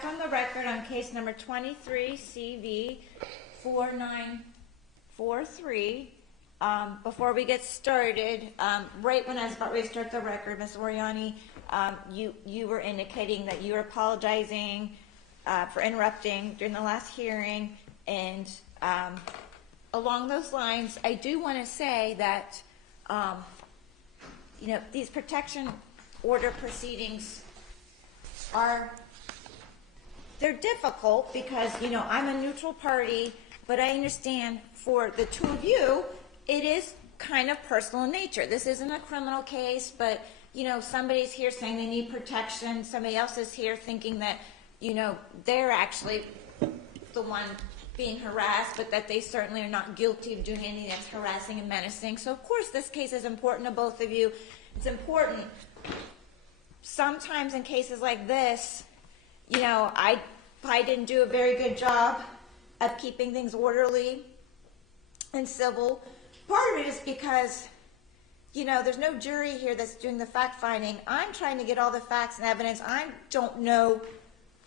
back on the record on case number 23 CV 4943. Before we get started, right when I was about ready to start the record, Ms. Oriani, you were indicating that you were apologizing for interrupting during the last hearing, and along those lines, I do want to say that these protection order proceedings they're difficult because I'm a neutral party, but I understand for the two of you it is kind of personal in nature. This isn't a criminal case, but somebody's here saying they need protection, somebody else is here thinking that they're actually the one being harassed, but that they certainly are not guilty of doing anything that's harassing and menacing. So of course this case is important to both of you. It's important. Sometimes in cases like this, I didn't do a very good job of keeping things orderly and civil. Part of it is because, there's no jury here that's doing the fact finding. I'm trying to get all the facts and evidence. I don't know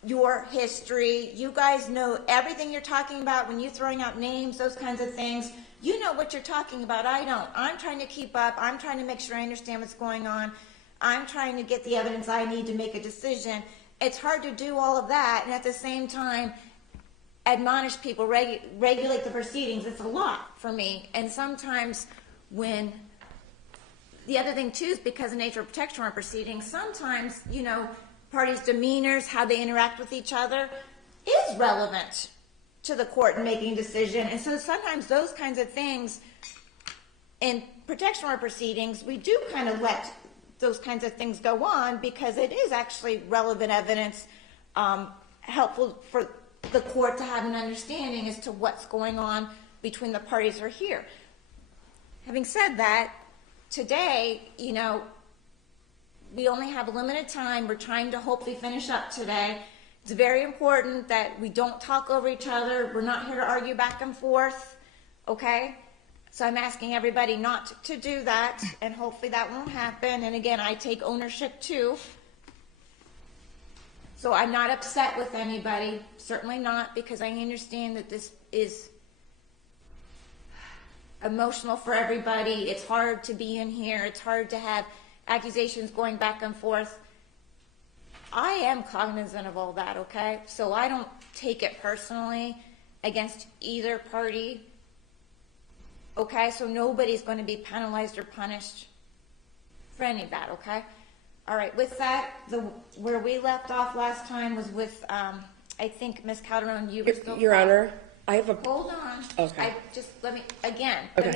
your history. You guys know everything you're talking about when you're throwing out names, those kinds of things. You know what you're talking about. I don't. I'm trying to keep up. I'm trying to make sure I understand what's going on. I'm trying to get the evidence I need to make a decision. It's hard to do all of that and at the same time admonish people, regulate the proceedings. It's a lot for me. And sometimes when the other thing too is because of the nature of protection order proceedings, sometimes, parties' demeanors, how they interact with each other is relevant to the court in making a decision. And so sometimes those kinds of things in protection order proceedings, we do kind of let those kinds of things go on because it is actually relevant evidence, helpful for the court to have an understanding as to what's going on between the parties who are here. Having said that, today, we only have a limited time. We're trying to hopefully finish up today. It's very important that we don't talk over each other. We're not here to argue back and forth, okay? So I'm asking everybody not to do that, and hopefully that won't happen. And again, I take ownership too. So I'm not upset with anybody, certainly not, because I understand that this is emotional for everybody. It's hard to be in here. It's hard to have accusations going back and forth. I am cognizant of all that, okay? So I don't take it personally against either party, okay? So nobody's going to be penalized or punished for any of that, okay? All right, with that, where we left off last time was with, I think, Ms. Calderon, you were still... Your Honor, I have a... Hold on. Okay. Let me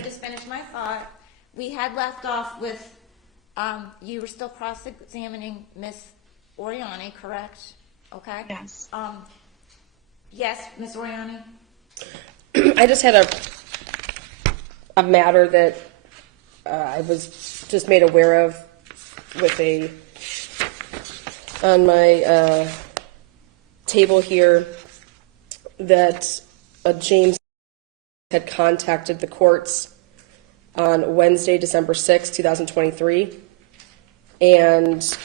just finish my thought. We had left off with, you were still cross-examining Ms. Oriani, correct? Okay? Yes. Yes, Ms. Oriani? I just had a matter that I was just made aware of on my table here that James had contacted the courts on Wednesday, December 6, 2023, and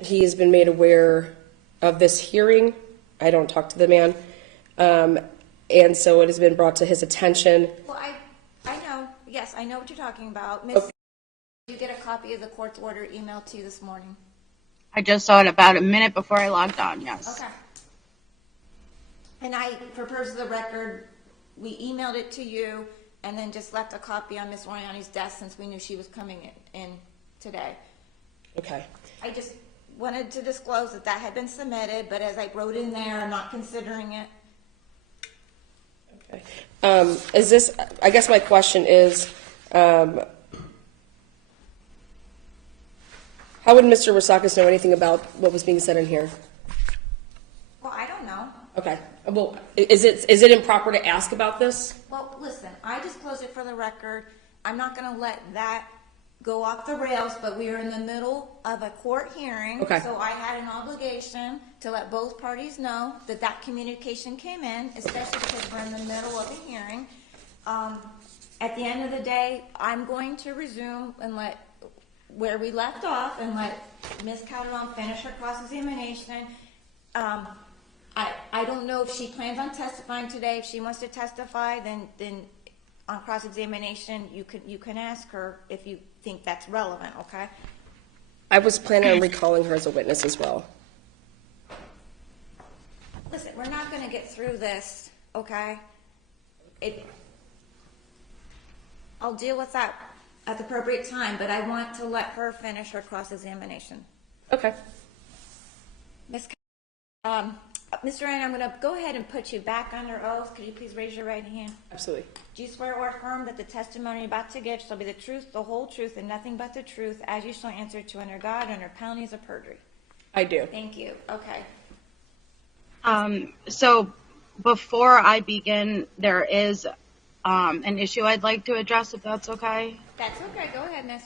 he has been made aware of this hearing. I don't talk to the man, and so it has been brought to his attention. Well, I know. Yes, I know what you're talking about. Miss, did you get a copy of the court's order emailed to you this morning? I just saw it about a minute before I logged on, yes. Okay. And for purposes of the record, we emailed it to you and then just left a copy on Ms. Oriani's desk since we knew she was coming in today. Okay. I just wanted to disclose that had been submitted, but as I wrote in there, I'm not considering it. Okay. Is this, I guess my question is, how would Mr. Rosakis know anything about what was being said in here? Well, I don't know. Okay. Well, is it improper to ask about this? Well, listen, I disclosed it for the record. I'm not going to let that go off the rails, but we are in the middle of a court hearing. Okay. So I had an obligation to let both parties know that communication came in, especially because we're in the middle of a hearing. At the end of the day, I'm going to resume and let where we left off and let Ms. Calderon finish her cross-examination. I don't know if she plans on testifying today. If she wants to testify, then on cross-examination, you can ask her if you think that's relevant, okay? I was planning on recalling her as a witness as well. Listen, we're not gonna get through this, okay? I'll deal with that at the appropriate time, but I want to let her finish her cross-examination. Okay. Mr. Ryan, I'm going to go ahead and put you back under oath. Could you please raise your right hand? Absolutely. Do you swear or affirm that the testimony you're about to give shall be the truth, the whole truth, and nothing but the truth, as you shall answer to under God under penalties of perjury? I do. Thank you. Okay. So before I begin, there is an issue I'd like to address, if that's okay. That's okay. Go ahead, miss.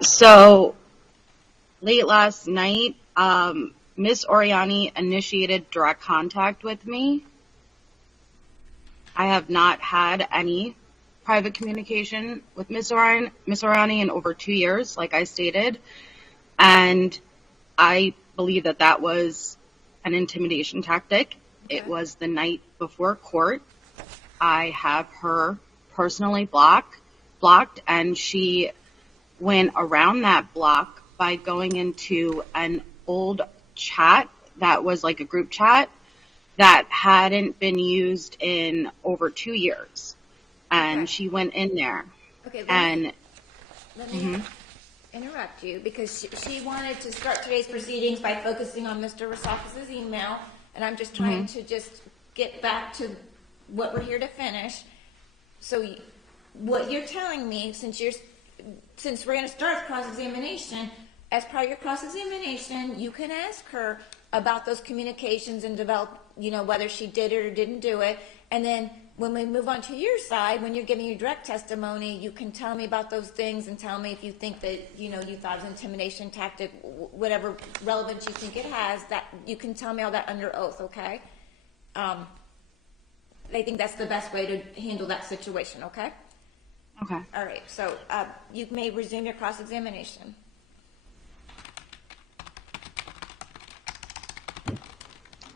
So late last night, Miss Oriani initiated direct contact with me. I have not had any private communication with Miss Oriani in over 2 years, like I stated, and I believe that was an intimidation tactic. Okay. It was the night before court. I have her personally blocked, and she went around that block by going into an old chat that was like a group chat that hadn't been used in over 2 years. And Okay. she went in there. Okay. Let me interrupt you because she wanted to start today's proceedings by focusing on Mr. Rosakis' email, and I'm just trying to just get back to what we're here to finish. So what you're telling me, since we're going to start cross-examination, as part of your cross-examination, you can ask her about those communications and develop, whether she did it or didn't do it. And then when we move on to your side, when you're giving your direct testimony, you can tell me about those things and tell me if you think that, you thought it was an intimidation tactic, whatever relevance you think it has, that you can tell me all that under oath, okay? I think that's the best way to handle that situation, okay? Okay. All right, so you may resume your cross-examination.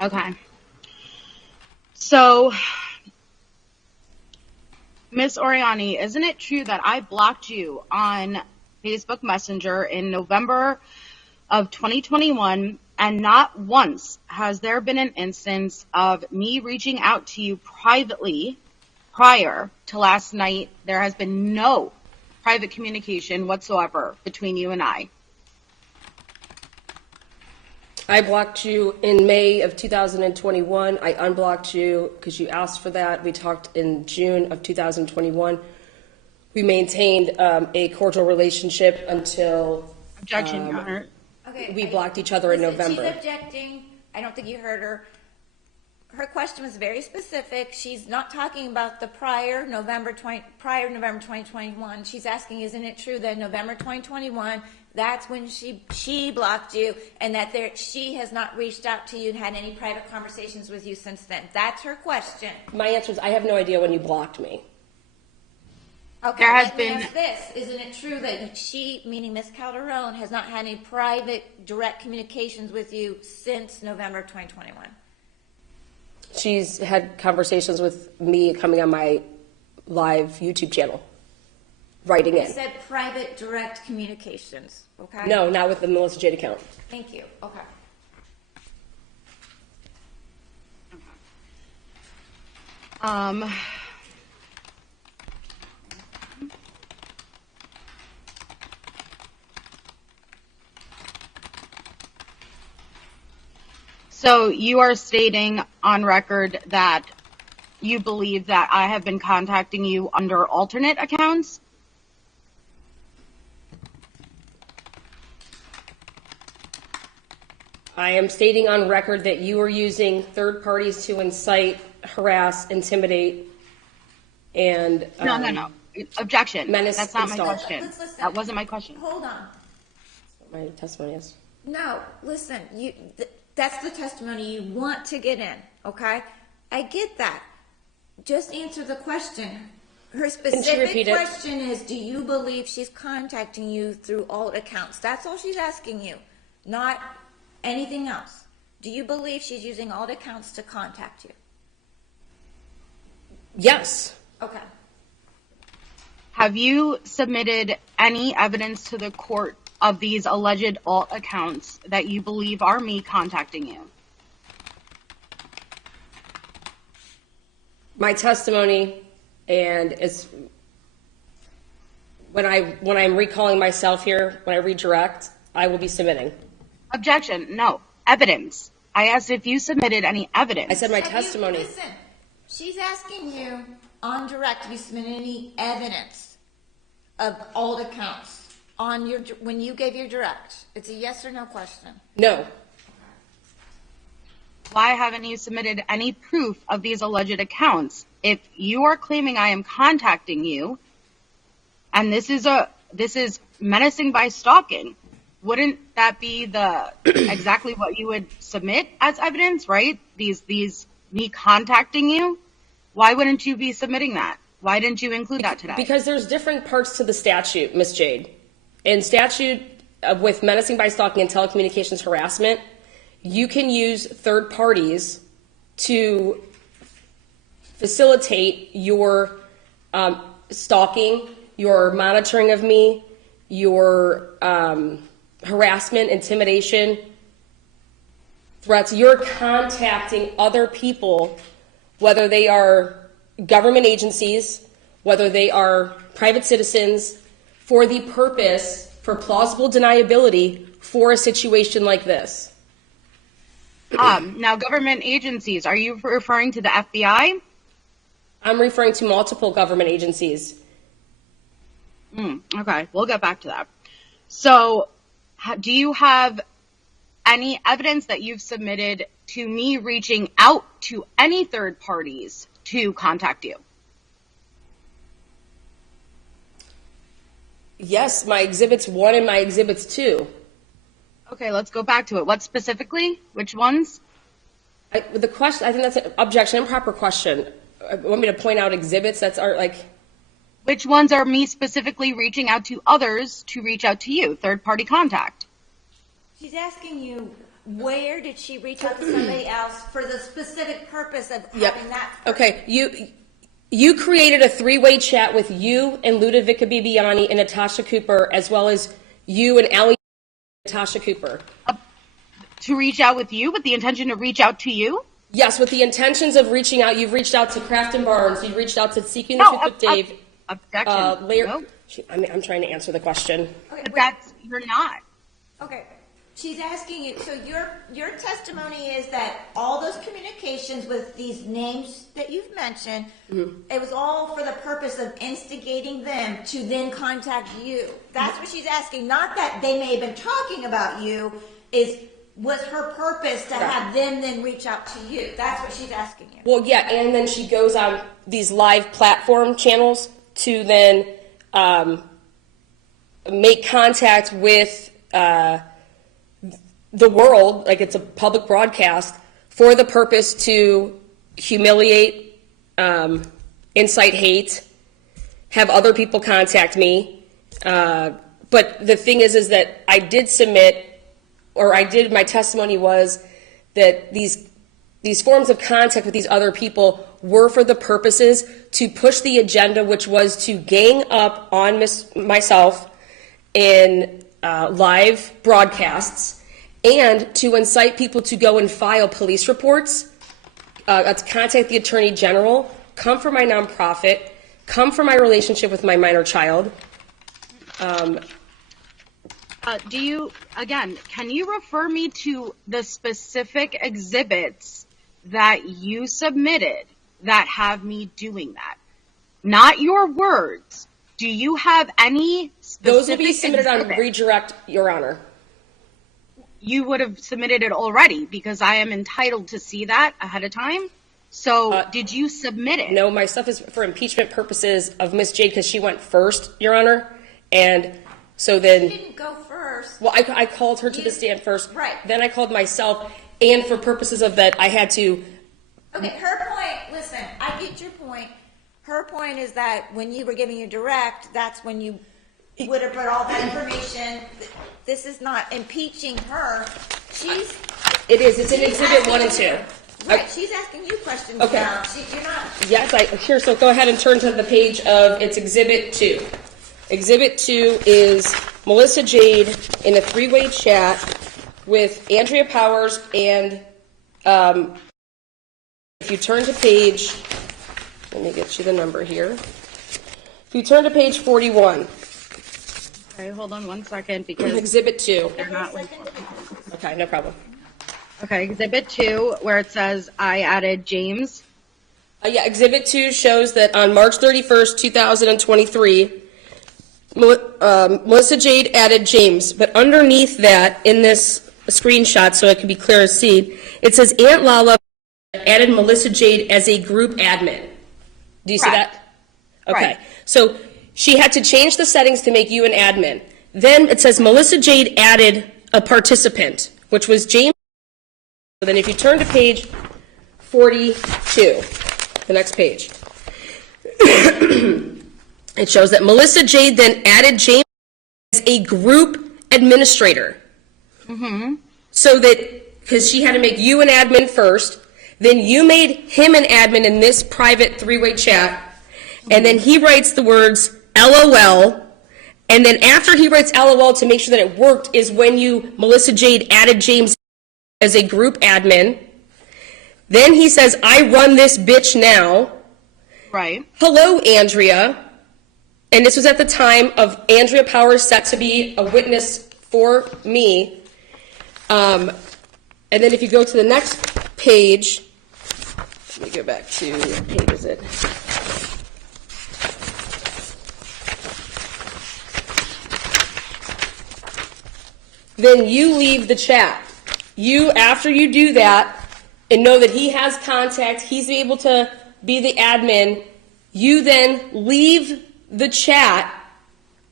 Okay. So, Miss Oriani, isn't it true that I blocked you on Facebook Messenger in November of 2021, and not once has there been an instance of me reaching out to you privately prior to last night? There has been no private communication whatsoever between you and I. I blocked you in May of 2021. I unblocked you because you asked for that. We talked in June of 2021. We maintained a cordial relationship until Objection, Your Honor. Okay. we blocked each other in November. She's objecting. I don't think you heard her. Her question was very specific. She's not talking about the prior November 2021. She's asking, isn't it true that November 2021, that's when she blocked you, and that she has not reached out to you and had any private conversations with you since then? That's her question. My answer is I have no idea when you blocked me. Okay, There has let me been- ask this. Isn't it true that she, meaning Ms. Calderon, has not had any private, direct communications with you since November 2021? She's had conversations with me coming on my live YouTube channel, writing I in. said private, direct communications, okay? No, not with the Melissa Jade account. Thank you, okay. So you are stating on record that you believe that I have been contacting you under alternate accounts? I am stating on record that you are using third parties to incite, harass, intimidate, and No. Objection. menace That's not my installed. question. Let's listen. That wasn't my question. Hold on. My testimony is. No, listen, that's the testimony you want to get in, okay? I get that. Just answer the question. Her Can she specific repeat it? question is, do you believe she's contacting you through alt accounts? That's all she's asking you, not anything else. Do you believe she's using alt accounts to contact you? Yes. Okay. Have you submitted any evidence to the court of these alleged alt accounts that you believe are me contacting you? My testimony, and it's when I'm recalling myself here, when I redirect, I will be submitting. Objection. No. Evidence. I asked if you submitted any evidence. I said my Have you- testimony. listen, she's asking you on direct, have you submitted any evidence of alt accounts on your, when you gave your direct? It's a yes or no question. No. Why haven't you submitted any proof of these alleged accounts? If you are claiming I am contacting you, and this is menacing by stalking, wouldn't that be the exactly what you would submit as evidence, right? These me contacting you? Why wouldn't you be submitting that? Why didn't you include that today? Because there's different parts to the statute, Miss Jade. In statute with menacing by stalking and telecommunications harassment, you can use third parties to facilitate your stalking, your monitoring of me, your harassment, intimidation, threats. You're contacting other people, whether they are government agencies, whether they are private citizens, for the purpose, for plausible deniability for a situation like this. Now, government agencies, are you referring to the FBI? I'm referring to multiple government agencies. Okay, we'll get back to that. So, do you have any evidence that you've submitted to me reaching out to any third parties to contact you? Yes, my exhibits 1 and my exhibits 2. Okay, let's go back to it. What specifically? Which ones? The question, I think that's an objection, improper question. Want me to point out exhibits? That's our, like, Which ones are me specifically reaching out to others to reach out to you? Third party contact. She's asking you, where did she reach out to somebody else for the specific purpose of having that? Okay, you created a 3-way chat with you and Ludovica Bibiani and Natasha Cooper, as well as you and Ali Natasha Cooper. To reach out with you with the intention to reach out to you? Yes, with the intentions of reaching out. You've reached out to Kraft and Barnes. You've reached out to Seeking the Truth with Dave. Objection. Later, I'm trying to answer the question. Okay, But you're not. okay. She's asking you, so your testimony is that all those communications with these names that you've mentioned, it was all for the purpose of instigating them to then contact you. That's what she's asking. Not that they may have been talking about you, was her purpose to have them then reach out to you. That's what she's asking you. Well, yeah, and then she goes on these live platform channels to then make contact with the world, like it's a public broadcast, for the purpose to humiliate, incite hate, have other people contact me. But the thing is that I did submit, or my testimony was that these forms of contact with these other people were for the purposes to push the agenda, which was to gang up on myself in live broadcasts and to incite people to go and file police reports, to contact the Attorney General, come for my nonprofit, come for my relationship with my minor child. Can you refer me to the specific exhibits that you submitted that have me doing that? Not your words. Do you have any specific Those will be submitted exhibit? on redirect, Your Honor. You would have submitted it already because I am entitled to see that ahead of time. So did you submit it? No, my stuff is for impeachment purposes of Miss Jade because she went first, Your Honor. And so then... She didn't go first. Well, I called her to the stand first. Right. Then I called myself, and for purposes of that, I had to... Okay, her point, listen, I get your point. her point is that when you were giving your direct, that's when you would have put all that information. This is not impeaching her. It is. It's in Exhibit 1 and 2. Right, she's asking you questions Okay. now. You're not. Yes, here, so go ahead and turn to the page of, it's Exhibit 2. Exhibit 2 is Melissa Jade in a three-way chat with Andrea Powers and, if you turn to page, let me get you the number here. If you turn to page 41. Okay, hold on one second because Exhibit 2. they're not. Okay, no problem. Okay, Exhibit 2, where it says I added James. Yeah, Exhibit 2 shows that on March 31st, 2023, Melissa Jade added James, but underneath that, in this screenshot, so it can be clear as see, it says Aunt Lala added Melissa Jade as a group admin. Do you see Correct. that? Okay. Right. So she had to change the settings to make you an admin. Then it says Melissa Jade added a participant, which was James. So then if you turn to page 42, the next page, it shows that Melissa Jade then added James as a group administrator. Mm-hmm. So that, because she had to make you an admin first, then you made him an admin in this private three-way chat, and then he writes the words LOL, and then after he writes LOL to make sure that it worked is when you, Melissa Jade, added James as a group admin. Then he says, I run this bitch now. Right. Hello, Andrea. And this was at the time of Andrea Powers set to be a witness for me. And then if you go to the next page, let me go back to, what page is it? Then you leave the chat. You, after you do that, and know that he has contact, he's able to be the admin, you then leave the chat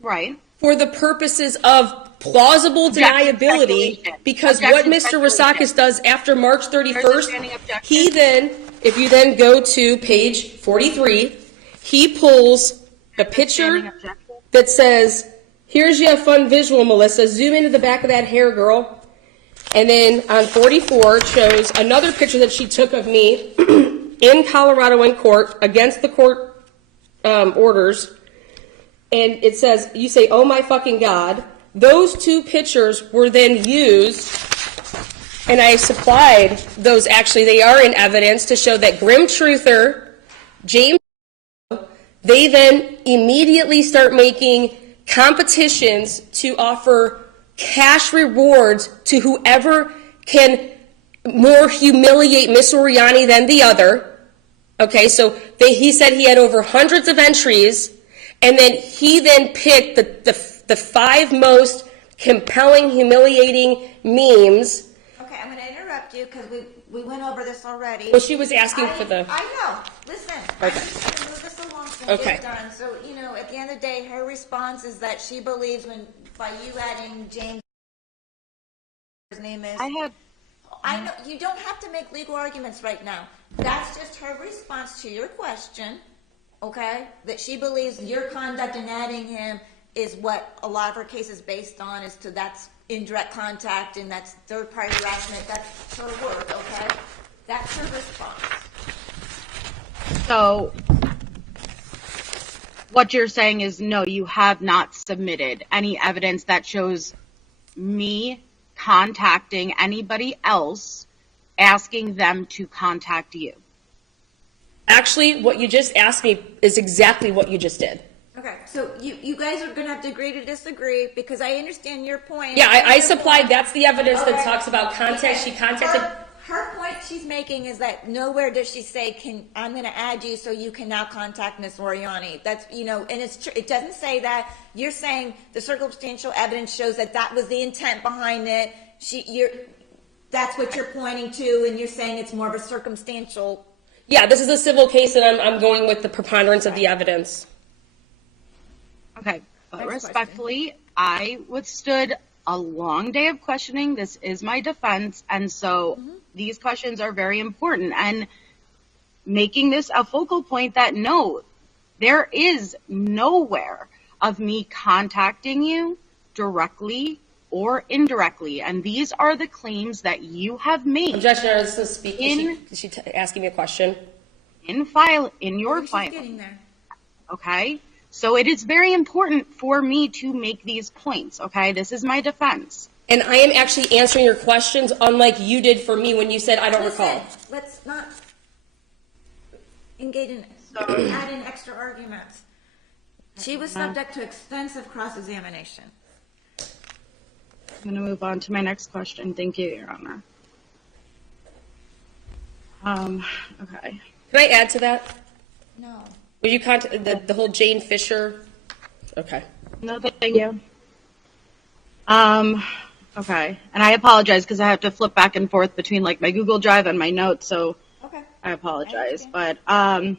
Right. for the purposes of plausible deniability, Speculation. because Objection, what Mr. Rasakis does after March 31st, standing objection. he then, if you then go to page 43, he pulls a Standing picture objection. that says, here's your fun visual, Melissa, zoom into the back of that hair, girl. And then on 44, it shows another picture that she took of me in Colorado in court against the court orders. And it says, you say, oh my fucking God. Those two pictures were then used, and I supplied those, actually, they are in evidence to show that Grim Truther, James, they then immediately start making competitions to offer cash rewards to whoever can more humiliate Miss Oriani than the other. Okay, so he said he had over hundreds of entries, and then he then picked the five most compelling, humiliating memes. Okay, I'm going to interrupt you because we went over this already. Well, she was asking for the... I know. Listen, I'm just going to move this along so Okay. it's done. So, at the end of the day, her response is that she believes by you adding James, his name is... I know, you don't have to make legal arguments right now. That's just her response to your question, okay? That she believes your conduct in adding him is what a lot of her case is based on, that's indirect contact and that's third-party harassment. That's her word, okay? That's her response. So what you're saying is no, you have not submitted any evidence that shows me contacting anybody else, asking them to contact you. Actually, what you just asked me is exactly what you just did. Okay, so you guys are going to have to agree to disagree because I understand your point. Yeah, I supplied, that's the evidence that Okay. talks about contact. She contacted... Her point she's making is that nowhere does she say, I'm going to add you so you can now contact Miss Oriani. That's, and it's true. It doesn't say that. You're saying the circumstantial evidence shows that was the intent behind it. That's what you're pointing to, and you're saying it's more of a circumstantial. Yeah, this is a civil case, and I'm going with the preponderance of the evidence. Okay, but Next respectfully, I withstood a long day of questioning. This is my defense, and so these questions are very important. And making this a focal point that no, There is nowhere of me contacting you directly or indirectly, and these are the claims that you have made. Objection, Your Honor, this is speaking. Is she asking me a question? In your She's file. getting there. Okay? So it is very important for me to make these points, okay? This is my defense. And I am actually answering your questions unlike you did for me when you said, I don't Listen, recall. let's not engage in add in extra arguments. She was subject to extensive cross-examination. I'm going to move on to my next question. Thank you, Your Honor. Okay. Can I add to that? No. Will you contact the whole Jane Fisher? Okay. No, thank you. Okay. And I apologize because I have to flip back and forth between like my Google Drive and my notes, so Okay. I apologize. I But,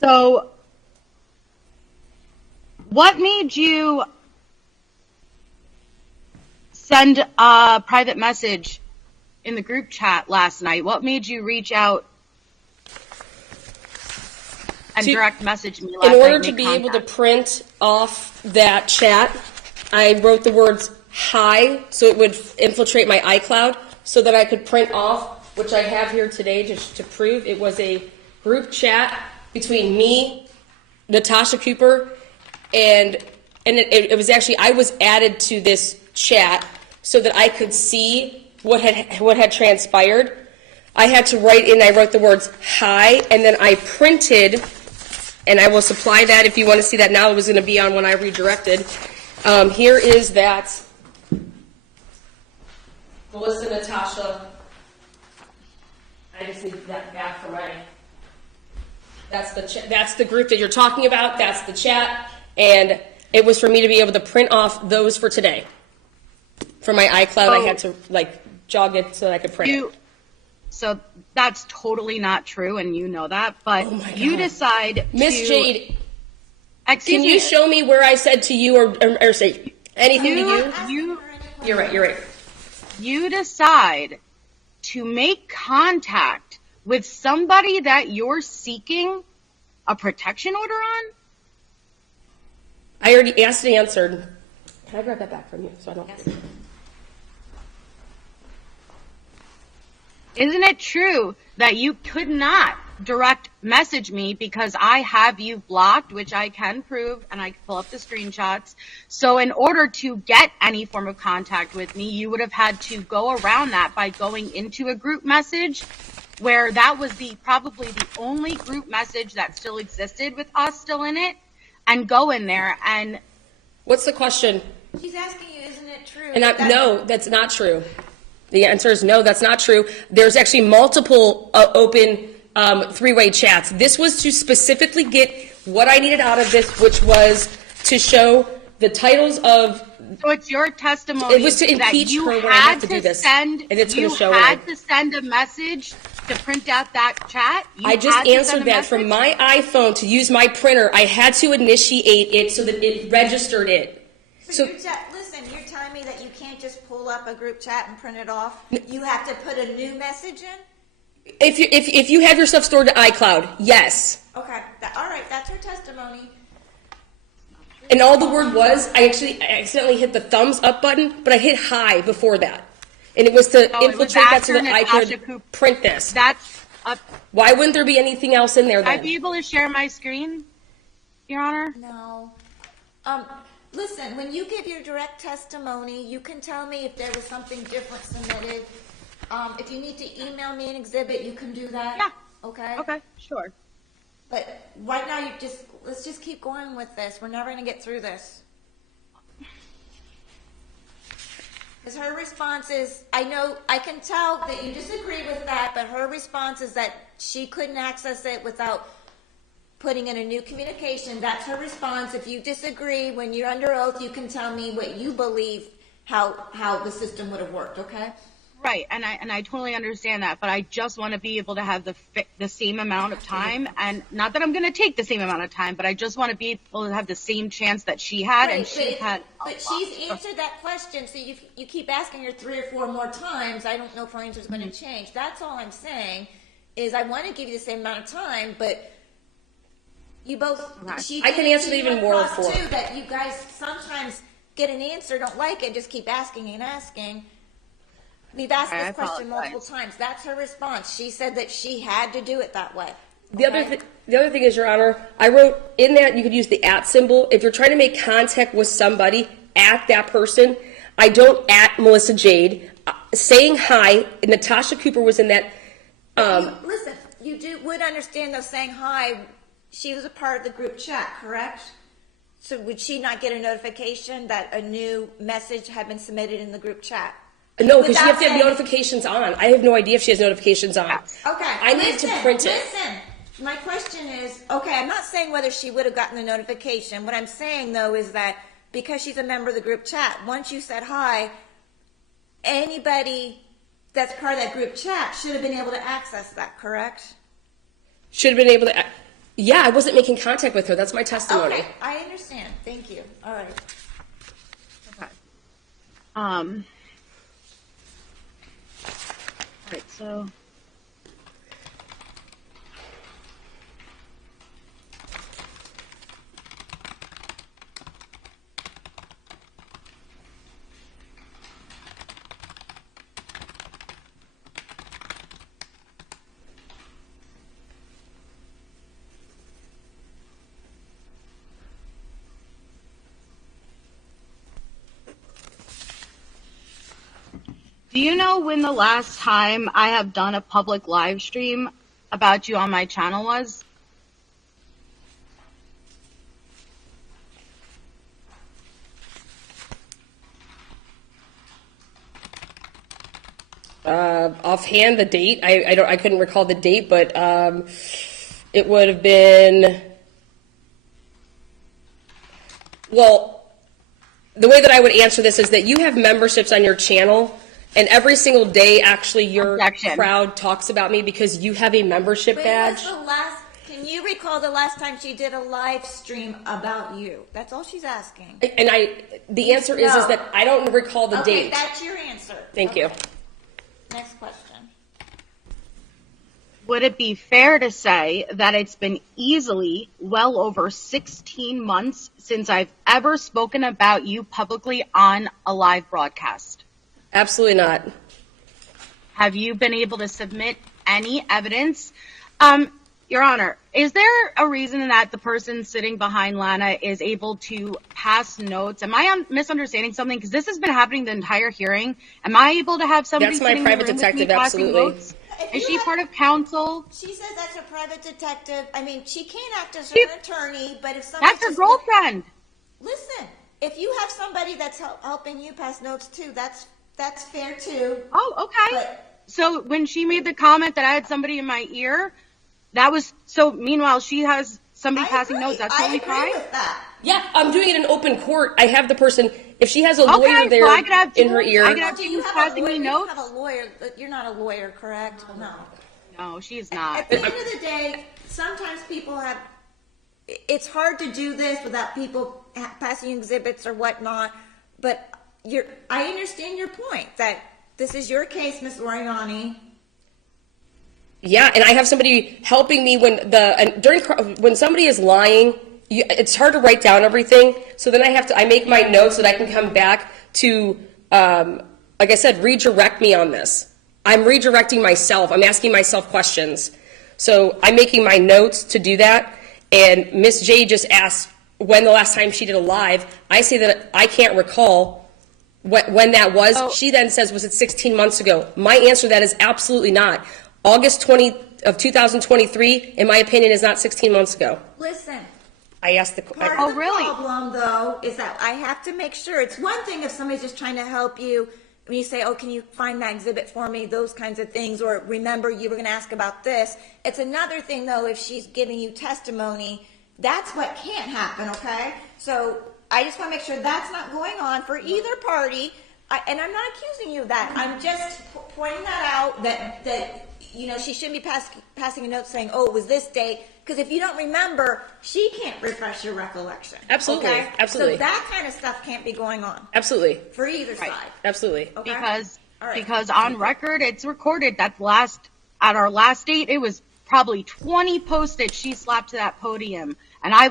so what made you send a private message in the group chat last night? What made you reach out and direct message me last night? In order to be able to print off that chat, I wrote the words hi so it would infiltrate my iCloud so that I could print off, which I have here today to prove it was a group chat between me, Natasha Cooper, and it was actually, I was added to this chat so that I could see what had transpired. I had to write in, I wrote the words hi, and then I printed, and I will supply that if you want to see that now. It was going to be on when I redirected. Here is that. Melissa, Natasha. I just need that back for my. That's the group that you're talking about. That's the chat, and it was for me to be able to print off those for today. For my iCloud, I had to jog it so I could print it. So that's totally not true, and you know that. But you decide, Miss Jade. Excuse Can me. you show me where I said to you or say anything to you? You're right. You decide to make contact with somebody that you're seeking a protection order on? I already asked and answered. Can I grab that back from you so I don't? Yes. Isn't it true that you could not direct message me because I have you blocked, which I can prove, and I can pull up the screenshots. So in order to get any form of contact with me, you would have had to go around that by going into a group message, where that was probably the only group message that still existed with us still in it, and go in there and... What's the question? She's asking you, isn't it true? And no, that's not true. The answer is no, that's not true. There's actually multiple open three-way chats. This was to specifically get what I needed out of this, which was to show the titles of... So it's your testimony. It was to impeach her when I have to do this. And it's going to show you had to send a message to print out that chat? I just answered that. From my iPhone to use my printer, I had to initiate it so that it registered it. So listen, you're telling me that you can't just pull up a group chat and print it off? You have to put a new message in? If you have your stuff stored to iCloud, yes. Okay, all right, that's her testimony. And all the word was, I accidentally hit the thumbs up button, but I hit hi before that. And it was to infiltrate that so that I could print this. Why wouldn't there be anything else in there then? I'd be able to share my screen, Your Honor? No. Listen, when you give your direct testimony, you can tell me if there was something different submitted. If you need to email me an exhibit, you can do that. Yeah. Okay? Okay, sure. But right now, let's just keep going with this. We're never going to get through this. Because her response is, I can tell that you disagree with that, but her response is that she couldn't access it without putting in a new communication. That's her response. If you disagree, when you're under oath, you can tell me what you believe, how the system would have worked, okay? Right, and I totally understand that, but I just want to be able to have the same amount of time, and not that I'm going to take the same amount of time, but I just want to be able to have the same chance that she had, and she had. But she's answered that question, so you keep asking her 3 or 4 more times. I don't know if her answer is going to change. That's all I'm saying, is I want to give you the same amount of time, but You both. Okay. She I can did it answer to even you more across for- too, that you guys sometimes get an answer, don't like it, just keep asking and asking. We've asked I this question apologize. multiple times. That's her response. She said that she had to do it that way. The Okay? other thing is, Your Honor, I wrote in that you could use the at symbol. If you're trying to make contact with somebody, at that person. I don't at Melissa Jade. Saying hi, Natasha Cooper was in that. Listen, you would understand though saying hi. She was a part of the group chat, correct? So would she not get a notification that a new message had been submitted in the group chat? No, because you have to have Without saying- notifications on. I have no idea if she has notifications on. Okay. I need to print it. Listen. My question is, okay, I'm not saying whether she would have gotten the notification. What I'm saying though is that because she's a member of the group chat, once you said hi, anybody that's part of that group chat should have been able to access that, correct? Should have been able to. Yeah, I wasn't making contact with her. That's my testimony. Okay, I understand. Thank you. All right. Okay. All right, so. Do you know when the last time I have done a public live stream about you on my channel was? Offhand, the date, I couldn't recall the date, but it would have been. Well, the way that I would answer this is that you have memberships on your channel, and every single day, actually, your Objection. crowd talks about me because you have a membership When badge. was the last? Can you recall the last time she did a live stream about you? That's all she's asking. And the answer is No. that I don't recall the Okay, date. that's your answer. Thank you. Next question. Would it be fair to say that it's been easily well over 16 months since I've ever spoken about you publicly on a live broadcast? Absolutely not. Have you been able to submit any evidence? Your Honor, is there a reason that the person sitting behind Lana is able to pass notes? Am I misunderstanding something? Because this has been happening the entire hearing. Am I able to have somebody That's my sitting private in the room with me detective, passing absolutely. notes? If Is you she have- part of counsel? She says that's her private detective. I mean, she can't act as She- her attorney, but if somebody That's her just- girlfriend. Listen, if you have somebody that's helping you pass notes too, that's fair too. Oh, okay. But- So when she made the comment that I had somebody in my ear, that was so. Meanwhile, she has somebody I passing agree. notes. That's I totally agree fine. with that. Yeah, I'm doing it in open court. I have the person, if she has a lawyer Okay, there so I could have in her two- ear. I could have Do two you have passing a lawyer? me You notes. have a lawyer, but you're not a lawyer, correct? No. No, she is not. At the end of the day, sometimes people have. It's hard to do this without people passing exhibits or whatnot. But I understand your point that this is your case, Ms. Oriani. Yeah, and I have somebody helping me when somebody is lying. It's hard to write down everything, so then I make my notes so that I can come back to, like I said, redirect me on this. I'm redirecting myself. I'm asking myself questions. So I'm making my notes to do that. And Miss J just asked when the last time she did a live. I say that I can't recall when that was. Oh. She then says, was it 16 months ago? My answer to that is absolutely not. August 20 of 2023, in my opinion, is not 16 months ago. Listen. I asked the. Part Oh, of the really? problem, though, is that I have to make sure. It's one thing if somebody's just trying to help you. When you say, "Oh, can you find that exhibit for me?" Those kinds of things, or remember you were going to ask about this. It's another thing, though, if she's giving you testimony. That's what can't happen. Okay, so I just want to make sure that's not going on for either party. And I'm not accusing you of that. I'm just pointing that out. That she shouldn't be passing a note saying, "Oh, it was this date." Because if you don't remember, she can't refresh your recollection. Absolutely, Okay? absolutely. So that kind of stuff can't be going on Absolutely, for either Right. side. absolutely. Okay? Because All right. because on record it's recorded that at our last date it was probably 20 posts that she slapped to that podium, and I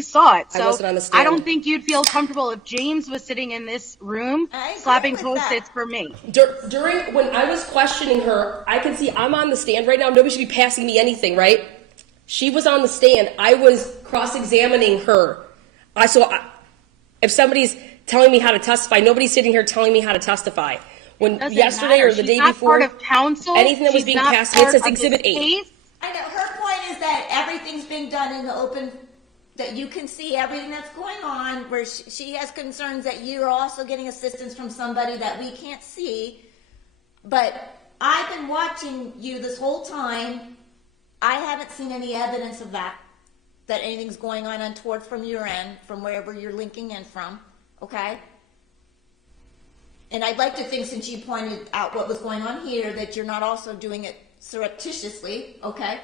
saw it. I So wasn't on the stand. I don't think you'd feel comfortable if James was sitting in this room I agree slapping with post-its that. for me. During when I was questioning her, I can see I'm on the stand right now. Nobody should be passing me anything, right? She was on the stand. I was cross-examining her. If somebody's telling me how to testify, nobody's sitting here telling me how to testify. When Doesn't yesterday matter. or the She's day not before, part of counsel. anything that was She's being not passed to me, it part says of Exhibit this 8. case. I know her point is that everything's been done in the open, that you can see everything that's going on, where she has concerns that you are also getting assistance from somebody that we can't see. But I've been watching you this whole time. I haven't seen any evidence of that anything's going on untoward from your end, from wherever you're linking in from, okay? And I'd like to think, since you pointed out what was going on here, that you're not also doing it surreptitiously, okay?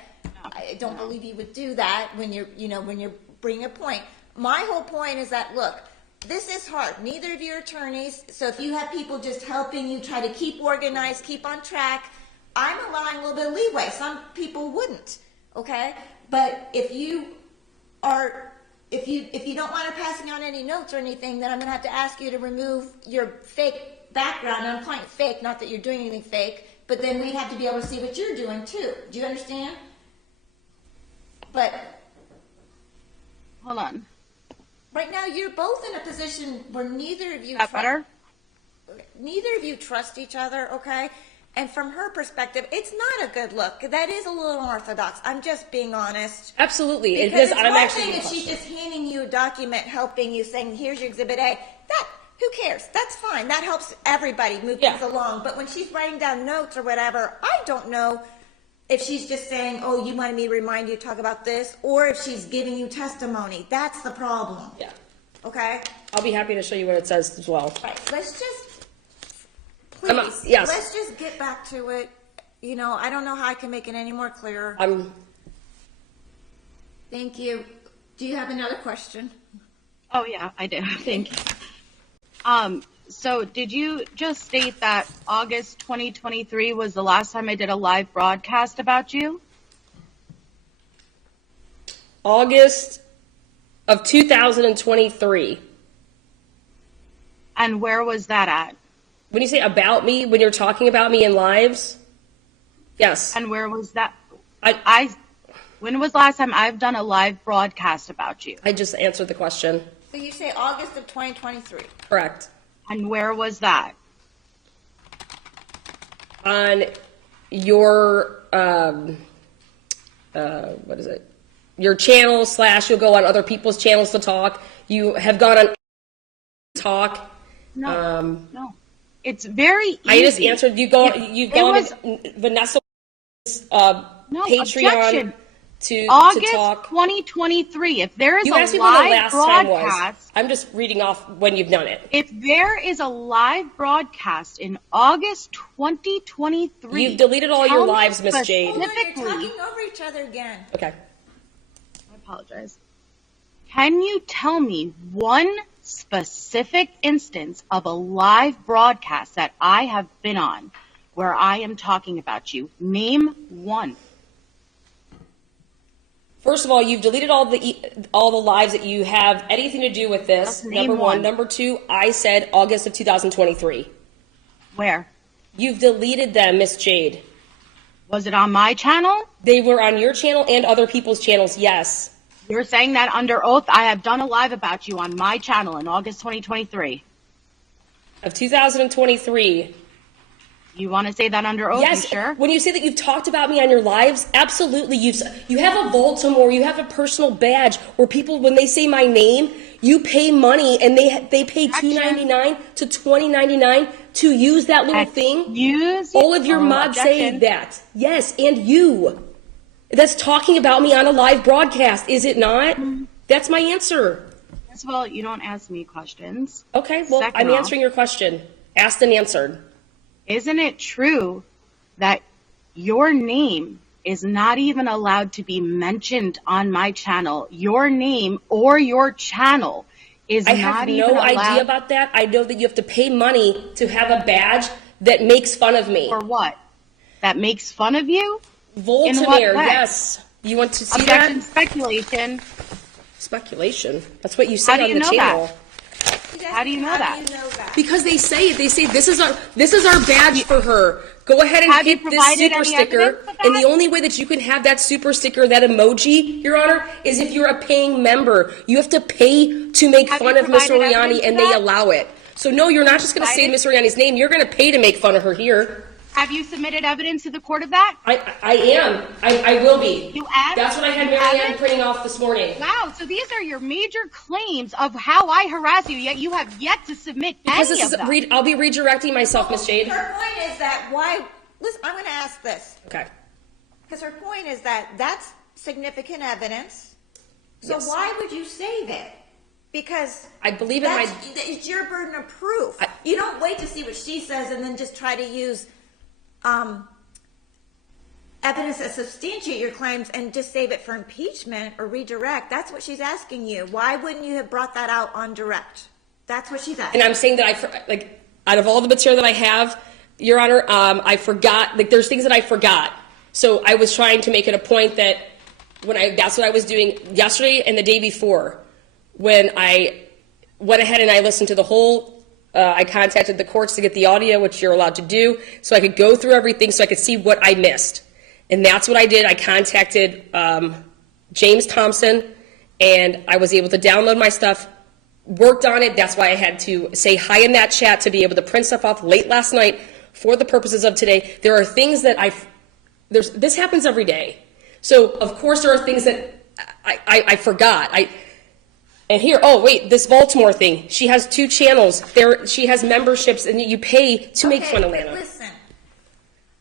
I don't believe you would do that when you're bringing a point. My whole point is that, look, this is hard. Neither of you are attorneys, so if you have people just helping you try to keep organized, keep on track, I'm allowing a little bit of leeway. Some people wouldn't, okay? But if you don't want her passing on any notes or anything, then I'm going to have to ask you to remove your fake background. And I'm calling it fake, not that you're doing anything fake, but then we have to be able to see what you're doing too. Do you understand? But Hold on. right now, you're both in a position where neither of you That better? neither of you trust each other, okay? And from her perspective, it's not a good look. That is a little unorthodox. I'm just being honest. Absolutely, Because it's I'm one actually thing if she's just handing you a document, helping you, saying, here's your Exhibit A. Who cares? That's fine. That helps everybody move things along. But when she's writing down notes or whatever, I don't know if she's just saying, oh, you wanted me to remind you to talk about this, or if she's giving you testimony. That's the problem. Yeah. Okay? I'll be happy to show you what it says as well. Right. Let's just, I'm please, yes. let's just get back to it. You know, I don't know how I can make it any more clear. Thank you. Do you have another question? Oh yeah, I do. Thank you. So did you just state that August 2023 was the last time I did a live broadcast about you? August of 2023. And where was that at? When you say about me, when you're talking about me in lives, yes. And where was that? I When was the last time I've done a live broadcast about you? just answered the question. So you say August of 2023. Correct. And where was that? On your, what is it? Your channel / you'll go on other people's channels to talk. You have gone on talk. No. It's very easy. I just answered. You've gone on Vanessa's Patreon objection. to August talk. 2023. If there is You a asked me when the live last time was. broadcast, I'm just reading off when you've done it. if there is a live broadcast in August 2023, You've deleted all your lives, Miss Jade. Hold on, you're specifically- talking over each other again. Okay. I apologize. Can you tell me one specific instance of a live broadcast that I have been on where I am talking about you? Name one. First of all, you've deleted all the lives that you have anything to do with this. Let's name Number one. one. Number two, I said August of 2023. Where? You've deleted them, Miss Jade. Was it on my channel? They were on your channel and other people's channels, yes. You're saying that under oath. I have done a live about you on my channel in August 2023. Of 2023. You want to say that under oath? Yes, You sure? when you say that you've talked about me on your lives, absolutely. You have a Baltimore, you have a personal badge where people, when they say my name, you pay money and they pay $2.99 to $20.99 to use that little thing. All of your mods say that. Yes, and you. That's talking about me on a live broadcast, is it not? That's my answer. First of all, you don't ask me questions. Okay, well, Second I'm off, answering your question. Asked and answered. Isn't it true that your name is not even allowed to be mentioned on my channel? Your name or your channel is I not have even no allowed. idea about that. I know that you have to pay money to have a badge that makes fun of me. For what? That makes fun of you? Voltaire, way? yes. You want to see Objection, that? speculation. Speculation. That's what you say How do on you the know channel. She's How do you asking, know that? How do you know that? Because they say it. They say this is our badge for her. Go ahead and Have you hit this provided super any sticker. evidence of And that? the only way that you can have that super sticker, that emoji, Your Honor, is if you're a paying member. You have to pay to make Have fun you of Miss provided Oriani, evidence and of they that? allow it. So no, you're not just going to say provided- Miss Oriani's name. You're going to pay to make fun of her here. Have you submitted evidence to the court of that? I am. I will be. You have? That's what I had You Mary Ann haven't? printing off this morning. Wow, so these are your major claims of how I harass you, yet you have yet to submit Because any this of is them. I'll be redirecting myself, Miss Jade. Her point is that why, listen, I'm going to ask this. Okay. Because her point is that that's significant evidence. So Yes. why would you save it? Because I believe in my. it's your burden of proof. You don't wait to see what she says and then just try to use evidence to substantiate your claims and just save it for impeachment or redirect. That's what she's asking you. Why wouldn't you have brought that out on direct? That's what she's asking. And I'm saying that out of all the material that I have, Your Honor, I forgot, there's things that I forgot. So I was trying to make it a point that that's what I was doing yesterday and the day before, when I went ahead and I listened to the whole, I contacted the courts to get the audio, which you're allowed to do, so I could go through everything so I could see what I missed. And that's what I did. I contacted James Thompson, and I was able to download my stuff, worked on it. That's why I had to say hi in that chat to be able to print stuff off late last night for the purposes of today. There are things that this happens every day. So, of course, there are things that I forgot. And here, oh, wait, this Baltimore thing. She has 2 channels. She has memberships, and you pay to make fun of but Lana. listen,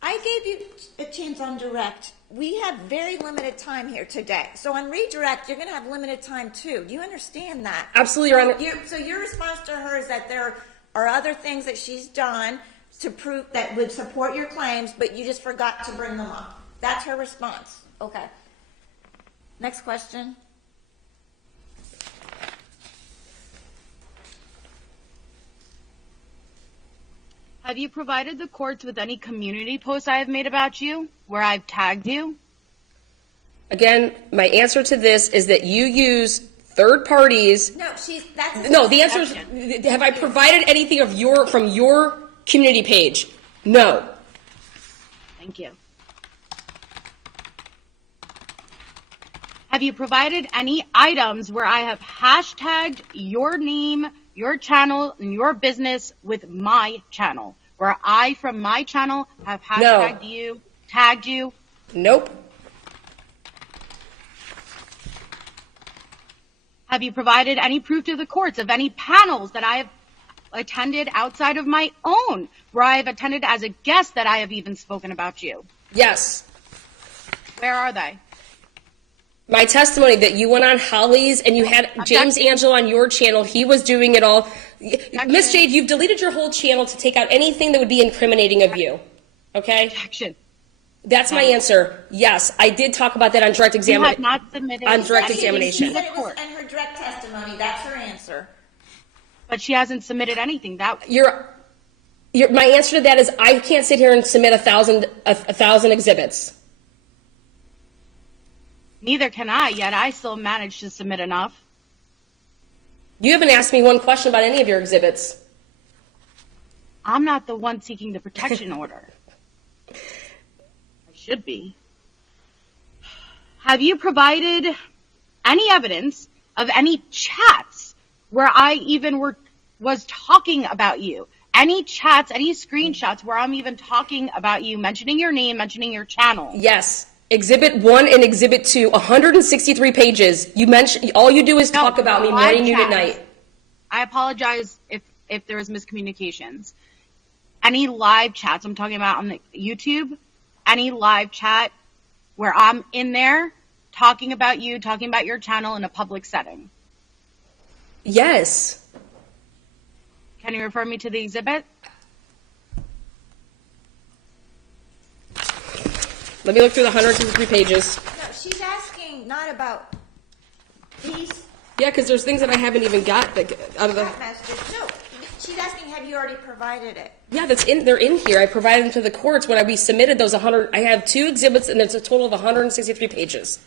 I gave you a chance on direct. We have very limited time here today. So on redirect, you're going to have limited time too. Do you understand that? Absolutely, Your Honor. So your response to her is that there are other things that she's done to prove that would support your claims, but you just forgot to bring them up. That's her response. Okay. Next question. Have you provided the courts with any community posts I have made about you, where I've tagged you? Again, my answer to this is that you use third parties. No, No, the answer is, have I provided anything from your community page? No. Thank you. Have you provided any items where I have hashtagged your name, your channel, and your business with my channel? Where I, from my channel, have hashtagged you, tagged you? Nope. Have you provided any proof to the courts of any panels that I have attended outside of my own, where I have attended as a guest that I have even spoken about you? Yes. Where are they? My testimony that you went on Holly's and you had James Angelo on your channel. He was doing it all. Miss Jade, you've deleted your whole channel to take out anything that would be incriminating of you. Okay? Objection. That's my answer. Yes, I did talk about that on direct You examination. have not submitted On direct any- examination. She said it was in her direct testimony. That's her answer. But she hasn't submitted anything. My answer to that is I can't sit here and submit a thousand exhibits. Neither can I, yet I still managed to submit enough. You haven't asked me one question about any of your exhibits. I'm not the one seeking the protection order. I should be. Have you provided any evidence of any chats where I even was talking about you? Any chats, any screenshots where I'm even talking about you, mentioning your name, mentioning your channel? Yes. Exhibit 1 and Exhibit 2, 163 pages. You mentioned all you do is talk about me morning, noon, and night. I apologize if there was miscommunications. Any live chats I'm talking about on the YouTube, any live chat where I'm in there talking about you, talking about your channel in a public setting. Yes. Can you refer me to the exhibit? Let me look through the 163 pages. No, she's asking not about these Yeah, because there's things that I haven't even got out of the. messages. No, she's asking, have you you already provided it. Yeah, they're in here. I provided them to the courts when we submitted those 100. I have 2 exhibits, and it's a total of 163 pages.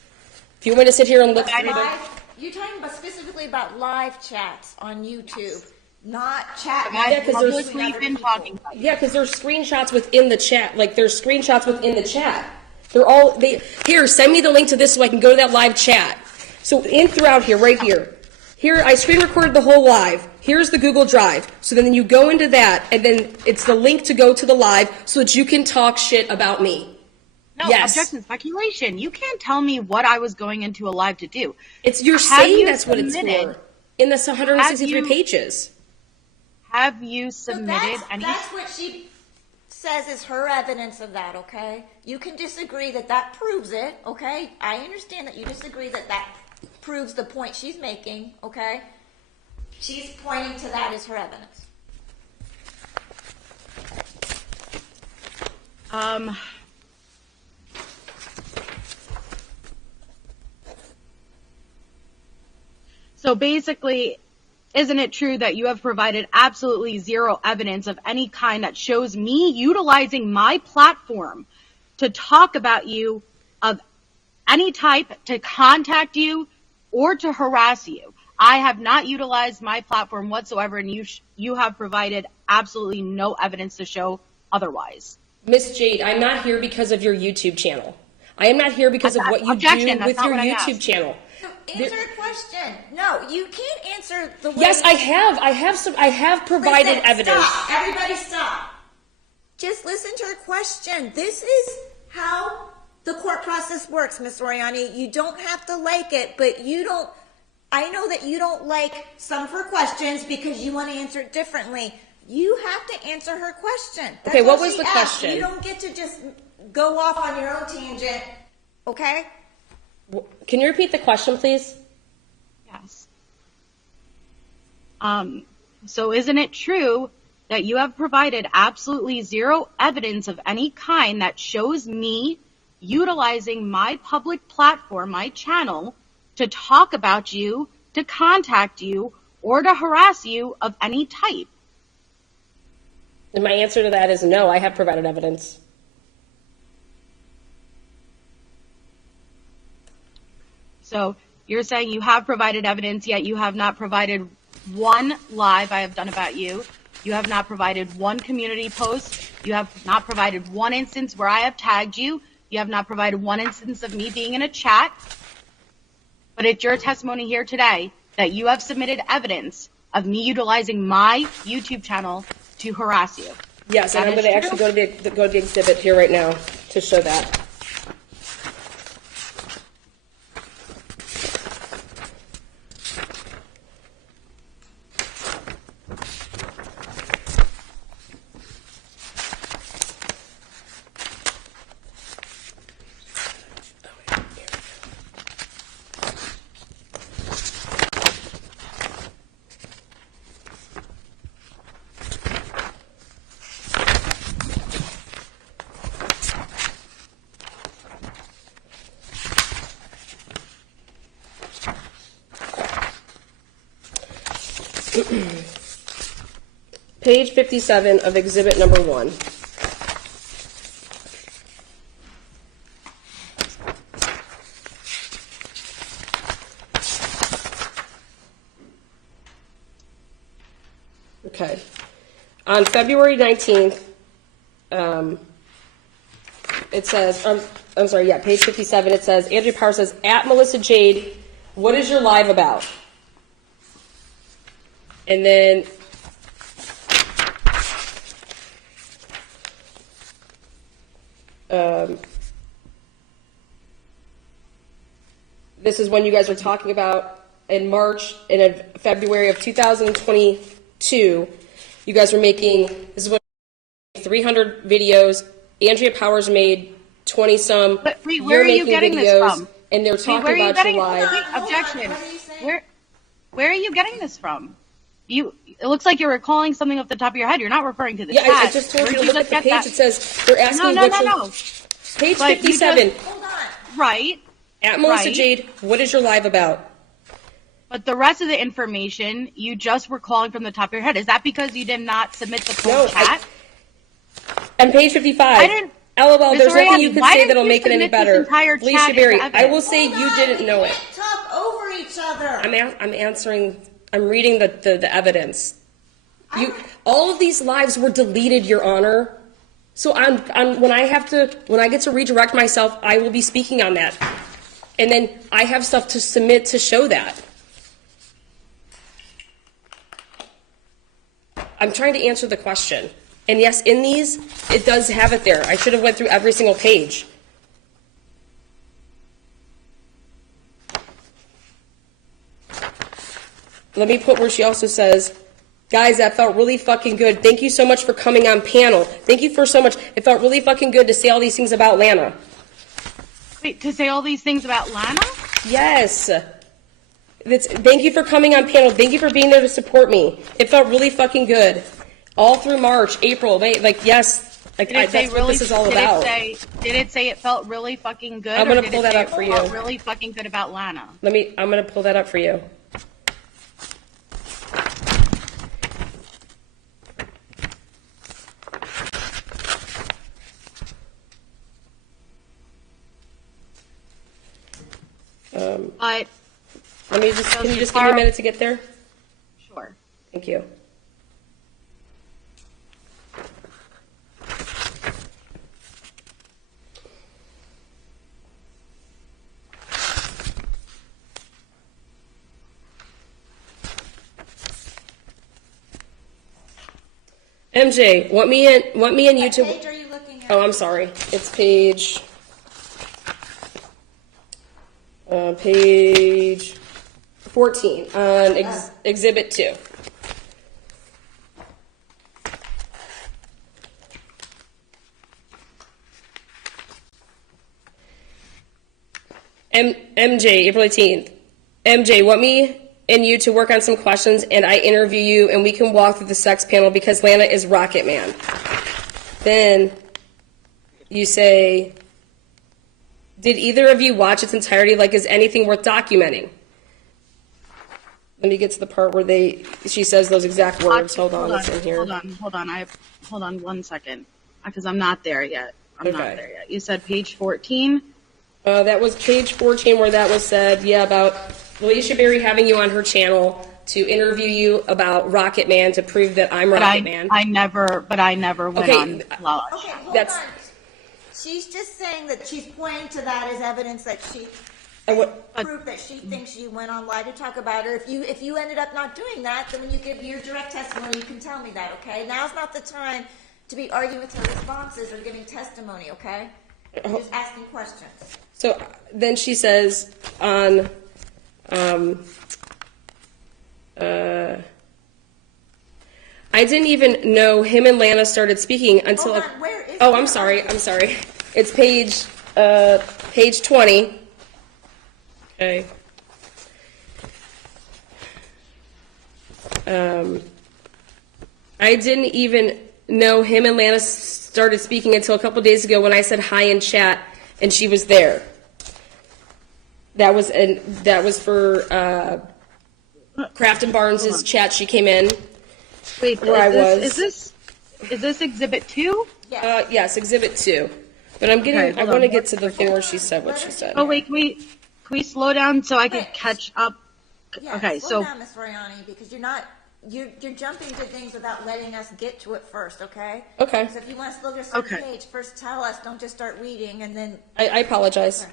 If you want me to sit here and look through them. You're talking about specifically about live chats on YouTube, not chat. I've because there's- publicly been talking about you. Yeah, because there's screenshots within the chat. Like, there's screenshots within the chat. Here, send me the link to this so I can go to that live chat. So throughout here, right here. Here, I screen recorded the whole live. Here's the Google Drive. So then you go into that, and then it's the link to go to the live so that you can talk shit about me. No, Yes. objection, speculation. You can't tell me what I was going into a live to do. You're Have saying you that's what it's submitted- for. In this 163 Have you- pages. Have you So submitted any? that's what she says is her evidence of that, okay? You can disagree that proves it, okay? I understand that you disagree that proves the point she's making, okay? She's pointing to that as her evidence. So basically, isn't it true that you have provided absolutely zero evidence of any kind that shows me utilizing my platform to talk about you of any type, to contact you, or to harass you? I have not utilized my platform whatsoever, and you have provided absolutely no evidence to show otherwise. Miss Jade, I'm not here because of your YouTube channel. I am not here because of what you Objection, do that's with not your what I YouTube asked. channel. So answer a question. No, you can't answer the way. Yes, I have. I have provided Listen, evidence. Stop. Everybody stop. Just listen to her question. This is how the court process works, Miss Oriani. You don't have to like it, but I know that you don't like some of her questions because you want to answer it differently. You have to answer her question. That's Okay, what all was she the asked. question? You don't get to just go off on your own tangent, okay? Can you repeat the question, please? Yes. So isn't it true that you have provided absolutely zero evidence of any kind that shows me utilizing my public platform, my channel, to talk about you, to contact you, or to harass you of any type? And my answer to that is no, I have provided evidence. So you're saying you have provided evidence, yet you have not provided one live I have done about you. You have not provided one community post. You have not provided one instance where I have tagged you. You have not provided one instance of me being in a chat. But it's your testimony here today that you have submitted evidence of me utilizing my YouTube channel to harass you. Yes, and I'm going to actually go to the exhibit here right now to show that. Page 57 of exhibit number 1. Okay. On February 19th, it says, I'm sorry, yeah, page 57, it says, Andrea Power says, at Melissa Jade, what is your live about? And then this is when you guys were talking about in March and in February of 2022, you guys were making, this is when 300 videos, Andrea Powers made 20 some. But wait, where are you getting this from? And they're Wait, talking where are you about getting your live. objection? What are you saying? Where are you getting this from? It looks like you're recalling something off the top of your head. You're not referring to the Yeah, chat. I just told you to look at the page. It says, they're asking No. Page But you 57. Hold on. Right. At Melissa Right. Jade, what is your live about? But the rest of the information, you just were calling from the top of your head. Is that because you did not submit the full No, chat? On page 55. I didn't. LOL, Ms. there's nothing Oriani, you can why say didn't that'll you make it any submit this better. entire Felicia chat Berry, into I will evidence? say you didn't know We it. can't talk over each other. I'm answering, I'm reading the evidence. All of these lives were deleted, Your Honor. So when I get to redirect myself, I will be speaking on that. And then I have stuff to submit to show that. I'm trying to answer the question. And yes, in these, it does have it there. I should have went through every single page. Let me put where she also says, guys, that felt really fucking good. Thank you so much for coming on panel. Thank you for so much. It felt really fucking good to say all these things about Lana. Wait, to say all these things about Lana? Yes. Thank you for coming on panel. Thank you for being there to support me. It felt really fucking good. All through March, April, May, yes. That's what this is all about. Did it say it felt really fucking good? I'm going to pull that up for you. Felt really fucking good about Lana. I'm going to pull that up for you. But can you just give me a minute to get there? Sure. Thank you. MJ, want me and you to. What page are you looking at? Oh, I'm sorry. It's page 14 on Exhibit 2. MJ, April 18th. MJ, want me and you to work on some questions, and I interview you, and we can walk through the sex panel because Lana is Rocket Man. Then you say, did either of you watch its entirety? Like, is anything worth documenting? Let me get to the part where she says those exact words. Hold on, it's in here. Hold on 1 second, because I'm not there yet. I'm not there yet. You said page 14? That was page 14 where that was said, about Felicia Berry having you on her channel to interview you about Rocket Man to prove that I'm Rocket Man. I never went on Lala. Okay, hold on. She's just saying that she's pointing to that as evidence that she proof that she thinks you went on live to talk about her. If you ended up not doing that, then when you give your direct testimony, you can tell me that, okay? Now's not the time to be arguing with her responses or giving testimony, okay? You're just asking questions. So then she says on I didn't even know him and Lana started speaking until. Hold on, where is I'm sorry. It's page 20. Okay. I didn't even know him and Lana started speaking until a couple days ago when I said hi in chat and she was there. That was for Kraft and Barnes' chat. She came in. Wait, is this Exhibit 2? Yes. Yes, Exhibit 2. But I want to get to the thing where she said what she said. Oh wait, can we slow down so I can catch up? Yeah, okay, slow so down, Ms. Oriani, because you're jumping to things without letting us get to it first, okay? Okay. So if you want us to look at a certain page, first tell us, don't just start reading and then. I apologize.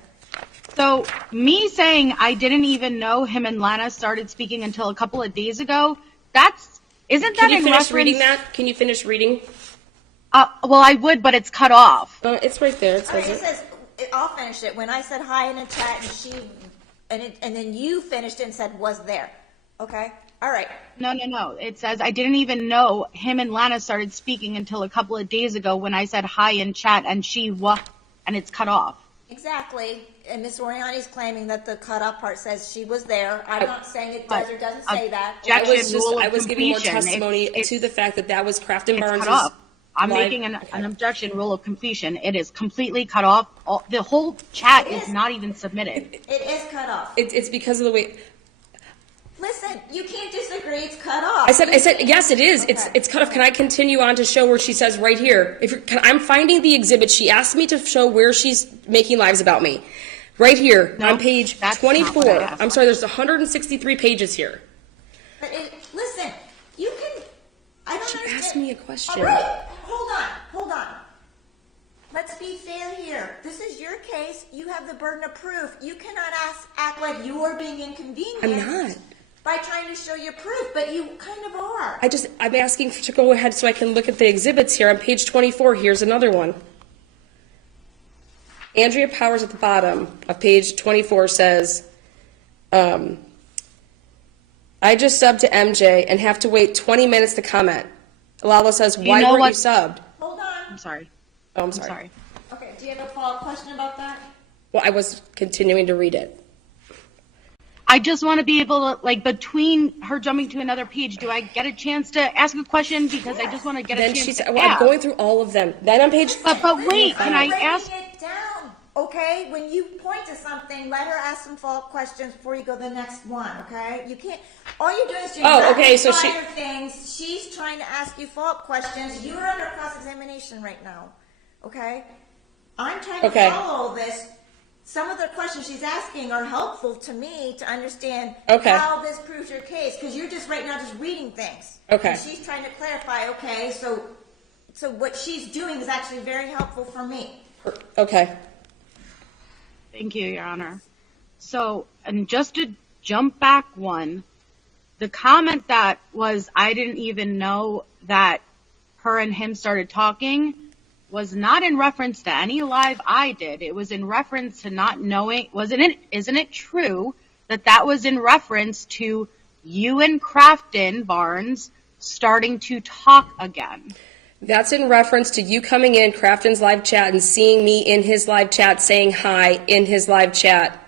So me saying I didn't even know him and Lana started speaking until a couple of days ago, isn't that Can you in finish reference? reading that? Can you finish reading? Well, I would, but it's cut off. It's right there. It All right, says it says, I'll finish it. When I said hi in a chat and then you finished it and said was there. Okay? All right. No. It says I didn't even know him and Lana started speaking until a couple of days ago when I said hi in chat and and it's cut off. Exactly. And Ms. Oriani's claiming that the cutoff part says she was there. I'm not saying it does or doesn't say that. I was giving more testimony to the fact that was Kraft and Barnes'. Cut off. I'm making an objection, rule of completion. It is completely cut off. The whole chat is not even submitted. It is cut off. It's because of the way. Listen, you can't disagree. It's cut off. I said, yes, it is. Okay. It's cut off. Can I continue on to show where she says right here? I'm finding the exhibit. She asked me to show where she's making lives about me. Right here on page 24. I'm sorry, there's 163 pages here. But listen, you can. I don't understand. She asked me a question. All right, hold on. Let's be fair here. This is your case. You have the burden of proof. You cannot act like you are being inconvenienced. I'm not. By trying to show your proof, but you kind of are. I'm asking to go ahead so I can look at the exhibits here on page 24. Here's another one. Andrea Powers at the bottom of page 24 says, I just subbed to MJ and have to wait 20 minutes to comment. Lala says, why weren't you subbed? Hold on. I'm sorry. Oh, I'm sorry. Okay, do you have a follow-up question about that? Well, I was continuing to read it. I just want to be able to, like, between her jumping to another page, do I get a chance to ask a question? Because I just want to get a chance She said, to well, I'm going through all of them. Then on page... But wait, can I ask... Writing it down, okay? When you point to something, let her ask some follow-up questions before you go to the next one, okay? You can't... All you're doing is doing so things. She's trying to ask you follow-up questions. You're under cross-examination right now, okay? I'm trying to follow this. Some of the questions she's asking are helpful to me to understand how this proves your case, because you're just right now just reading things. Okay. And she's trying to clarify, okay, so what she's doing is actually very helpful for me. Okay. Thank you, Your Honor. So, and just to jump back one, the comment that was, I didn't even know that her and him started talking, was not in reference to any live I did. It was in reference to not knowing, isn't it true that was in reference to you and Crafton Barnes starting to talk again? That's in reference to you coming in Crafton's live chat and seeing me in his live chat saying hi in his live chat.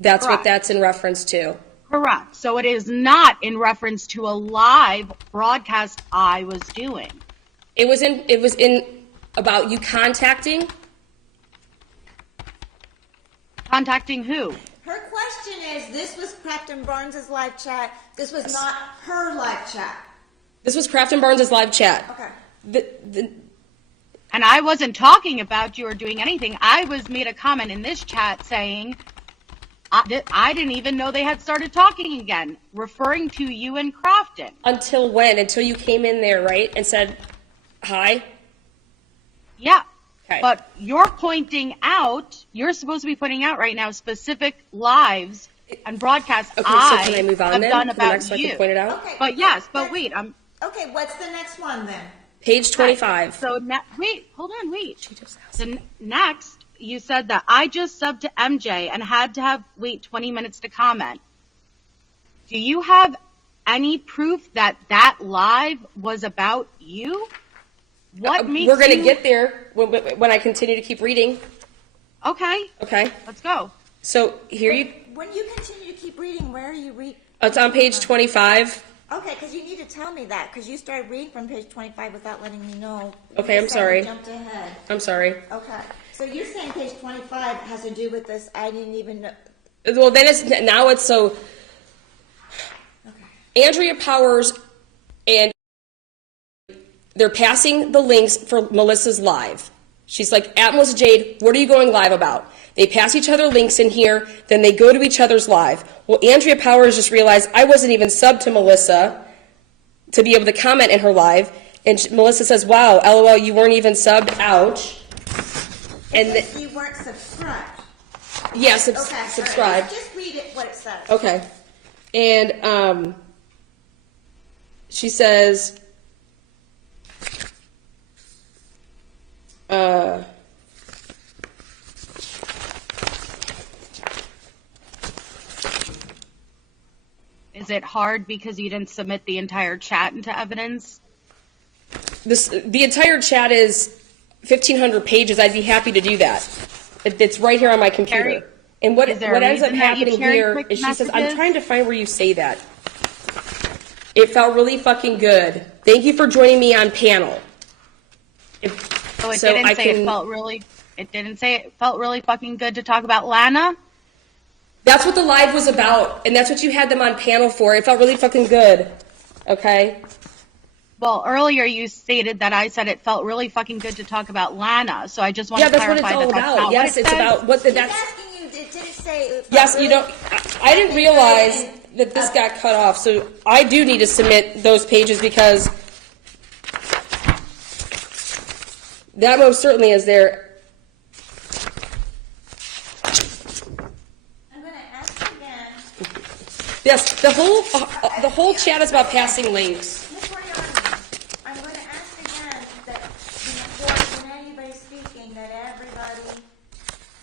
That's Correct. what that's in reference to. Correct. So it is not in reference to a live broadcast I was doing. It was in about you contacting? Contacting who? Her question is, this was Crafton Barnes' live chat. This was not her live chat. This was Crafton Barnes' live chat. Okay. And I wasn't talking about you or doing anything. I was made a comment in this chat saying, I didn't even know they had started talking again, referring to you and Crafton. Until when? Until you came in there, right, and said hi? Yeah. Okay. But you're supposed to be pointing out right now specific lives and broadcasts Okay, so can I move on have then? done The about next one I you. can point it out? Okay. But yes, but wait, Okay, what's the next one then? Page 25. So hold on. Next, you said that I just subbed to MJ and had to wait 20 minutes to comment. Do you have any proof that live was about you? What makes We're going to get there when I continue to keep reading. Okay. Okay. Let's go. So here When you continue to keep reading, where are you reading? It's on page 25. Okay, because you need to tell me that, because you started reading from page 25 without letting me know. Okay, You I'm decided sorry. to Jumped ahead. I'm sorry. Okay, so you're saying page 25 has to do with this, I didn't even know. Well, then it's so. Okay. Andrea Powers and they're passing the links for Melissa's live. She's like, at Melissa Jade, what are you going live about? They pass each other links in here, then they go to each other's live. Well, Andrea Powers just realized I wasn't even subbed to Melissa to be able to comment in her live. And Melissa says, wow, LOL, you weren't even subbed, ouch. And You weren't subscribed. yeah, Okay, subscribe. Right. Just read it, what it says. Okay. And she says, Is it hard because you didn't submit the entire chat into evidence? the entire chat is 1,500 pages. I'd be happy to do that. It's right here on my computer. Carrie, And what is there a ends up reason that you happening shared here quick is she says, I'm messages? trying to find where you say that. It felt really fucking good. Thank you for joining me on panel. So it didn't say it felt really fucking good to talk about Lana? That's what the live was about, and that's what you had them on panel for. It felt really fucking good. Okay? Well, earlier you stated that I said it felt really fucking good to talk about Lana, so I just want to Yeah, that's what clarify it's all that that's about. not Yes, what it it's says. about what the, He's that's. asking you, did it say? Yes, you know, I didn't realize that this got cut off, so I do need to submit those pages because that most certainly is there. I'm going to ask again. Yes, the whole chat is about passing links. Ms. Oriani, I'm going to ask again that before when anybody's speaking, that everybody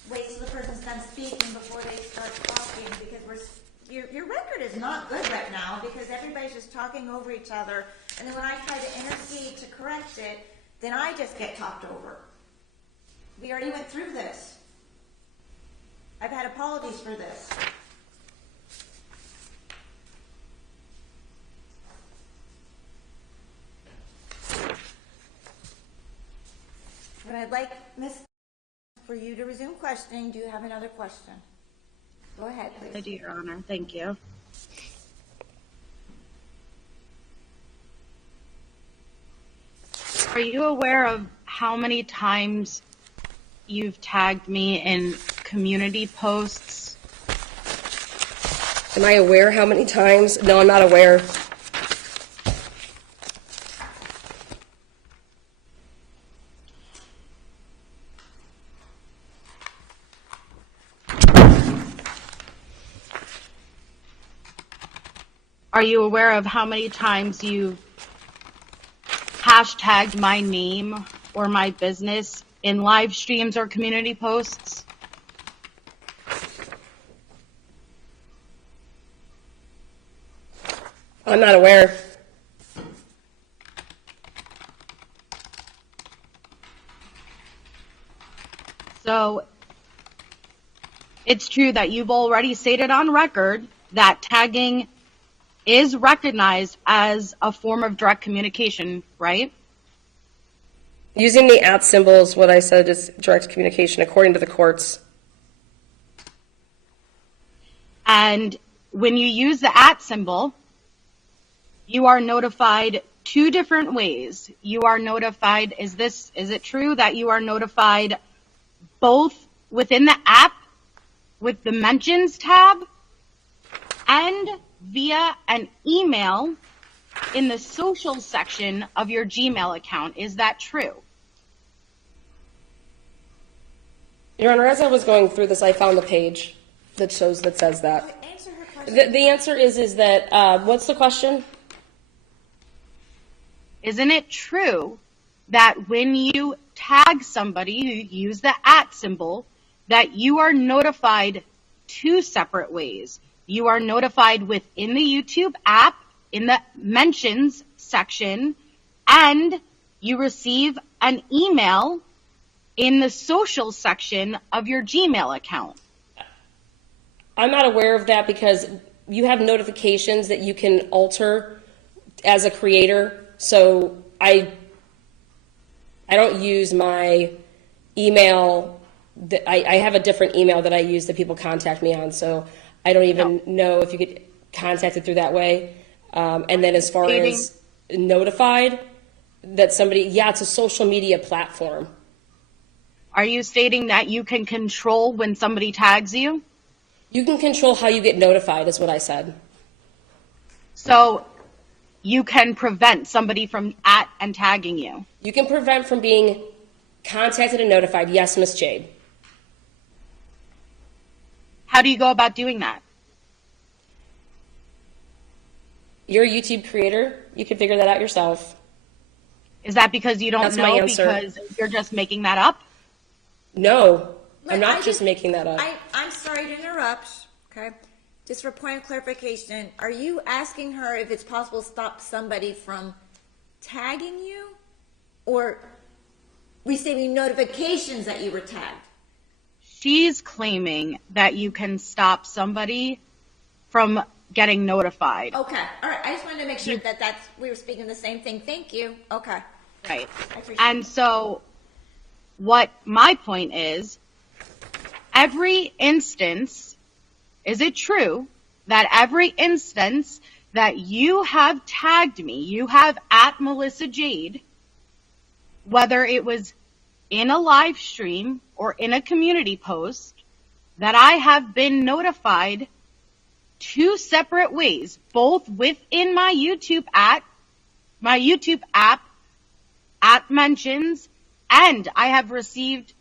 waits till the person's done speaking before they start talking, because your record is not good right now, because everybody's just talking over each other, and then when I try to intercede to correct it, then I just get talked over. We already went through this. I've had apologies for this. But I'd like, Ms., for you to resume questioning. Do you have another question? Go ahead, please. I do, Your Honor. Thank you. Are you aware of how many times you've tagged me in community posts? Am I aware how many times? No, I'm not aware. Are you aware of how many times you've hashtagged my name or my business in live streams or community posts? I'm not aware. So it's true that you've already stated on record that tagging is recognized as a form of direct communication, right? Using the @ symbol is what I said is direct communication according to the courts. And when you use the @ symbol, you are notified two different ways. You are notified, is it true that you are notified both within the app with the mentions tab and via an email in the social section of your Gmail account? Is that true? Your Honor, as I was going through this, I found the page that says that. Answer her question. The answer is that, what's the question? Isn't it true that when you tag somebody, you use the @ symbol, that you are notified two separate ways? You are notified within the YouTube app in the mentions section, and you receive an email in the social section of your Gmail account. I'm not aware of that because you have notifications that you can alter as a creator. So I don't use my email. I have a different email that I use that people contact me on. So I don't even know if you get contacted through that way. And then as far as notified that somebody, yeah, it's a social media platform. Are you stating that you can control when somebody tags you? You can control how you get notified, is what I said. So you can prevent somebody from @ and tagging you? You can prevent from being contacted and notified. Yes, Miss Jade. How do you go about doing that? You're a YouTube creator. You can figure that out yourself. Is that because you don't That's my know answer. because you're just making that up? No, I'm Look, not just making that up. I'm sorry to interrupt, okay? Just for point of clarification, are you asking her if it's possible to stop somebody from tagging you or receiving notifications that you were tagged? She's claiming that you can stop somebody from getting notified. Okay, all right. I just wanted to make sure that we were speaking the same thing. Thank you. Okay. Right. I appreciate And it. so what my point is, every instance is it true that every instance that you have tagged me, you have at Melissa Jade, whether it was in a live stream or in a community post, that I have been notified 2 separate ways, both within my YouTube app at mentions, and I have received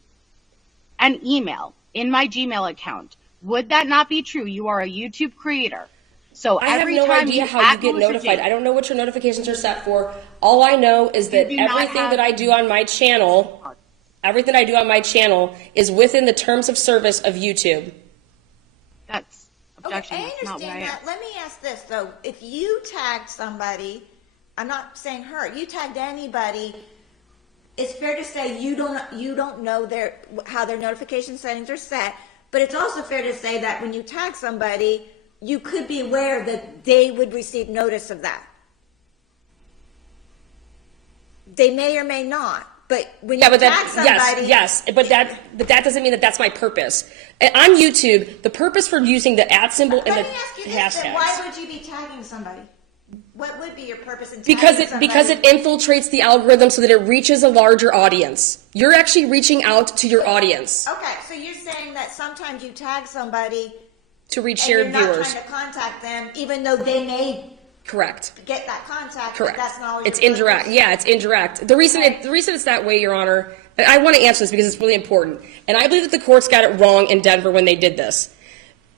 an email in my Gmail account. Would that not be true? You are a YouTube creator. So I have every no time idea you how you get notified. I don't know what your notifications are set for. All I know is that do not everything have- that I do on my channel, everything I do on my channel is within the terms of service of YouTube. That's objection. Okay, I That's not what understand I that. asked. Let me ask this though: if you tagged somebody, I'm not saying her, you tagged anybody. It's fair to say you don't know how their notification settings are set, but it's also fair to say that when you tag somebody, you could be aware that they would receive notice of that. They may or may not, but when you tag somebody, yes, but that doesn't mean that that's my purpose. On YouTube, the purpose for using the @ symbol and let the me ask you this: then hashtags. why would you be tagging somebody? What would be your purpose in tagging Because somebody? it infiltrates the algorithm so that it reaches a larger audience. You're actually reaching out to your audience Okay, so you're saying that sometimes you tag somebody to reach and shared you're not viewers. trying to contact them, even though they may Correct. get that contact. Correct. But that's not always It's your indirect. purpose. Yeah, it's indirect. The reason it's that way, Your Honor, and I want to answer this because it's really important, and I believe that the courts got it wrong in Denver when they did this.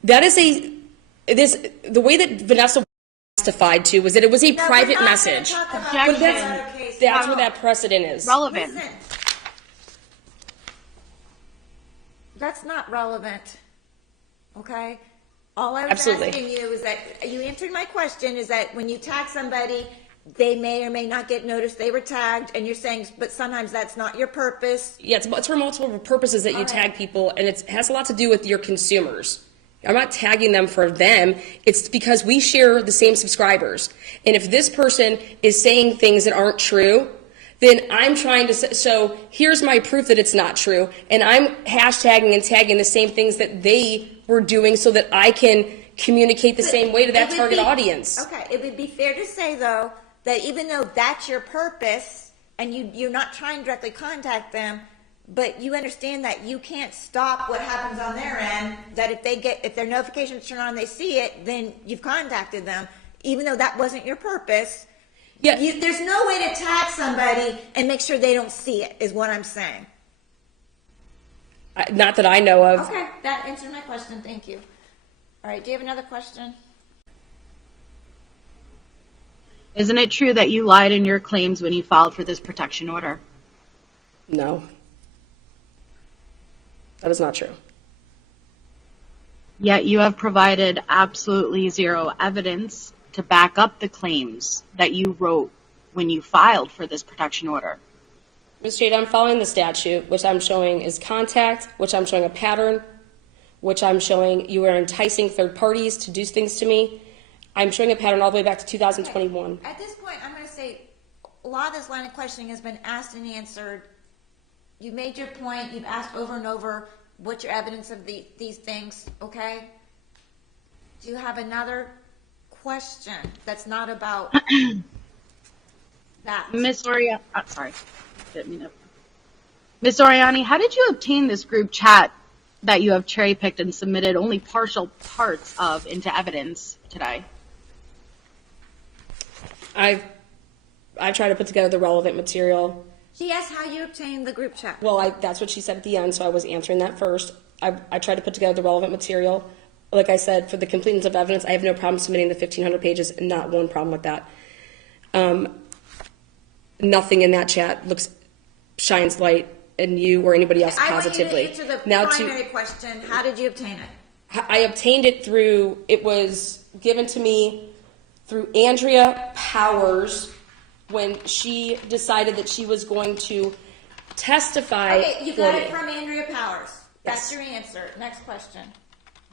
That is the way that Vanessa testified to was that it was a No, we're private not message. gonna talk about But the that's- other case. That's where that precedent is. Relevant. Listen, that's not relevant. Okay? All I was Absolutely. asking you is that you answered my question is that when you tag somebody, they may or may not get noticed they were tagged, and you're saying, but sometimes that's not your purpose. Yeah, it's for multiple purposes that you All right. tag people, and it has a lot to do with your consumers. I'm not tagging them for them. It's because we share the same subscribers. And if this person is saying things that aren't true, then I'm trying to say, so here's my proof that it's not true. And I'm hashtagging and tagging the same things that they were doing so that I can communicate the same way to that It would target be- audience. Okay, it would be fair to say though that even though that's your purpose and you're not trying to directly contact them, but you understand that you can't stop what happens on their end. That if their notifications turn on, they see it, then you've contacted them, even though that wasn't your purpose. Yeah. There's no way to tag somebody and make sure they don't see it. Is what I'm saying. Not that I know of. Okay, that answered my question. Thank you. All right, do you have another question? Isn't it true that you lied in your claims when you filed for this protection order? No. That is not true. Yet you have provided absolutely zero evidence to back up the claims that you wrote when you filed for this protection order. Ms. Jade, I'm following the statute, which I'm showing is contact, which I'm showing a pattern, which I'm showing you are enticing third parties to do things to me. I'm showing a pattern all the way back to 2021. At this point, I'm going to say a lot of this line of questioning has been asked and answered. You made your point. You've asked over and over what's your evidence of these things, okay? Do you have another question that's not about that? Miss Oriani, sorry, didn't mean to. Miss Oriani, how did you obtain this group chat that you have cherry picked and submitted only partial parts of into evidence today? I've tried to put together the relevant material. She asked how you obtained the group chat. Well, that's what she said at the end, so I was answering that first. I tried to put together the relevant material. Like I said, for the completeness of evidence, I have no problem submitting the 1,500 pages, not one problem with that. Nothing in that chat shines light in you or anybody else positively. I want you to answer the Now primary question. How did you obtain it? I obtained it it was given to me through Andrea Powers when she decided that she was going to testify. Okay, you got for it me. from Andrea Powers. That's Yes. your answer. Next question.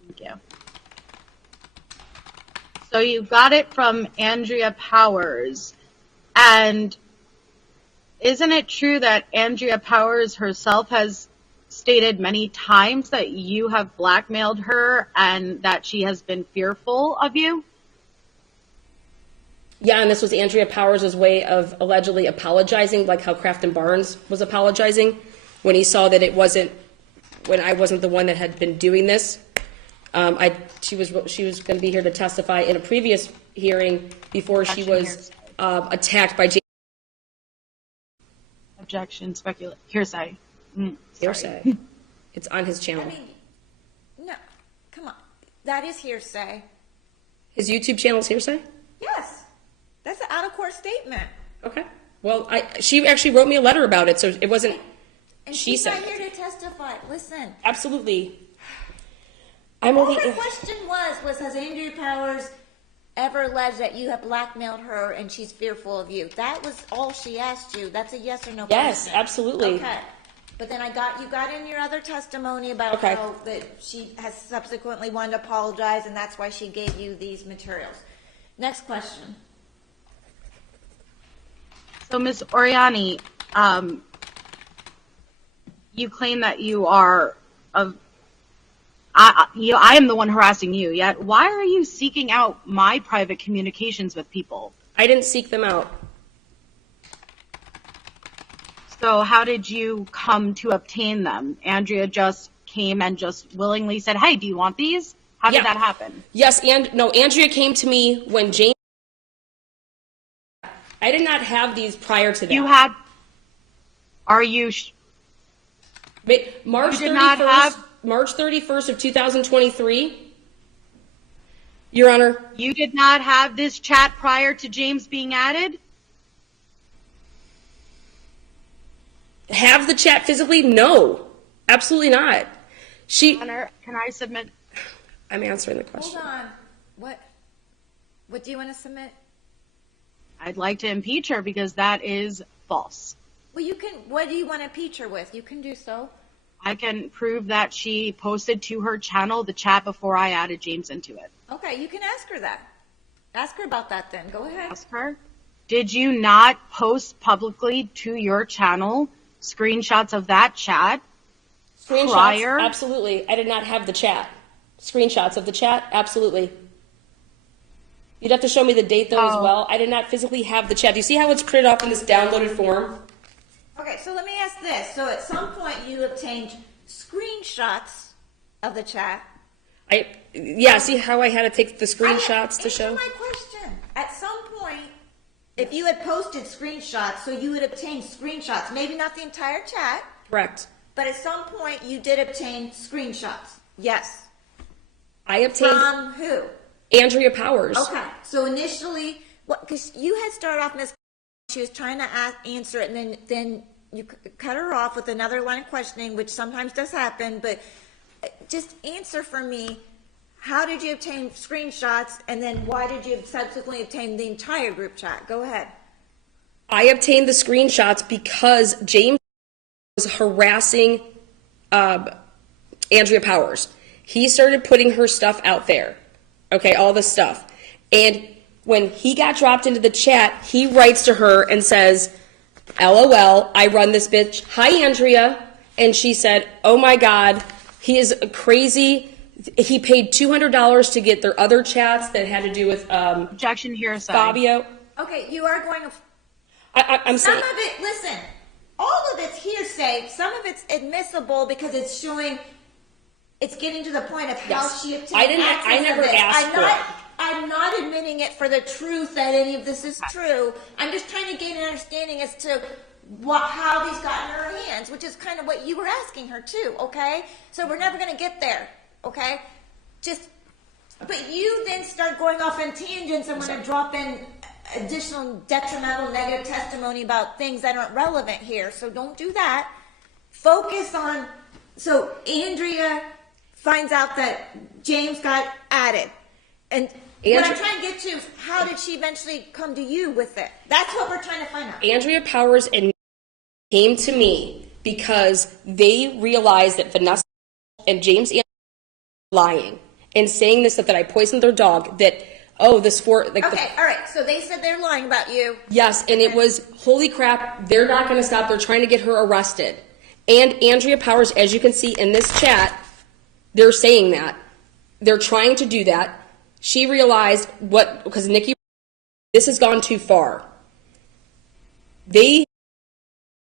Thank you. So you got it from Andrea Powers. And isn't it true that Andrea Powers herself has stated many times that you have blackmailed her and that she has been fearful of you. Yeah, and this was Andrea Powers' way of allegedly apologizing, like how Crafton Barnes was apologizing when he saw that when I wasn't the one that had been doing this. She was going to be here to testify in a previous hearing before she was attacked by Jade. Objection, hearsay. Hearsay. It's on his channel. I mean, no, come on. That is hearsay. His YouTube channel is hearsay? Yes. That's an out-of-court statement. Okay. Well, she actually wrote me a letter about it, so it wasn't. And she she's said not here to testify. Listen. Absolutely. All her question was has Andrea Powers ever alleged that you have blackmailed her and she's fearful of you? That was all she asked you. That's a yes or no Yes, question. absolutely. Okay. But then you got in your other testimony about how that she has subsequently wanted to apologize and that's why she gave you these materials. Next question. So, Ms. Oriani, you claim that you are I am the one harassing you, yet why are you seeking out my private communications with people? I didn't seek them out. So how did you come to obtain them? Andrea just came and just willingly said, hey, do you want these? How did that happen? Yes, Andrea came to me when James. I did not have these prior to that. You had, are you? March You did 31st, not have- March 31st of 2023, Your Honor. You did not have this chat prior to James being added? Have the chat physically? No, absolutely not. Honor, can I submit? I'm answering the question. Hold on. What do you want to submit? I'd like to impeach her because that is false. Well, you can. What do you want to impeach her with? You can do so. I can prove that she posted to her channel the chat before I added James into it. Okay, you can ask her that. Ask her about that then. Go ahead. Ask her. Did you not post publicly to your channel screenshots of that chat? Screenshots? Prior? Absolutely. I did not have the chat. Screenshots of the chat? Absolutely. You'd have to show me the date though as well. I did not physically have the chat. Do you see how it's printed off in this downloaded form? Okay, so let me ask this. So at some point you obtained screenshots of the chat. See how I had to take the screenshots to show? Answer my question. At some point, if you had posted screenshots, so you would obtain screenshots, maybe not the entire chat. Correct. But at some point you did obtain screenshots. Yes. I obtained From who? Andrea Powers. Okay, so initially, because you had started off, Miss, she was trying to answer it, and then you cut her off with another line of questioning, which sometimes does happen, but just answer for me, how did you obtain screenshots, and then why did you subsequently obtain the entire group chat? Go ahead. I obtained the screenshots because James was harassing Andrea Powers. He started putting her stuff out there. Okay, all the stuff. And when he got dropped into the chat, he writes to her and says, LOL, I run this bitch. Hi, Andrea. And she said, oh my God, he is crazy. He paid $200 to get their other chats that had to do with Objection hearsay. Fabio. Okay, you are going to... I'm Some saying... of it, listen, all of it's hearsay. Some of it's admissible because it's showing... It's getting to the point of how she obtained I never asked for it. I'm not admitting it for the truth that any of this is true. I'm just trying to gain an understanding as to how these got in her hands, which is kind of what you were asking her too, okay? So we're never going to get there, okay? But you then start going off on tangents and want to drop in additional detrimental negative testimony about things that aren't relevant here. So don't do that. Focus on, so Andrea finds out that James got added. And what I'm trying to get to is how did she eventually come to you with it? That's what we're trying to find out. Andrea Powers and came to me because they realized that Vanessa and James were lying and saying this, that I poisoned their dog, that, all right, so they said they're lying about you. Yes, and it was, holy crap, they're not going to stop. They're trying to get her arrested. And Andrea Powers, as you can see in this chat, they're saying that. They're trying to do that. She realized because Nikki, this has gone too far. They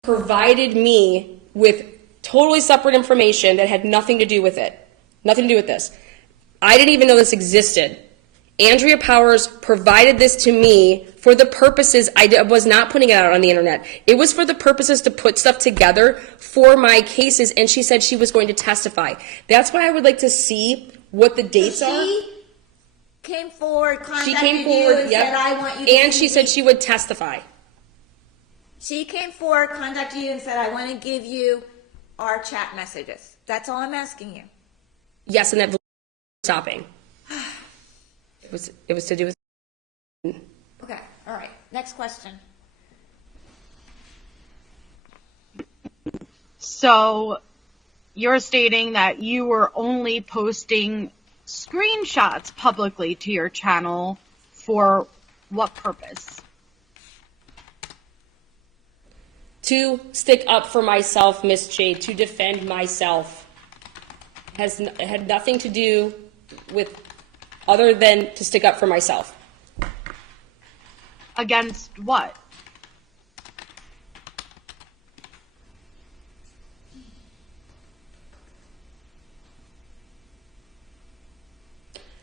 provided me with totally separate information that had nothing to do with it. Nothing to do with this. I didn't even know this existed. Andrea Powers provided this to me for the purposes, I was not putting it out on the internet. It was for the purposes to put stuff together for my cases, and she said she was going to testify. That's why I would like to see what the dates are. She came forward, contacted She came you forward, and yep. said, I want you to And give she said me-" she would testify. She came forward, contacted you and said, I want to give you our chat messages. That's all I'm asking you. Yes, and that stopping. It was to do with. Okay, all right. Next question. So you're stating that you were only posting screenshots publicly to your channel for what purpose? To stick up for myself, Miss Jade, to defend myself. Had nothing to do with other than to stick up for myself. Against what?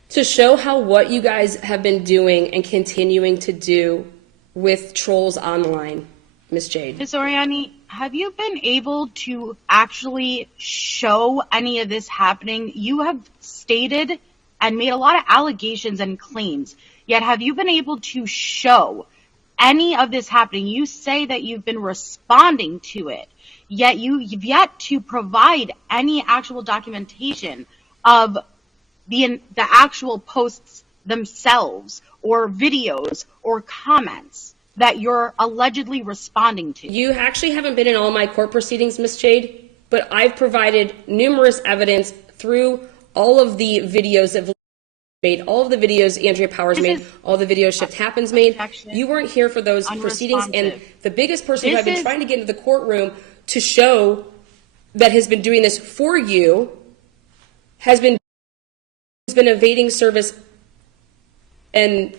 To show how what you guys have been doing and continuing to do with trolls online, Miss Jade. Ms. Oriani, have you been able to actually show any of this happening? You have stated and made a lot of allegations and claims, yet have you been able to show any of this happening? You say that you've been responding to it, yet you've yet to provide any actual documentation of the actual posts themselves or videos or comments that you're allegedly responding to. You actually haven't been in all my court proceedings, Miss Jade, but I've provided numerous evidence through all of the videos that made, all of the videos Andrea Powers made, all the videos Shift Happens made. You weren't here for those proceedings, and the biggest person who I've been trying to get into the courtroom to show that has been doing this for you has been evading service. And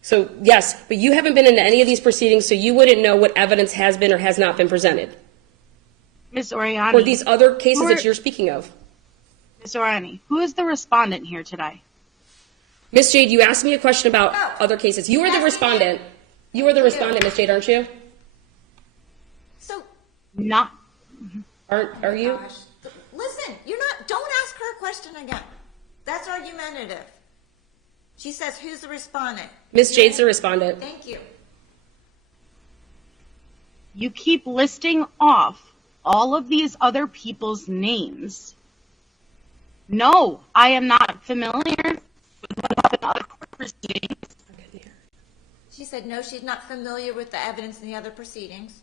so, yes, but you haven't been in any of these proceedings, so you wouldn't know what evidence has been or has not been presented. Ms. Oriani. Or these other cases that you're speaking of. Ms. Oriani, who is the respondent here today? Miss Jade, you asked me a question about other cases. You are the respondent. You are the respondent, Miss Jade, aren't you? So, Not. Are you? gosh, listen, don't ask her a question again. That's argumentative. She says, who's the respondent? Miss Jade's the respondent. Thank you. You keep listing off all of these other people's names. No, I am not familiar with what happened in other court proceedings. She said, no, she's not familiar with the evidence in the other proceedings.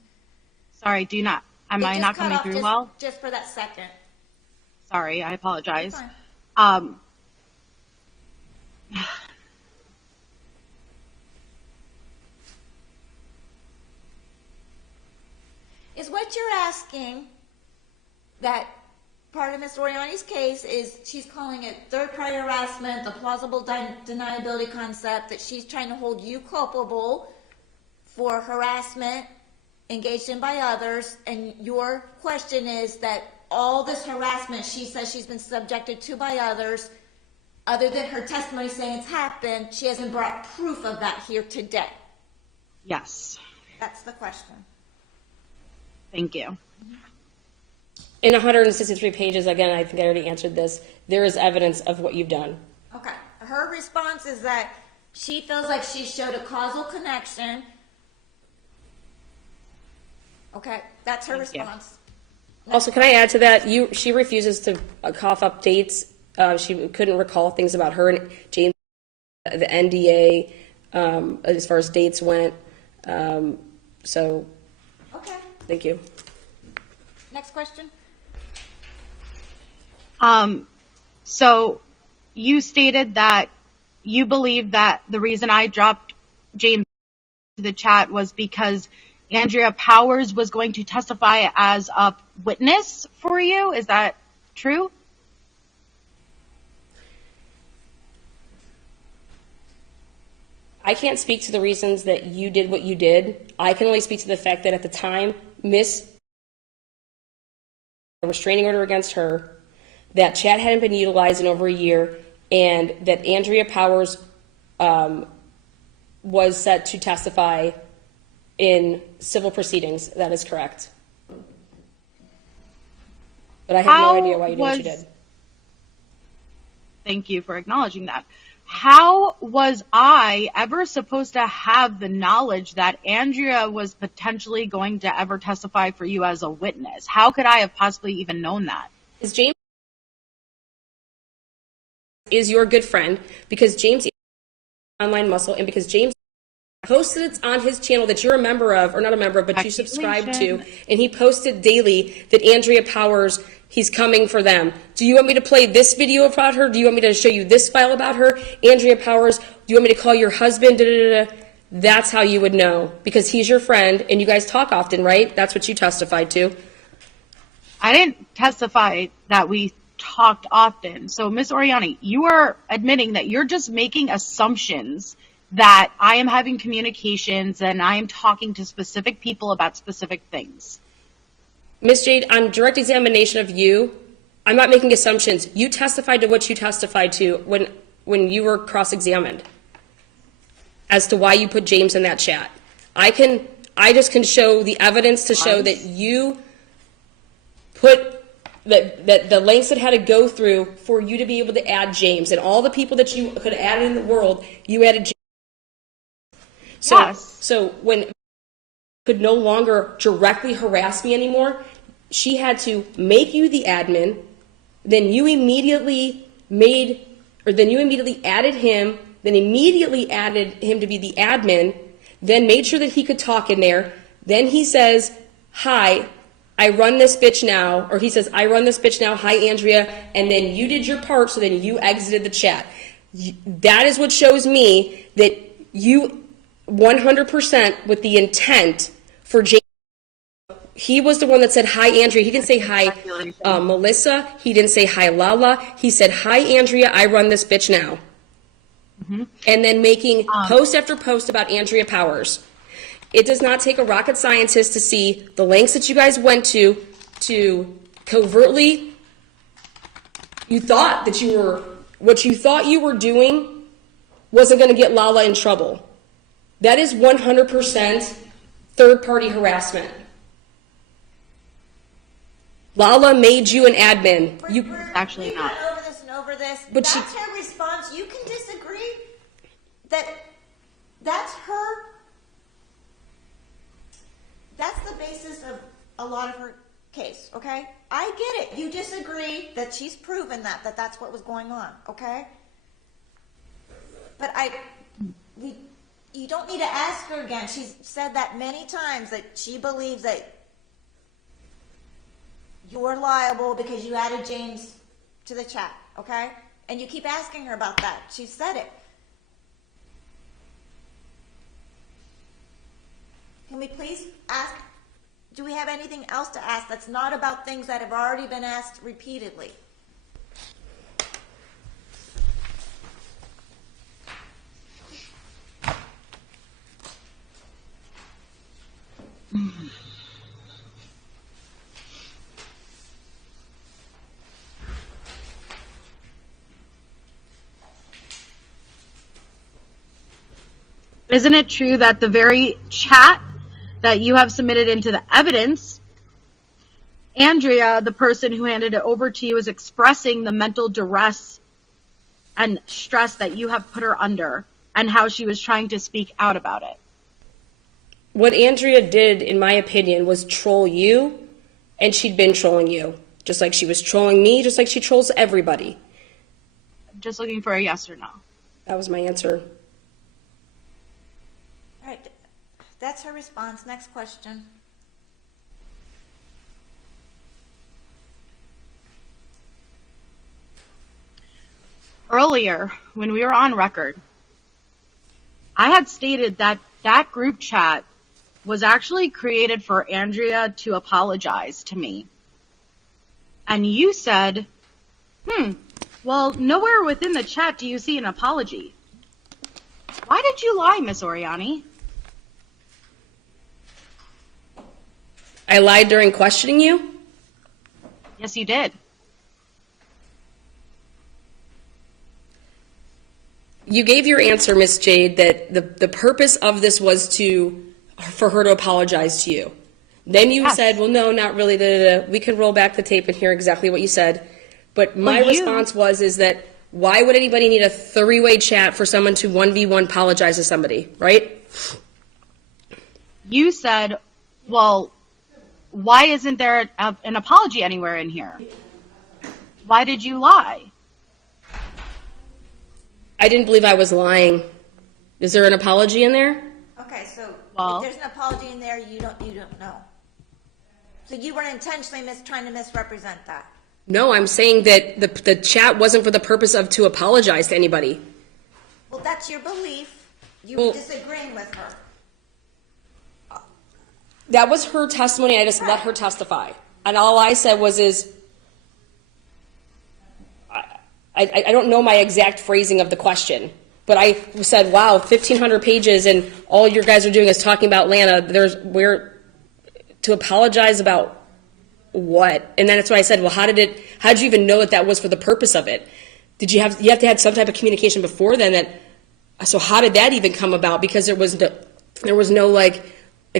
Sorry, am I not coming through well? Just for that second. Sorry, I apologize. Fine. Is what you're asking that part of Ms. Oriani's case is she's calling it third-party harassment, the plausible deniability concept, that she's trying to hold you culpable for harassment engaged in by others, and your question is that all this harassment she says she's been subjected to by others, other than her testimony saying it's happened, she hasn't brought proof of that here today. Yes. That's the question. Thank you. In 163 pages, again, I think I already answered this, there is evidence of what you've done. Okay. Her response is that she feels like she showed a causal connection. Okay, that's her response. Also, can I add to that? She refuses to cough up dates. She couldn't recall things about her and James, the NDA, as far as dates went. So, Okay. thank you. Next question. So you stated that you believe that the reason I dropped James to the chat was because Andrea Powers was going to testify as a witness for you. Is that true? I can't speak to the reasons that you did what you did. I can only speak to the fact that at the time, a restraining order against her, that chat hadn't been utilized in over a year, and that Andrea Powers was set to testify in civil proceedings. That is correct. But I have no idea why you did what you did. Thank you for acknowledging that. How was I ever supposed to have the knowledge that Andrea was potentially going to ever testify for you as a witness? How could I have possibly even known that? Is James is your good friend, because James is online muscle, and because James posted it on his channel that you're a member of, or not a member of, but you subscribe to, and he posted daily that Andrea Powers, he's coming for them. Do you want me to play this video about her? Do you want me to show you this file about her? Andrea Powers, do you want me to call your husband? Da, da, da, da. That's how you would know, because he's your friend, and you guys talk often, right? That's what you testified to. I didn't testify that we talked often. So, Ms. Oriani, you are admitting that you're just making assumptions that I am having communications and I am talking to specific people about specific things. Ms. Jade, on direct examination of you, I'm not making assumptions. You testified to what you testified to when you were cross-examined as to why you put James in that chat. I just can show the evidence to show that you put that the lengths it had to go through for you to be able to add James, and all the people that you could add in the world, you added James. So when could no longer directly harass me anymore, she had to make you the admin, then you immediately added him, then immediately added him to be the admin, then made sure that he could talk in there. Then he says, hi, I run this bitch now, or he says, I run this bitch now, hi Andrea, and then you did your part, so then you exited the chat. That is what shows me that you 100% with the intent for James. He was the one that said, hi, Andrea. He didn't say, hi, Melissa. He didn't say, hi, Lala. He said, hi, Andrea, I run this bitch now. Mm-hmm. And then making post after post about Andrea Powers. It does not take a rocket scientist to see the lengths that you guys went to covertly. You thought that what you thought you were doing wasn't going to get Lala in trouble. That is 100% third-party harassment. Lala made you an admin. We're actually not over this and over this. But that's her response. You can disagree. That's her. That's the basis of a lot of her case. Okay, I get it. You disagree that she's proven that that's what was going on. Okay, but you don't need to ask her again. She's said that many times that she believes that you're liable because you added James to the chat, okay? And you keep asking her about that. She said it. Can we please ask, do we have anything else to ask that's not about things that have already been asked repeatedly? Isn't it true that the very chat that you have submitted into the evidence, Andrea, the person who handed it over to you, is expressing the mental duress and stress that you have put her under and how she was trying to speak out about it? What Andrea did, in my opinion, was troll you, and she'd been trolling you. Just like she was trolling me, just like she trolls everybody. Just looking for a yes or no. That was my answer. All right, that's her response. Next question. Earlier, when we were on record, I had stated that that group chat was actually created for Andrea to apologize to me. And you said, well, nowhere within the chat do you see an apology. Why did you lie, Miss Oriani? I lied during questioning you? Yes, you did. You gave your answer, Miss Jade, that the purpose of this was for her to apologize to you. Then you said, well, no, not really. We can roll back the tape and hear exactly what you said. But my response is that why would anybody need a three-way chat for someone to 1v1 apologize to somebody, right? You said, well, why isn't there an apology anywhere in here? Why did you lie? I didn't believe I was lying. Is there an apology in there? Okay, so Well, if there's an apology in there, you don't know. So you weren't intentionally trying to misrepresent that. No, I'm saying that the chat wasn't for the purpose of to apologize to anybody. Well, that's your belief. You were disagreeing with her. That was her testimony. I just let her testify. And all I said I don't know my exact phrasing of the question, but I said, wow, 1,500 pages and all you guys are doing is talking about Lana. To apologize about what? And then that's why I said, well, how did you even know that was for the purpose of it? You have to have some type of communication before then so how did that even come about? Because there was no like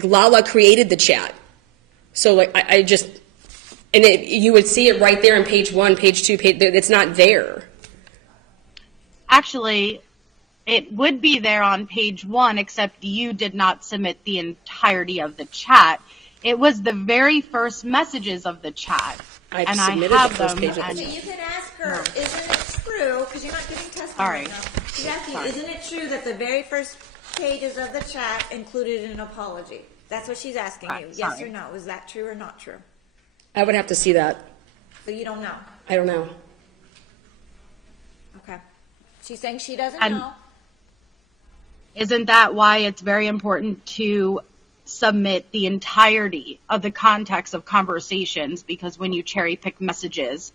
Lala created the chat. So like, you would see it right there on page 1, page 2, it's not there. actually, it would be there on page 1, except you did not submit the entirety of the chat. It was the very first messages of the chat. I've and submitted I have the first them. page of the And So you can ask her, isn't it true, because you're not giving testimony Sorry. now. She's asking you, isn't it true that the very first pages of the chat included an apology? That's what she's asking you. Yes Sorry. or no? Is that true or not true? I would have to see that. So you don't know. I don't know. Okay. She's saying she doesn't And- know. Isn't that why it's very important to submit the entirety of the context of conversations? Because when you cherry pick messages,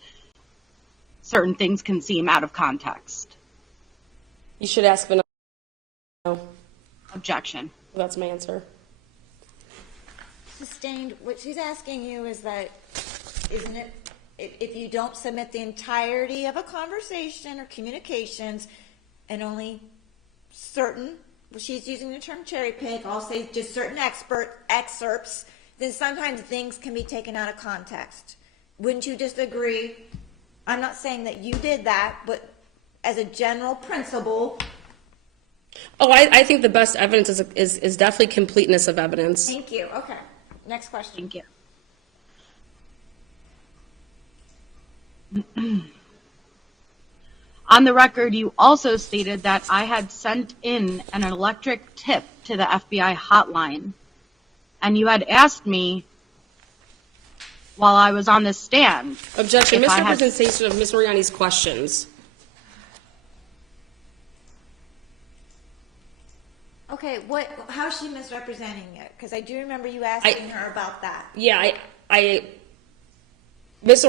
certain things can seem out of context. You should ask Vanessa. Objection. That's my answer. Sustained, what she's asking you is that, isn't it, if you don't submit the entirety of a conversation or communications and only certain, well, she's using the term cherry pick, I'll say just certain excerpts, then sometimes things can be taken out of context. Wouldn't you just agree? I'm not saying that you did that, but as a general principle. Oh, I think the best evidence is definitely completeness of evidence. Thank you. Okay. Next question. Thank you. On the record, you also stated that I had sent in an electric tip to the FBI hotline, and you had asked me while I was on the stand. Objection. if I had- Misrepresentation of Ms. Oriani's questions. Okay, how is she misrepresenting it? Because I do remember you asking her about that. Yeah, Ms.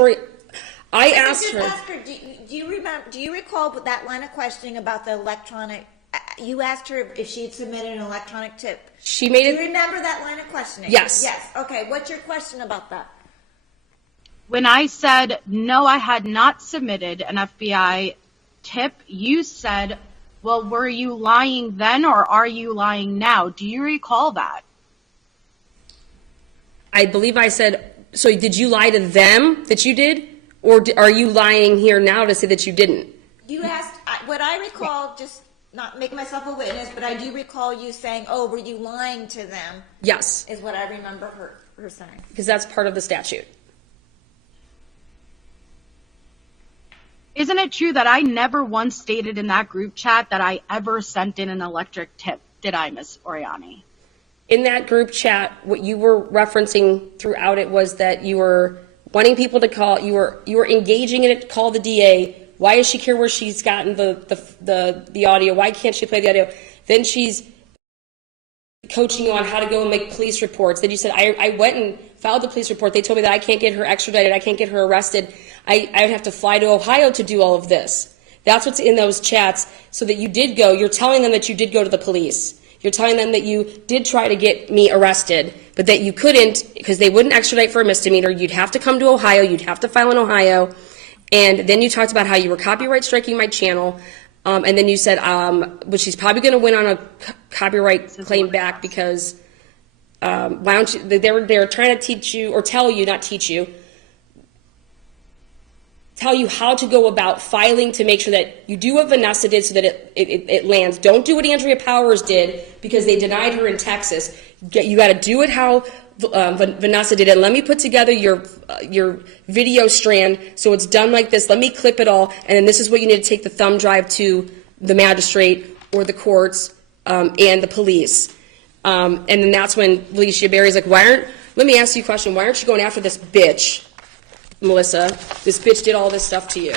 I asked Just her. ask her, do you recall that line of questioning about the electronic, you asked her if she had submitted an electronic tip. She made Do you it. remember that line of questioning? Yes. Yes, okay, what's your question about that? When I said, no, I had not submitted an FBI tip, you said, well, were you lying then or are you lying now? Do you recall that? I believe I said, so did you lie to them that you did? Or are you lying here now to say that you didn't? You asked, what I recall, just not making myself a witness, but I do recall you saying, oh, were you lying to them? Yes, Is what I remember her saying. because that's part of the statute. Isn't it true that I never once stated in that group chat that I ever sent in an electric tip? Did I, Miss Oriani? In that group chat, what you were referencing throughout it was that you were wanting people to call, you were engaging in it to call the DA. Why does she care where she's gotten the audio? Why can't she play the audio? Then she's coaching you on how to go and make police reports. Then you said, I went and filed the police report. They told me that I can't get her extradited. I can't get her arrested. I would have to fly to Ohio to do all of this. That's what's in those chats, so that you did go. You're telling them that you did go to the police. You're telling them that you did try to get me arrested, but that you couldn't because they wouldn't extradite for a misdemeanor. You'd have to come to Ohio. You'd have to file in Ohio. And then you talked about how you were copyright striking my channel. And then you said, but she's probably going to win on a copyright claim back because why don't you? They're trying to teach you or tell you, not teach you, tell you how to go about filing to make sure that you do what Vanessa did so that it lands. Don't do what Andrea Powers did because they denied her in Texas. You got to do it how Vanessa did it. Let me put together your video strand so it's done like this. Let me clip it all, and then this is what you need to take the thumb drive to the magistrate or the courts and the police. And then that's when Alicia Berry's like, let me ask you a question. Why aren't you going after this bitch? Melissa, this bitch did all this stuff to you.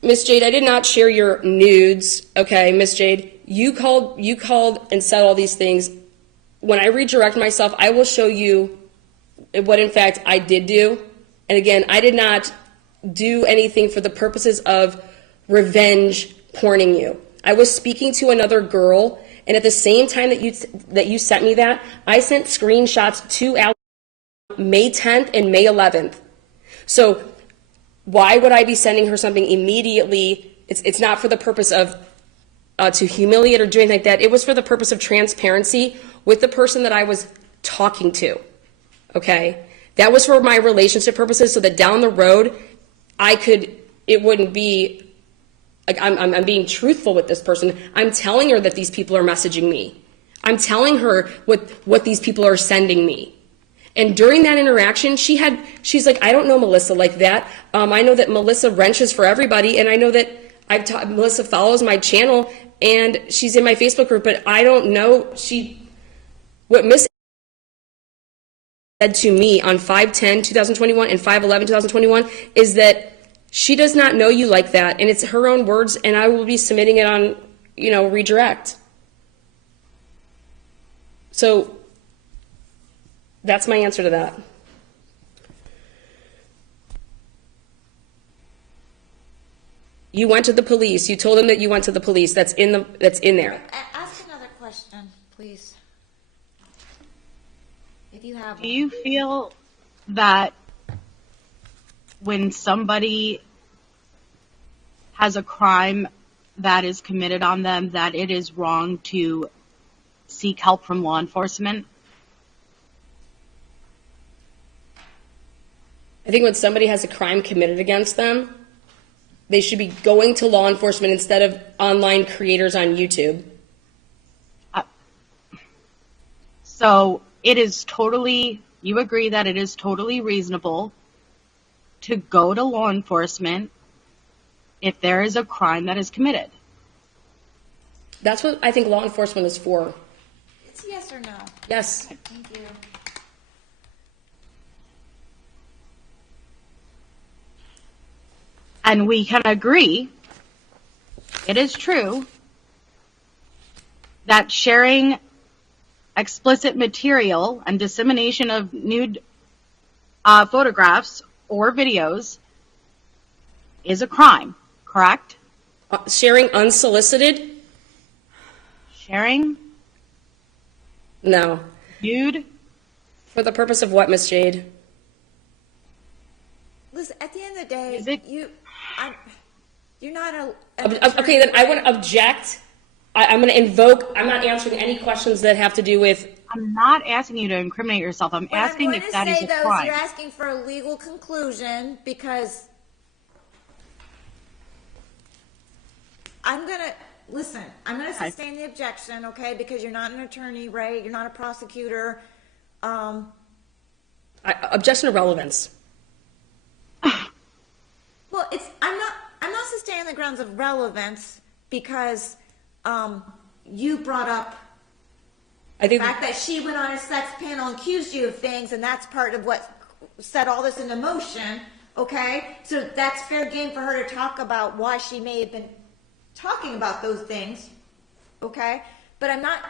Miss Jade, I did not share your nudes. Okay, Miss Jade, you called and said all these things. When I redirect myself, I will show you what in fact I did do. And again, I did not do anything for the purposes of revenge porning you. I was speaking to another girl, and at the same time that you sent me that, I sent screenshots to Alex May 10th and May 11th. So why would I be sending her something immediately? It's not for the purpose of to humiliate or do anything like that. It was for the purpose of transparency with the person that I was talking to. Okay? That was for my relationship purposes so that down the road it wouldn't be like I'm being truthful with this person. I'm telling her that these people are messaging me. I'm telling her what these people are sending me. And during that interaction, she's like, I don't know Melissa like that. I know that Melissa wrenches for everybody, and I know that Melissa follows my channel, and she's in my Facebook group, but I don't know what Miss said to me on 5/10/2021 and 5/11/2021 is that she does not know you like that, and it's her own words, and I will be submitting it on, redirect. So that's my answer to that. You went to the police. You told them that you went to the police. That's in there. Ask another question, please. If you have one. Do you feel that when somebody has a crime that is committed on them, that it is wrong to seek help from law enforcement? I think when somebody has a crime committed against them, they should be going to law enforcement instead of online creators on YouTube. So you agree that it is totally reasonable to go to law enforcement if there is a crime that is committed? That's what I think law enforcement is for. It's yes or no. Yes. Thank you. And we can agree, it is true, that sharing explicit material and dissemination of nude photographs or videos is a crime, correct? Sharing unsolicited? Sharing No. nude? For the purpose of what, Miss Jade? Listen, at the end of the day, Is it- you're not a. Okay, then I want to object. I'm going to invoke. I'm not answering any questions that have to do with. I'm not asking you to incriminate yourself. I'm asking if that is a crime. You're asking for a legal conclusion because I'm going to sustain the objection, okay? Because you're not an attorney, right? You're not a prosecutor. Objection to relevance. Well, I'm not sustaining the grounds of relevance because you brought up the fact that she went on a sex panel and accused you of things, and that's part of what set all this into motion, okay? So that's fair game for her to talk about why she may have been talking about those things. okay? But I'm not,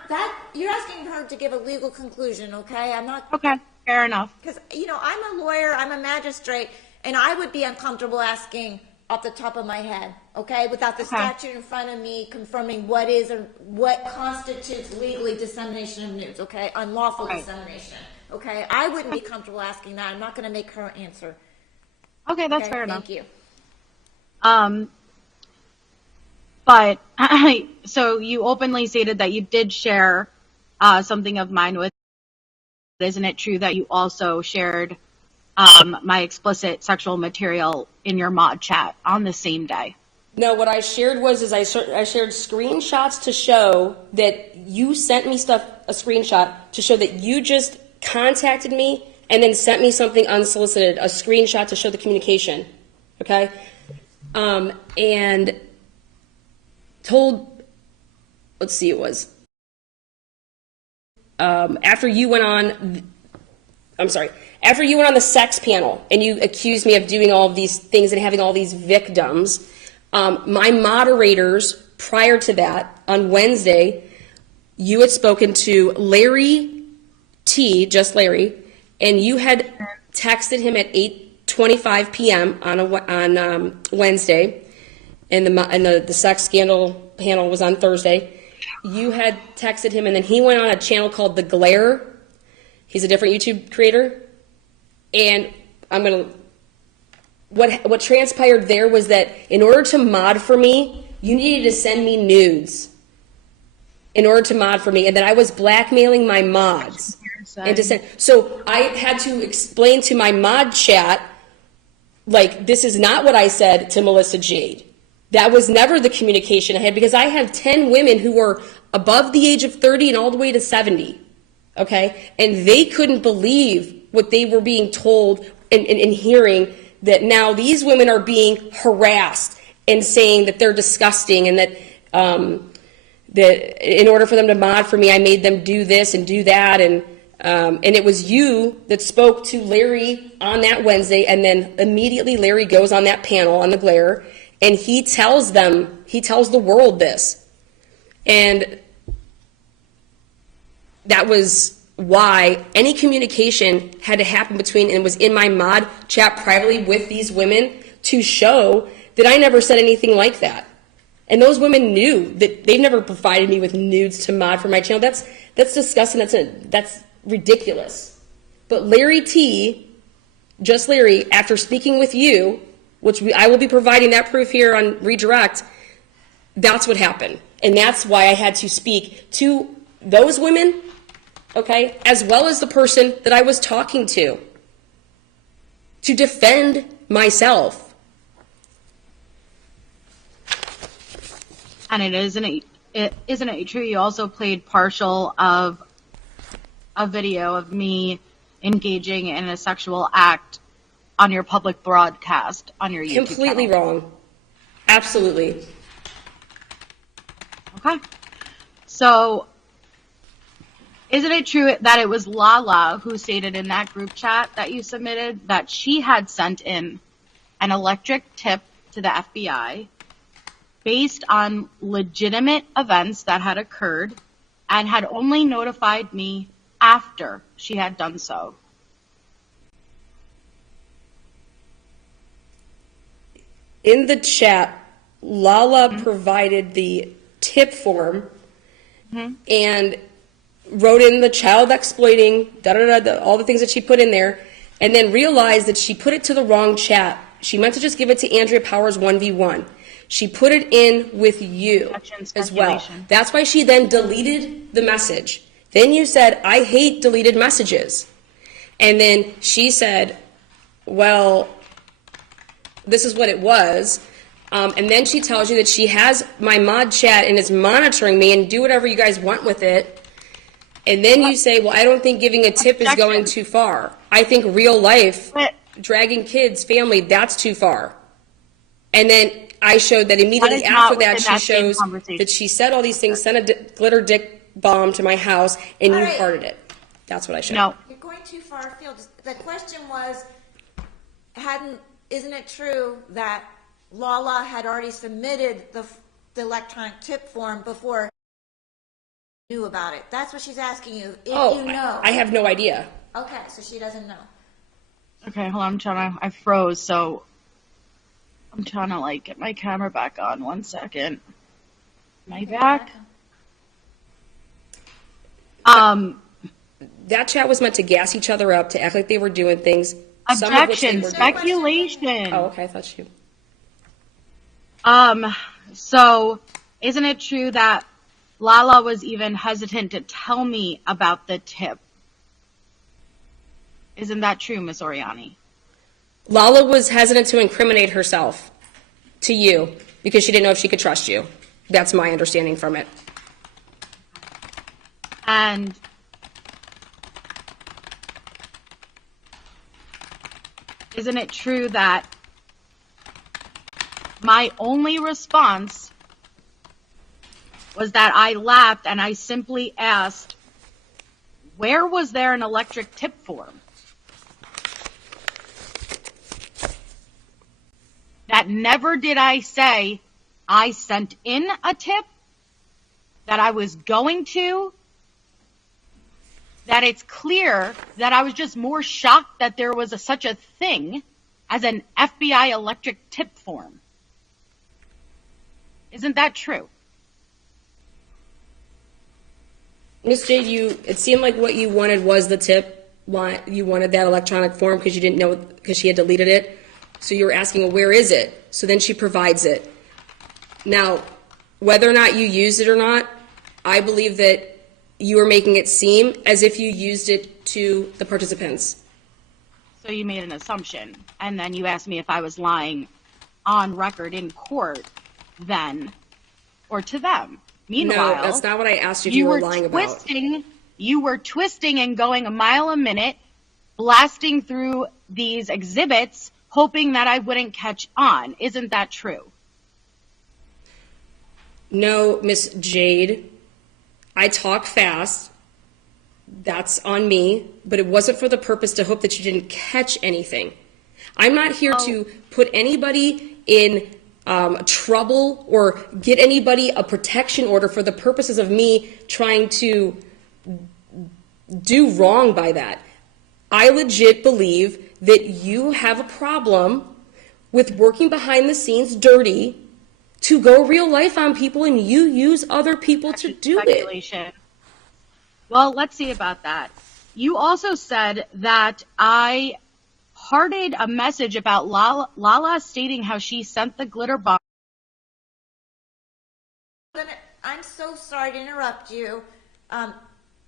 you're asking her to give a legal conclusion, okay? I'm not. Okay, fair enough. Because, I'm a lawyer, I'm a magistrate, and I would be uncomfortable asking off the top of my head, okay? Without the statute in front of me confirming what is or what constitutes legally dissemination of news, okay? Unlawful dissemination, okay? I wouldn't be comfortable asking that. I'm not going to make her answer. Okay, that's fair enough. Thank you. But so you openly stated that you did share something of mine with. Isn't it true that you also shared my explicit sexual material in your mod chat on the same day? No, what I shared was I shared screenshots to show that you sent me stuff, a screenshot to show that you just contacted me and then sent me something unsolicited, a screenshot to show the communication, okay? And told, let's see, it was after you went on the sex panel and you accused me of doing all of these things and having all these victims, my moderators prior to that on Wednesday, you had spoken to Larry T, just Larry, and you had texted him at 8:25 p.m. on Wednesday, and the sex scandal panel was on Thursday. You had texted him, and then he went on a channel called The Glare. He's a different YouTube creator, and what transpired there was that in order to mod for me, you needed to send me nudes in order to mod for me, and that I was blackmailing my mods. And to send, so I had to explain to my mod chat, like, this is not what I said to Melissa Jade. That was never the communication I had, because I have 10 women who were above the age of 30 and all the way to 70, okay? And they couldn't believe what they were being told and hearing, that now these women are being harassed and saying that they're disgusting, and that that in order for them to mod for me, I made them do this and do that, and it was you that spoke to Larry on that Wednesday, and then immediately Larry goes on that panel on The Glare, and he tells the world this. And that was why any communication had to happen between, and was in my mod chat privately with these women, to show that I never said anything like that. And those women knew that they've never provided me with nudes to mod for my channel. That's disgusting. That's ridiculous. But Larry T, just Larry, after speaking with you, which I will be providing that proof here on Redirect, that's what happened. And that's why I had to speak to those women, okay, as well as the person that I was talking to defend myself. And isn't it true you also played partial of a video of me engaging in a sexual act on your public broadcast on your YouTube Completely channel? wrong. Absolutely. Okay. So, isn't it true that it was Lala who stated in that group chat that you submitted that she had sent in an electric tip to the FBI based on legitimate events that had occurred, and had only notified me after she had done so? In the chat, Lala provided the tip form and wrote in the child exploiting, all the things that she put in there, and then realized that she put it to the wrong chat. She meant to just give it to Andrea Powers 1v1. She put it in with you as well. That's why she then deleted the message. Then you said, I hate deleted messages. And then she said, well, this is what it was. And then she tells you that she has my mod chat and is monitoring me, and do whatever you guys want with it. And then you say, well, I don't think giving a tip is going too far. I think real life, dragging kids, family, that's too far. And then I showed that immediately after that, she shows that she said all these things, sent a glitter dick bomb to my house, and you hearted it. That's what I showed. No. You're going too far afield. The question was, isn't it true that Lala had already submitted the electronic tip form before knew about it. That's what she's asking you. If Oh, you know. I have no idea. Okay, so she doesn't know. Okay, hold on. I froze, so I'm trying to like get my camera back on. 1 second. Am I back? That chat was meant to gas each other up, to act like they were doing things. Some of which they Objection, were doing. speculation. Oh, okay, I thought you. So isn't it true that Lala was even hesitant to tell me about the tip? Isn't that true, Miss Oriani? Lala was hesitant to incriminate herself to you because she didn't know if she could trust you. That's my understanding from it. And isn't it true that my only response was that I laughed and I simply asked, where was there an electric tip form? That never did I say I sent in a tip, that I was going to, that it's clear that I was just more shocked that there was such a thing as an FBI electric tip form. Isn't that true? Miss Jade, it seemed like what you wanted was the tip. You wanted that electronic form because you didn't know, because she had deleted it. So you were asking, well, where is it? So then she provides it. Now, whether or not you used it or not, I believe that you were making it seem as if you used it to the participants. So you made an assumption, and then you asked me if I was lying on record in court then, or to them. Meanwhile, no, that's not what I asked you if you were lying about. You were twisting and going a mile a minute, blasting through these exhibits, hoping that I wouldn't catch on. Isn't that true? No, Miss Jade. I talk fast. That's on me, but it wasn't for the purpose to hope that you didn't catch anything. I'm not here to put anybody in trouble or get anybody a protection order for the purposes of me trying to do wrong by that. I legit believe that you have a problem with working behind the scenes dirty to go real life on people, and you use other people to do it. Well, let's see about that. You also said that I hearted a message about Lala stating how she sent the glitter bomb. I'm so sorry to interrupt you.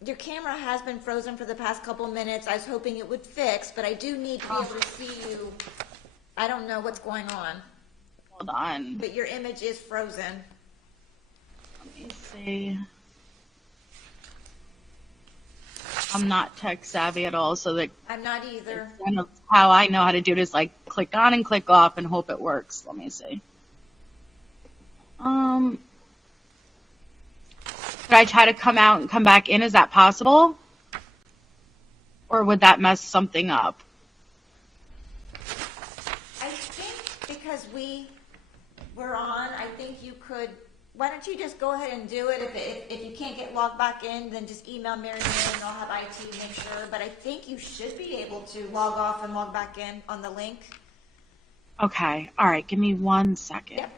Your camera has been frozen for the past couple minutes. I was hoping it would fix, but I do need to be able to see you. I don't know what's going on. Hold on. But your image is frozen. Let me see. I'm not tech savvy at all, so that I'm not either. How I know how to do it is like click on and click off and hope it works. Let me see. Could I try to come out and come back in? Is that possible? Or would that mess something up? I think because we were on, I think you could. Why don't you just go ahead and do it? If you can't get logged back in, then just email Mary and I'll have IT make sure. But I think you should be able to log off and log back in on the link. Okay. All right. Give me 1 second. Yep.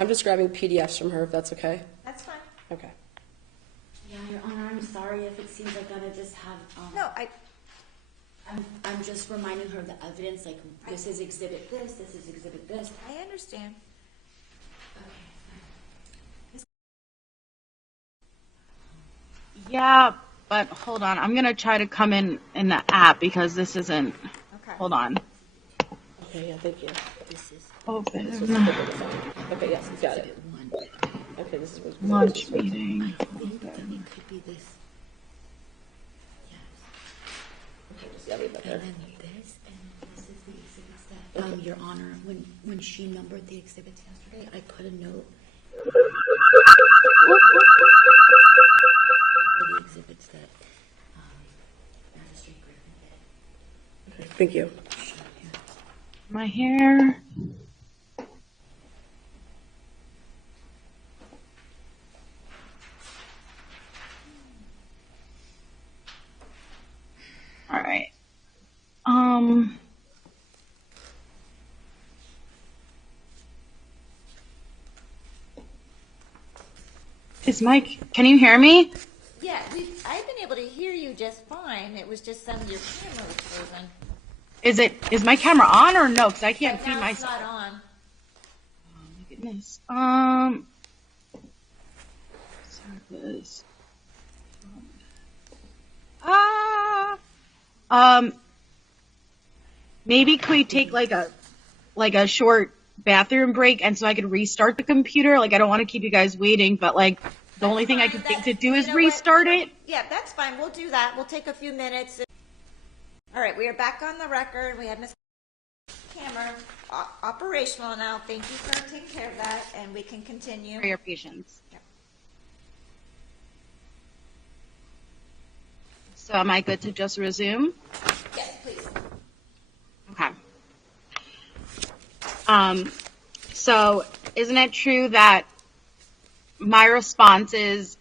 I'm just grabbing PDFs from her, if that's okay. That's fine. Okay. Yeah, Your Honor, I'm sorry if it seems like I just have. No, I'm just reminding her of the evidence. Like this is exhibit this. This is exhibit this. I understand. Yeah, but hold on. I'm gonna try to come in the app because this isn't. Okay. Hold on. Okay, yeah, thank you. This is Open. Okay, yes, got it. exhibit one. Okay, this is what. Lunch meeting. I think it could be this. Yeah, leave that there. And then this, and this is the exhibits that, Your Honor, when she numbered the exhibits yesterday, I put a note. For the exhibits that, Magistrate Griffin did. Okay, thank you. My hair. All right. Can you hear me? Yeah, I've been able to hear you just fine. It was just some of your camera was frozen. Is my camera on or no? Because I can't see Now it's myself. not on. Oh my goodness. Service. Maybe could we take like a short bathroom break, and so I could restart the computer? Like, I don't want to keep you guys waiting, but like the only thing I could think to do is restart it. Yeah, that's fine. We'll do that. We'll take a few minutes. All right, we are back on the record. We have Ms. Camera operational now. Thank you for taking care of that, and we can continue. For your patience. Yep. So am I good to just resume? Yes, please. Okay. So isn't it true that my responses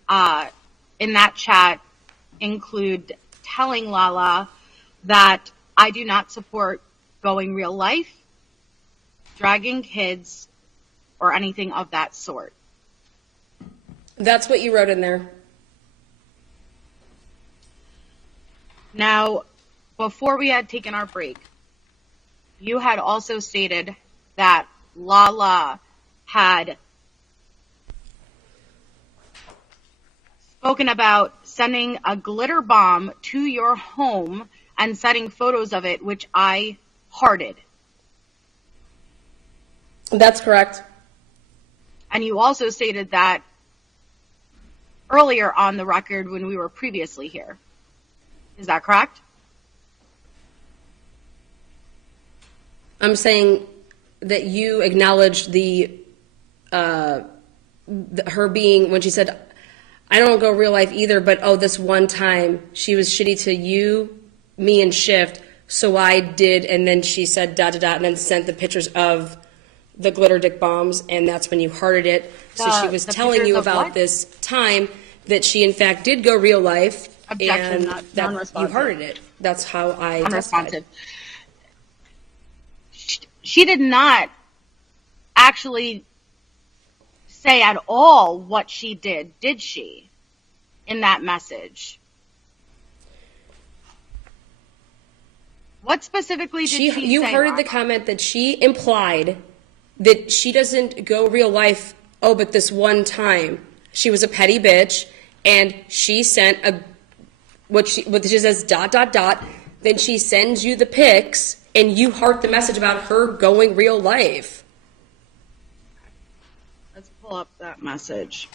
in that chat include telling Lala that I do not support going real life, dragging kids, or anything of that sort? That's what you wrote in there. Now, before we had taken our break, you had also stated that Lala had spoken about sending a glitter bomb to your home and sending photos of it, which I hearted. That's correct. And you also stated that earlier on the record when we were previously here. Is that correct? I'm saying that you acknowledged her being, when she said, I don't go real life either, but this one time she was shitty to you, me, and Shift, so I did, and then she said ... and then sent the pictures of the glitter dick bombs, and that's when you hearted it. So she was telling you about this time that she in fact did go real life. Objection, and not that non-responsive. you hearted it. That's how I Unresponsive. She did not actually say at all what she did she, in that message? What specifically did she say? You heard the comment that she implied that she doesn't go real life, but this one time she was a petty bitch, and she sent what she says ... then she sends you the pics, and you heart the message about her going real life. Let's pull up that message.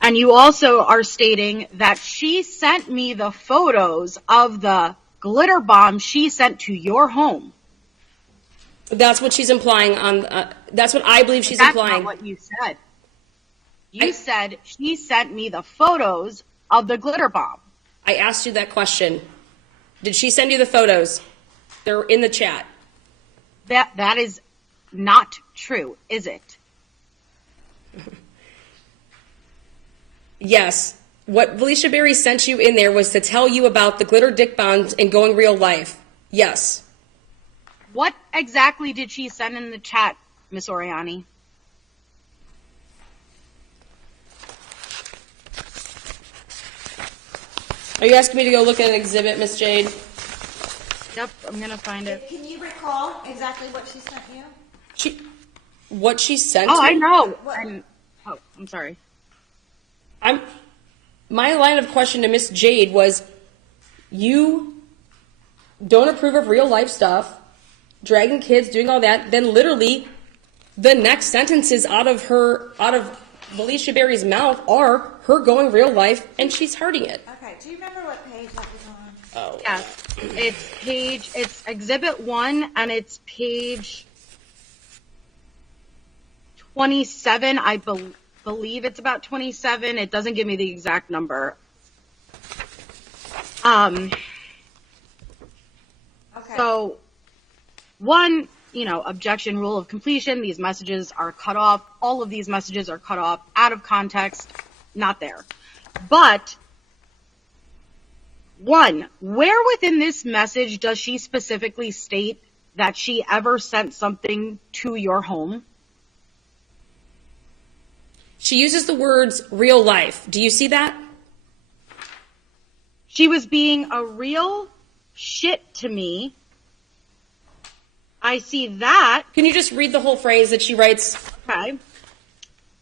And you also are stating that she sent me the photos of the glitter bomb she sent to your home. That's what she's implying on. That's what I believe she's implying. That's not what you said. You said she sent me the photos of the glitter bomb. I asked you that question. Did she send you the photos? They're in the chat. That is not true, is it? Yes. What Felicia Berry sent you in there was to tell you about the glitter dick bombs and going real life. Yes. What exactly did she send in the chat, Miss Oriani? Are you asking me to go look at an exhibit, Miss Jade? Yep, I'm gonna find it. Can you recall exactly what she sent you? What she sent? Oh, I know. What? I'm sorry. My line of question to Miss Jade was, you don't approve of real life stuff, dragging kids, doing all that, then literally the next sentences out of Felicia Berry's mouth are her going real life, and she's hurting it. Okay, do you remember what page that was on? Oh. Yes, it's Exhibit 1, and it's page 27. I believe it's about 27. It doesn't give me the exact number. Okay. So, one, objection, rule of completion. These messages are cut off. All of these messages are cut off, out of context, not there. But, one, where within this message does she specifically state that she ever sent something to your home? She uses the words real life. Do you see that? She was being a real shit to me. I see that. Can you just read the whole phrase that she writes? Okay.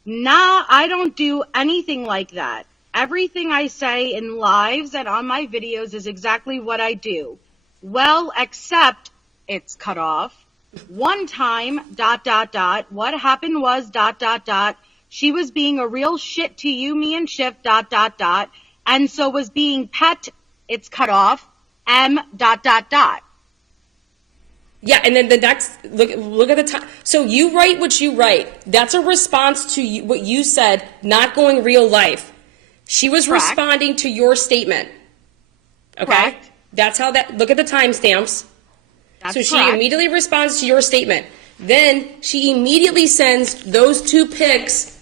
Nah, I don't do anything like that. Everything I say in lives and on my videos is exactly what I do. Well, except it's cut off. One time, ... What happened was ... She was being a real shit to you, me and Schiff ... And so was being pet, it's cut off, M ... Yeah, and then the next, look at the time. So you write what you write. That's a response to you, what you said, not going real life. She was Correct. responding to your statement. Okay? Correct. That's how that, look at the timestamps. That's So she correct. immediately responds to your statement. Then she immediately sends those two pics.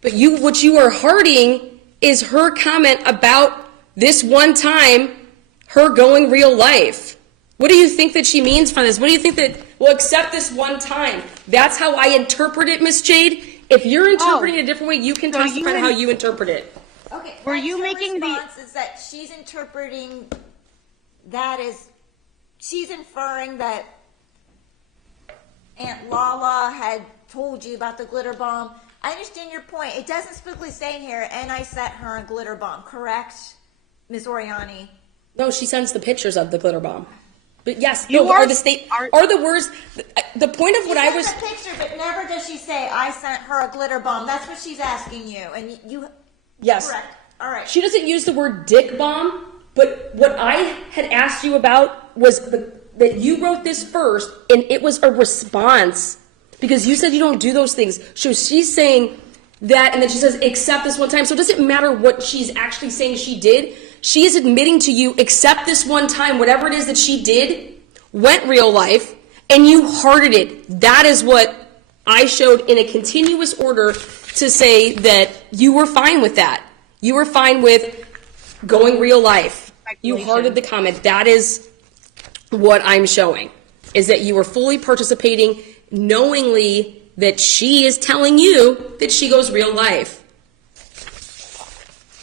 But what you are hearting is her comment about this one time, her going real life. What do you think that she means by this? What do you think that, well, except this one time? That's how I interpret it, Miss Jade. If you're interpreting it a different way, you can So testify how you interpret it. Okay. Were that's you her making the- response is that she's interpreting that as she's inferring that Aunt Lala had told you about the glitter bomb. I understand your point. It doesn't specifically say in here, and I sent her a glitter bomb, correct, Ms. Oriani? No, she sends the pictures of the glitter bomb. But yes, You no, are- are the words, the point of what I was, She sent the picture, but never does she say, I sent her a glitter bomb. That's what she's asking you, and you, yes. correct. All right. She doesn't use the word dick bomb, but what I had asked you about was that you wrote this first, and it was a response, because you said you don't do those things. So she's saying that, and then she says, except this one time. So it doesn't matter what she's actually saying she did. She is admitting to you, except this one time, whatever it is that she did, went real life, and you hearted it. That is what I showed in a continuous order to say that you were fine with that. You were fine with going real life. You hearted the comment. That is what I'm showing, is that you were fully participating, knowingly that she is telling you that she goes real life.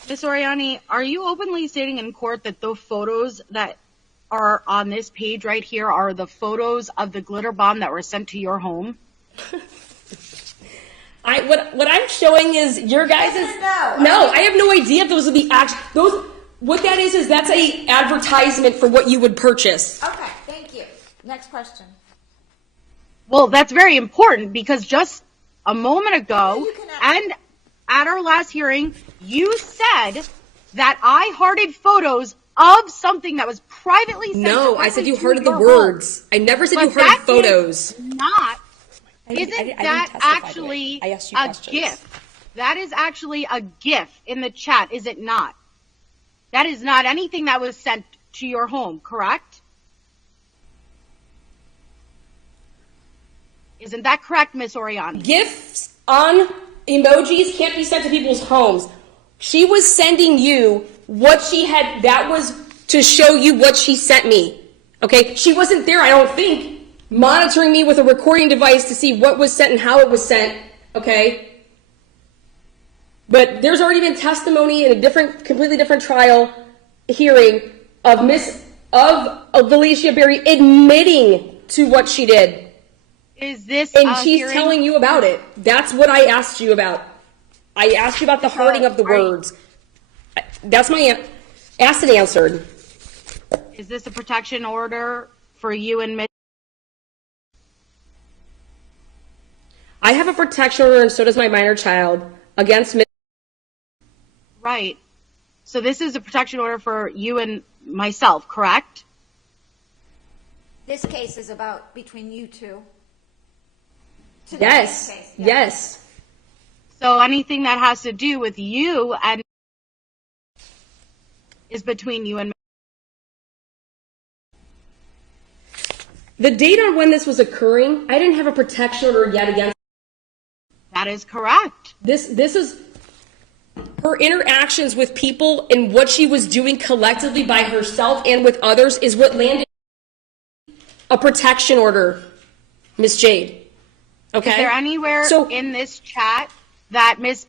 Ms. Oriani, are you openly stating in court that the photos that are on this page right here are the photos of the glitter bomb that were sent to your home? What I'm showing is your guys' No. I have no idea if those are the what that is that's a advertisement for what you would purchase. Okay, thank you. Next question. Well, that's very important because just a moment ago, You can and at our last hearing, you said that I hearted photos of something that was privately sent. No, I directly said you to hearted the your words. home. I never said But you hearted that photos. is not. I didn't Isn't testify that to it. actually I asked you a questions. GIF? That is actually a GIF in the chat, is it not? That is not anything that was sent to your home, correct? Isn't that correct, Miss Oriani? Gifts on emojis can't be sent to people's homes. She was sending you what she had, that was to show you what she sent me. Okay? She wasn't there, I don't think, monitoring me with a recording device to see what was sent and how it was sent. Okay? But there's already been testimony in a completely different trial hearing of Felicia Berry admitting to what she did. Is this And a she's hearing? telling you about it. That's what I asked you about. I asked you about the hearting of the words. That's my asked and answered. Is this a protection order for you and Miss? I have a protection order, and so does my minor child, against Ms. Right. So this is a protection order for you and myself, correct? This case is about between you two. To the Yes, case, yes. So anything that has to do with you and is between you and me. The date on when this was occurring, I didn't have a protection order yet against. That is correct. This is her interactions with people and what she was doing collectively by herself and with others is what landed a protection order, Miss Jade. Okay? Is there anywhere in this chat that Miss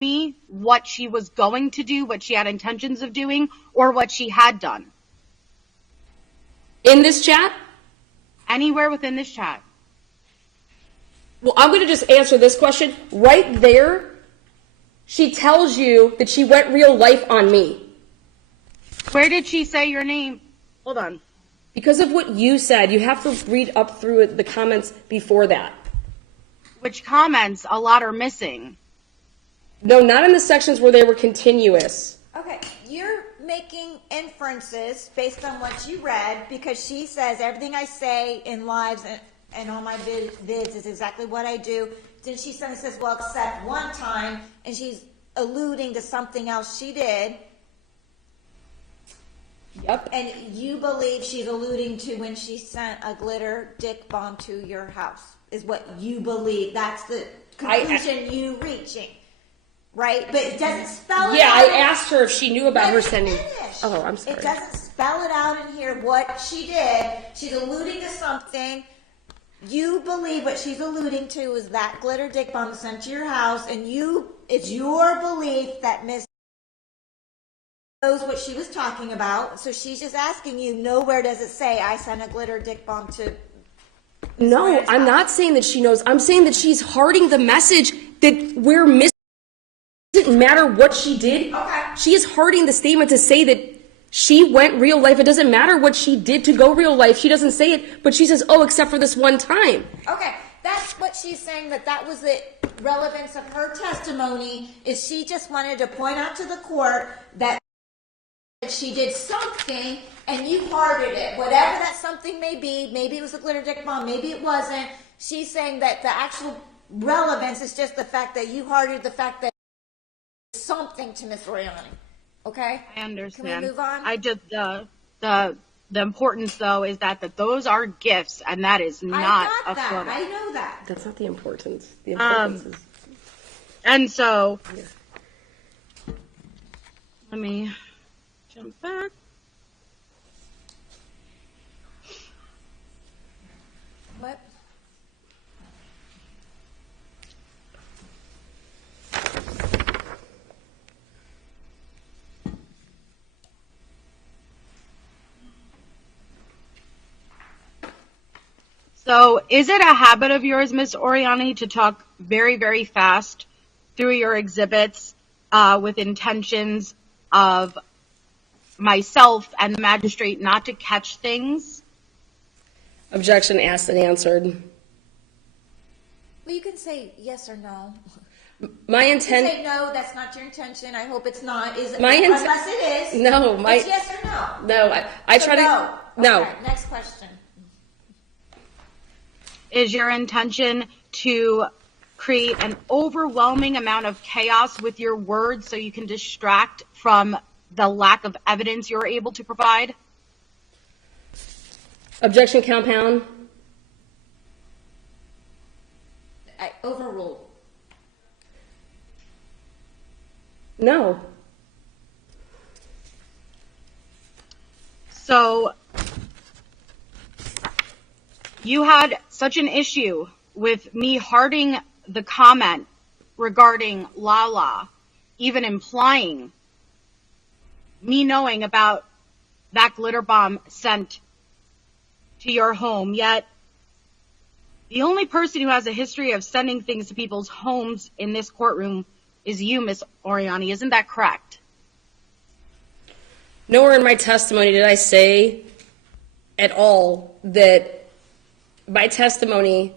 me what she was going to do, what she had intentions of doing, or what she had done? In this chat? Anywhere within this chat. Well, I'm going to just answer this question. Right there, she tells you that she went real life on me. Where did she say your name? Hold on. Because of what you said, you have to read up through the comments before that. Which comments? A lot are missing. No, not in the sections where they were continuous. Okay, you're making inferences based on what you read because she says everything I say in lives and on my vids is exactly what I do. Then she suddenly says, well, except one time, and she's alluding to something else she did. Yep. And you believe she's alluding to when she sent a glitter dick bomb to your house, is what you believe. That's the conclusion you reaching. Right? But it doesn't spell it out. Yeah, I asked her if she knew about her sending. Finish. Oh, I'm sorry. It doesn't spell it out in here what she did. She's alluding to something. You believe what she's alluding to is that glitter dick bomb sent to your house, and it's your belief that Miss knows what she was talking about. So she's just asking you, nowhere does it say I sent a glitter dick bomb to. No, I'm not saying that she knows. I'm saying that she's hearting the message that we're missing. It doesn't matter what she did. Okay. She is hearting the statement to say that she went real life. It doesn't matter what she did to go real life. She doesn't say it, but she says, oh, except for this one time. Okay, that's what she's saying, that was the relevance of her testimony, is she just wanted to point out to the court that she did something and you hearted it. Whatever that something may be, maybe it was a glitter dick bomb, maybe it wasn't. She's saying that the actual relevance is just the fact that you hearted the fact that something to Miss Oriani. Okay? I understand. Can we move on? I just the importance though is that those are gifts and that is not I got a that. photo. I know that. That's not the importance. The importance is. And so Yeah. let me jump back. What? So is it a habit of yours, Miss Oriani, to talk very, very fast through your exhibits with intentions of myself and the magistrate not to catch things? Objection asked and answered. Well, you can say yes or no. My You intent. say no, that's not your intention. I hope it's not. Is it? My intent- Unless it is. No, my. It's yes or no. No, I So try to. no. No. Okay, next question. Is your intention to create an overwhelming amount of chaos with your words so you can distract from the lack of evidence you're able to provide? Objection compound. I overruled. No. So you had such an issue with me hearting the comment regarding Lala, even implying me knowing about that glitter bomb sent to your home, yet the only person who has a history of sending things to people's homes in this courtroom is you, Miss Oriani. Isn't that correct? Nowhere in my testimony did I say at all that my testimony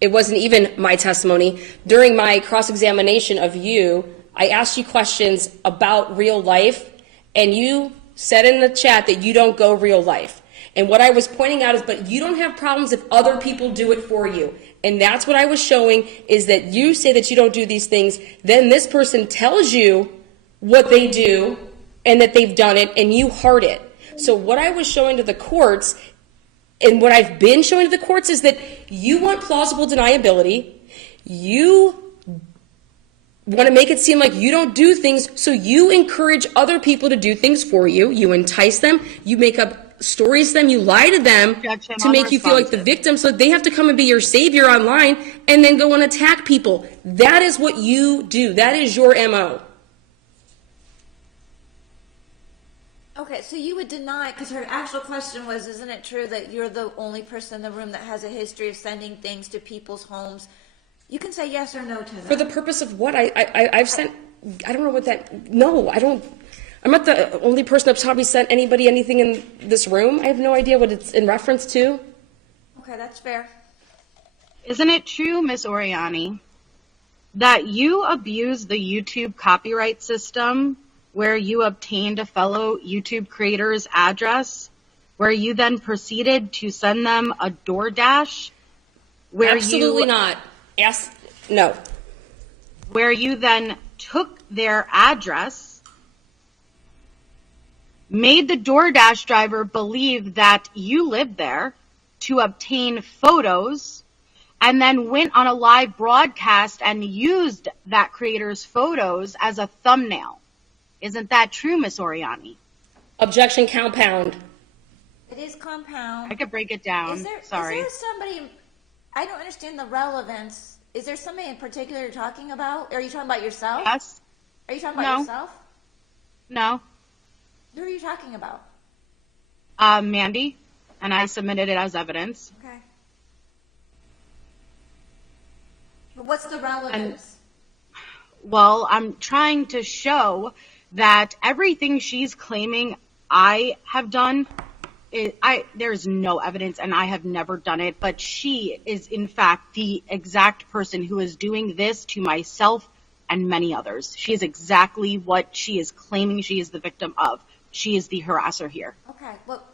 It wasn't even my testimony. During my cross-examination of you, I asked you questions about real life, and you said in the chat that you don't go real life. And what I was pointing out is, but you don't have problems if other people do it for you. And that's what I was showing, is that you say that you don't do these things, then this person tells you what they do and that they've done it, and you heart it. So what I was showing to the courts, and what I've been showing to the courts, is that you want plausible deniability. You want to make it seem like you don't do things, so you encourage other people to do things for you. You entice them. You make up stories to them. You lie to them to make you feel like the victim, so they have to come and be your savior online and then go and attack people. That is what you do. That is your MO. Okay, so you would deny, because her actual question was, isn't it true that you're the only person in the room that has a history of sending things to people's homes? You can say yes or no to that. For the purpose of what? I've sent, I don't know what that, no, I don't, I'm not the only person that's probably sent anybody anything in this room. I have no idea what it's in reference to. Okay, that's fair. Isn't it true, Miss Oriani, that you abused the YouTube copyright system where you obtained a fellow YouTube creator's address, where you then proceeded to send them a DoorDash? Absolutely not. Yes, no. Where you then took their address, made the DoorDash driver believe that you lived there to obtain photos, and then went on a live broadcast and used that creator's photos as a thumbnail. Isn't that true, Miss Oriani? Objection compound. It is compound. I could break it down. Sorry. Is there somebody, I don't understand the relevance. Is there somebody in particular you're talking about? Are you talking about yourself? Yes. Are you talking about yourself? No. Who are you talking about? Mandy, and I submitted it as evidence. Okay. But what's the relevance? Well, I'm trying to show that everything she's claiming I have done, there's no evidence and I have never done it, but she is in fact the exact person who is doing this to myself and many others. She is exactly what she is claiming she is the victim of. She is the harasser here. Okay, well,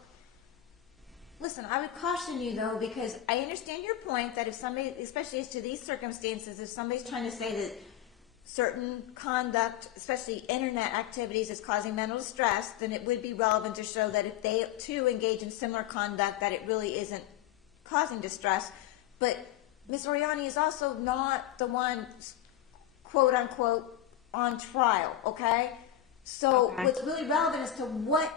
listen, I would caution you though, because I understand your point that if somebody, especially as to these circumstances, if somebody's trying to say that certain conduct, especially internet activities, is causing mental distress, then it would be relevant to show that if they too engage in similar conduct, that it really isn't causing distress. But Ms. Oriani is also not the one, quote unquote, on trial, okay? So what's really relevant as to what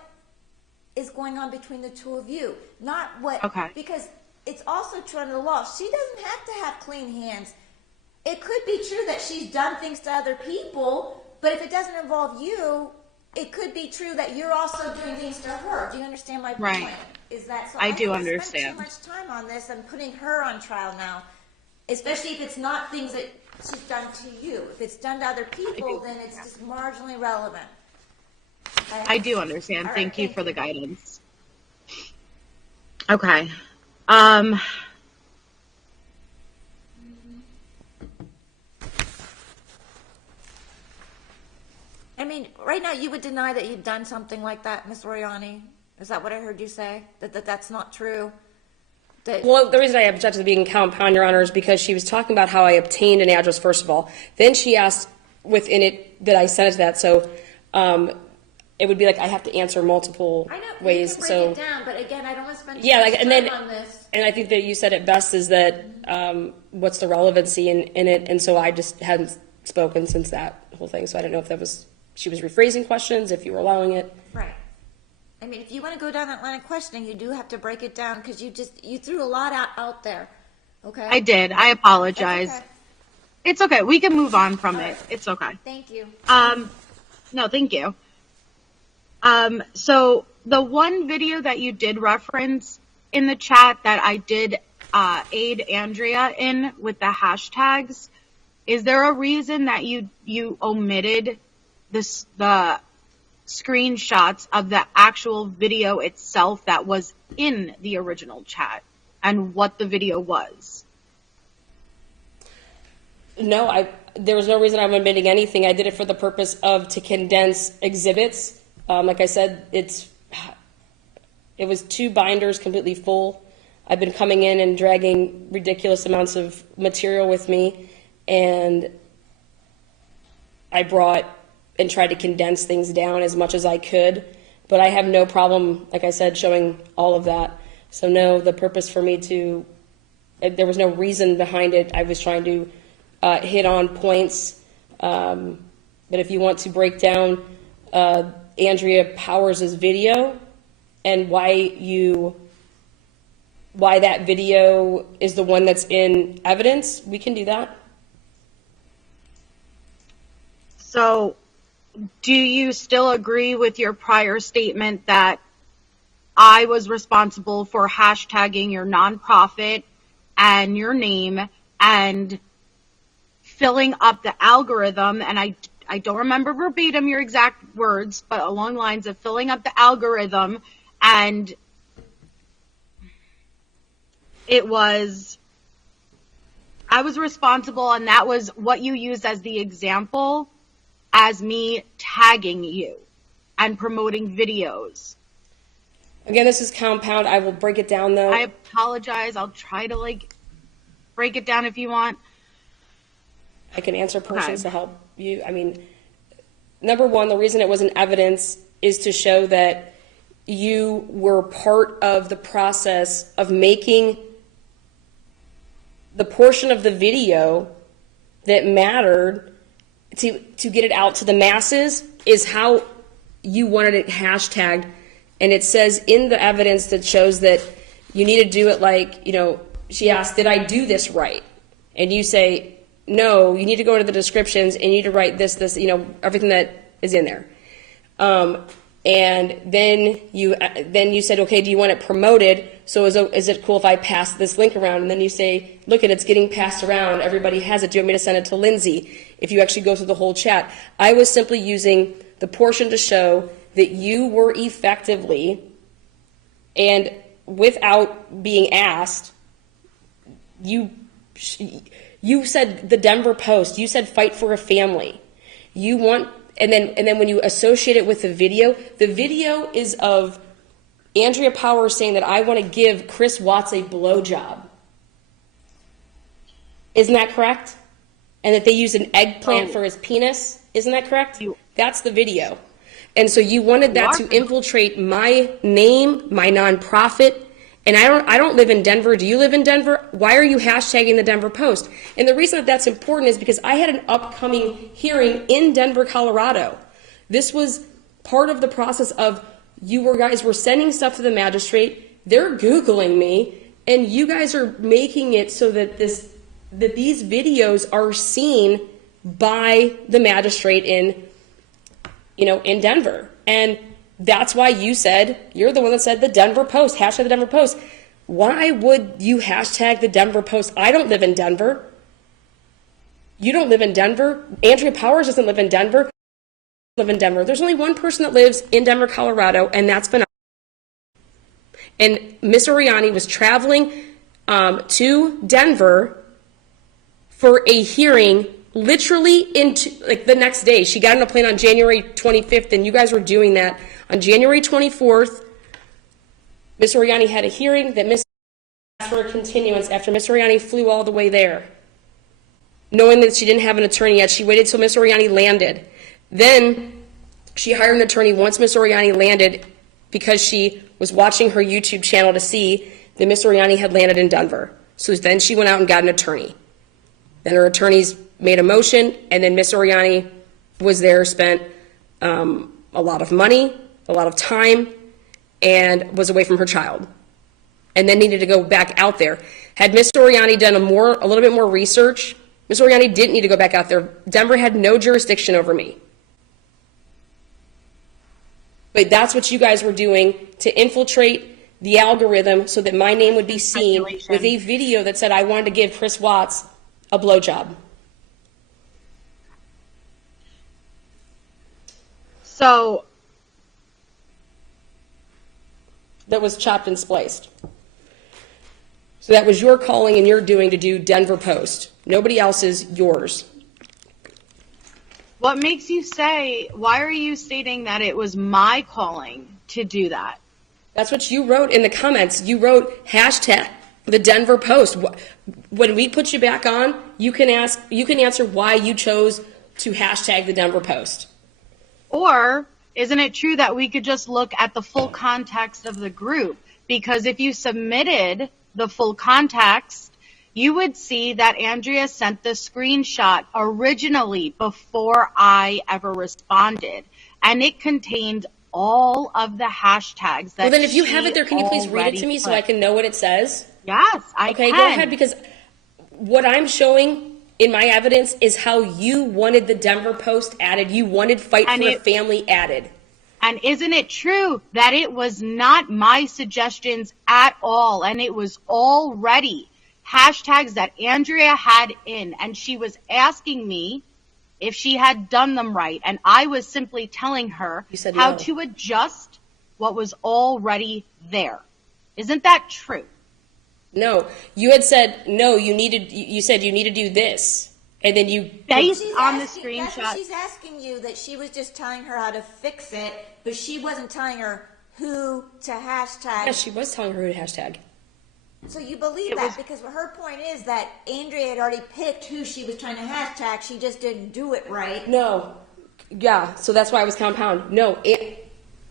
is going on between the two of you, not what, because it's also true under the law. She doesn't have to have clean hands. It could be true that she's done things to other people, but if it doesn't involve you, it could be true that you're also doing things to her. Do you understand my point? Right. Is that so? I do don't understand. Spend too much time on this and putting her on trial now, especially if it's not things that she's done to you. If it's done to other people, then it's just marginally relevant. Okay? I do understand. All right, thank you for the you. guidance. Okay. I mean, right now you would deny that you've done something like that, Ms. Oriani? Is that what I heard you say? That's not true? Well, the reason I object to being compound, Your Honor, is because she was talking about how I obtained an address, first of all. Then she asked within it that I sent it to that, so it would be like I have to answer multiple ways. You can break it down, but again, I don't want to spend too much time on this. And I think that you said it best is that what's the relevancy in it, and so I just hadn't spoken since that whole thing, so I don't know if that was, she was rephrasing questions, if you were allowing it. Right. I mean, if you want to go down that line of questioning, you do have to break it down, because you threw a lot out there, okay? I did. I apologize. That's okay. It's okay. We can move on from it. It's okay. Thank you. No, thank you. So the one video that you did reference in the chat that I did aid Andrea in with the hashtags, is there a reason that you omitted the screenshots of the actual video itself that was in the original chat and what the video was? No, there was no reason I'm admitting anything. I did it for the purpose of to condense exhibits. Like I said, it was 2 binders completely full. I've been coming in and dragging ridiculous amounts of material with me, and I brought and tried to condense things down as much as I could. But I have no problem, like I said, showing all of that. So no, the purpose for me there was no reason behind it. I was trying to hit on points. But if you want to break down Andrea Powers' video and why that video is the one that's in evidence, we can do that. So, do you still agree with your prior statement that I was responsible for hashtagging your nonprofit and your name and filling up the algorithm? And I don't remember verbatim your exact words, but along the lines of filling up the algorithm, and I was responsible, and that was what you used as the example, as me tagging you and promoting videos. Again, this is compound. I will break it down, though. I apologize. I'll try to break it down if you want. I can answer portions to help you. I mean, number one, the reason it was in evidence is to show that you were part of the process of making the portion of the video that mattered to get it out to the masses is how you wanted it hashtagged. And it says in the evidence that shows that you need to do it she asked, did I do this right? And you say, no, you need to go to the descriptions and you need to write this, everything that is in there. And then you said, okay, do you want it promoted? So is it cool if I pass this link around? And then you say, look, it's getting passed around. Everybody has it. Do you want me to send it to Lindsay? If you actually go through the whole chat. I was simply using the portion to show that you were effectively, and without being asked, you said the Denver Post, you said fight for a family. And then when you associate it with the video is of Andrea Powers saying that I want to give Chris Watts a blowjob. Isn't that correct? And that they used an eggplant for his penis. Isn't that correct? That's the video. And so you wanted that to infiltrate my name, my nonprofit. And I don't live in Denver. Do you live in Denver? Why are you hashtagging the Denver Post? And the reason that that's important is because I had an upcoming hearing in Denver, Colorado. This was part of the process of guys were sending stuff to the magistrate. They're Googling me, and you guys are making it so that these videos are seen by the magistrate in Denver. And that's why you're the one that said the Denver Post, hashtag the Denver Post. Why would you hashtag the Denver Post? I don't live in Denver. You don't live in Denver. Andrea Powers doesn't live in Denver. There's only one person that lives in Denver, Colorado, and that's been. And Miss Oriani was traveling to Denver for a hearing literally the next day. She got on a plane on January 25th, and you guys were doing that. On January 24th, Miss Oriani had a hearing that Miss asked for a continuance after Miss Oriani flew all the way there. Knowing that she didn't have an attorney yet, she waited till Miss Oriani landed. Then she hired an attorney once Miss Oriani landed because she was watching her YouTube channel to see that Miss Oriani had landed in Denver. So then she went out and got an attorney. Then her attorneys made a motion, and then Miss Oriani was there, spent a lot of money, a lot of time, and was away from her child, and then needed to go back out there. Had Miss Oriani done a little bit more research, Miss Oriani didn't need to go back out there. Denver had no jurisdiction over me. But that's what you guys were doing to infiltrate the algorithm so that my name would be seen with a video that said I wanted to give Chris Watts a blowjob. So that was chopped and spliced. So that was your calling and your doing to do Denver Post. Nobody else's, yours. What makes you say, why are you stating that it was my calling to do that? That's what you wrote in the comments. You wrote hashtag the Denver Post. When we put you back on, you can answer why you chose to hashtag the Denver Post. Or isn't it true that we could just look at the full context of the group? Because if you submitted the full context, you would see that Andrea sent the screenshot originally before I ever responded. And it contained all of the hashtags that well, then if you have it there, can you please read it to me so I can know what it says? Yes, I can. Okay, go ahead, because what I'm showing in my evidence is how you wanted the Denver Post added. You wanted Fight for a Family added. And isn't it true that it was not my suggestions at all, and it was already hashtags that Andrea had in, and she was asking me if she had done them right, and I was simply telling her how to adjust what was already there. Isn't that true? No, you had said no. You said you need to do this, and then you based on the screenshot. That's what she's asking you, that she was just telling her how to fix it, but she wasn't telling her who to hashtag. Yeah, she was telling her who to hashtag. So you believe that because her point is that Andrea had already picked who she was trying to hashtag. She just didn't do it right. No, yeah. So that's why it was compound. No,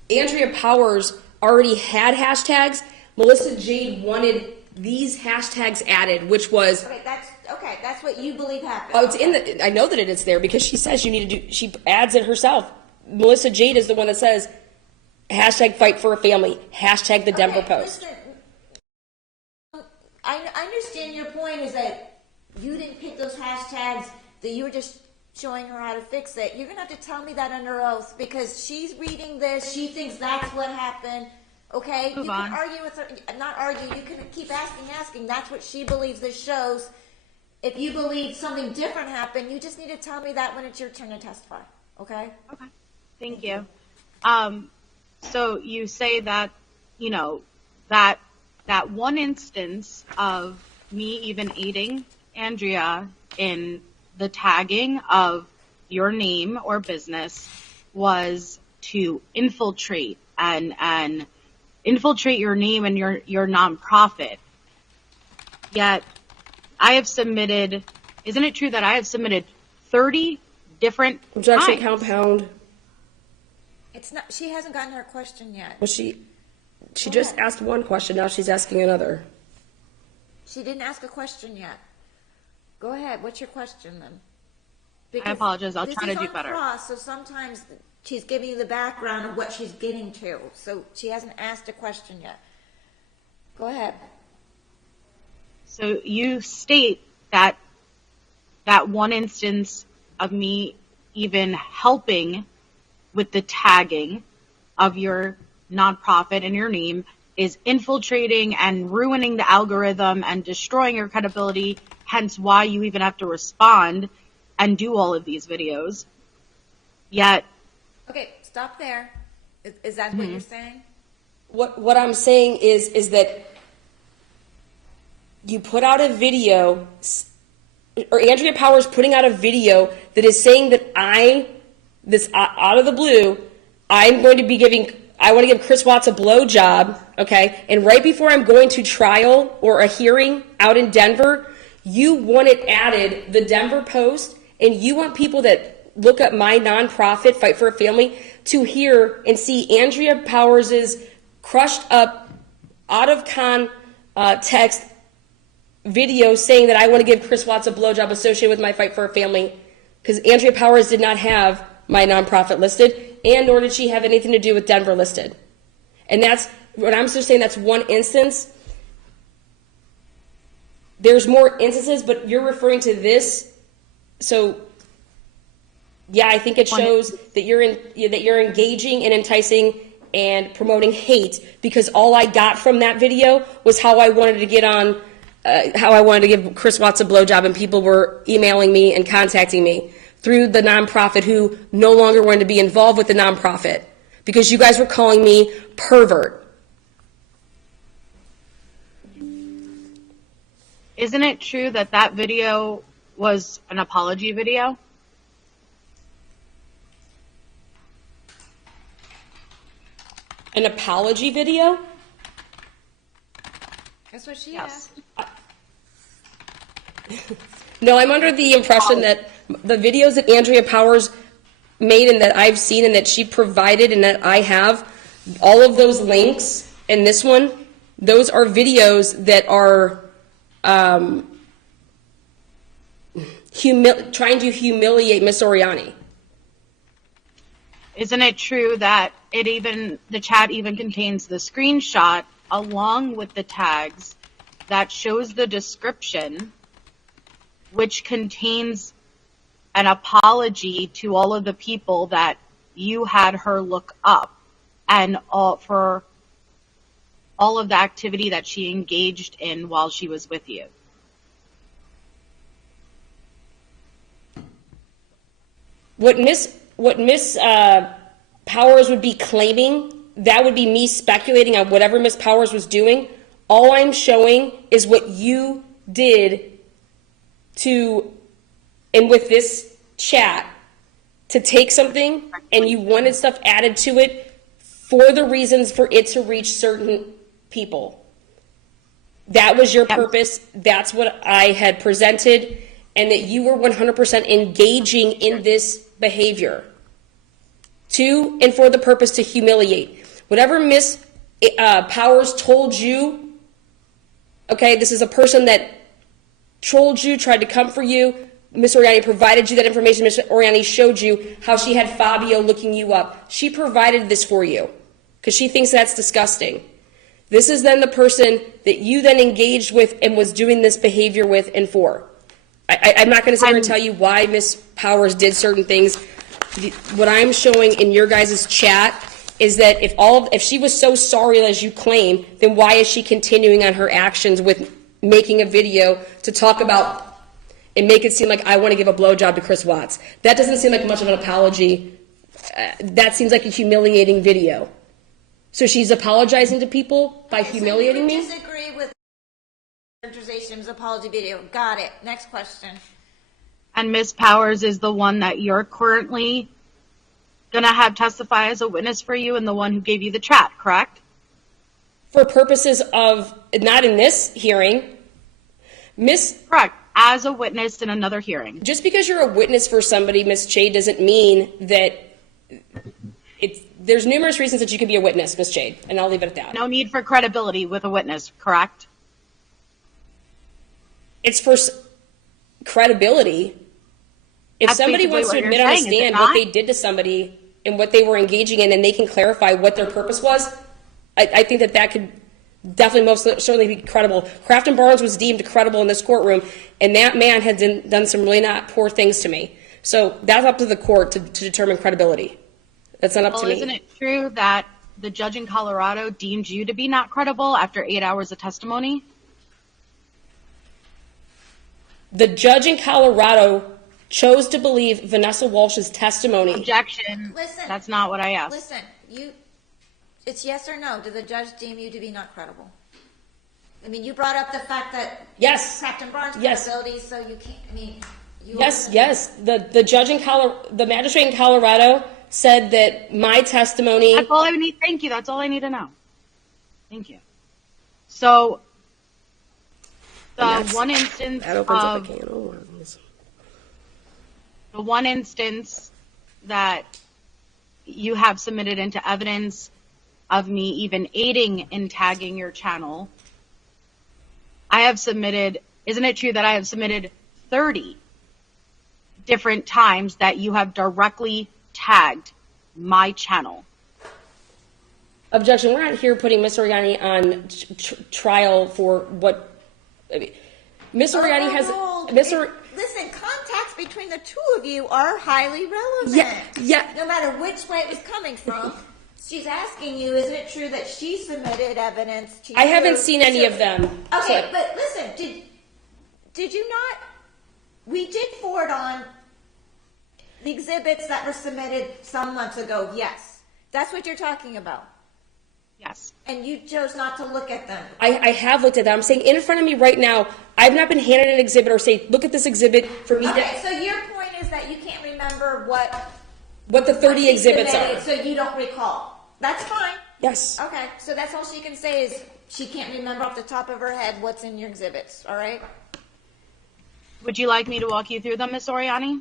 Andrea Powers already had hashtags. Melissa Jade wanted these hashtags added, which was That's what you believe happened. Oh, it's in the. I know that it's there because she says you need to do. She adds it herself. Melissa Jade is the one that says hashtag Fight for a Family, hashtag the Denver Post. Listen, I understand your point is that you didn't pick those hashtags, that you were just showing her how to fix it. You're gonna have to tell me that under oath because she's reading this. She thinks that's what happened. Okay, you can argue with her, not argue, you can keep asking. That's what she believes this shows. If you believe something different happened, you just need to tell me that when it's your turn to testify. Okay? Okay. Thank you. So you say that, that one instance of me even aiding Andrea in the tagging of your name or business was to infiltrate and infiltrate your name and your nonprofit. Yet I have submitted, isn't it true that I have submitted 30 different Objection, times? compound. It's not. She hasn't gotten her question yet. Well, she just asked one question. Now she's asking another. She didn't ask a question yet. Go ahead. What's your question then? I apologize. I'll try to do better. So sometimes she's giving you the background of what she's getting to. So she hasn't asked a question yet. Go ahead. So you state that one instance of me even helping with the tagging of your nonprofit and your name is infiltrating and ruining the algorithm and destroying your credibility, hence why you even have to respond and do all of these videos. Yet... Okay, stop there. Is that what you're saying? What I'm saying is that you put out a video, or Andrea Powers putting out a video that is saying that this out of the blue, I want to give Chris Watts a blowjob, okay? And right before I'm going to trial or a hearing out in Denver, you want it added, the Denver Post, and you want people that look up my nonprofit, Fight for a Family, to hear and see Andrea Powers' crushed up, out of context video saying that I want to give Chris Watts a blowjob associated with my Fight for a Family, because Andrea Powers did not have my nonprofit listed, and nor did she have anything to do with Denver listed. And that's what I'm just saying. That's one instance. There's more instances, but you're referring to this. So, yeah, I think it shows that you're engaging and enticing and promoting hate, because all I got from that video was how I wanted to get on, how I wanted to give Chris Watts a blowjob, and people were emailing me and contacting me through the nonprofit who no longer wanted to be involved with the nonprofit because you guys were calling me pervert. Isn't it true that that video was an apology video? An apology video? That's what she Yes. asked. No, I'm under the impression that the videos that Andrea Powers made and that I've seen and that she provided and that I have, all of those links and this one, those are videos that are trying to humiliate Miss Oriani. Isn't it true that the chat even contains the screenshot along with the tags that shows the description, which contains an apology to all of the people that you had her look up and for all of the activity that she engaged in while she was with you? What Miss Powers would be claiming, that would be me speculating on whatever Miss Powers was doing. All I'm showing is what you did and with this chat, to take something and you wanted stuff added to it for the reasons for it to reach certain people. That was your purpose. That's what I had presented, and that you were 100% engaging in this behavior to and for the purpose to humiliate. Whatever Miss Powers told you, okay, this is a person that trolled you, tried to come for you. Miss Oriani provided you that information. Miss Oriani showed you how she had Fabio looking you up. She provided this for you because she thinks that's disgusting. This is then the person that you then engaged with and was doing this behavior with and for. I'm not going to sit here and tell you why Miss Powers did certain things. What I'm showing in your guys' chat is that if she was so sorry as you claim, then why is she continuing on her actions with making a video to talk about and make it seem like I want to give a blowjob to Chris Watts? That doesn't seem like much of an apology. That seems like a humiliating video. So she's apologizing to people by humiliating me? So you disagree with the characterization's apology video. Got it. Next question. And Ms. Powers is the one that you're currently going to have testify as a witness for you and the one who gave you the chat, correct? For purposes of, not in this hearing, Correct. As a witness in another hearing. just because you're a witness for somebody, Miss Jade, doesn't mean that there's numerous reasons that you can be a witness, Miss Jade, and I'll leave it at that. No need for credibility with a witness, correct? It's for credibility. If That's somebody basically wants to what you're admit on a saying, is it stand not? what they did to somebody and what they were engaging in, and they can clarify what their purpose was, I think that could definitely most certainly be credible. Kraft and Barnes was deemed credible in this courtroom, and that man had done some really not poor things to me. So that's up to the court to determine credibility. That's not up to me. Isn't it true that the judge in Colorado deemed you to be not credible after 8 hours of testimony? The judge in Colorado chose to believe Vanessa Walsh's testimony. Objection. Listen. That's not what I asked. Listen, it's yes or no. Did the judge deem you to be not credible? I mean, you brought up the fact that Yes. Captain Barnes' Yes. credibility, so you can't. I mean, Yes. The judge in the magistrate in Colorado said that my testimony. That's all I need. Thank you. That's all I need to know. Thank you. So, the one instance That opens up a of can of worms. the one instance that you have submitted into evidence of me even aiding in tagging your channel, I have submitted, isn't it true that I have submitted 30 different times that you have directly tagged my channel? Objection. We're not here putting Miss Oriani on trial for what. I mean, Miss Oriani has. Listen, contacts between the two of you are highly relevant. Yeah. No matter which way it was coming from. She's asking you, isn't it true that she submitted evidence to you? I haven't seen any of them. Okay, So- but listen, did you not? We did forward on the exhibits that were submitted some months ago. Yes, that's what you're talking about. Yes. And you chose not to look at them. I have looked at that. I'm saying in front of me right now, I've not been handed an exhibit or say, look at this exhibit for me Okay, to, so your point is that you can't remember what what the 30 she exhibits submitted, are. so you don't recall. That's fine. Yes. Okay, so that's all she can say is she can't remember off the top of her head what's in your exhibits, all right? Would you like me to walk you through them, Miss Oriani?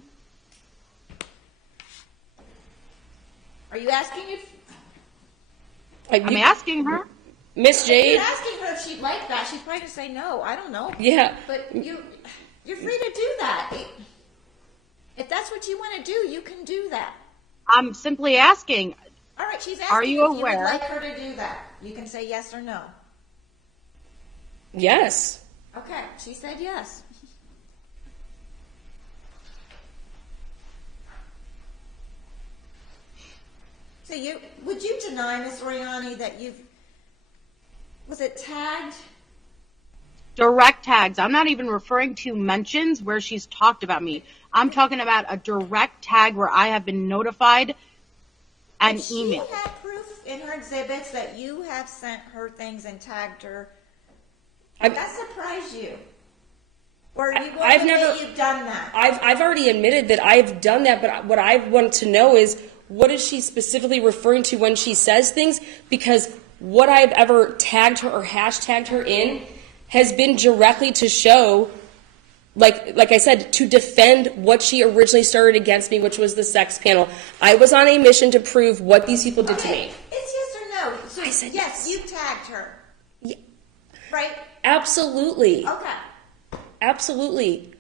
Are you asking if I'm asking her. Miss Jade. you're asking her if she'd like that? She's probably gonna say no. I don't know. Yeah. But you're free to do that. If that's what you want to do, you can do that. I'm simply asking. All right, she's asking Are you if you aware? would like her to do that. You can say yes or no. Yes. Okay, she said yes. So would you deny, Miss Oriani, that was it tagged? Direct tags. I'm not even referring to mentions where she's talked about me. I'm talking about a direct tag where I have been notified and Did emailed. she have proof in her exhibits that you have sent her things and tagged her? Did that surprise you? Or are you going I've to never- admit you've done that? I've already admitted that I've done that, but what I want to know is what is she specifically referring to when she says things? Because what I've ever tagged her or hashtagged her in has been directly to show, like I said, to defend what she originally started against me, which was the sex panel. I was on a mission to prove what these people did to Okay, me. it's yes or no. So I said yes, yes. you tagged her, Yeah, right? absolutely. Okay. Absolutely.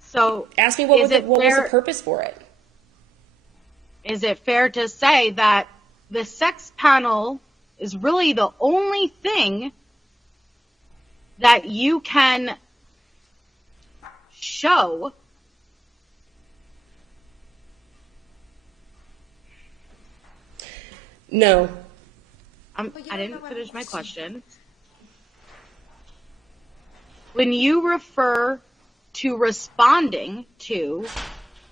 So Ask me what was the purpose for it. Is it fair to say that the sex panel is really the only thing that you can show No. But you I don't know didn't what finish my question. question. When you refer to responding to,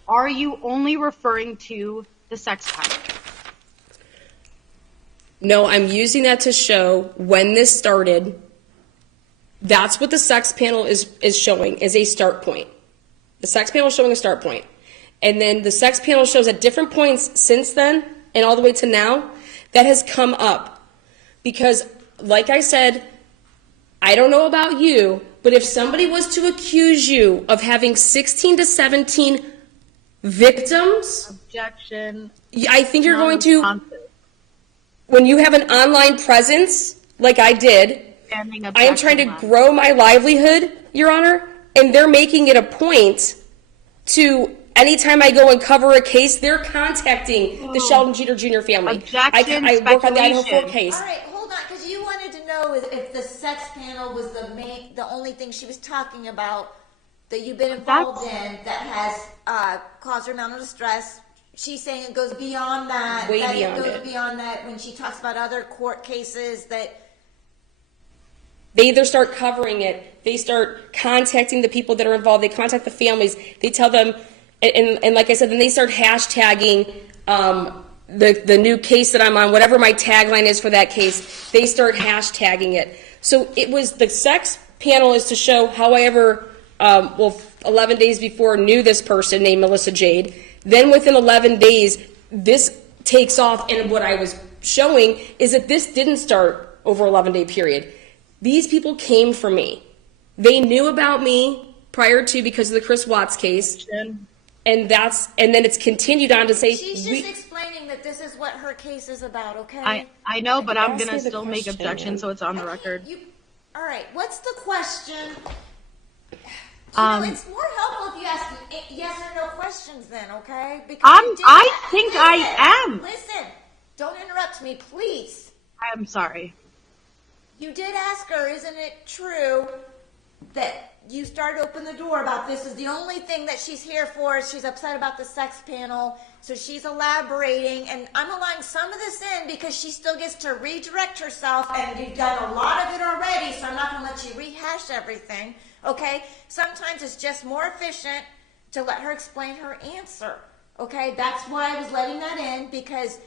are you only referring to the sex panel? No, I'm using that to show when this started. That's what the sex panel is showing, is a start point. The sex panel is showing a start point. And then the sex panel shows at different points since then and all the way to now that has come up. Because, like I said, I don't know about you, but if somebody was to accuse you of having 16 to 17 victims, Objection. I think you're going to, Non-responsive. when you have an online presence, like I did, Standing I am trying to objection, grow my livelihood, Your Honor, and they're making it a point to, anytime I go and cover a case, they're contacting the Sheldon Jeter Jr. family. Objection, I work on the Idaho 4 speculation. case. All right, hold on, because you wanted to know if the sex panel was the only thing she was talking about that you've been involved in that has caused her mental distress. She's saying it goes beyond that. Way that beyond it goes it. beyond that when she talks about other court cases that. They either start covering it, they start contacting the people that are involved, they contact the families, they tell them, and like I said, then they start hashtagging the new case that I'm on, whatever my tagline is for that case, they start hashtagging it. So it was, the sex panel is to show how I ever, 11 days before knew this person named Melissa Jade. Then within 11 days, this takes off, and what I was showing is that this didn't start over 11-day period. These people came for me. They knew about me prior to, because of the Chris Watts case, and then it's continued on to say She's just explaining that this is what her case is about, okay? I know, but I'm Ask going me to the still make question, objection man. so it's on the record. All right, what's the question? It's more helpful if you ask yes or no questions then, okay? Because you did I think I am. Listen, don't interrupt me, please. I'm sorry. You did ask her, isn't it true that you started to open the door about this is the only thing that she's here for, is she's upset about the sex panel, so she's elaborating, and I'm allowing some of this in because she still gets to redirect herself, and you've done a lot of it already, so I'm not going to let you rehash everything, okay? Sometimes it's just more efficient to let her explain her answer, okay? That's why I was letting that in, because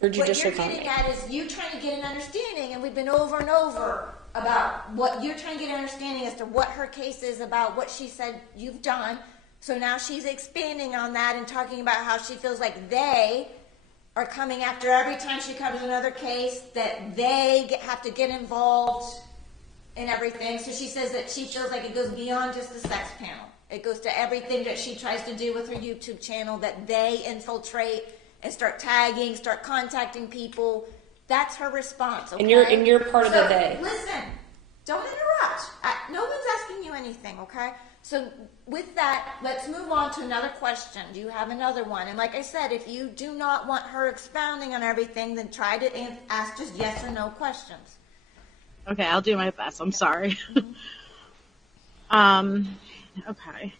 For What judicial you're getting comment. at is you trying to get an understanding, and we've been over and over about what you're trying to get an understanding as to what her case is about, what she said you've done. So now she's expanding on that and talking about how she feels like they are coming after every time she covers another case, that they have to get involved in everything. So she says that she feels like it goes beyond just the sex panel. It goes to everything that she tries to do with her YouTube channel, that they infiltrate and start tagging, start contacting people. That's her response, okay? And you're part of the they. Listen, don't interrupt. No one's asking you anything, okay? So with that, let's move on to another question. Do you have another one? And like I said, if you do not want her expounding on everything, then try to ask just yes or no questions. Okay, I'll do my best. I'm sorry. Okay.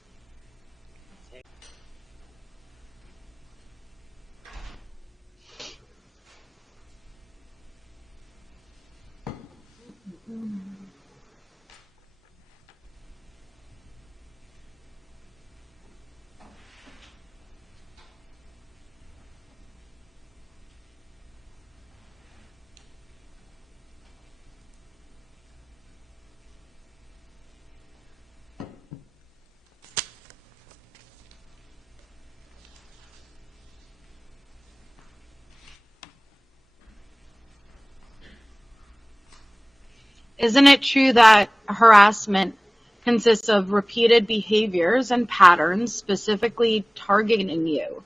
Isn't it true that harassment consists of repeated behaviors and patterns specifically targeting you?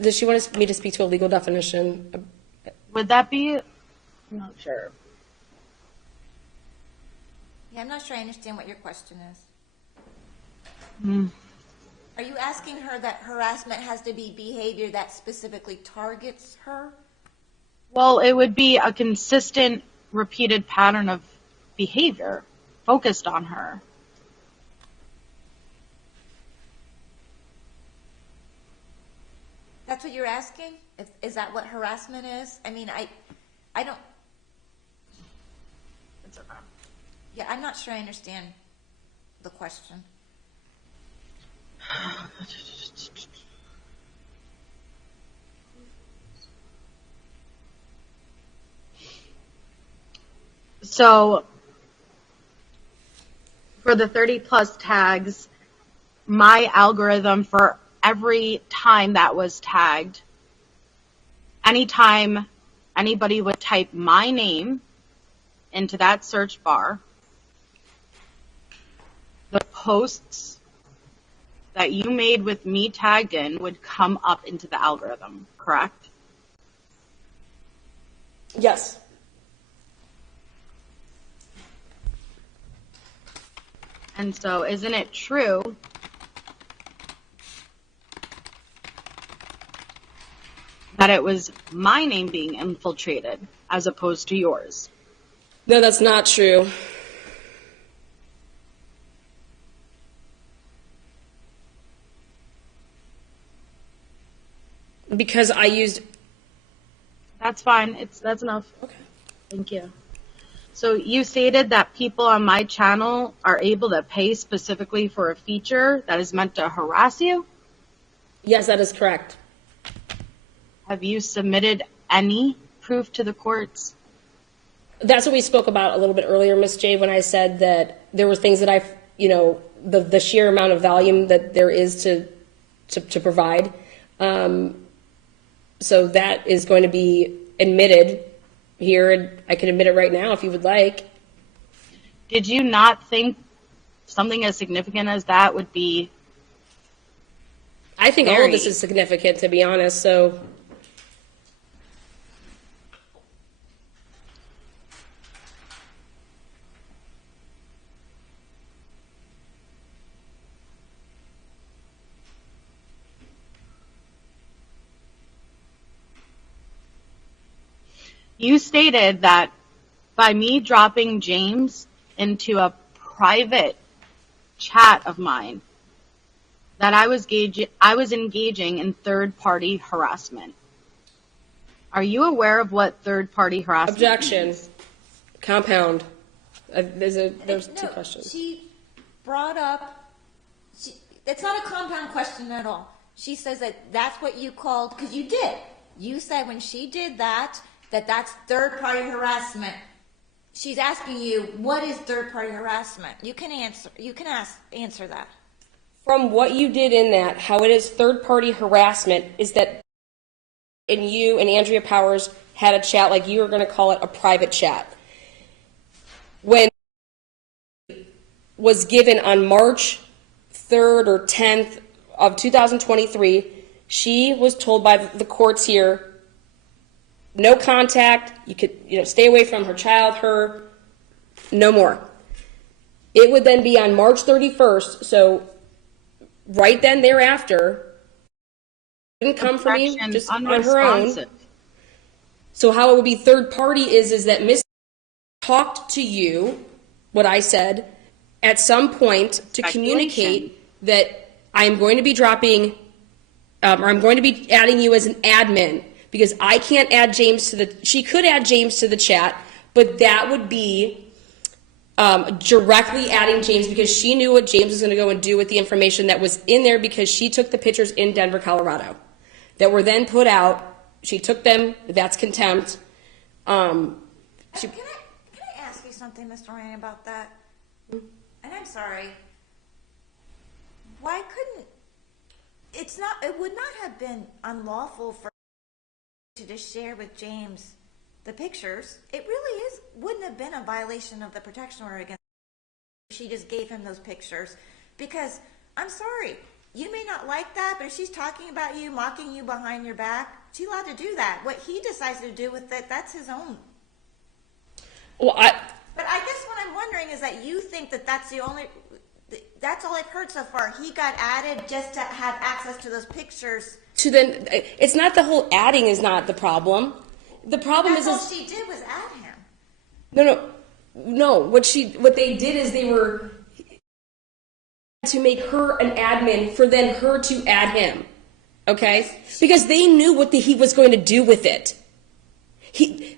Does she want me to speak to a legal definition? Would that be? I'm not sure. Yeah, I'm not sure I understand what your question is. Hmm. Are you asking her that harassment has to be behavior that specifically targets her? Well, it would be a consistent, repeated pattern of behavior focused on her. That's what you're asking? Is that what harassment is? I mean, I don't, It's okay. yeah, I'm not sure I understand the question. So, for the 30 plus tags, my algorithm for every time that was tagged, anytime anybody would type my name into that search bar, the posts that you made with me tagged in would come up into the algorithm, correct? Yes. And so, isn't it true that it was my name being infiltrated as opposed to yours? No, that's not true. Because I used. That's fine. That's enough. Okay. Thank you. So you stated that people on my channel are able to pay specifically for a feature that is meant to harass you? Yes, that is correct. Have you submitted any proof to the courts? That's what we spoke about a little bit earlier, Miss Jade, when I said that there were things that the sheer amount of volume that there is to provide. So that is going to be admitted here, and I can admit it right now if you would like. Did you not think something as significant as that would be? I think all of this is significant, to be honest, so. You stated that by me dropping James into a private chat of mine, that I was engaging in third-party harassment. Are you aware of what third-party harassment Objection. means? Compound. There's two No, questions. she brought up, it's not a compound question at all. She says that that's what you called, because you did. You said when she did that, that's third-party harassment. She's asking you, what is third-party harassment? You can answer that. From what you did in that, how it is third-party harassment is that and you and Andrea Powers had a chat, like you were going to call it a private chat. When was given on March 3rd or 10th of 2023, she was told by the courts here, no contact, you could stay away from her child, her, no more. It would then be on March 31st, so right then thereafter, didn't come from me, just on her own. So how it would be third party is that Miss talked to you, what I said, at some point to communicate that I'm going to be dropping, or I'm going to be adding you as an admin, because I can't add James to the, she could add James to the chat, but that would be directly adding James, because she knew what James was going to go and do with the information that was in there, because she took the pictures in Denver, Colorado, that were then put out. She took them. That's contempt. Can I ask you something, Mr. Ryan, about that? And I'm sorry. Why couldn't it would not have been unlawful for to just share with James the pictures. It really wouldn't have been a violation of the protection order against she just gave him those pictures, because I'm sorry, you may not like that, but if she's talking about you, mocking you behind your back, she's allowed to do that. What he decides to do with it, that's his own. Well, but I guess what I'm wondering is that you think that that's all I've heard so far. He got added just to have access to those pictures. It's not the whole adding is not the problem. The problem is all she did was add him. No. What they did is they were to make her an admin for then her to add him. Okay? Because they knew what he was going to do with it.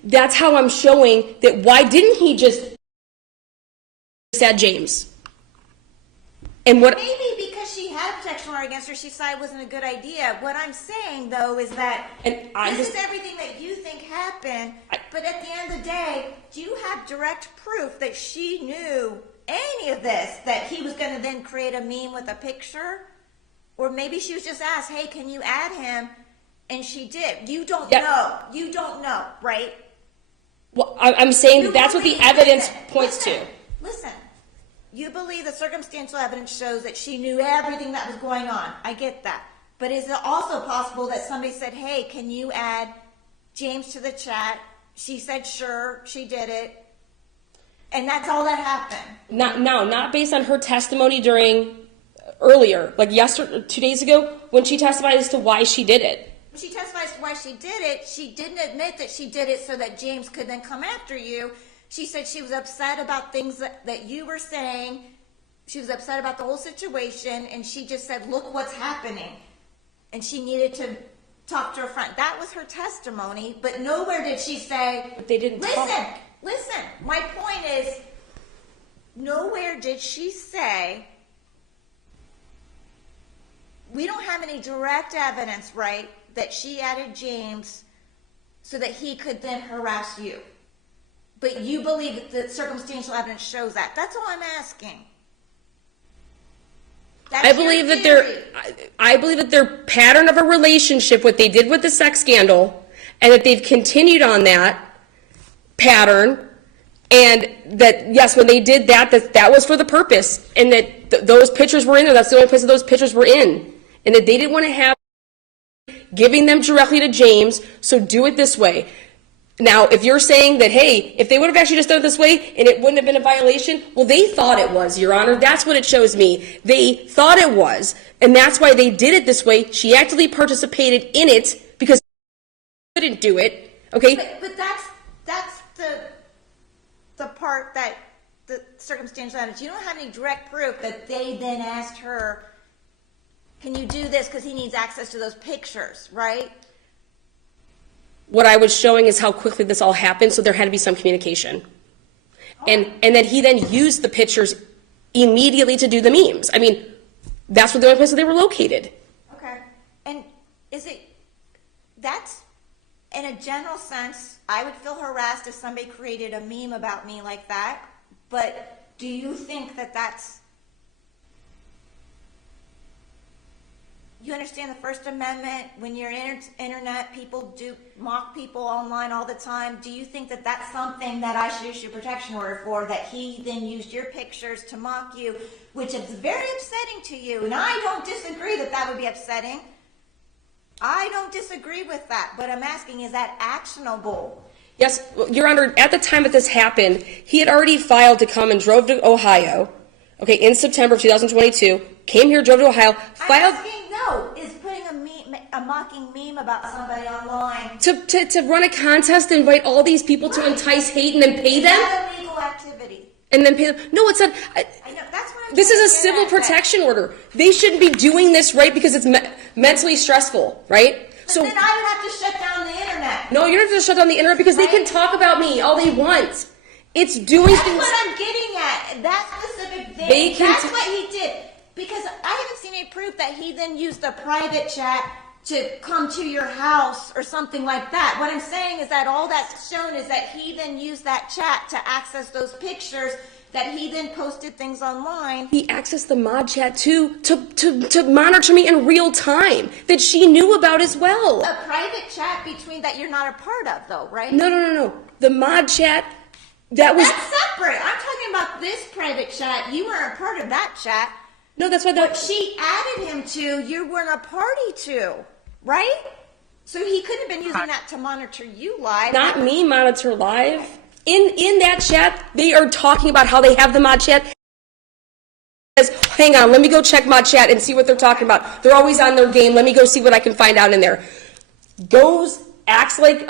That's how I'm showing that. Why didn't he just add James? And what? Maybe because she had a protection order against her, she decided it wasn't a good idea. What I'm saying, though, is that this is everything that you think happened, but at the end of the day, do you have direct proof that she knew any of this, that he was going to then create a meme with a picture? Or maybe she was just asked, hey, can you add him? And she did. You don't know. You don't know, right? Well, I'm saying that's what the evidence points to. Listen. You believe the circumstantial evidence shows that she knew everything that was going on. I get that. But is it also possible that somebody said, hey, can you add James to the chat? She said, sure, she did it. And that's all that happened. Not based on her testimony during earlier, like 2 days ago, when she testified as to why she did it. When she testified as to why she did it, she didn't admit that she did it so that James could then come after you. She said she was upset about things that you were saying. She was upset about the whole situation, and she just said, look what's happening. And she needed to talk to her friend. That was her testimony, but nowhere did she say, but they didn't listen, my point is, nowhere did she say, we don't have any direct evidence, right, that she added James so that he could then harass you. But you believe that circumstantial evidence shows that. That's all I'm asking. I believe that their pattern of a relationship, what they did with the sex scandal, and that they've continued on that pattern, and that, yes, when they did that was for the purpose, and that those pictures were in there. That's the only place that those pictures were in. And that they didn't want to have giving them directly to James, so do it this way. Now, if you're saying that, hey, if they would have actually just done it this way and it wouldn't have been a violation, well, they thought it was, Your Honor. That's what it shows me. They thought it was, and that's why they did it this way. She actively participated in it because she couldn't do it, okay? But that's the part that the circumstantial evidence. You don't have any direct proof that they then asked her, can you do this because he needs access to those pictures, right? What I was showing is how quickly this all happened, so there had to be some communication. And then he then used the pictures immediately to do the memes. I mean, that's what the only place that they were located. Okay. is it, that's, in a general sense, I would feel harassed if somebody created a meme about me like that, but do you think that that's, you understand the First Amendment, when you're internet, people do mock people online all the time. Do you think that that's something that I should issue a protection order for, that he then used your pictures to mock you, which is very upsetting to you, and I don't disagree that that would be upsetting. I don't disagree with that, but I'm asking, is that actionable? Yes, Your Honor, at the time that this happened, he had already filed to come and drove to Ohio, okay, in September of 2022, came here, drove to Ohio, filed... I'm asking, no, is putting a mocking meme about somebody online... To run a contest to invite all these people to entice hate and then pay them? It's not a legal activity. And then pay them? No, it's not. I know, that's what I'm This is a trying to civil get at, protection order. They shouldn't be doing this, right, because it's mentally stressful, right? But then I would have to shut down the internet. No, you don't have to shut down the internet because they can talk about me all they want. It's doing That's things. what I'm getting at. That specific thing. They can That's what he did. Because I haven't seen any proof that he then used a private chat to come to your house or something like that. What I'm saying is that all that's shown is that he then used that chat to access those pictures, that he then posted things online. He accessed the mod chat too to monitor me in real time that she knew about as well. A private chat between that you're not a part of, though, right? No. The mod chat, that was... That's separate. I'm talking about this private chat. You weren't a part of that chat. No, that's why What she added him to, you weren't a party to, right? So he couldn't have been using that to monitor you live. Not me monitor live. In that chat, they are talking about how they have the mod chat. Hang on, let me go check mod chat and see what they're talking about. They're always on their game. Let me go see what I can find out in there. Goes, acts like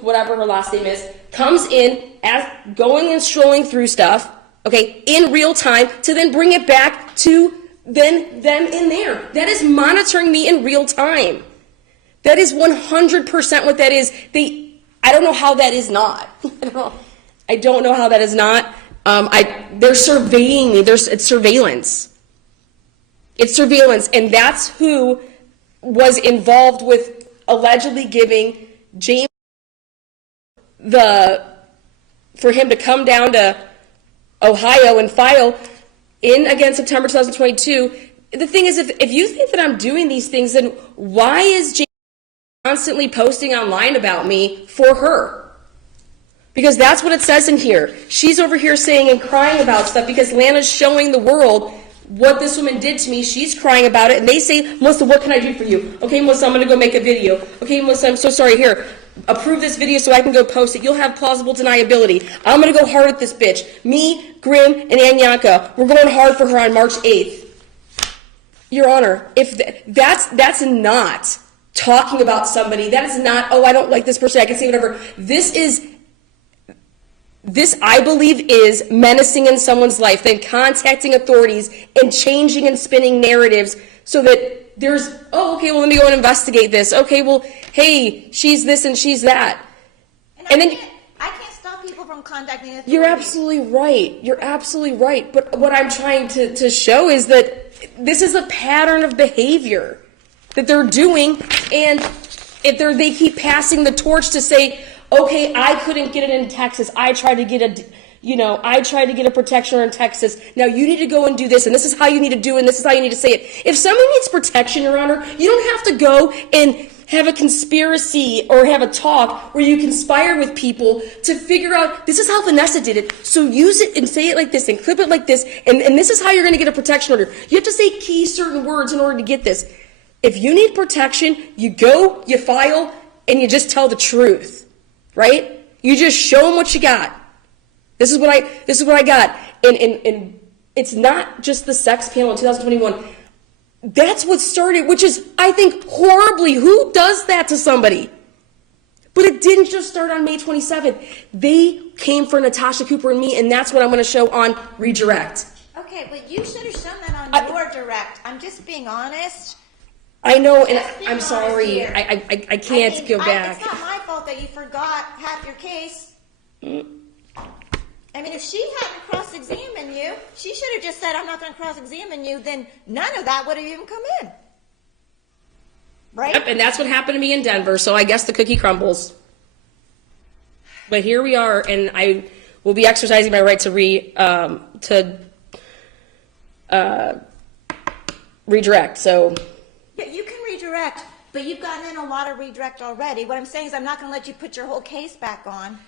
whatever her last name is, comes in as going and strolling through stuff, okay, in real time, to then bring it back to then them in there. That is monitoring me in real time. That is 100% what that is. I don't know how that is not. I don't know how that is not. They're surveying me. It's surveillance. It's surveillance, and that's who was involved with allegedly giving James for him to come down to Ohio and file in again September 2022. The thing is, if you think that I'm doing these things, then why is James constantly posting online about me for her? Because that's what it says in here. She's over here saying and crying about stuff because Lana's showing the world what this woman did to me. She's crying about it, and they say, Melissa, what can I do for you? Okay, Melissa, I'm going to go make a video. Okay, Melissa, I'm so sorry. Here, approve this video so I can go post it. You'll have plausible deniability. I'm going to go hard at this bitch. Me, Grim, and Anyanka, we're going hard for her on March 8th. Your Honor, if that's not talking about somebody, that is not, oh, I don't like this person, I can say whatever. This, I believe, is menacing in someone's life, then contacting authorities and changing and spinning narratives so that there's, oh, okay, well, let me go and investigate this. Okay, well, hey, she's this and she's that. And then I can't stop people from contacting authorities. You're absolutely right. You're absolutely right. But what I'm trying to show is that this is a pattern of behavior that they're doing, and if they keep passing the torch to say, okay, I couldn't get it in Texas. I tried to get a protection order in Texas. Now you need to go and do this, and this is how you need to do it, and this is how you need to say it. If somebody needs protection, Your Honor, you don't have to go and have a conspiracy or have a talk where you conspire with people to figure out, this is how Vanessa did it, so use it and say it like this and clip it like this, and this is how you're going to get a protection order. You have to say key certain words in order to get this. If you need protection, you go, you file, and you just tell the truth. Right? You just show them what you got. This is what I got. And it's not just the sex panel in 2021. That's what started, which is, I think, horribly. Who does that to somebody? But it didn't just start on May 27th. They came for Natasha Cooper and me, and that's what I'm going to show on Redirect. Okay, but you should have shown that on your direct. I'm just being honest. I know, and I'm sorry. I can't go back. It's not my fault that you forgot half your case. I mean, if she hadn't cross-examined you, she should have just said, I'm not going to cross-examine you, then none of that would have even come in. right? Yep, and that's what happened to me in Denver, so I guess the cookie crumbles. But here we are, and I will be exercising my right to redirect, so. Yeah, you can redirect, but you've gotten in a lot of redirect already. What I'm saying is I'm not going to let you put your whole case back on.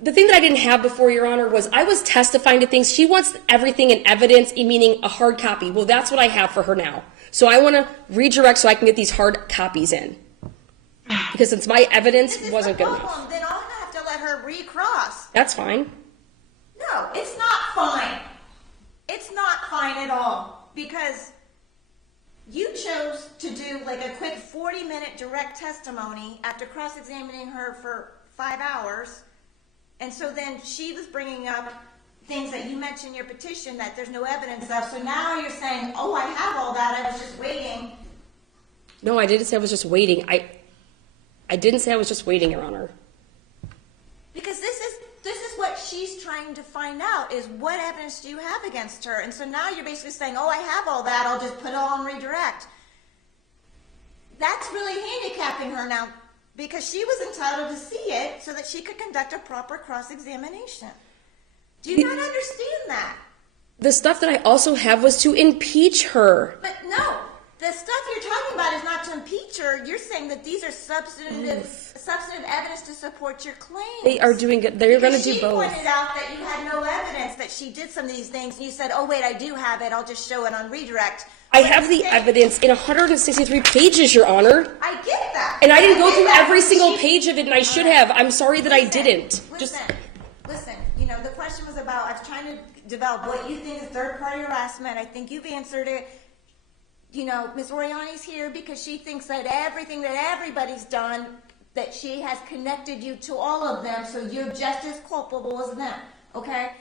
The thing that I didn't have before, Your Honor, was I was testifying to things. She wants everything in evidence, meaning a hard copy. Well, that's what I have for her now. So I want to redirect so I can get these hard copies in. Because since my evidence wasn't good enough. Then I'll have to let her recross. That's fine. No, it's not fine. It's not fine at all. Because you chose to do like a quick 40-minute direct testimony after cross-examining her for 5 hours. And so then she was bringing up things that you mentioned in your petition that there's no evidence of. So now you're saying, oh, I have all that. I was just waiting. No, I didn't say I was just waiting. I didn't say I was just waiting, Your Honor. Because this is what she's trying to find out is what evidence do you have against her? And so now you're basically saying, oh, I have all that. I'll just put it all on redirect. That's really handicapping her now because she was entitled to see it so that she could conduct a proper cross-examination. Do you not understand that? The stuff that I also have was to impeach her. But no, the stuff you're talking about is not to impeach her. You're saying that these are substantive evidence to support your claims. They are doing good. They're going to do She both. pointed out that you had no evidence that she did some of these things, and you said, oh, wait, I do have it. I'll just show it on redirect. I have the evidence in 163 pages, Your Honor. I get that. And I didn't go through every single page of it, and I should have. I'm sorry that I didn't. Listen, you know, the question was about, I was trying to develop what you think is third-party harassment. I think you've answered it. You know, Ms. Oriani's here because she thinks that everything that everybody's done, that she has connected you to all of them, so you're just as culpable as them, okay?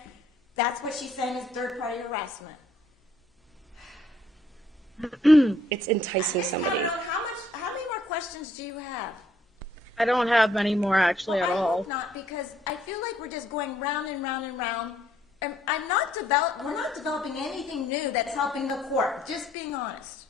That's what she's saying is third-party harassment. It's enticing somebody. I don't know, how many more questions do you have? I don't have many more actually Well, at I all. hope not, because I feel like we're just going round and round and round. And we're not developing anything new that's helping the court, just being honest.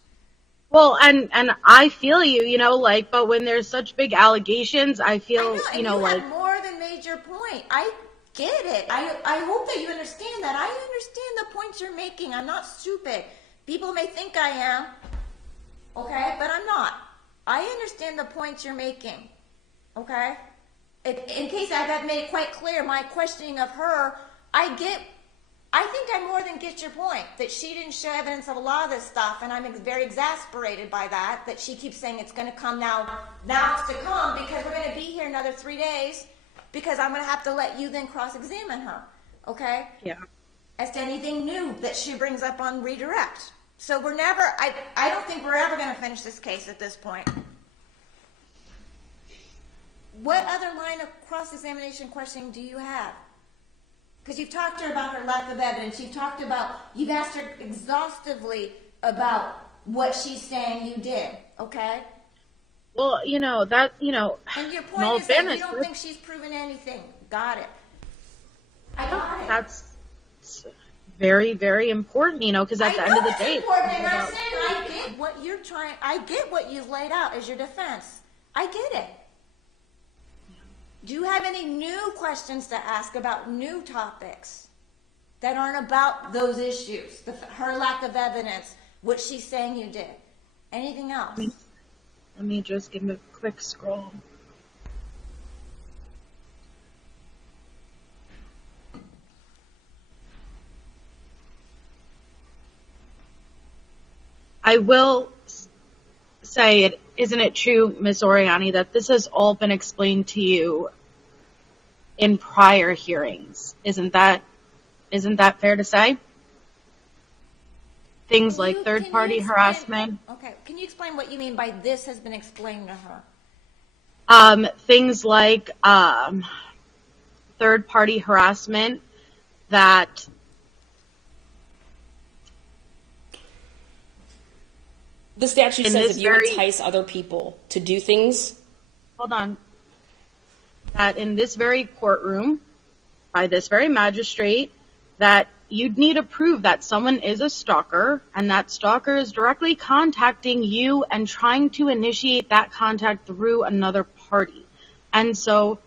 Well, and I feel you, you know, like, but when there's such big allegations, I feel, I know, you know, like. have more than made your point. I get it. I hope that you understand that. I understand the points you're making. I'm not stupid. People may think I am, okay, but I'm not. I understand the points you're making, okay? In case I haven't made it quite clear, my questioning of her, I think I more than get your point, that she didn't show evidence of a lot of this stuff, and I'm very exasperated by that she keeps saying it's going to come now it's to come, because we're going to be here another 3 days, because I'm going to have to let you then cross-examine her, okay? Yeah. As to anything new that she brings up on redirect. So I don't think we're ever going to finish this case at this point. What other line of cross-examination questioning do you have? Because you've talked to her about her lack of evidence. You've asked her exhaustively about what she's saying you did, okay? Well, you know, that, you know. And your point is that you don't think she's proven anything. Got it. I got it. That's very, very important, you know, because at the end of the day. Important, and I'm saying I get what you've laid out as your defense. I get it. Do you have any new questions to ask about new topics that aren't about those issues? Her lack of evidence, what she's saying you did. Anything else? Let me just give a quick scroll. I will say, isn't it true, Ms. Oriani, that this has all been explained to you in prior hearings? Isn't that fair to say? Things like third-party harassment. Okay, can you explain what you mean by this has been explained to her? Things like third-party harassment that. The statute says if you entice other people to do things. Hold on. That in this very courtroom, by this very magistrate, that you'd need to prove that someone is a stalker and that stalker is directly contacting you and trying to initiate that contact through another party. And so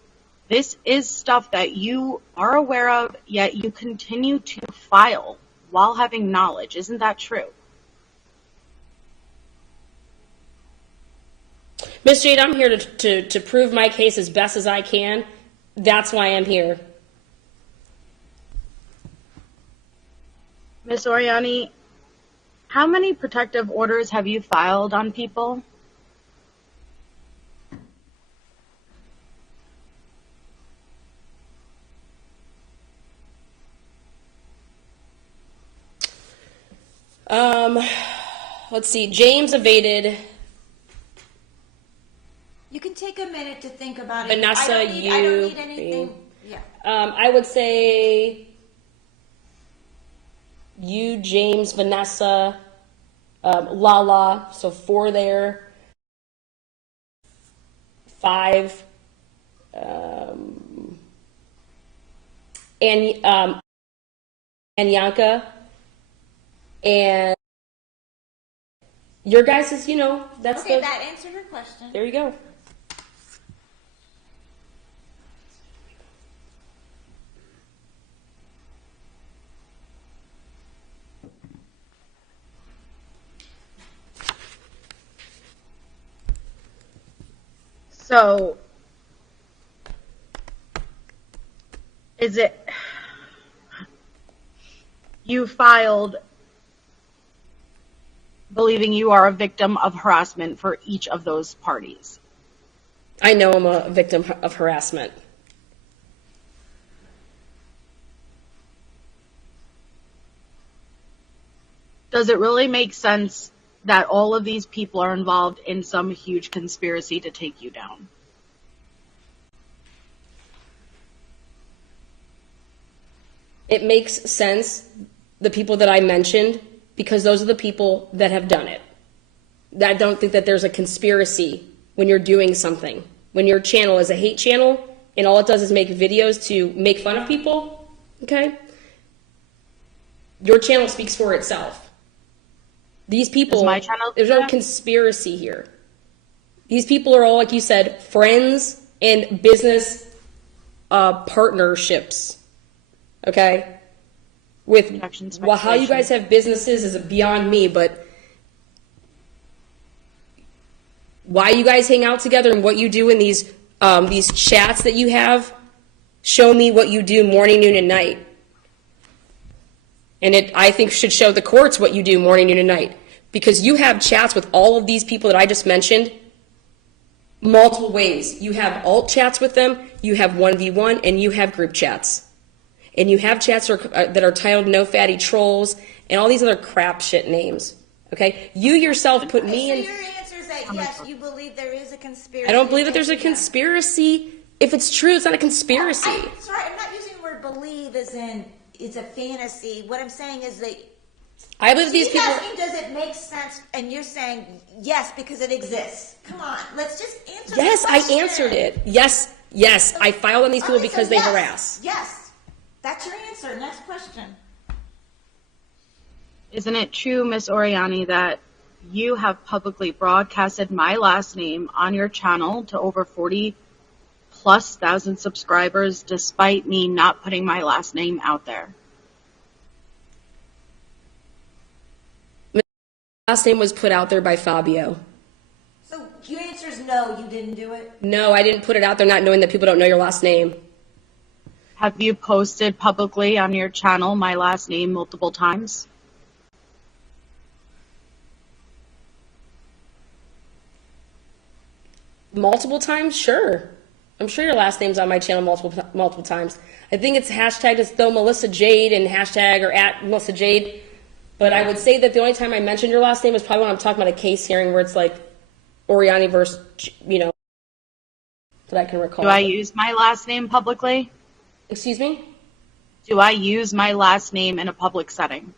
this is stuff that you are aware of, yet you continue to file while having knowledge. Isn't that true? Miss Jade, I'm here to prove my case as best as I can. That's why I'm here. Ms. Oriani, how many protective orders have you filed on people? Let's see. James evaded. You can take a minute to think about it. Vanessa, I don't need anything. Yeah. I would say you, James, Vanessa, Lala, so 4 there. 5, and Yanka, and your guys is, that's Okay, the, that answered her question. there you go. So, is it, you filed believing you are a victim of harassment for each of those parties? I know I'm a victim of harassment. Does it really make sense that all of these people are involved in some huge conspiracy to take you down? It makes sense, the people that I mentioned, because those are the people that have done it. I don't think that there's a conspiracy when you're doing something. When your channel is a hate channel and all it does is make videos to make fun of people, okay? Your channel speaks for itself. These people, Does my channel do there's no that? conspiracy here. These people are all, like you said, friends and business partnerships, okay? With, well, how you guys have businesses is beyond me, but why you guys hang out together and what you do in these chats that you have, show me what you do morning, noon, and night. And it, I think, should show the courts what you do morning, noon, and night. Because you have chats with all of these people that I just mentioned multiple ways. You have alt chats with them, you have 1v1, and you have group chats. And you have chats that are titled No Fatty Trolls and all these other crap shit names. Okay? You yourself put me in. So your answer is that yes, you believe there is a conspiracy. I don't believe that there's a conspiracy. If it's true, it's not a conspiracy. Sorry, I'm not using the word believe as in it's a fantasy. What I'm saying is that I believe these she's people. asking, does it make sense? And you're saying yes because it exists. Come on, let's just answer. Yes, the I question. answered it. Yes, yes, I filed on these people Okay, because so they yes, harass. Yes, that's your answer. Next question. Isn't it true, Ms. Oriani, that you have publicly broadcasted my last name on your channel to over 40+ thousand subscribers despite me not putting my last name out there? Last name was put out there by Fabio. So your answer is no, you didn't do it. No, I didn't put it out there not knowing that people don't know your last name. Have you posted publicly on your channel my last name multiple times? Multiple times? Sure. I'm sure your last name's on my channel multiple times. I think it's hashtagged as though Melissa Jade and hashtag or at Melissa Jade. But I would say that the only time I mentioned your last name is probably when I'm talking about a case hearing where it's like Oriani versus, that I can recall. Do I use my last name publicly? Excuse me? Do I use my last name in a public setting?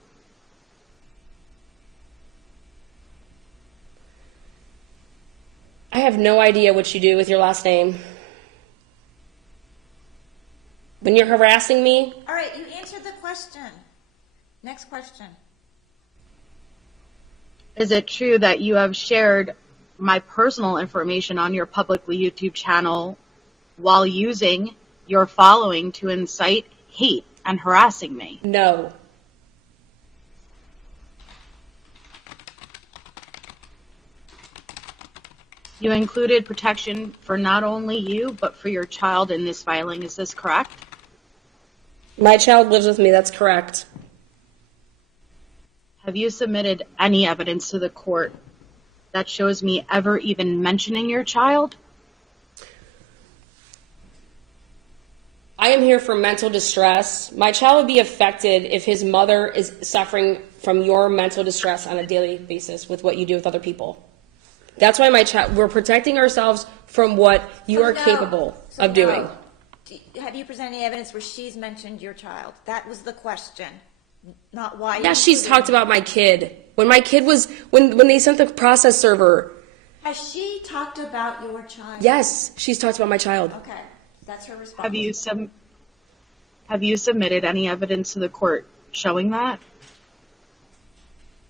I have no idea what you do with your last name. When you're harassing me, All right, you answered the question. Next question. Is it true that you have shared my personal information on your publicly YouTube channel while using your following to incite hate and harassing me? No. You included protection for not only you, but for your child in this filing. Is this correct? My child lives with me, that's correct. Have you submitted any evidence to the court that shows me ever even mentioning your child? I am here for mental distress. My child would be affected if his mother is suffering from your mental distress on a daily basis with what you do with other people. That's why we're protecting ourselves from what you are capable of doing. Have you presented any evidence where she's mentioned your child? That was the question, not why. Yeah, she's talked about my kid. When my kid was, when they sent the process server. Has she talked about your child? Yes, she's talked about my child. Okay, that's her response. Have you submitted any evidence to the court showing that?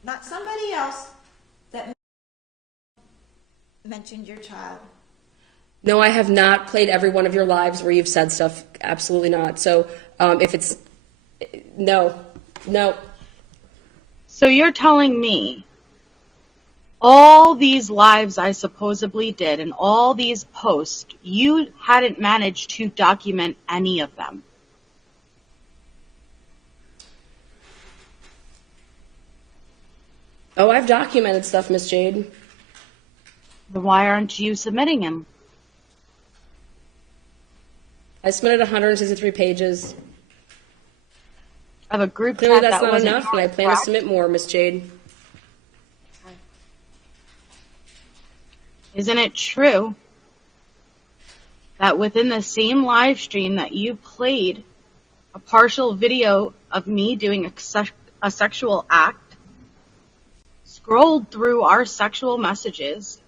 Not somebody else that mentioned your child. No, I have not played every one of your lives where you've said stuff. Absolutely not. So if it's, no. So you're telling me all these lives I supposedly did and all these posts, you hadn't managed to document any of them? Oh, I've documented stuff, Miss Jade. Then why aren't you submitting them? I submitted 163 pages. Of a group Clearly chat that's that not wasn't enough, and I plan to submit more, Miss Jade. Isn't it true that within the same live stream that you played a partial video of me doing a sexual act, scrolled through our sexual messages,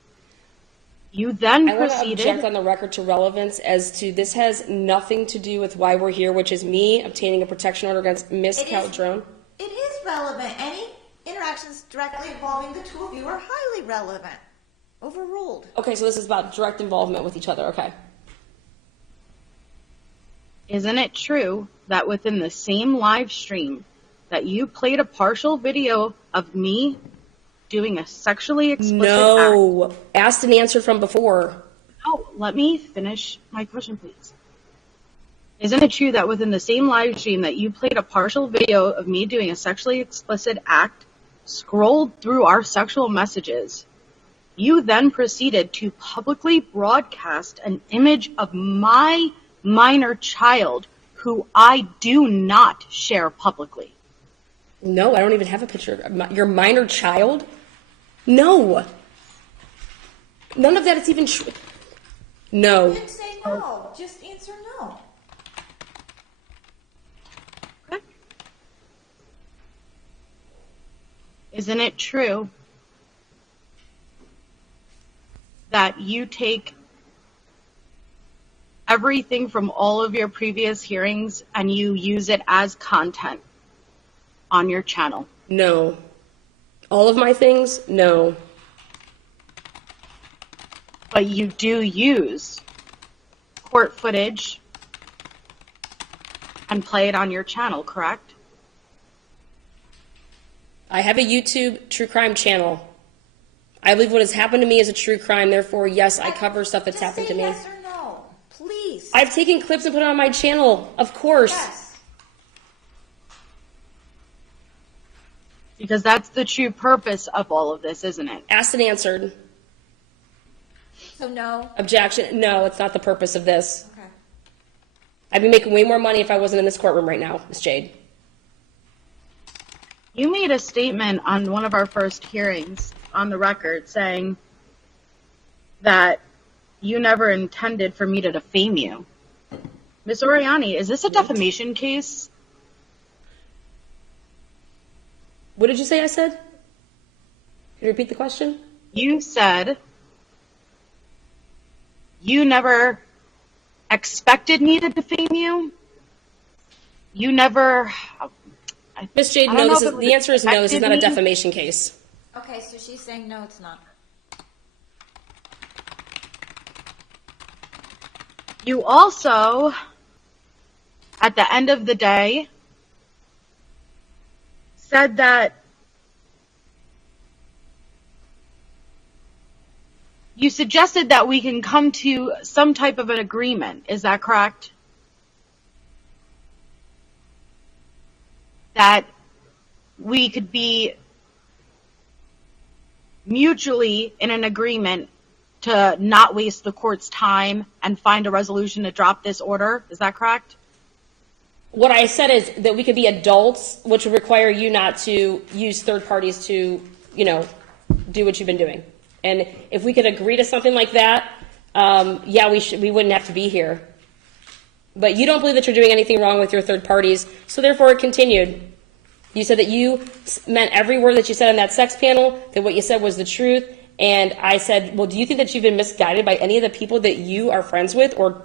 you then I want to proceeded... object on the record to relevance as to this has nothing to do with why we're here, which is me obtaining a protection order against Miss Calderon. It is relevant. Any interactions directly involving the two of you are highly relevant. Overruled. Okay, so this is about direct involvement with each other. Okay. Isn't it true that within the same live stream that you played a partial video of me doing a sexually explicit act? No. Asked and answered from before. Oh, let me finish my question, please. Isn't it true that within the same live stream that you played a partial video of me doing a sexually explicit act, scrolled through our sexual messages, you then proceeded to publicly broadcast an image of my minor child who I do not share publicly? No, I don't even have a picture of your minor child. No. None of that is even true. No. You didn't say no. Just answer no. Okay. Isn't it true that you take everything from all of your previous hearings and you use it as content on your channel? No. All of my things? No. But you do use court footage and play it on your channel, correct? I have a YouTube true crime channel. I believe what has happened to me is a true crime. Therefore, yes, I cover stuff that's happened to me. Just say yes or no, please. I've taken clips and put it on my channel, of course. Yes. Because that's the true purpose of all of this, isn't it? Asked and answered. So no. Objection. No, it's not the purpose of this. Okay. I'd be making way more money if I wasn't in this courtroom right now, Miss Jade. You made a statement on one of our first hearings on the record saying that you never intended for me to defame you. Ms. Oriani, is this a defamation case? What did you say I said? Can you repeat the question? You said you never expected me to defame you. You never, Ms. Jade, I don't no, know if it would the answer is no, this is not a affected me. defamation case. Okay, so she's saying no, it's not. You also, at the end of the day, said that you suggested that we can come to some type of an agreement. Is that correct? That we could be mutually in an agreement to not waste the court's time and find a resolution to drop this order. Is that correct? What I said is that we could be adults, which would require you not to use third parties to, do what you've been doing. And if we could agree to something like that, yeah, we wouldn't have to be here. But you don't believe that you're doing anything wrong with your third parties, so therefore it continued. You said that you meant every word that you said on that sex panel, that what you said was the truth. And I said, well, do you think that you've been misguided by any of the people that you are friends with or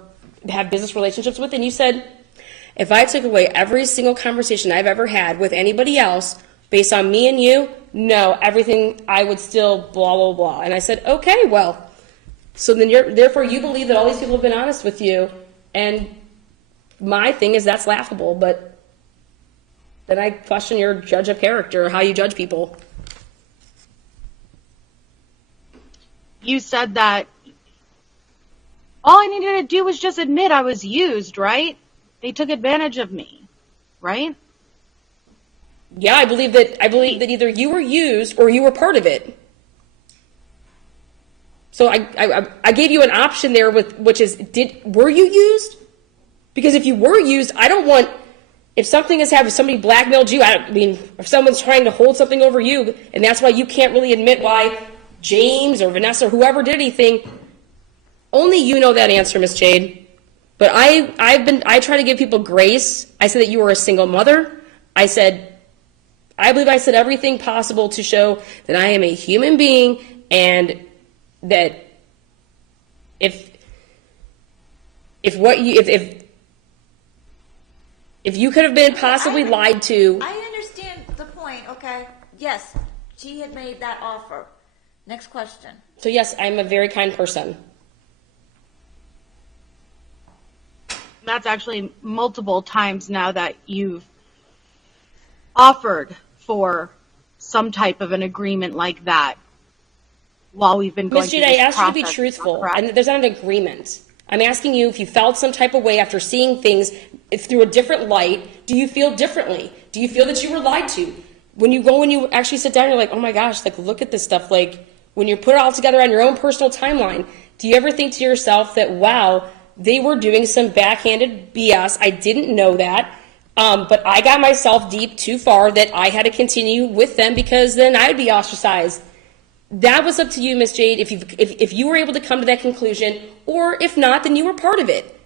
have business relationships with? And you said, if I took away every single conversation I've ever had with anybody else based on me and you, no, everything, I would still blah, blah, blah. And I said, okay, well, so then therefore you believe that all these people have been honest with you. And my thing is that's laughable, but then I question your judge of character, how you judge people. You said that all I needed to do was just admit I was used, right? They took advantage of me, right? Yeah, I believe that either you were used or you were part of it. So I gave you an option there which is were you used? Because if you were used, I don't want, if something has happened, somebody blackmailed you, if someone's trying to hold something over you, and that's why you can't really admit why James or Vanessa or whoever did anything, only you know that answer, Miss Jade. But I try to give people grace. I said that you were a single mother. I believe I said everything possible to show that I am a human being, and that if you could have been possibly lied to. I understand the point, okay? Yes, she had made that offer. Next question. So yes, I'm a very kind person. That's actually multiple times now that you've offered for some type of an agreement like that while we've been going Ms. through Jade, this I asked you to be process, truthful, correct? and there's not an agreement. I'm asking you if you felt some type of way after seeing things through a different light. Do you feel differently? Do you feel that you were lied to? When you actually sit down, you're like, oh my gosh, like look at this stuff. Like when you put it all together on your own personal timeline, do you ever think to yourself that, wow, they were doing some backhanded BS. I didn't know that. But I got myself deep too far that I had to continue with them because then I'd be ostracized. That was up to you, Miss Jade, if you were able to come to that conclusion, or if not, then you were part of it.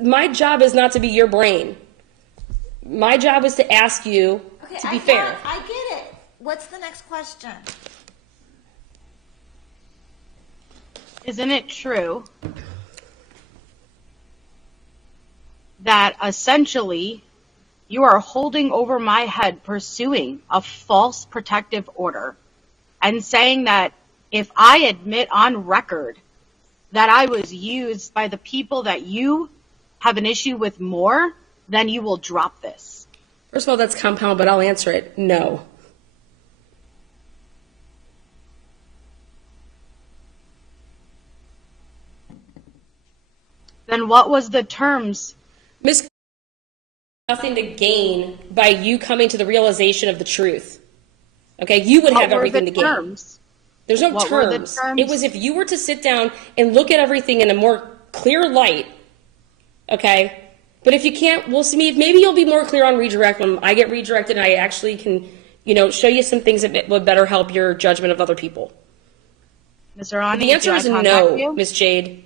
My job is not to be your brain. My job is to ask you to be fair. I get it. What's the next question? Isn't it true that essentially you are holding over my head pursuing a false protective order and saying that if I admit on record that I was used by the people that you have an issue with more, then you will drop this? First of all, that's compound, but I'll answer it. No. Then what was the terms? Miss, nothing to gain by you coming to the realization of the truth. Okay, you would have everything to gain. Terms? There's no What were the terms. terms? It was if you were to sit down and look at everything in a more clear light. Okay, but if you can't, we'll see. Maybe you'll be more clear on redirect when I get redirected, and I actually can, show you some things that would better help your judgment of other people. Ms. Oriani, The answer do I is contact no, you? Miss Jade.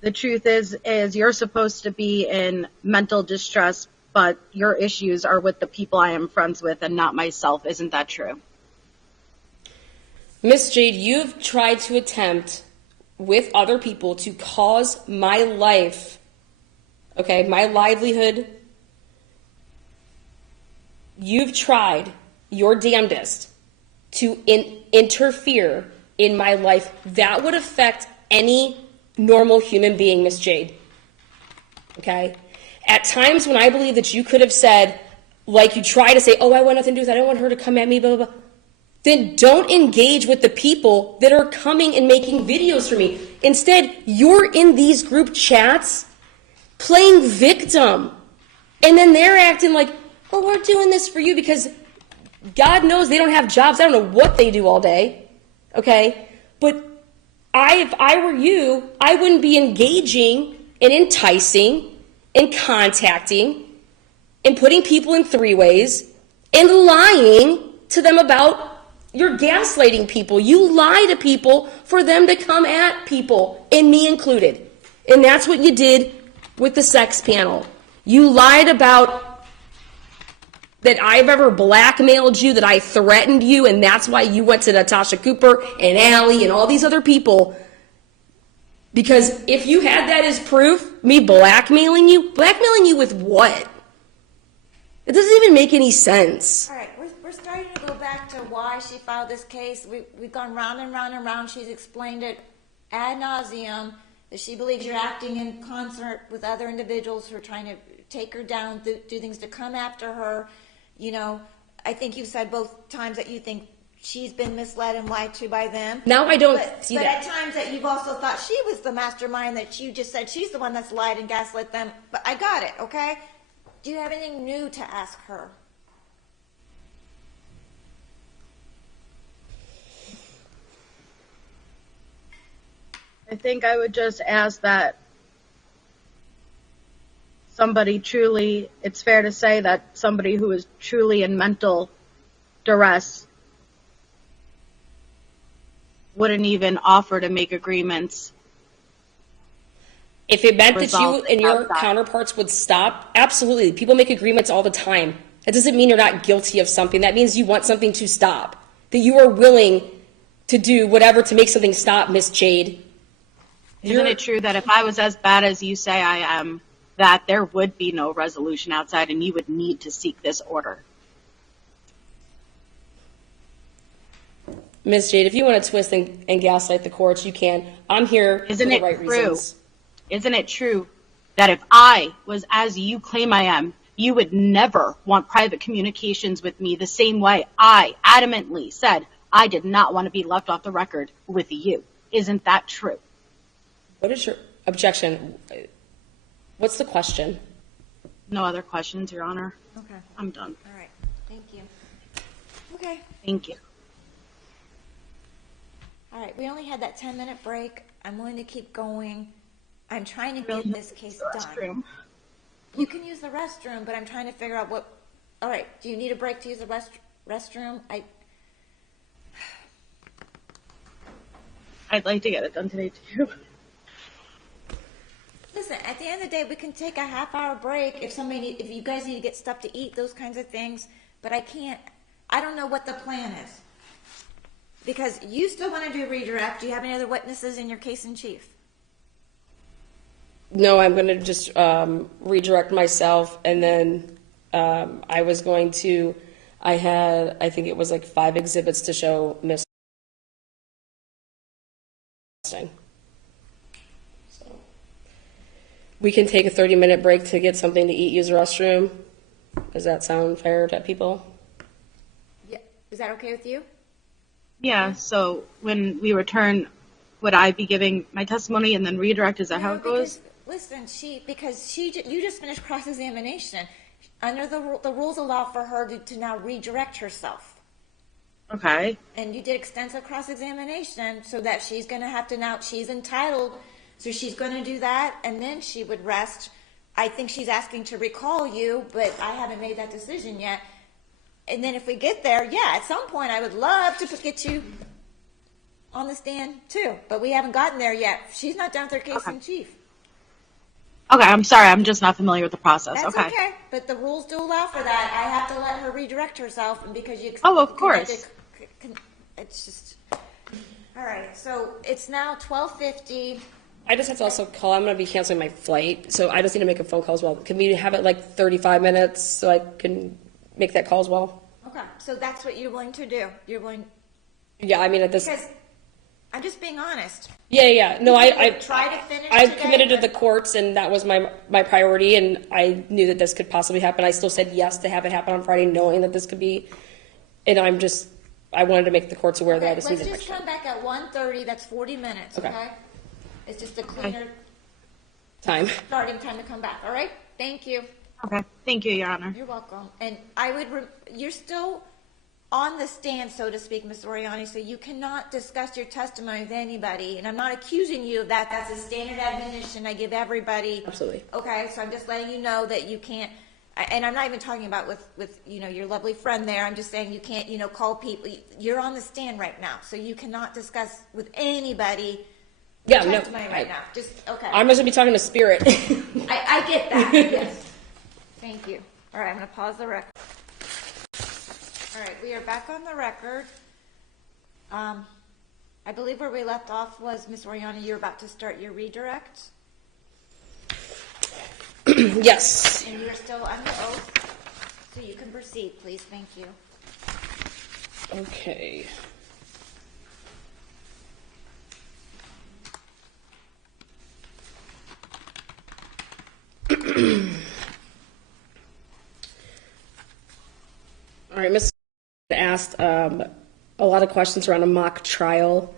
The truth is you're supposed to be in mental distress, but your issues are with the people I am friends with and not myself. Isn't that true? Miss Jade, you've tried to attempt with other people to cause my life, okay, my livelihood. You've tried your damnedest to interfere in my life. That would affect any normal human being, Miss Jade. Okay? At times when I believe that you could have said, like you try to say, oh, I want nothing to do with that, I don't want her to come at me, blah, blah, blah, then don't engage with the people that are coming and making videos for me. Instead, you're in these group chats playing victim. And then they're acting like, oh, we're doing this for you because God knows they don't have jobs. I don't know what they do all day. Okay? But if I were you, I wouldn't be engaging and enticing and contacting and putting people in three-ways and lying to them about. You're gaslighting people. You lie to people for them to come at people, and me included. And that's what you did with the sex panel. You lied about that I've ever blackmailed you, that I threatened you, and that's why you went to Natasha Cooper and Allie and all these other people. Because if you had that as proof, me blackmailing you with what? It doesn't even make any sense. All right, we're starting to go back to why she filed this case. We've gone round and round and round. She's explained it ad nauseum, that she believes you're acting in concert with other individuals who are trying to take her down, do things to come after her. You know, I think you've said both times that you think she's been misled and lied to by them. Now I don't see but that. But at times that you've also thought she was the mastermind, that you just said she's the one that's lied and gaslit them. But I got it, okay? Do you have anything new to ask her? I think I would just ask that it's fair to say that somebody who is truly in mental duress wouldn't even offer to make agreements. If it meant that you and your counterparts would stop, absolutely. People make agreements all the time. That doesn't mean you're not guilty of something. That means you want something to stop. That you are willing to do whatever to make something stop, Miss Jade. Isn't it true that if I was as bad as you say I am, that there would be no resolution outside and you would need to seek this order? Miss Jade, if you want to twist and gaslight the courts, you can. I'm here for the right reasons. Isn't it true that if I was as you claim I am, you would never want private communications with me the same way I adamantly said I did not want to be left off the record with you? Isn't that true? What is your objection? What's the question? No other questions, Your Honor. Okay. I'm done. All right. Thank you. Okay. Thank you. All right. We only had that 10-minute break. I'm willing to keep going. I'm trying to get this case done. You can use the restroom, but I'm trying to figure out what. All right. Do you need a break to use the restroom? I'd like to get it done today too. Listen, at the end of the day, we can take a half-hour break if you guys need to get stuff to eat, those kinds of things. But I don't know what the plan is. Because you still want to do redirect. Do you have any other witnesses in your case in chief? No, I'm going to just redirect myself, and then I think it was like 5 exhibits to show Miss. So we can take a 30-minute break to get something to eat, use the restroom. Does that sound fair to people? Yeah. Is that okay with you? Yeah, so when we return, would I be giving my testimony and then redirect? Is that how it goes? Listen, you just finished cross-examination. Under the rules allow for her to now redirect herself. Okay. And you did extensive cross-examination, so that she's going to have to now, she's entitled, so she's going to do that, and then she would rest. I think she's asking to recall you, but I haven't made that decision yet. And then if we get there, yeah, at some point I would love to get you on the stand too, but we haven't gotten there yet. She's not done with her case in chief. Okay, I'm sorry. I'm just not familiar with the process. That's Okay. okay, but the rules do allow for that. I have to let her redirect herself, and because you Oh, of conducted, course. it's just, all right, so it's now 12:50. I just have to also call. I'm going to be canceling my flight, so I just need to make a phone call as well. Can we have it like 35 minutes so I can make that call as well? Okay, so that's what you're willing to do. You're willing, Yeah, I mean at this. because I'm just being honest. Yeah. No, I Try to finish I've today, committed to but- the courts, and that was my priority, and I knew that this could possibly happen. I still said yes to have it happen on Friday, knowing that this could be, and I wanted to make the courts aware that I Okay, just let's needed just my come back at 1:30. That's 40 minutes, Okay. okay? It's just a cleaner time. starting time to come back, all right? Thank you. Okay. Thank you, Your Honor. You're welcome. And I would, you're still on the stand, so to speak, Ms. Oriani, so you cannot discuss your testimony with anybody. And I'm not accusing you of that. That's a standard admonition I give everybody. Absolutely. Okay, so I'm just letting you know that you can't, and I'm not even talking about with your lovely friend there. I'm just saying you can't, call people. You're on the stand right now, so you cannot discuss with anybody Yeah, your no. testimony right now. Just, okay. I'm just gonna be talking to Spirit. I get that, yes. Thank you. All right, I'm going to pause the record. All right, we are back on the record. I believe where we left off was, Ms. Oriani, you're about to start your redirect, Yes. and you're still under oath, so you can proceed, please. Thank you. Okay. All right, Ms. asked a lot of questions around a mock trial.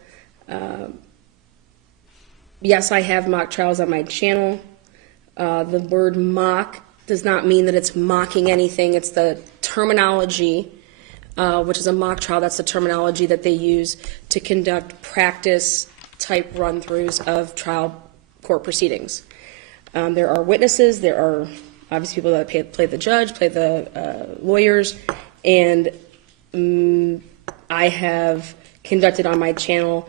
Yes, I have mock trials on my channel. The word mock does not mean that it's mocking anything. It's the terminology, which is a mock trial. That's the terminology that they use to conduct practice type run-throughs of trial court proceedings. There are witnesses. There are obviously people that play the judge, play the lawyers, and I have conducted on my channel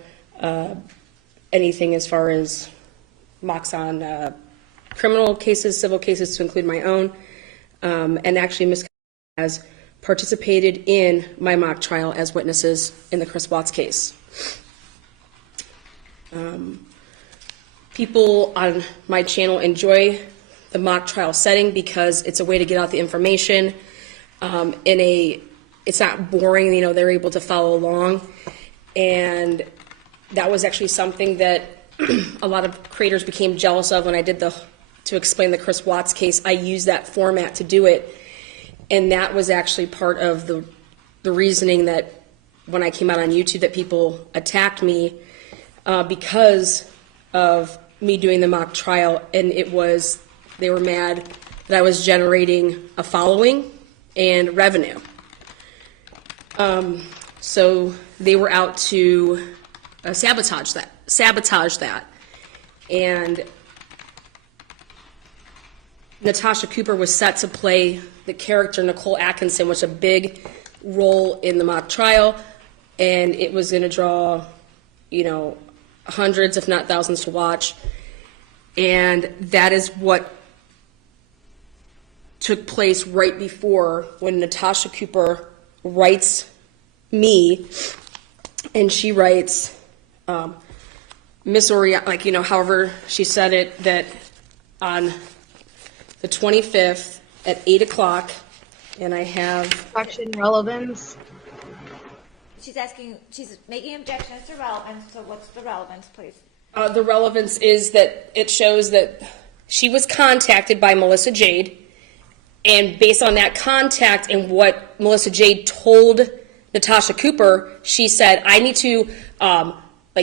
anything as far as mocks on criminal cases, civil cases, to include my own. And actually, Ms. has participated in my mock trial as witnesses in the Chris Watts case. People on my channel enjoy the mock trial setting because it's a way to get out the information it's not boring, they're able to follow along. And that was actually something that a lot of creators became jealous of when I did to explain the Chris Watts case. I used that format to do it. And that was actually part of the reasoning that when I came out on YouTube that people attacked me because of me doing the mock trial. And they were mad that I was generating a following and revenue. So they were out to sabotage that. And Natasha Cooper was set to play the character Nicole Atkinson, which is a big role in the mock trial, and it was going to draw, hundreds, if not thousands, to watch. And that is what took place right before when Natasha Cooper writes me, and she writes Miss Oriani, however she said it, that on the 25th at 8 o'clock, and I have... Action relevance. She's making objections to relevance, so what's the relevance, please? The relevance is that it shows that she was contacted by Melissa Jade, and based on that contact and what Melissa Jade told Natasha Cooper, she said, I need to,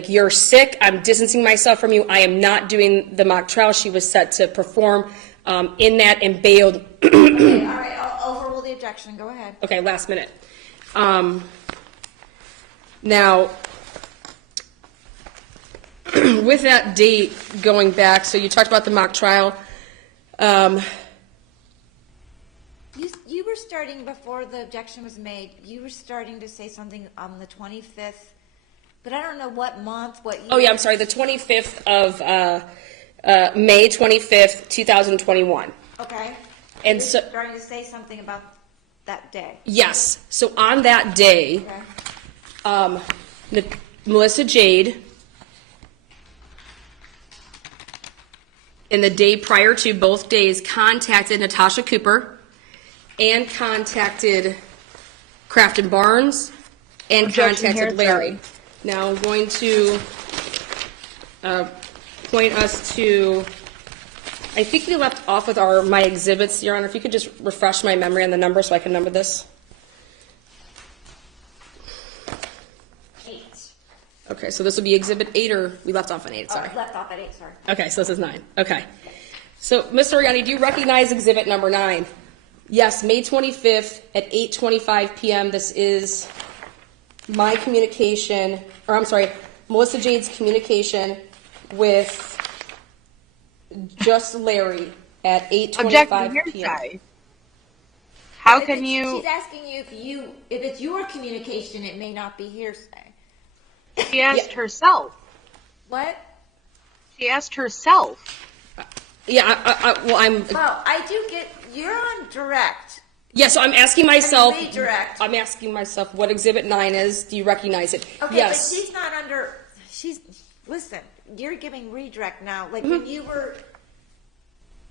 you're sick, I'm distancing myself from you, I am not doing the mock trial. She was set to perform in that and bailed. Okay, all right, I'll overrule the objection. Go ahead. Okay, last minute. Now, with that date going back, so you talked about the mock trial. You were starting, before the objection was made, you were starting to say something on the 25th, but I don't know what month, what year. Oh, yeah, I'm sorry, the 25th May 25th, 2021. Okay. And You're so, starting to say something about that day. yes, so on that day, Okay. Melissa Jade, in the day prior to both days, contacted Natasha Cooper and contacted Kraft and Barnes and Objection contacted here, Larry. sorry. Now I'm going to point us to, I think we left off with my exhibits, Your Honor. If you could just refresh my memory on the number so I can number this. 8. Okay, so this would be exhibit 8, or we left off on 8, sorry. Oh, left off at 8, sorry. Okay, so this is 9. Okay. So, Ms. Oriani, do you recognize exhibit number 9? Yes, May 25th at 8:25 p.m. This is my communication, or I'm sorry, Melissa Jade's communication with just Larry at 8:25 Objection p.m. hearsay. How If can it's- you? She's asking you if it's your communication, it may not be hearsay. She asked herself. What? She asked herself. Yeah, well, Well, I do get, you're on direct. yeah, so I'm asking myself, redirect. I'm asking myself what exhibit 9 is. Do you recognize it? Okay, Yes. but she's not under, listen, you're giving redirect now. Like Mm-hmm. when you were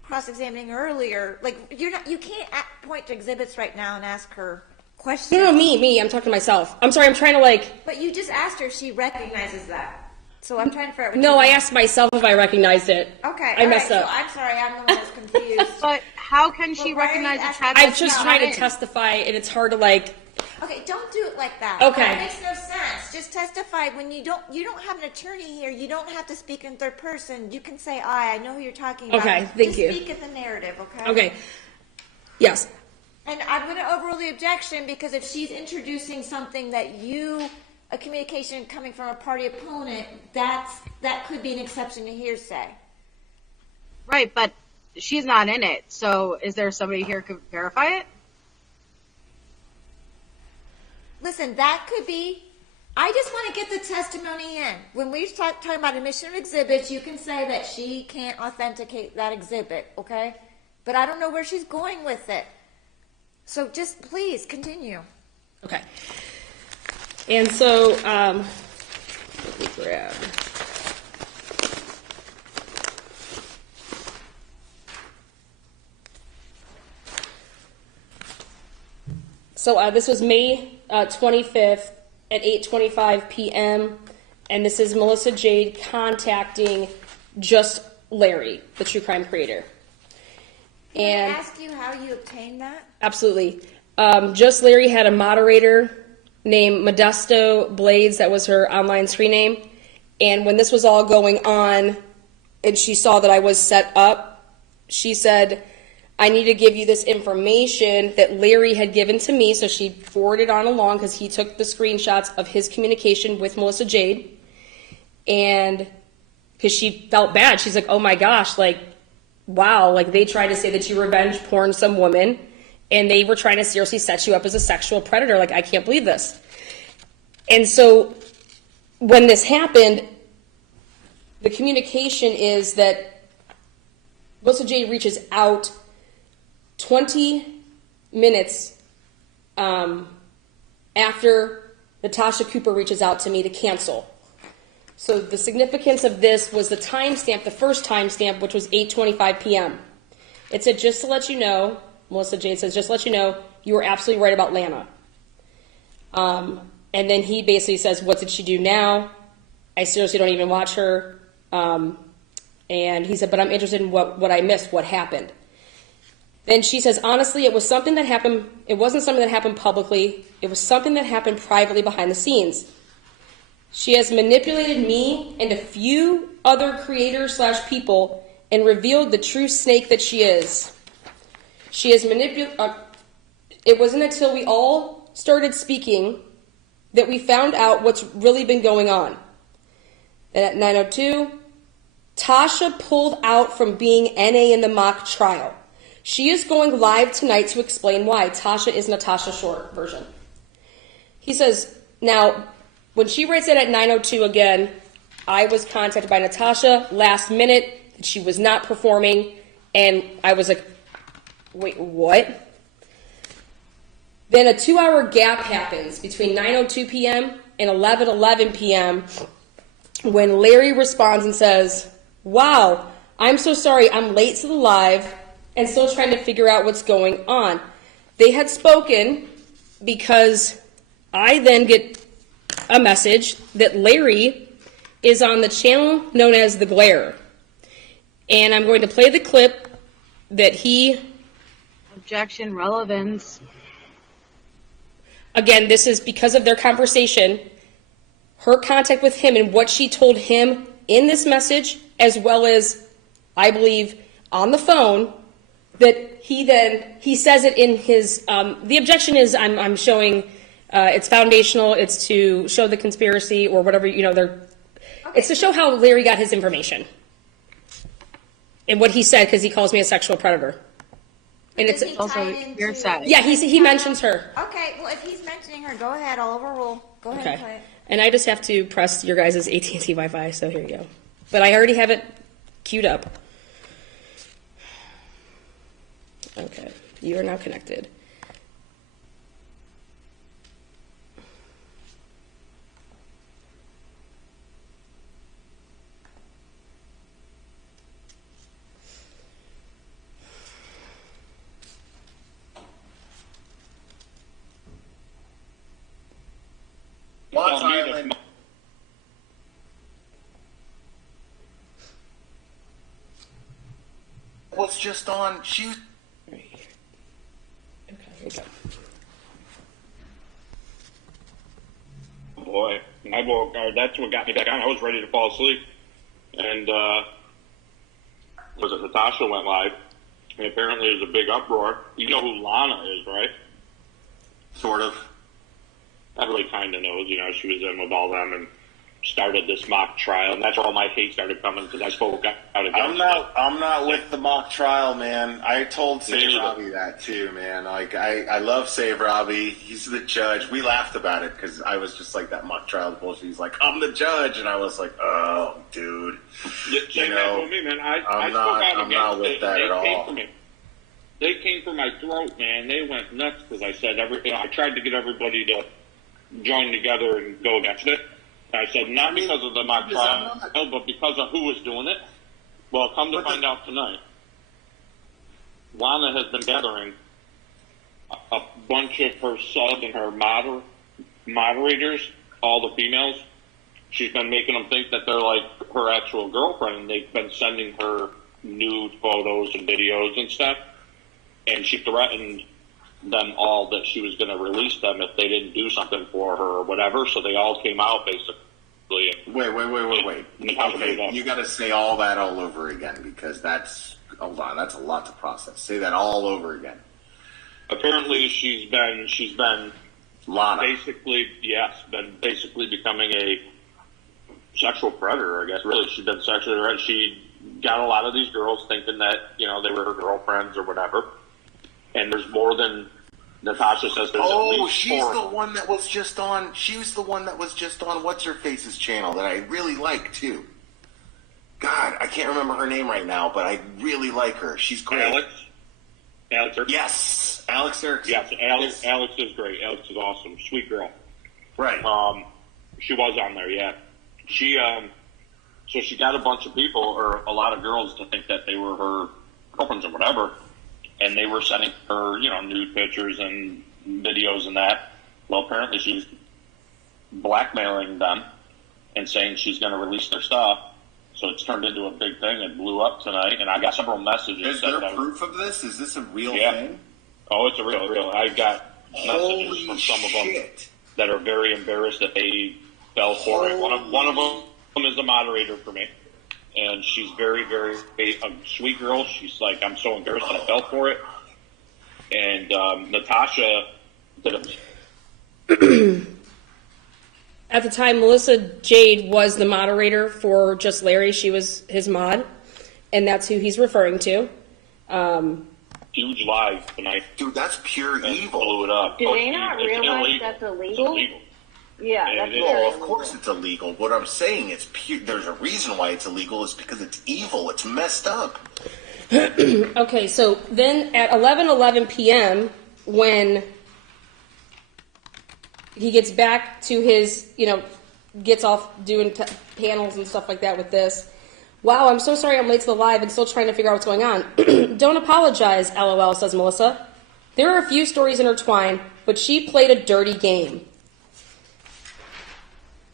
cross-examining earlier, like you can't point to exhibits right now and ask her questions. No, me, I'm talking to myself. I'm sorry, I'm trying to But you just asked her if she recognizes that. So I'm trying to figure out what no, you I mean. asked myself if I recognized it. Okay, I all messed right, up. So I'm sorry, I'm the one that's confused. But how can she Well, why are you recognize the asking- Travis? I'm just trying to Scott? testify, and it's hard to Okay, don't do it like that. Okay. That makes no sense. Just testify when you don't have an attorney here. You don't have to speak in third person. You can say I know who you're talking about. Okay, thank you. Just speak in the narrative, okay? Okay. Yes. And I'm going to overrule the objection because if she's introducing something that a communication coming from a party opponent, that could be an exception to hearsay. Right, but she's not in it. So is there somebody here who could verify it? Listen, that could be. I just want to get the testimony in. When we start talking about admission of exhibits, you can say that she can't authenticate that exhibit, okay? But I don't know where she's going with it. So just please continue. Okay. And so, let me grab. So this was May 25th at 8:25 p.m. And this is Melissa Jade contacting just Larry, the true crime creator. Can I ask you how you obtained that? Absolutely. Just Larry had a moderator named Modesto Blades. That was her online screen name. And when this was all going on and she saw that I was set up, she said, I need to give you this information that Larry had given to me. So she forwarded on along because he took the screenshots of his communication with Melissa Jade. And because she felt bad, she's like, oh my gosh, like, wow, like they tried to say that you revenge porn some woman and they were trying to seriously set you up as a sexual predator. Like, I can't believe this. And so when this happened, the communication is that Melissa Jade reaches out 20 minutes after Natasha Cooper reaches out to me to cancel. So the significance of this was the timestamp, the first timestamp, which was 8:25 p.m. It said, just to let you know, Melissa Jade says, just to let you know, you were absolutely right about Lana. And then he basically says, what did she do now? I seriously don't even watch her. And he said, but I'm interested in what I missed, what happened. Then she says, honestly, it was something that happened. It wasn't something that happened publicly. It was something that happened privately behind the scenes. She has manipulated me and a few other creators / people and revealed the true snake that she is. She has manipulated. It wasn't until we all started speaking that we found out what's really been going on. Then at 9:02, Tasha pulled out from being NA in the mock trial. She is going live tonight to explain why. Tasha is Natasha Short version. He says, now, when she writes it at 9:02 again, I was contacted by Natasha last minute. that she was not performing, and I was like, wait, what? Then a 2-hour gap happens between 9:02 p.m. and 11:11 p.m. when Larry responds and says, wow, I'm so sorry, I'm late to the live and still trying to figure out what's going on. They had spoken because I then get a message that Larry is on the channel known as The Glare. And I'm going to play the clip that he... Objection, relevance. Again, this is because of their conversation, her contact with him and what she told him in this message, as well as, I believe, on the phone, that he says it in his, the objection is I'm showing, it's foundational, it's to show the conspiracy or whatever, it's to show how Larry got his information. And what he said, because he calls me a sexual predator. And it's also your side. Yeah, he mentions her. Okay, well, if he's mentioning her, go ahead. I'll overrule. Go ahead and play it. And I just have to press your guys' AT&T Wi-Fi, so here you go. But I already have it queued up. Okay, you are now connected. Was just on. She. Right here. Okay, here we go. Boy, I woke. That's what got me back on. I was ready to fall asleep, and was it Natasha went live, and apparently there's a big uproar. You know who Lana is, right? Sort of. Everybody kind of knows. She was in with all them and started this mock trial, and that's where all my hate started coming because I spoke out against I'm not with the mock trial, man. I told Save Robbie that too, man. Like I love Save Robbie. He's the judge. We laughed about it because I was just like that mock trial bullshit. He's like, I'm the judge, and I was like, oh, dude. Same with me, man. I spoke out against not with it. that at all. They came for my throat, man. They went nuts because I said I tried to get everybody to join together and go against it. I said, not because of the mock trial, but because of who was doing it. Well, come to find out tonight, Lana has been gathering a bunch of her subs and her moderators, all the females. She's been making them think that they're like her actual girlfriend, and they've been sending her nude photos and videos and stuff. And she threatened them all that she was going to release them if they didn't do something for her or whatever. So they all came out basically. Wait. Okay, you got to say all that all over again because that's a lot. That's a lot to process. Say that all over again. Apparently, she's been Lana. been basically becoming a sexual predator. I guess really, she's been sexually. She got a lot of these girls thinking that they were her girlfriends or whatever. And there's more than Natasha says. There's at least she's four. the one that was just on. She was the one that was just on What's Her Face's channel that I really like too. God, I can't remember her name right now, but I really like her. She's great. Alex Erickson? Yes, Alex Erickson. Yes, Alex is great. Alex is awesome. Sweet girl. Right. She was on there. Yeah. She so she got a bunch of people or a lot of girls to think that they were her girlfriends or whatever. And they were sending her, nude pictures and videos and that. Well, apparently she's blackmailing them and saying she's going to release their stuff. So it's turned into a big thing. It blew up tonight, and I got several messages. Is there proof of this? Is this a real thing? Oh, it's a real. I got messages from some of them that are very embarrassed that they fell for it. One of them is a moderator for me. And she's very, very a sweet girl. She's like, I'm so embarrassed that I fell for it. And Natasha did it. At the time, Melissa Jade was the moderator for Just Larry. She was his mod, and that's who he's referring to. Huge live tonight. Dude, that's pure evil. Blew it up. Do they not realize that's illegal? It's illegal. Yeah, that's It is. very Well, of course it's illegal. What I'm saying is there's a reason why it's illegal is because it's evil. It's messed up. Okay, so then at 11:11 p.m., when he gets back to his, gets off doing panels and stuff like that with this. Wow, I'm so sorry I'm late to the live and still trying to figure out what's going on. Don't apologize, LOL, says Melissa. There are a few stories intertwined, but she played a dirty game.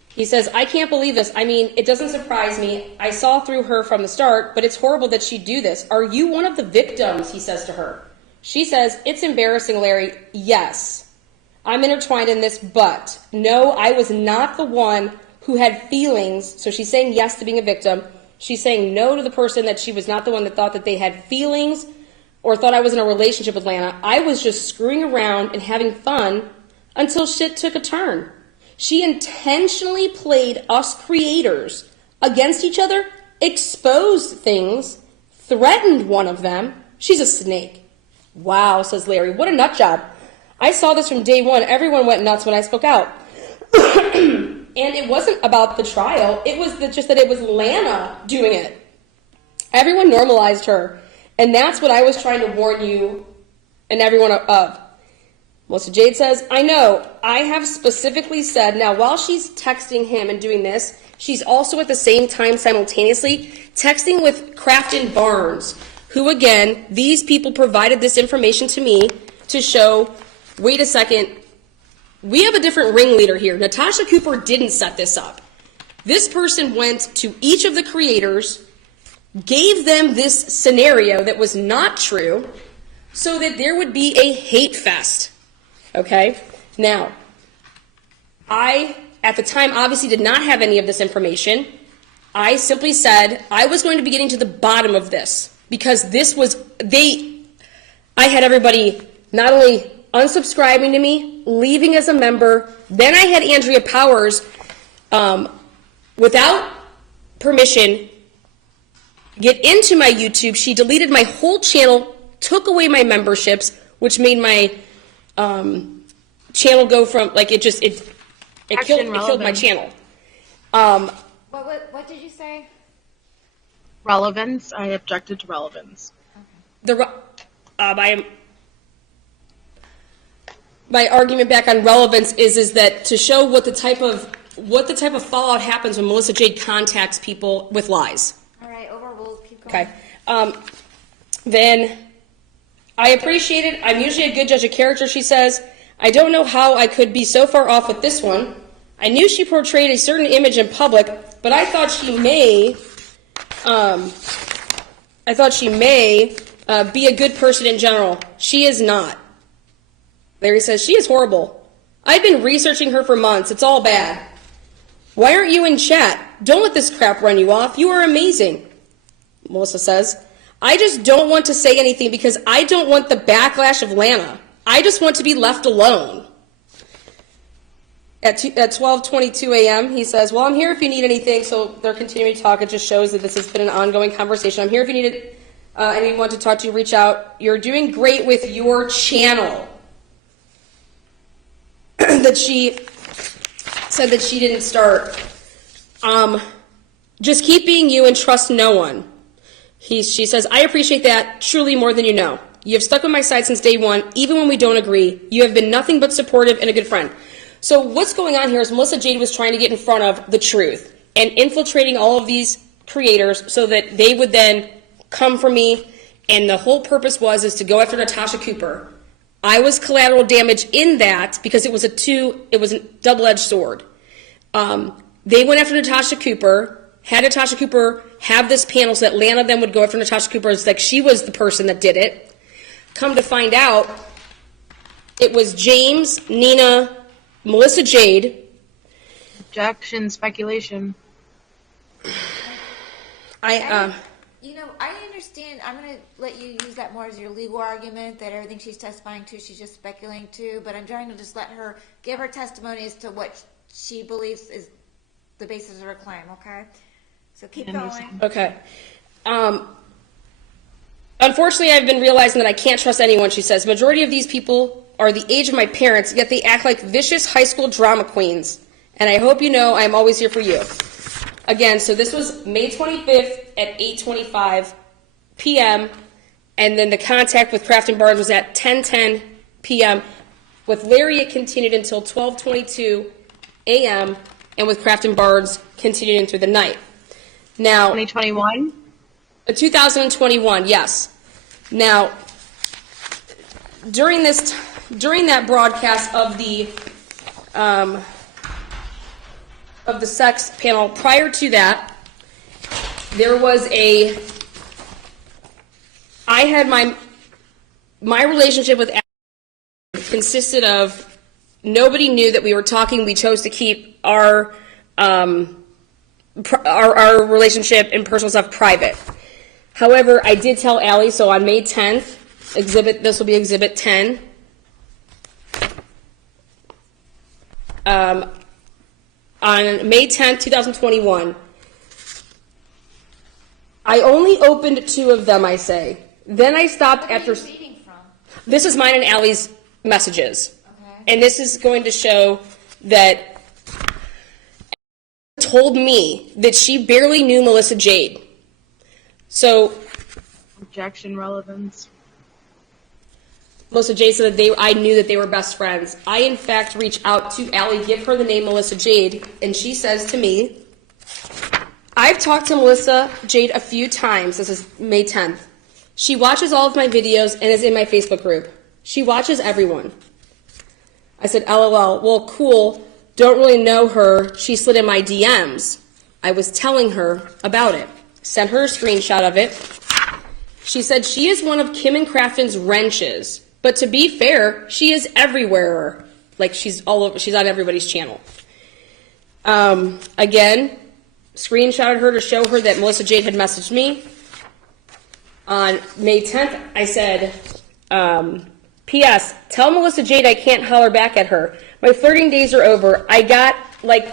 He says, I can't believe this. I mean, it doesn't surprise me. I saw through her from the start, but it's horrible that she'd do this. Are you one of the victims? He says to her. She says, it's embarrassing, Larry. Yes, I'm intertwined in this, but no, I was not the one who had feelings. So she's saying yes to being a victim. She's saying no to the person that she was not the one that thought that they had feelings or thought I was in a relationship with Lana. I was just screwing around and having fun until shit took a turn. She intentionally played us creators against each other, exposed things, threatened one of them. She's a snake. Wow, says Larry. What a nut job. I saw this from day one. Everyone went nuts when I spoke out. And it wasn't about the trial. It was just that it was Lana doing it. Everyone normalized her. And that's what I was trying to warn you and everyone of. Melissa Jade says, I know, I have specifically said, now while she's texting him and doing this, she's also at the same time simultaneously texting with Crafton Barnes, who again, these people provided this information to me to show, wait a second, we have a different ringleader here. Natasha Cooper didn't set this up. This person went to each of the creators, gave them this scenario that was not true, so that there would be a hate fest. Okay, now, I, at the time, obviously did not have any of this information. I simply said I was going to be getting to the bottom of this because this was, I had everybody not only unsubscribing to me, leaving as a member, then I had Andrea Powers, without permission, get into my YouTube. She deleted my whole channel, took away my memberships, which made my channel go from, like, it killed my channel. What did you say? Relevance. I objected to relevance. My argument back on relevance is that to show what the type of fallout happens when Melissa Jade contacts people with lies. All right, overruled. Keep going. Okay. Then I appreciate it. I'm usually a good judge of character, she says. I don't know how I could be so far off with this one. I knew she portrayed a certain image in public, but I thought she may be a good person in general. She is not. Larry says, she is horrible. I've been researching her for months. It's all bad. Why aren't you in chat? Don't let this crap run you off. You are amazing. Melissa says, I just don't want to say anything because I don't want the backlash of Lana. I just want to be left alone. At 12:22 a.m., he says, well, I'm here if you need anything. So they're continuing to talk. It just shows that this has been an ongoing conversation. I'm here if you need anyone to talk to, reach out. You're doing great with your channel. That she said that she didn't start. Just keep being you and trust no one. She says, I appreciate that truly more than you know. You have stuck by my side since day one, even when we don't agree. You have been nothing but supportive and a good friend. So what's going on here is Melissa Jade was trying to get in front of the truth and infiltrating all of these creators so that they would then come for me. And the whole purpose is to go after Natasha Cooper. I was collateral damage in that because it was a double-edged sword. They went after Natasha Cooper, had Natasha Cooper have this panel so that Lana then would go after Natasha Cooper. It's like she was the person that did it. Come to find out, it was James, Nina, Melissa Jade. Objection, speculation. I understand. I'm going to let you use that more as your legal argument that everything she's testifying to, she's just speculating to. But I'm trying to just let her give her testimony as to what she believes is the basis of her claim. Okay, so keep going. Okay. Unfortunately, I've been realizing that I can't trust anyone, she says. Majority of these people are the age of my parents, yet they act like vicious high school drama queens. And I hope you know I'm always here for you. Again, so this was May 25th at 8:25 p.m. And then the contact with Craft and Barnes was at 10:10 p.m. With Larry, it continued until 12:22 a.m. And with Craft and Barnes, continuing through the night. Now, 2021? 2021, yes. Now, during that broadcast of the sex panel, prior to that, there was I had my relationship with Ashley consisted of nobody knew that we were talking. We chose to keep our relationship and personal stuff private. However, I did tell Allie, so on May 10th, this will be Exhibit 10. On May 10th, 2021, I only opened 2 of them, I say. Then I stopped after... Where are you reading from? This is mine and Allie's messages. Okay. And this is going to show that told me that she barely knew Melissa Jade. So... Objection relevance. Melissa Jade said that I knew that they were best friends. I, in fact, reached out to Allie, give her the name Melissa Jade, and she says to me, I've talked to Melissa Jade a few times. This is May 10th. She watches all of my videos and is in my Facebook group. She watches everyone. I said, LOL, well, cool. Don't really know her. She slid in my DMs. I was telling her about it. Sent her a screenshot of it. She said she is one of Kim and Crafton's wrenches. But to be fair, she is everywhere. Like, she's all over. She's on everybody's channel. Again, screenshotted her to show her that Melissa Jade had messaged me. On May 10th, I said, P.S. Tell Melissa Jade I can't holler back at her. My flirting days are over. I got,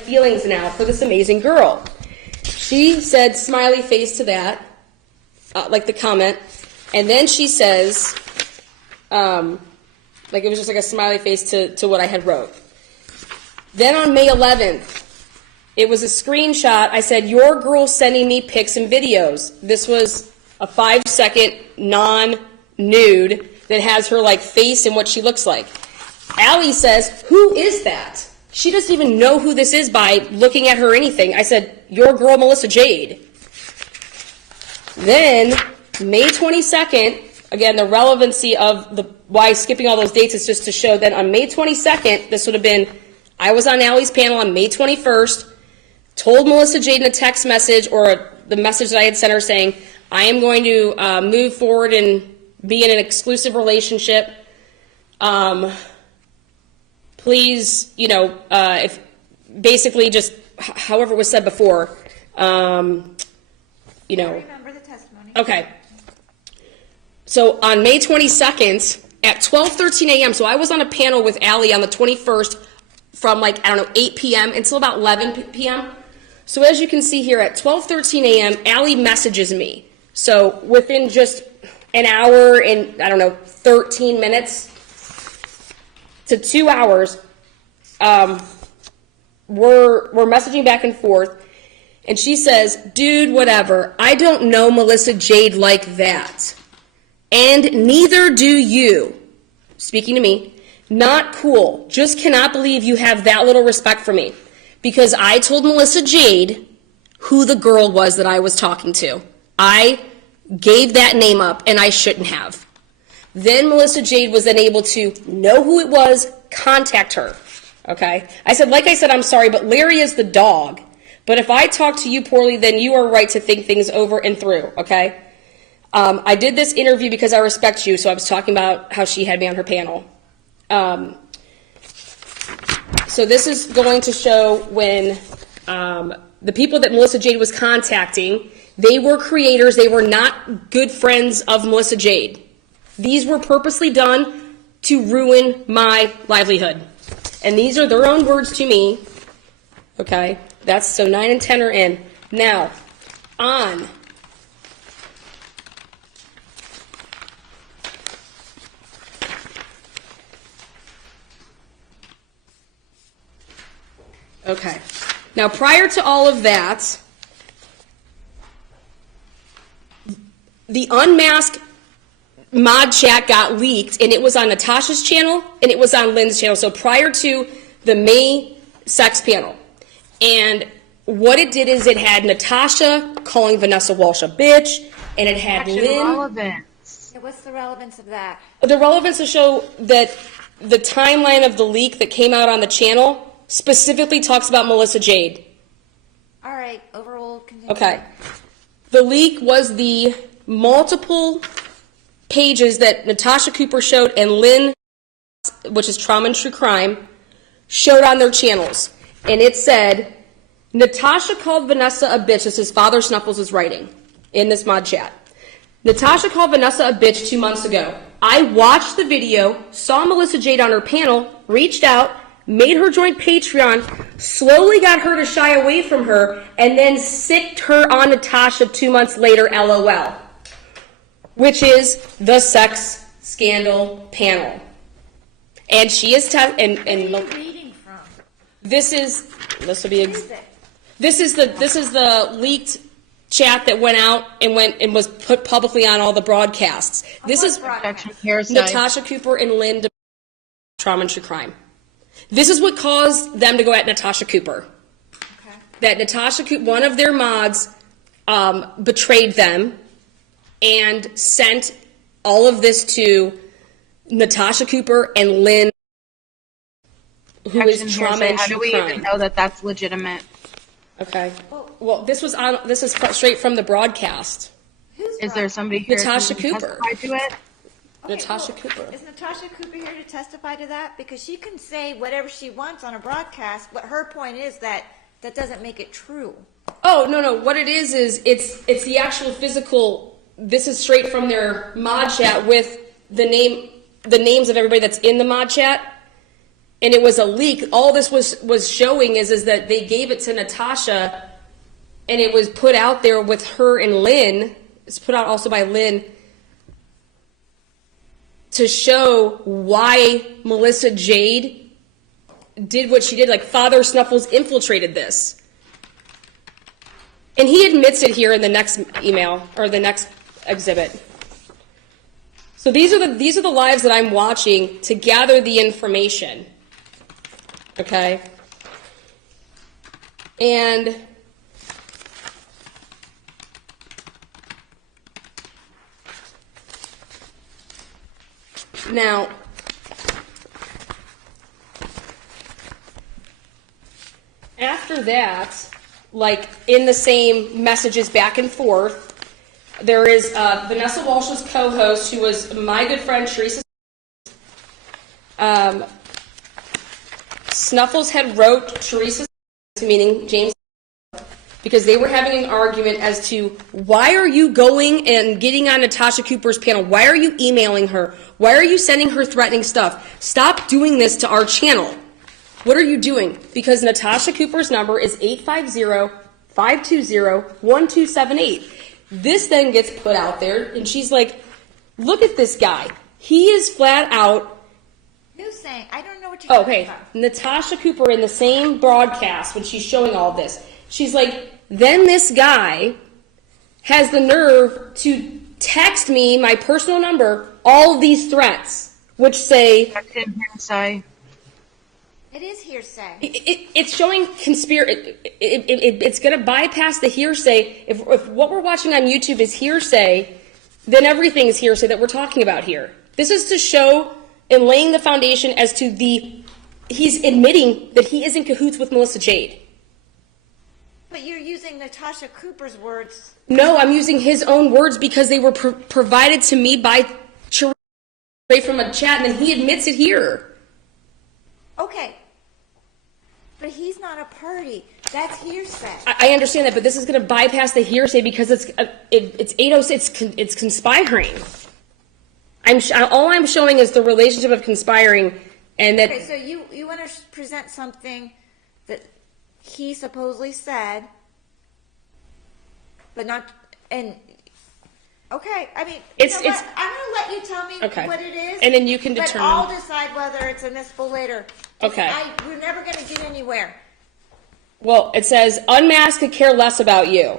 feelings now for this amazing girl. She said smiley face to that, the comment. And then she says... it was just a smiley face to what I had wrote. Then on May 11th, it was a screenshot. I said, your girl sending me pics and videos. This was a 5-second non-nude that has her face and what she looks like. Allie says, who is that? She doesn't even know who this is by looking at her or anything. I said, your girl Melissa Jade. Then, May 22nd, again, the relevancy of why skipping all those dates is just to show that on May 22nd, this would have been, I was on Allie's panel on May 21st, told Melissa Jade in a text message or the message that I had sent her saying, I am going to move forward and be in an exclusive relationship. Please, if basically just however it was said before, I remember the testimony. Okay. So on May 22nd at 12:13 a.m., so I was on a panel with Allie on the 21st from 8 p.m. until about 11 p.m. So as you can see here at 12:13 a.m., Allie messages me. So within just an hour and, 13 minutes to 2 hours, we're messaging back and forth. And she says, dude, whatever, I don't know Melissa Jade like that. And neither do you. Speaking to me, not cool. Just cannot believe you have that little respect for me. Because I told Melissa Jade who the girl was that I was talking to. I gave that name up, and I shouldn't have. Then Melissa Jade was then able to know who it was, contact her. Okay? I said, I'm sorry, but Larry is the dog. But if I talk to you poorly, then you are right to think things over and through, okay? I did this interview because I respect you, so I was talking about how she had me on her panel. So this is going to show when the people that Melissa Jade was contacting, they were creators. They were not good friends of Melissa Jade. These were purposely done to ruin my livelihood. And these are their own words to me. Okay? That's so 9 and 10 are in. Now, on Okay. Now, prior to all of that, the unmasked mod chat got leaked, and it was on Natasha's channel, and it was on Lynn's channel. So prior to the May sex panel. And what it did is it had Natasha calling Vanessa Walsh a bitch, and it had Lynn. Relevance. What's the relevance of that? The relevance to show that the timeline of the leak that came out on the channel specifically talks about Melissa Jade. All right, overall. Continue. Okay. The leak was the multiple pages that Natasha Cooper showed and Lynn, which is Trauma and True Crime, showed on their channels. And it said, Natasha called Vanessa a bitch. This is Father Snuffles is writing in this mod chat. Natasha called Vanessa a bitch 2 months ago. I watched the video, saw Melissa Jade on her panel, reached out, made her join Patreon, slowly got her to shy away from her, and then sicked her on Natasha 2 months later, LOL. Which is the sex scandal panel. And she is What are you reading from? this is What is it? this is the leaked chat that went out and was put publicly on all the broadcasts. This is Natasha Cooper and Lynn Trauma and True Crime. This is what caused them to go at Natasha Cooper. Okay. That Natasha Cooper, one of their mods, betrayed them and sent all of this to Natasha Cooper and Lynn, who is Trauma and How True do we Crime. even know that that's legitimate? Okay. Well, this is straight from the broadcast. Who's Is there somebody here Natasha who can Cooper. testify to it? Okay, Natasha cool. Cooper. Is Natasha Cooper here to testify to that? Because she can say whatever she wants on a broadcast, but her point is that doesn't make it true. Oh, no. What it is it's the actual physical. This is straight from their mod chat with the names of everybody that's in the mod chat. And it was a leak. All this was showing is that they gave it to Natasha, and it was put out there with her and Lynn. It's put out also by Lynn to show why Melissa Jade did what she did. Like Father Snuffles infiltrated this. And he admits it here in the next email or the next exhibit. So these are the lives that I'm watching to gather the information. Okay? And now, after that, like in the same messages back and forth, there is Vanessa Walsh's co-host, who was my good friend Teresa. Snuffles had wrote Teresa, meaning James, because they were having an argument as to why are you going and getting on Natasha Cooper's panel? Why are you emailing her? Why are you sending her threatening stuff? Stop doing this to our channel. What are you doing? Because Natasha Cooper's number is 850-520-1278. This then gets put out there, and she's like, look at this guy. He is flat out. Who's saying? I don't know what you're talking about. Natasha Cooper in the same broadcast when she's showing all this. She's like, then this guy has the nerve to text me, my personal number, all these threats, which say... It is hearsay. It's showing conspiracy. It's going to bypass the hearsay. If what we're watching on YouTube is hearsay, then everything is hearsay that we're talking about here. This is to show and laying the foundation as to he's admitting that he is in cahoots with Melissa Jade. But you're using Natasha Cooper's words. No, I'm using his own words because they were provided to me by straight from a chat, and then he admits it here. Okay. But he's not a party. That's hearsay. I understand that, but this is going to bypass the hearsay because it's 806. It's conspiring. All I'm showing is the relationship of conspiring, and that. Okay, so you want to present something that he supposedly said, but not and. Okay, I mean, I'm going to let you tell me what it is. And then you can determine. But I'll decide whether it's admissible later. Okay. We're never going to get anywhere. Well, it says, unmasked could care less about you.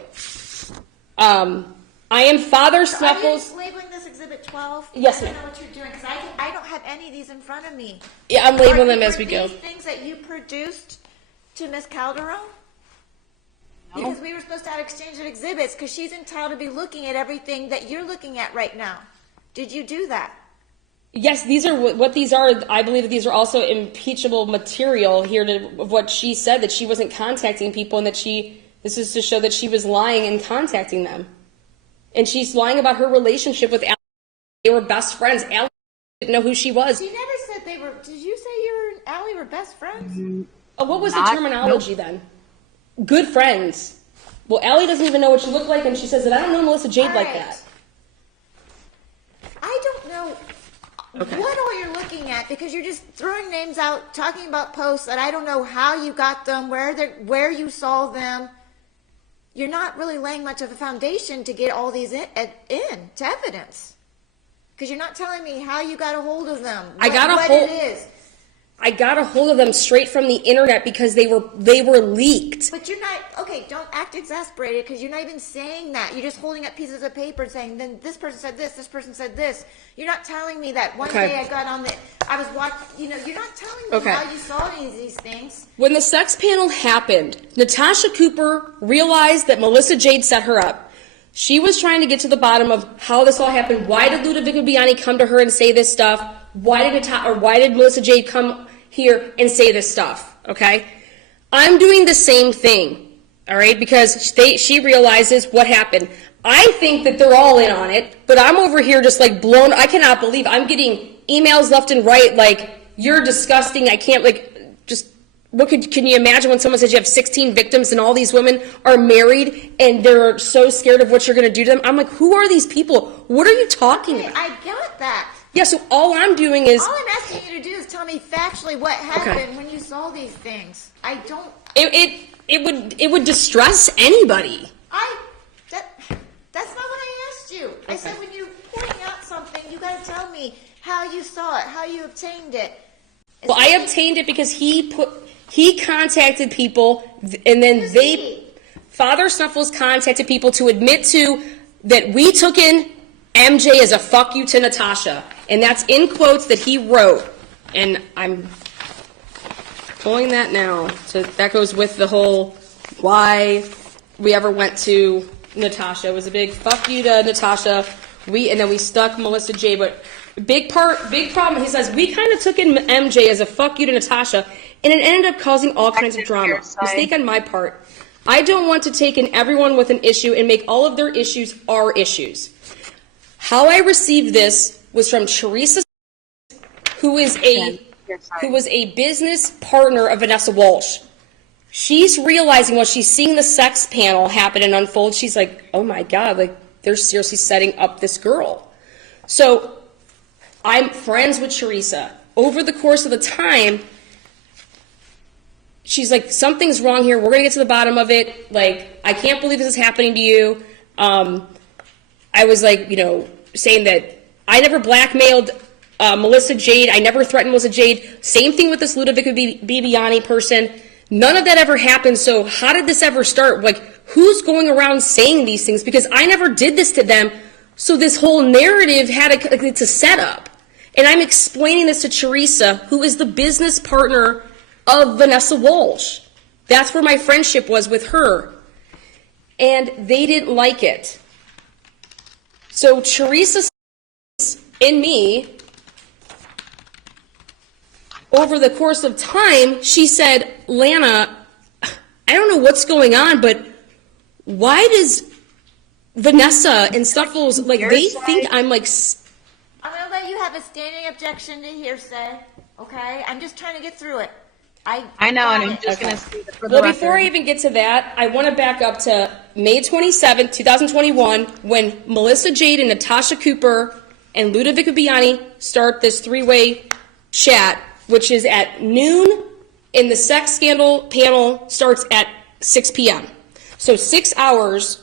I am Father Snuffles. Are you labeling this Exhibit 12? Yes, I ma'am. don't know what you're doing, because I don't have any of these in front of me. Yeah, I'm labeling them as we go. Are these things that you produced to Miss Calderon? Because we were supposed to have exchange of exhibits, because she's entitled to be looking at everything that you're looking at right now. Did you do that? Yes, these are what these are. I believe that these are also impeachable material here of what she said, that she wasn't contacting people and that this is to show that she was lying and contacting them. And she's lying about her relationship with Allie. They were best friends. Allie didn't know who she was. She never said they were. Did you say you and Allie were best friends? Oh, what was the terminology then? Good friends. Well, Allie doesn't even know what she looked like, and she says that I don't know Melissa Jade All like right. that. I don't know what all you're looking at, because you're just throwing names out, talking about posts that I don't know how you got them, where you saw them. You're not really laying much of a foundation to get all these in to evidence, because you're not telling me how you got a hold of them. What it is. I got a hold of them straight from the internet because they were leaked. But you're not, okay, don't act exasperated, because you're not even saying that. You're just holding up pieces of paper and saying, then this person said this person said this. You're not telling me that one day I got on I was watching, you're not telling me how you saw any of these things. When the sex panel happened, Natasha Cooper realized that Melissa Jade set her up. She was trying to get to the bottom of how this all happened. Why did Ludovica Biani come to her and say this stuff? Why did Melissa Jade come here and say this stuff? Okay, I'm doing the same thing. All right, because she realizes what happened. I think that they're all in on it, but I'm over here just like blown. I cannot believe I'm getting emails left and right like, you're disgusting. I can't, can you imagine when someone says you have 16 victims and all these women are married and they're so scared of what you're going to do to them? I'm like, who are these people? What are you talking about? I got that. Yeah, so all I'm doing is... All I'm asking you to do is tell me factually what happened when you saw these things. I don't... It would distress anybody. That's not what I asked you. I said when you're pointing out something, you got to tell me how you saw it, how you obtained it. Well, I obtained it because he contacted people, and then Father Snuffles contacted people to admit to that we took in MJ as a fuck you to Natasha. And that's in quotes that he wrote. And I'm pulling that now. So that goes with the whole why we ever went to Natasha. It was a big fuck you to Natasha. And then we stuck Melissa J. But big problem, he says, we kind of took in MJ as a fuck you to Natasha, and it ended up causing all kinds of drama. Mistake on my part. I don't want to take in everyone with an issue and make all of their issues our issues. How I received this was from Teresa, who was a business partner of Vanessa Walsh. She's realizing while she's seeing the sex panel happen and unfold, she's like, oh my God, like they're seriously setting up this girl. So I'm friends with Teresa. Over the course of the time, she's like, something's wrong here. We're going to get to the bottom of it. Like, I can't believe this is happening to you. I was like, saying that I never blackmailed Melissa Jade. I never threatened Melissa Jade. Same thing with this Ludovica Bibiani person. None of that ever happened. So how did this ever start? Like, who's going around saying these things? Because I never did this to them. So this whole narrative it's a setup. And I'm explaining this to Teresa, who is the business partner of Vanessa Walsh. That's where my friendship was with her. And they didn't like it. So Teresa and me, over the course of time, she said, Lana, I don't know what's going on, but why does Vanessa and Snuffles, like, they think I'm like... I'm going to let you have a standing objection to hearsay, okay? I'm just trying to get through it. I know, and I'm just going to say that for the Well, record. before I even get to that, I want to back up to May 27th, 2021, when Melissa Jade and Natasha Cooper and Ludovica Biani start this three-way chat, which is at noon, and the sex scandal panel starts at 6 p.m. So 6 hours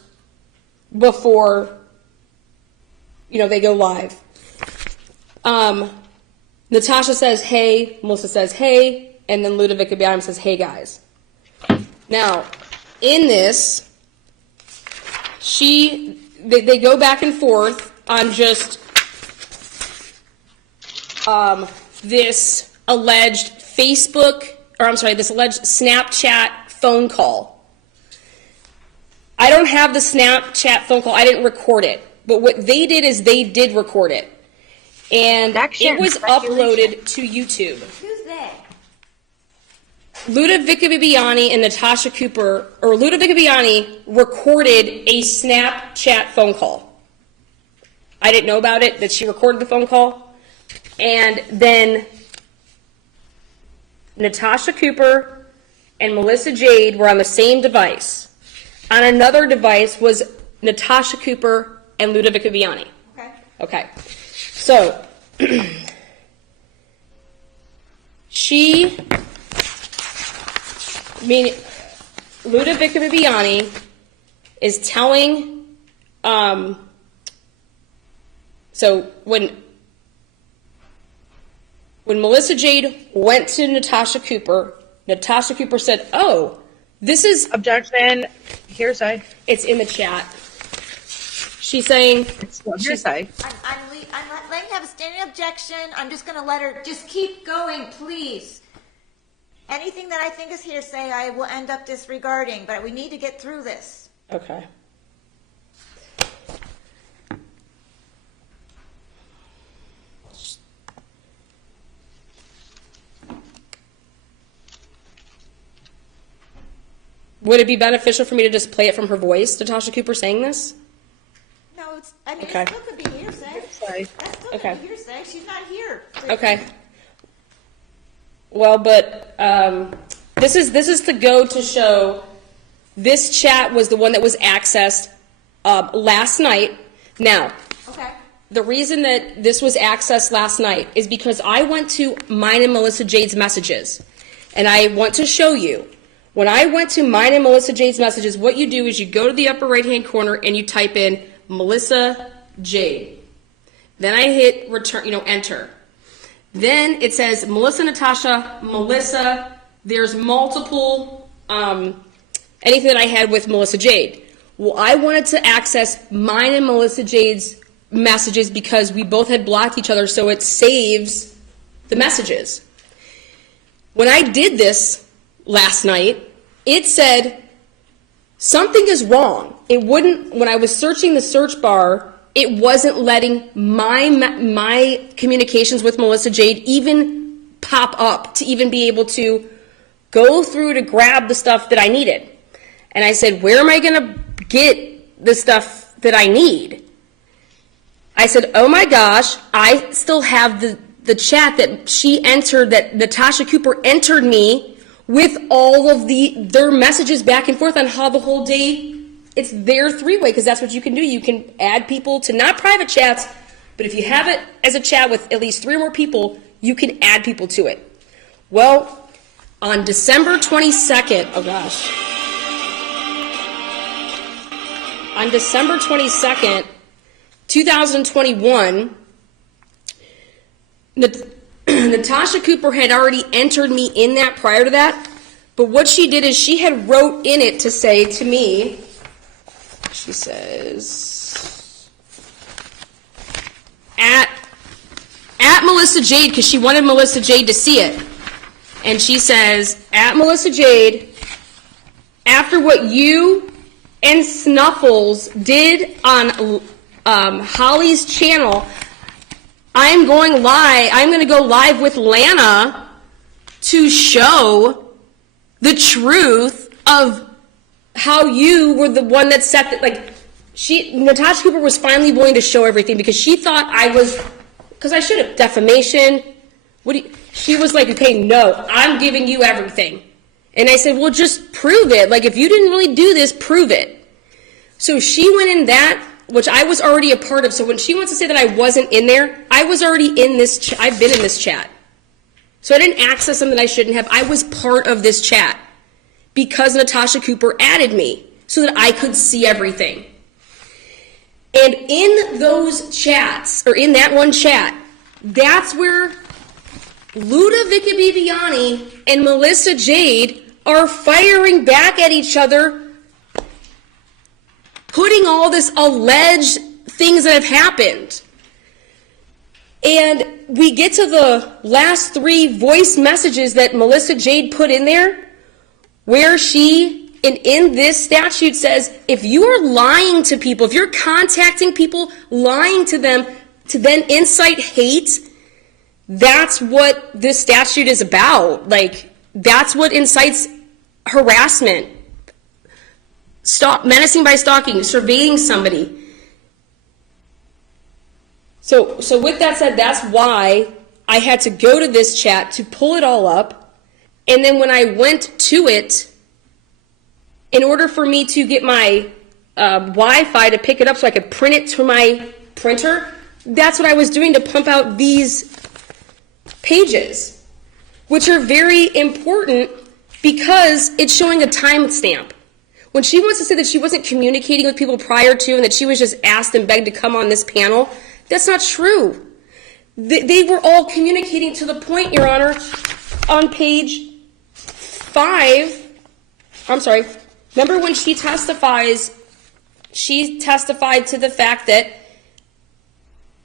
before, they go live. Natasha says, hey, Melissa says, hey, and then Ludovica Biani says, hey, guys. Now, in this, they go back and forth on just this alleged this alleged Snapchat phone call. I don't have the Snapchat phone call. I didn't record it. But what they did is they did record it. And it was uploaded to YouTube. Who's they? Ludovica Bibiani and Natasha Cooper, or Ludovica Bibiani recorded a Snapchat phone call. I didn't know about it, that she recorded the phone call. And then Natasha Cooper and Melissa Jade were on the same device. On another device was Natasha Cooper and Ludovica Bibiani. Okay. So, Ludovica Bibiani is telling, so when Melissa Jade went to Natasha Cooper said, "Oh, this is..." Objection. Hearsay. It's in the chat. She's saying... Hearsay. I'm letting you have a standing objection. I'm just going to let her just keep going, please. Anything that I think is hearsay, I will end up disregarding, but we need to get through this. Okay. Would it be beneficial for me to just play it from her voice, Natasha Cooper saying this? No, it still could be hearsay. That still could be hearsay. She's not here. Okay. Well, but this is to go to show this chat was the one that was accessed last night. Now, the reason that this was accessed last night is because I went to mine and Melissa Jade's messages, and I want to show you. When I went to mine and Melissa Jade's messages, what you do is you go to the upper right-hand corner and you type in Melissa Jade. Then I hit return, enter. Then it says Melissa, Natasha, Melissa. There's multiple, anything that I had with Melissa Jade. Well, I wanted to access mine and Melissa Jade's messages because we both had blocked each other, so it saves the messages. When I did this last night, it said something is wrong. It wouldn't, when I was searching the search bar, it wasn't letting my communications with Melissa Jade even pop up to even be able to go through to grab the stuff that I needed. And I said, where am I going to get the stuff that I need? I said, oh my gosh, I still have the chat that she entered, that Natasha Cooper entered me with all of their messages back and forth on how the whole day, it's their three-way, because that's what you can do. You can add people to not private chats, but if you have it as a chat with at least 3 or more people, you can add people to it. Well, on December 22nd, oh gosh. On December 22nd, 2021, Natasha Cooper had already entered me in that prior to that, but what she did is she had wrote in it to say to me, she says, at Melissa Jade, because she wanted Melissa Jade to see it, and she says, at Melissa Jade, after what you and Snuffles did on Holly's channel, I'm going to go live with Lana to show the truth of how you were the one that set Natasha Cooper was finally willing to show everything because she thought because I should have, defamation. She was like, okay, no, I'm giving you everything. And I said, well, just prove it. Like, if you didn't really do this, prove it. So she went in that, which I was already a part of. So when she wants to say that I wasn't in there, I was already in this, I've been in this chat. So I didn't access something I shouldn't have. I was part of this chat because Natasha Cooper added me so that I could see everything. And in those chats, or in that one chat, that's where Ludovica Bibiani and Melissa Jade are firing back at each other, putting all this alleged things that have happened. And we get to the last 3 voice messages that Melissa Jade put in there, where she, in this statute says, if you are lying to people, if you're contacting people, lying to them to then incite hate, that's what this statute is about. Like, that's what incites harassment. Menacing by stalking, surveying somebody. So with that said, that's why I had to go to this chat to pull it all up. And then when I went to it, in order for me to get my Wi-Fi to pick it up so I could print it to my printer, that's what I was doing to pump out these pages, which are very important because it's showing a timestamp. When she wants to say that she wasn't communicating with people prior to and that she was just asked and begged to come on this panel, that's not true. They were all communicating to the point, Your Honor, on page 5. I'm sorry. Remember when she testified to the fact that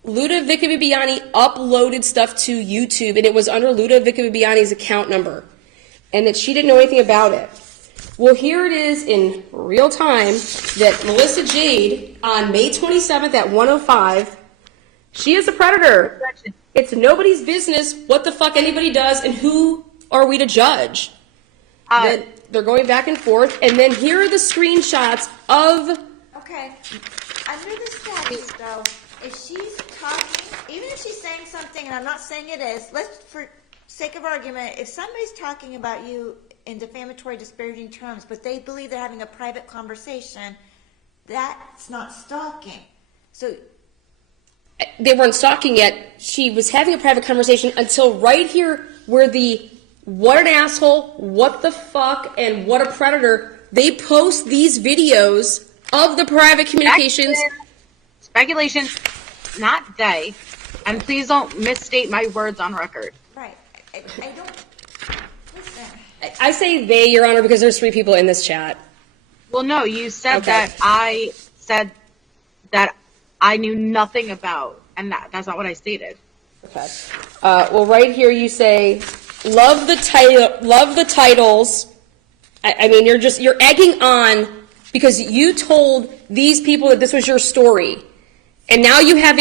Ludovica Bibiani uploaded stuff to YouTube, and it was under Ludovica Bibiani's account number, and that she didn't know anything about it. Well, here it is in real time that Melissa Jade, on May 27th at 1:05, she is a predator. It's nobody's business what the fuck anybody does, and who are we to judge? Then they're going back and forth, and then here are the screenshots of... Okay, under the statute, though, if she's talking, even if she's saying something, and I'm not saying it is, let's, for sake of argument, if somebody's talking about you in defamatory, disparaging terms, but they believe they're having a private conversation, that's not stalking. So they weren't stalking yet. She was having a private conversation until right here where the what an asshole, what the fuck, and what a predator, they post these videos of the private communications. Speculation, not they. And please don't misstate my words on record. right, I don't listen. I say they, Your Honor, because there's 3 people in this chat. Well, no, you said Okay. that I said that I knew nothing about, and that's not what I stated. Okay. Well, right here you say, love the titles. I mean, you're egging on because you told these people that this was your story. And now you have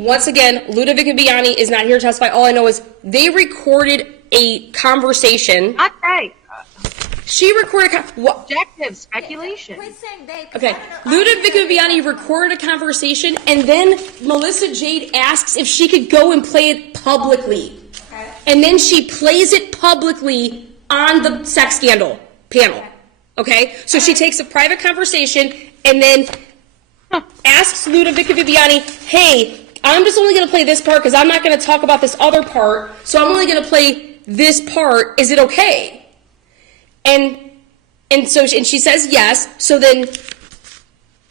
once again, Ludovica Bibiani is not here to testify. All I know is they recorded a conversation. Not they. She recorded Objective speculation. Quit saying they. 'Cause Okay, I don't know- Ludovica Bibiani recorded a conversation, and then Melissa Jade asks if she could go and play it publicly. Okay. And then she plays it publicly on the sex scandal panel. Okay? So she takes a private conversation and then asks Ludovica Bibiani, hey, I'm just only going to play this part because I'm not going to talk about this other part, so I'm only going to play this part. Is it okay? And she says yes. So then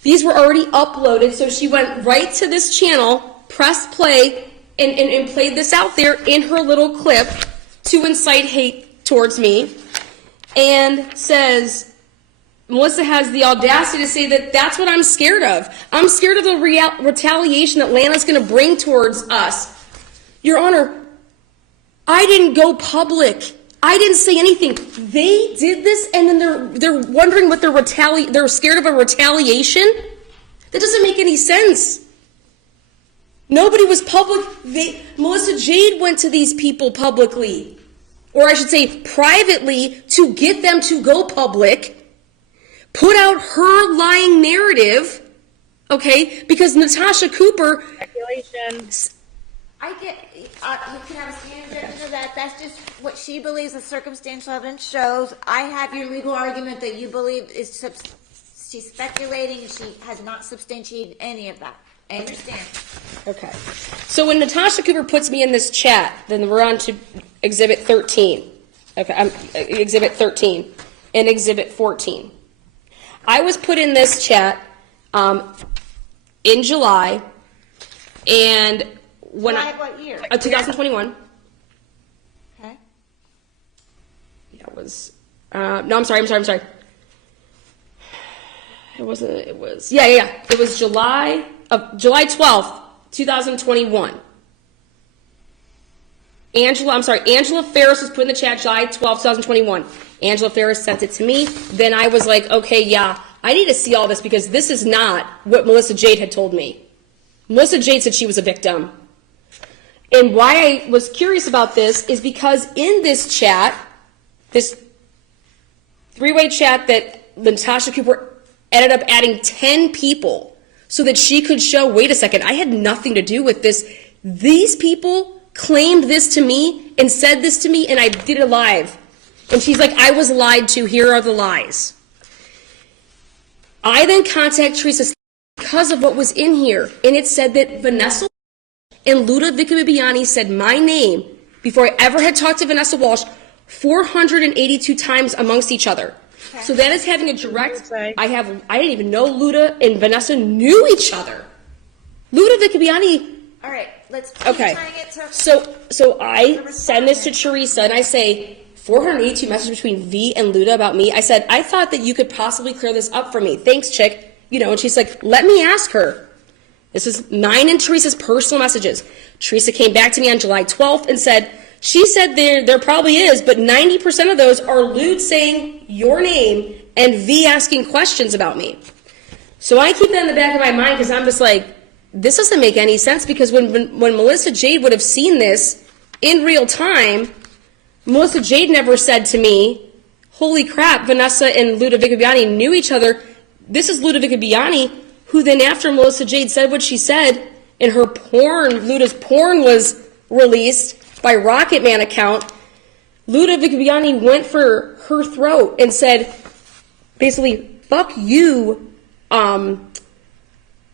these were already uploaded. So she went right to this channel, pressed play, and played this out there in her little clip to incite hate towards me, and says, Melissa has the audacity to say that that's what I'm scared of. I'm scared of the retaliation that Lana's going to bring towards us. Your Honor, I didn't go public. I didn't say anything. They did this, and then they're wondering what they're scared of a retaliation? That doesn't make any sense. Nobody was public. Melissa Jade went to these people publicly, or I should say privately, to get them to go public, put out her lying narrative, okay, because Natasha Cooper... Speculation. I get, you can have a standing judgment of that. That's just what she believes the circumstantial evidence shows. I have your legal argument that you believe she's speculating and she has not substantiated any of that. I understand. Okay. So when Natasha Cooper puts me in this chat, then we're on to Exhibit 13. Okay, Exhibit 13 and Exhibit 14. I was put in this chat in July, and when July of what year? 2021. Okay. was, no, I'm sorry. It wasn't, it was, yeah. It was July 12th, 2021. Angela Ferris was put in the chat July 12th, 2021. Angela Ferris sent it to me. Then I was like, okay, yeah, I need to see all this because this is not what Melissa Jade had told me. Melissa Jade said she was a victim. And why I was curious about this is because in this chat, this three-way chat that Natasha Cooper ended up adding 10 people so that she could show, wait a second, I had nothing to do with this. These people claimed this to me and said this to me, and I did it live. And she's like, I was lied to. Here are the lies. I then contacted Teresa because of what was in here, and it said that Vanessa and Ludovica Bibiani said my name before I ever had talked to Vanessa Walsh 482 times amongst each other. Okay. So that is having a direct. I didn't even know Luda and Vanessa knew each other. Ludovica Bibiani. All right, let's keep tying it to. So I send this to Teresa and I say 482 messages between V and Luda about me. I said, I thought that you could possibly clear this up for me. Thanks, chick. And she's like, let me ask her. This is mine and Teresa's personal messages. Teresa came back to me on July 12th and said, she said there probably is, but 90% of those are Lude saying your name and V asking questions about me. So I keep that in the back of my mind because I'm just like, this doesn't make any sense because when Melissa Jade would have seen this in real time, Melissa Jade never said to me, holy crap, Vanessa and Ludovica Bibiani knew each other. This is Ludovica Bibiani, who then after Melissa Jade said what she said, and her porn, Luda's porn was released by Rocket Man account, Ludovica Bibiani went for her throat and said, basically, fuck you,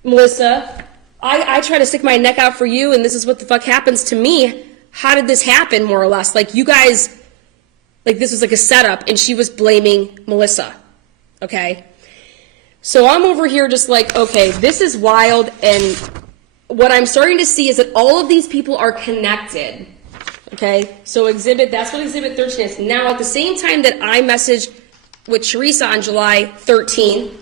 Melissa. I try to stick my neck out for you, and this is what the fuck happens to me. How did this happen, more or less? Like, you guys, like, this was like a setup, and she was blaming Melissa, okay? So I'm over here just like, okay, this is wild, and what I'm starting to see is that all of these people are connected, okay? So that's what Exhibit 13 is. Now, at the same time that I messaged with Teresa on July 13th,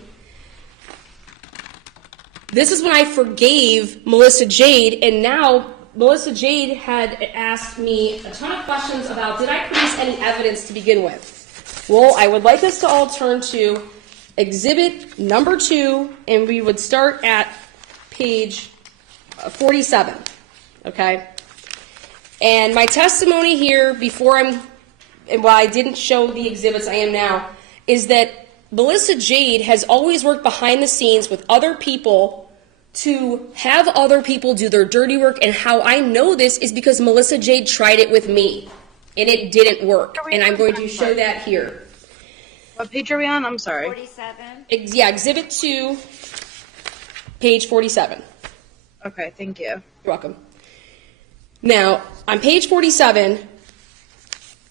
this is when I forgave Melissa Jade, and now Melissa Jade had asked me a ton of questions about, did I produce any evidence to begin with? Well, I would like us to all turn to Exhibit number 2, and we would start at page 47, okay? And my testimony here and while I didn't show the exhibits I am now, is that Melissa Jade has always worked behind the scenes with other people to have other people do their dirty work, and how I know this is because Melissa Jade tried it with me, and it didn't work, and I'm going to show that here. What page are we on? I'm sorry. 47. Yeah, Exhibit 2, page 47. Okay, thank you. You're welcome. Now, on page 47,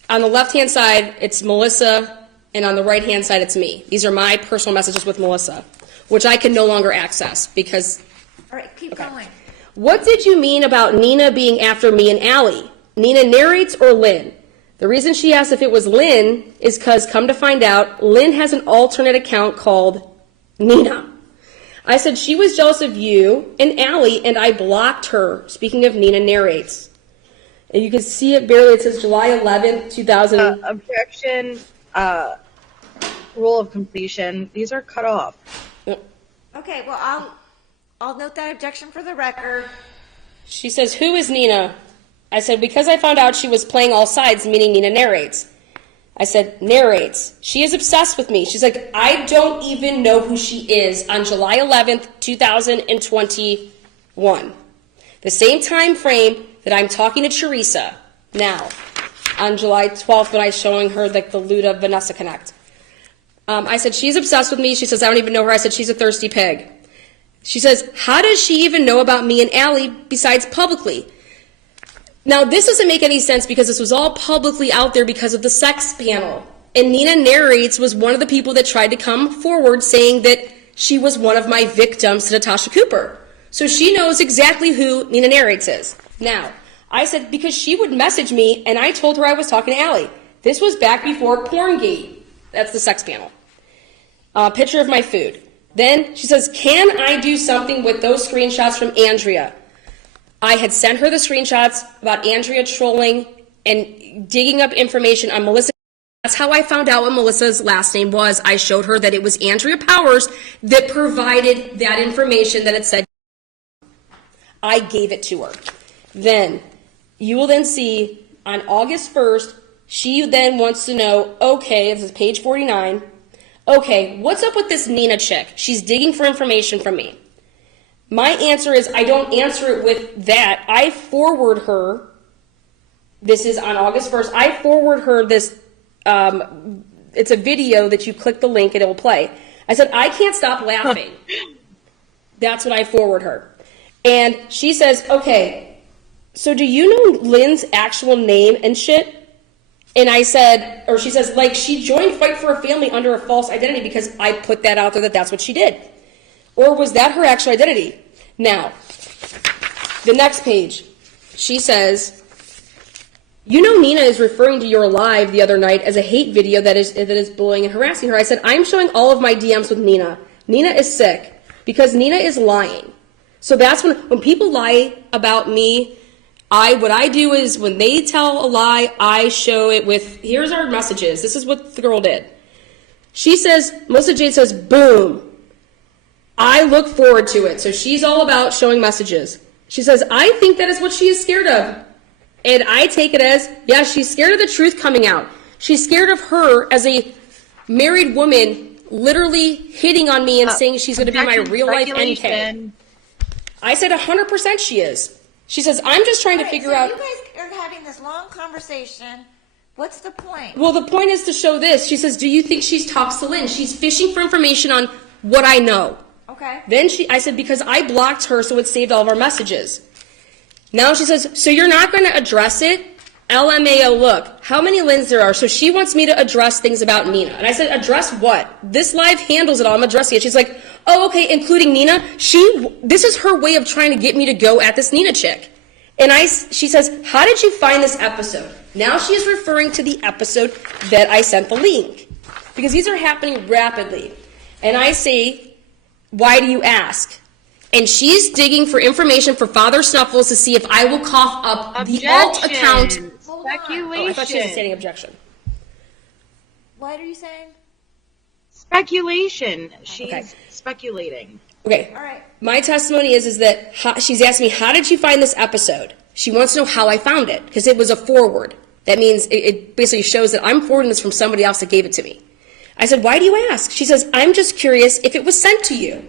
on the left-hand side, it's Melissa, and on the right-hand side, it's me. These are my personal messages with Melissa, which I can no longer access because... All right, keep going. What did you mean about Nina being after me and Allie? Nina narrates or Lynn? The reason she asked if it was Lynn is because, come to find out, Lynn has an alternate account called Nina. I said she was jealous of you and Allie, and I blocked her. Speaking of Nina narrates. And you can see it barely. It says July 11th, 2000. Objection. Rule of completion. These are cut off. Okay, well, I'll note that objection for the record. She says, who is Nina? I said, because I found out she was playing all sides, meaning Nina narrates. I said, narrates. She is obsessed with me. She's like, I don't even know who she is on July 11th, 2021. The same time frame that I'm talking to Teresa now, on July 12th when I was showing her like the Luda Vanessa Connect. I said, she's obsessed with me. She says, I don't even know her. I said, she's a thirsty pig. She says, how does she even know about me and Allie besides publicly? Now, this doesn't make any sense because this was all publicly out there because of the sex panel. And Nina narrates was one of the people that tried to come forward saying that she was one of my victims to Natasha Cooper. So she knows exactly who Nina narrates is. Now, I said, because she would message me and I told her I was talking to Allie. This was back before Porngate. That's the sex panel. Picture of my food. Then she says, can I do something with those screenshots from Andrea? I had sent her the screenshots about Andrea trolling and digging up information on Melissa. That's how I found out what Melissa's last name was. I showed her that it was Andrea Powers that provided that information that it said. I gave it to her. Then, you will then see on August 1st, she then wants to know, okay, this is page 49, okay, what's up with this Nina chick? She's digging for information from me. My answer is I don't answer it with that. I forward her, this is on August 1st, I forward her this, it's a video that you click the link and it will play. I said, I can't stop laughing. That's what I forward her. And she says, okay, so do you know Lynn's actual name and shit? And I said, or she says, like, she joined Fight for a Family under a false identity because I put that out there that that's what she did. Or was that her actual identity? Now, the next page, she says, you know Nina is referring to your live the other night as a hate video that is bullying and harassing her. I said, I'm showing all of my DMs with Nina. Nina is sick because Nina is lying. So that's when people lie about me, what I do is when they tell a lie, I show it with, here's our messages. This is what the girl did. She says, Melissa Jade says, boom. I look forward to it. So she's all about showing messages. She says, I think that is what she is scared of. And I take it as, yeah, she's scared of the truth coming out. She's scared of her as a married woman literally hitting on me and saying she's going to be my real life NK. I said 100% she is. She says, I'm just trying to figure out. You guys are having this long conversation. What's the point? Well, the point is to show this. She says, do you think she's talks to Lynn? She's fishing for information on what I know. Okay. Then I said, because I blocked her, so it saved all of our messages. Now she says, so you're not going to address it? LMAO, look, how many Lyns there are? So she wants me to address things about Nina. And I said, address what? This live handles it all. I'm addressing it. She's like, oh, okay, including Nina. This is her way of trying to get me to go at this Nina chick. And she says, how did you find this episode? Now she is referring to the episode that I sent the link. Because these are happening rapidly. And I say, why do you ask? And she's digging for information for Father Snuffles to see if I will cough up the alt account. Speculation. Oh, I thought she was saying objection. What are you saying? Speculation. She's speculating. Okay. All right. My testimony is that she's asking me, how did you find this episode? She wants to know how I found it, because it was a forward. That means it basically shows that I'm forwarding this from somebody else that gave it to me. I said, why do you ask? She says, I'm just curious if it was sent to you.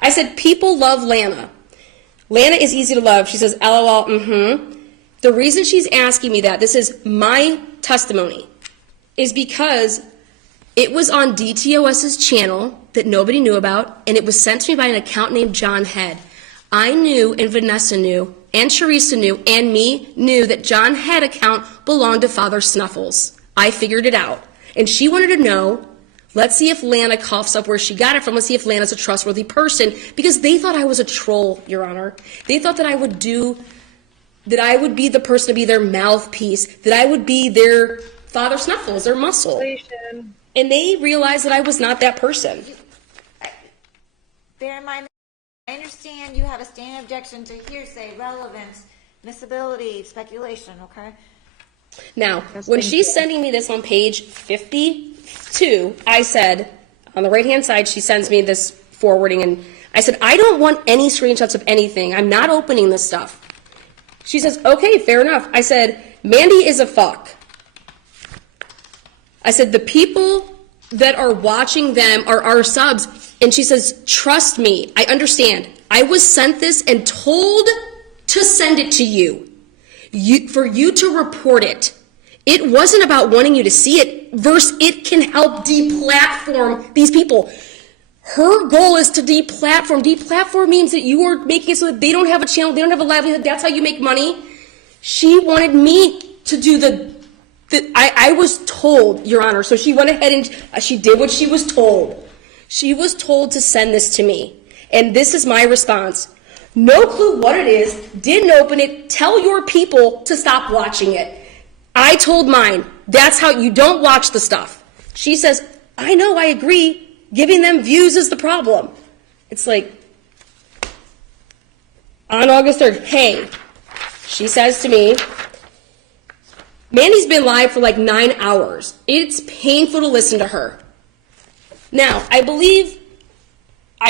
I said, people love Lana. Lana is easy to love. She says, LOL, The reason she's asking me that, this is my testimony, is because it was on DTOS's channel that nobody knew about, and it was sent to me by an account named John Head. I knew, and Vanessa knew, and Charissa knew, and me knew that John Head account belonged to Father Snuffles. I figured it out. And she wanted to know, let's see if Lana coughs up where she got it from. Let's see if Lana's a trustworthy person. Because they thought I was a troll, Your Honor. They thought that I would be the person to be their mouthpiece, that I would be their Father Snuffles, their muscle. And they realized that I was not that person. Bear in mind, I understand you have a standing objection to hearsay, relevance, miscibility, speculation, okay? Now, when she's sending me this on page 52, I said, on the right-hand side, she sends me this forwarding, and I said, I don't want any screenshots of anything. I'm not opening this stuff. She says, okay, fair enough. I said, Mandy is a fuck. I said, the people that are watching them are our subs. And she says, trust me, I understand. I was sent this and told to send it to you. For you to report it. It wasn't about wanting you to see it, versus it can help deplatform these people. Her goal is to deplatform. Deplatform means that you are making it so that they don't have a channel, they don't have a livelihood, that's how you make money. She wanted me to do I was told, Your Honor, so she went ahead and she did what she was told. She was told to send this to me. And this is my response. No clue what it is, didn't open it, tell your people to stop watching it. I told mine, that's how you don't watch the stuff. She says, I know, I agree. Giving them views is the problem. It's like, on August 3rd, hey, she says to me, Mandy's been live for like 9 hours. It's painful to listen to her. Now, I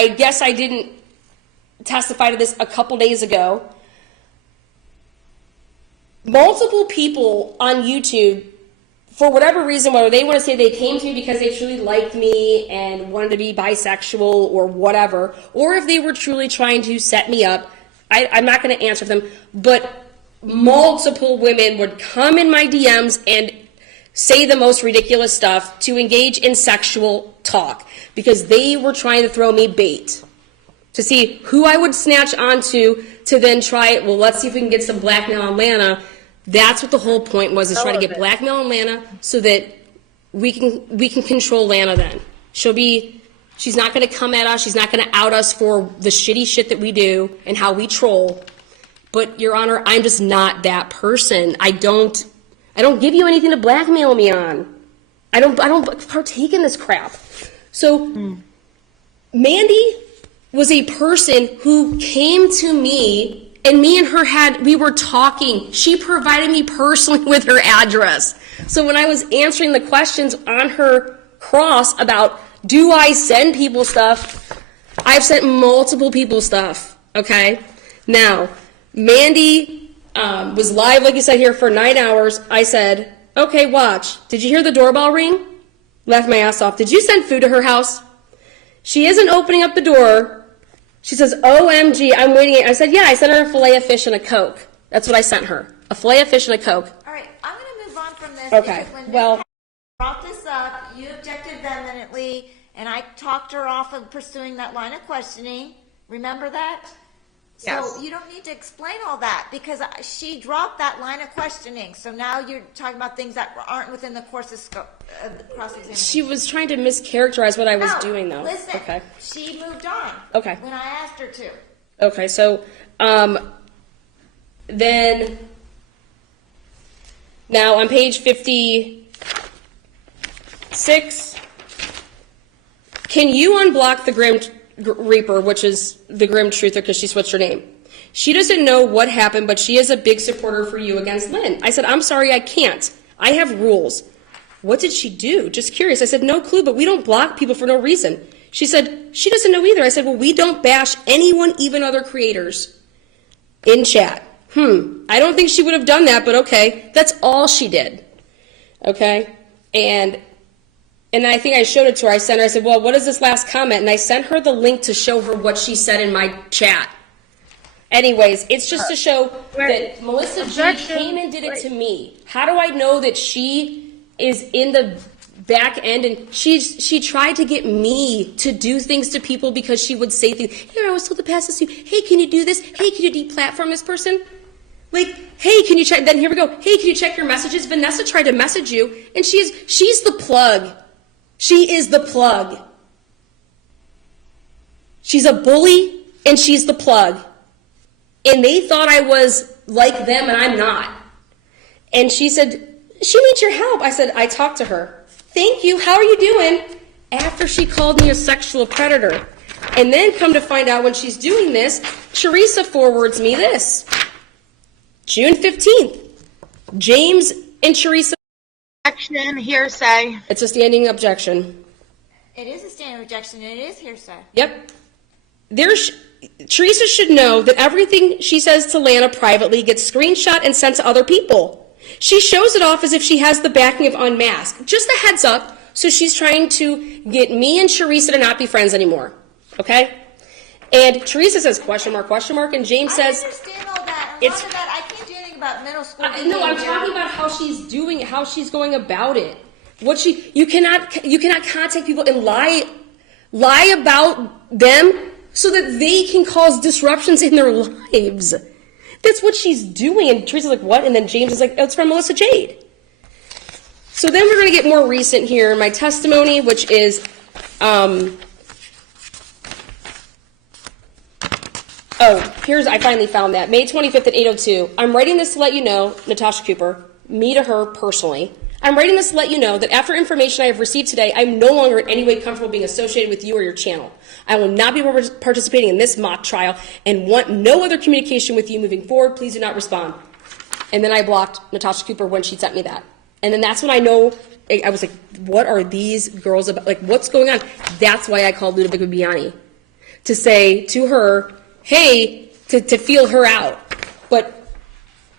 guess I didn't testify to this a couple days ago. Multiple people on YouTube, for whatever reason, whether they want to say they came to me because they truly liked me and wanted to be bisexual or whatever, or if they were truly trying to set me up, I'm not going to answer them, but multiple women would come in my DMs and say the most ridiculous stuff to engage in sexual talk because they were trying to throw me bait to see who I would snatch onto to then try it. Well, let's see if we can get some blackmail on Lana. That's what the whole point was, is trying to get blackmail on Lana so that we can control Lana then. She's not going to come at us. She's not going to out us for the shitty shit that we do and how we troll. But, Your Honor, I'm just not that person. I don't give you anything to blackmail me on. I don't partake in this crap. So, Mandy was a person who came to me, and me and her we were talking. She provided me personally with her address. So when I was answering the questions on her cross about, do I send people stuff? I've sent multiple people stuff, okay? Now, Mandy was live, like you said, here for 9 hours. I said, okay, watch. Did you hear the doorbell ring? Laughed my ass off. Did you send food to her house? She isn't opening up the door. She says, OMG, I'm waiting. I said, yeah, I sent her a fillet of fish and a Coke. That's what I sent her, a fillet of fish and a Coke. All right, I'm going to move on from this. Okay, Because when well, Nick brought this up, you objected vehemently, and I talked her off of pursuing that line of questioning. Remember that? Yes. So you don't need to explain all that because she dropped that line of questioning. So now you're talking about things that aren't within the course of scope of the cross-examination. she was trying to mischaracterize what I was doing, though. Listen, Okay. she moved on. Okay. When I asked her to. Okay, so then now on page 56, can you unblock the Grim Reaper, which is the Grim Truther because she switched her name? She doesn't know what happened, but she is a big supporter for you against Lynn. I said, I'm sorry, I can't. I have rules. What did she do? Just curious. I said, no clue, but we don't block people for no reason. She said, she doesn't know either. I said, well, we don't bash anyone, even other creators, in chat. I don't think she would have done that, but okay. That's all she did. Okay? And I think I showed it to her. I sent her, I said, well, what is this last comment? And I sent her the link to show her what she said in my chat. Anyways, it's just to show that Melissa Jade came and did it to me. How do I know that she is in the back end and she tried to get me to do things to people because she would say things. Here, I was told to pass this to you. Hey, can you do this? Hey, can you deplatform this person? Like, hey, can you check? Then here we go. Hey, can you check your messages? Vanessa tried to message you, and she's the plug. She is the plug. She's a bully, and she's the plug. And they thought I was like them, and I'm not. And she said, she needs your help. I said, I talked to her. Thank you. How are you doing? After she called me a sexual predator. And then come to find out when she's doing this, Teresa forwards me this. June 15th. James and Teresa. Objection, hearsay. It's a standing objection. It is a standing objection, and it is hearsay. Yep. Teresa should know that everything she says to Lana privately gets screenshot and sent to other people. She shows it off as if she has the backing of Unmasked. Just a heads up, so she's trying to get me and Teresa to not be friends anymore. Okay? And Teresa says, question mark, and James says... I understand all that. A lot of that, I can't do anything about middle school. No, I'm talking about how she's doing it, how she's going about it. You cannot contact people and lie about them so that they can cause disruptions in their lives. That's what she's doing. And Teresa's like, what? And then James is like, oh, it's from Melissa Jade. So then we're going to get more recent here in my testimony, which is, I finally found that. May 25th at 8:02. I'm writing this to let you know, Natasha Cooper, me to her personally. I'm writing this to let you know that after information I have received today, I'm no longer in any way comfortable being associated with you or your channel. I will not be participating in this mock trial and want no other communication with you moving forward. Please do not respond. And then I blocked Natasha Cooper when she sent me that. And then that's when I know, I was like, what are these girls about? Like, what's going on? That's why I called Ludovica Bibiani, to say to her, hey, to feel her out. But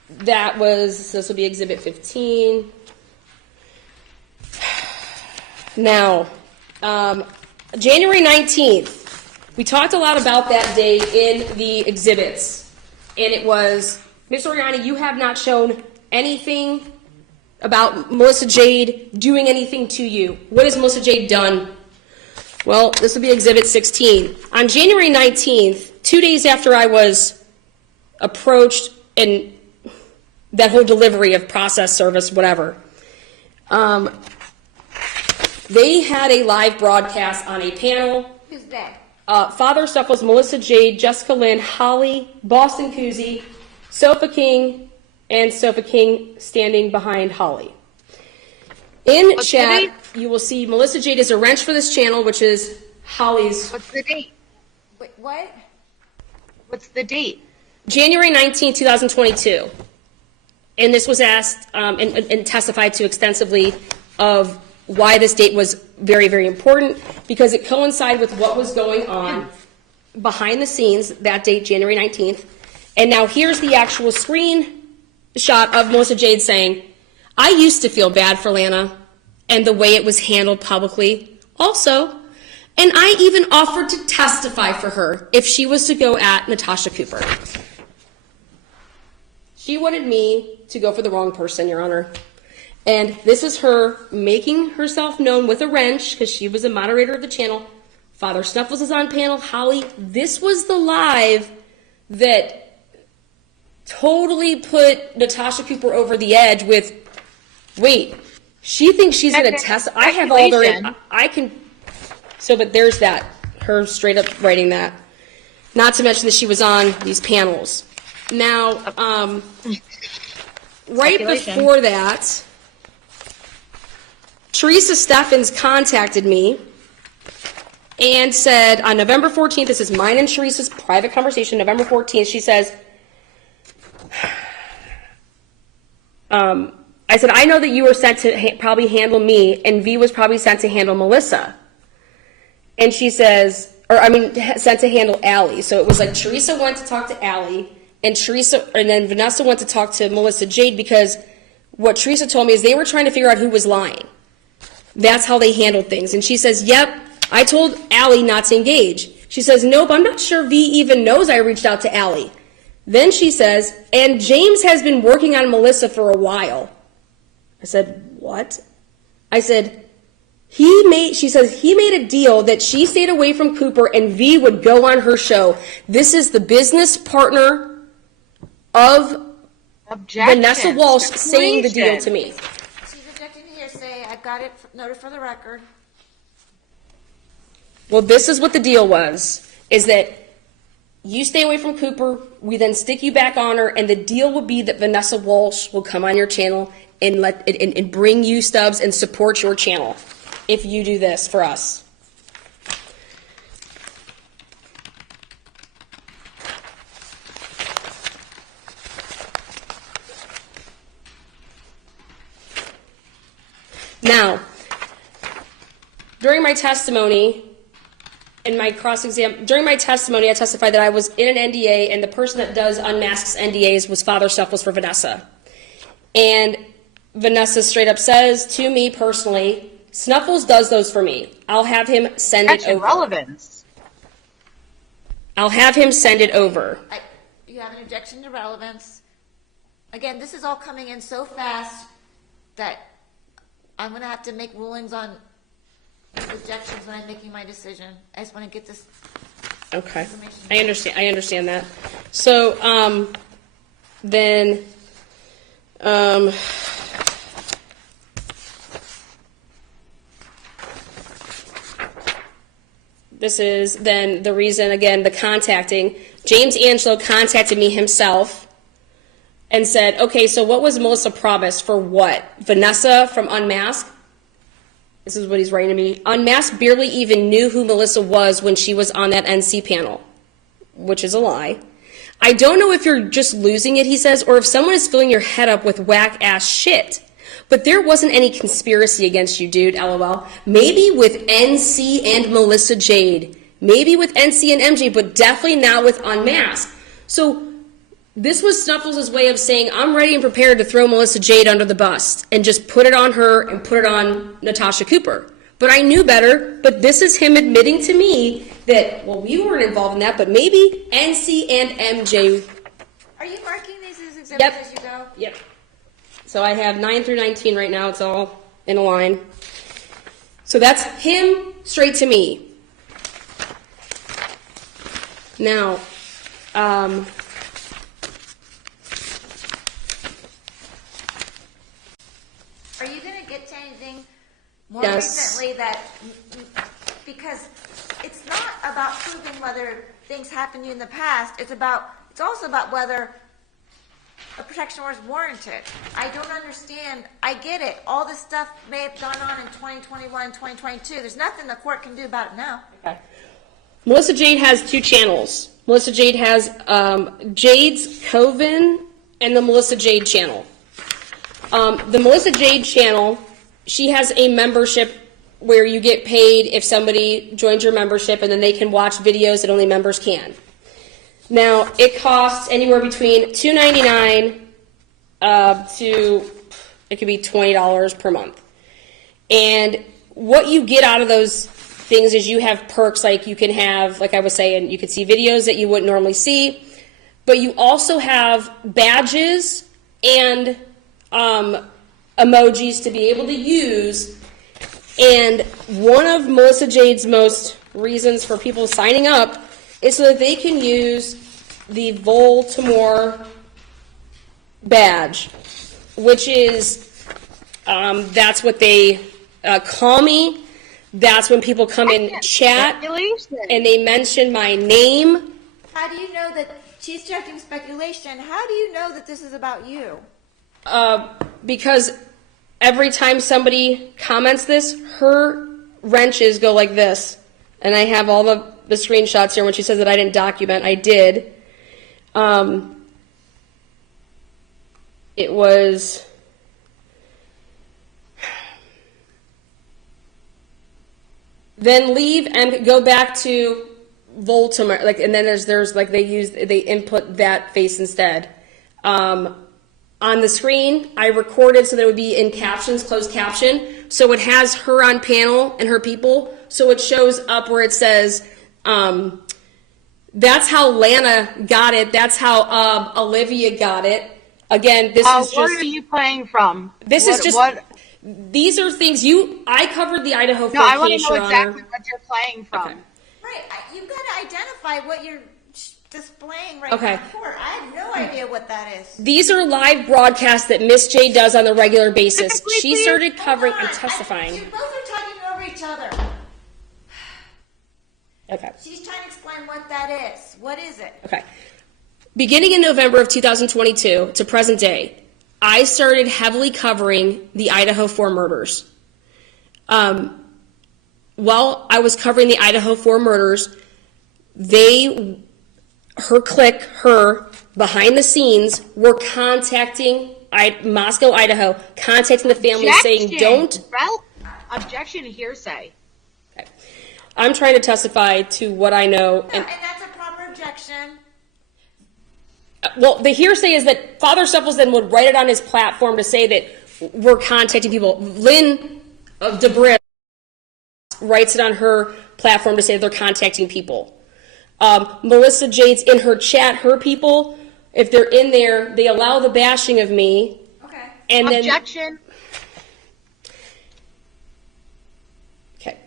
that was, this will be Exhibit 15. Now, January 19th, we talked a lot about that day in the exhibits, and it was, Ms. Oriani, you have not shown anything about Melissa Jade doing anything to you. What has Melissa Jade done? Well, this will be Exhibit 16. On January 19th, 2 days after I was approached and that whole delivery of process service, whatever, they had a live broadcast on a panel. Who's that? Father stuff was Melissa Jade, Jessica Lynn, Holly, Boston Kuzi, Sofa King, and Sofa King standing behind Holly. In What's the chat, date? you will see Melissa Jade is a wrench for this channel, which is Holly's. What's the date? Wait, what? What's the date? January 19, 2022. And this was asked and testified to extensively of why this date was very, very important, because it coincided with what was going on behind the scenes that date, January 19th. And now here's the actual screen shot of Melissa Jade saying, I used to feel bad for Lana and the way it was handled publicly also, and I even offered to testify for her if she was to go at Natasha Cooper. She wanted me to go for the wrong person, Your Honor. And this is her making herself known with a wrench, because she was a moderator of the channel. Father Snuffles was on panel. Holly, this was the live that totally put Natasha Cooper over the edge with, wait, she thinks she's going to test. I have all the, I can, so, but there's that, her straight up writing that. Not to mention that she was on these panels. Now, right before that, Teresa Steffens contacted me and said on November 14th, this is mine and Teresa's private conversation, November 14th, she says, I said, I know that you were sent to probably handle me, and V was probably sent to handle Melissa. And she says, sent to handle Allie. So it was like Teresa went to talk to Allie, and then Vanessa went to talk to Melissa Jade, because what Teresa told me is they were trying to figure out who was lying. That's how they handled things. And she says, yep, I told Allie not to engage. She says, nope, I'm not sure V even knows I reached out to Allie. Then she says, and James has been working on Melissa for a while. I said, what? I said, she says, he made a deal that she stayed away from Cooper and V would go on her show. This is the business partner of Vanessa Walsh saying the deal to me. She's objecting to hearsay. I got it noted for the record. Well, this is what the deal was, is that you stay away from Cooper, we then stick you back on her, and the deal will be that Vanessa Walsh will come on your channel and bring you stubs and support your channel if you do this for us. Now, during my testimony, during my testimony, I testified that I was in an NDA, and the person that does unmasks NDAs was Father Snuffles for Vanessa. And Vanessa straight up says to me personally, Snuffles does those for me. I'll have him send it over. Relevance. I'll have him send it over. You have an objection to relevance. Again, this is all coming in so fast that I'm going to have to make rulings on objections when I'm making my decision. I just want to get this information. I understand that. So, then, this is then the reason, again, the contacting. James Angelo contacted me himself and said, okay, so what was Melissa promised for what? Vanessa from Unmasked? This is what he's writing to me. Unmasked barely even knew who Melissa was when she was on that NC panel, which is a lie. I don't know if you're just losing it, he says, or if someone is filling your head up with whack-ass shit. But there wasn't any conspiracy against you, dude, LOL. Maybe with NC and Melissa Jade. Maybe with NC and MJ, but definitely not with Unmasked. So this was Snuffles' way of saying, I'm ready and prepared to throw Melissa Jade under the bus and just put it on her and put it on Natasha Cooper. But I knew better, but this is him admitting to me that, well, we weren't involved in that, but maybe NC and MJ. Are you marking these as exhibits Yep. as you go? Yep. So I have 9 through 19 right now. It's all in a line. So that's him straight to me. Now, Are you going to get to anything more Yes. recently that, because it's not about proving whether things happened to you in the past, it's also about whether a protection order is warranted. I don't understand. I get it. All this stuff may have gone on in 2021, 2022. There's nothing the court can do about it now. okay. Melissa Jade has 2 channels. Melissa Jade has Jade's Coven and the Melissa Jade channel. The Melissa Jade channel, she has a membership where you get paid if somebody joins your membership, and then they can watch videos that only members can. Now, it costs anywhere between $2.99 to, it could be $20 per month. And what you get out of those things is you have perks, like you can have, like I was saying, you could see videos that you wouldn't normally see, but you also have badges and emojis to be able to use. And one of Melissa Jade's most reasons for people signing up is so that they can use the Voldemort badge, which is, that's what they call me. That's when people come in chat and they mention my name. How do you know that she's directing speculation? How do you know that this is about you? Because every time somebody comments this, her wrenches go like this. And I have all the screenshots here when she says that I didn't document. I did. It was... Then leave and go back to Voldemort, like, and then there's like they input that face instead. On the screen, I recorded so that it would be in captions, closed caption, so it has her on panel and her people, so it shows up where it says, that's how Lana got it, that's how Olivia got it. Again, this is just... What are you playing from? This is just... These are things I covered the Idaho 4 No, I want to case, know Your exactly Honor. what you're playing from. Okay. Right. You've got to identify what you're displaying right Okay. now in court. I have no idea what that is. These are live broadcasts that Miss J does on a regular basis. Typically, She please, started covering Hold and on. testifying. You both are talking over each other. Okay. She's trying to explain what that is. What is it? Okay. Beginning in November of 2022 to present day, I started heavily covering the Idaho 4 murders. While I was covering the Idaho 4 murders, her behind the scenes, were contacting Moscow, Idaho, contacting the family saying, don't. Objection, hearsay. Okay. I'm trying to testify to what I know. No, and that's a proper objection. Well, the hearsay is that Father Stuffles then would write it on his platform to say that we're contacting people. Lynn of Debris writes it on her platform to say that they're contacting people. Melissa Jade's in her chat, her people, if they're in there, they allow the bashing of me. Okay. And Objection. Okay.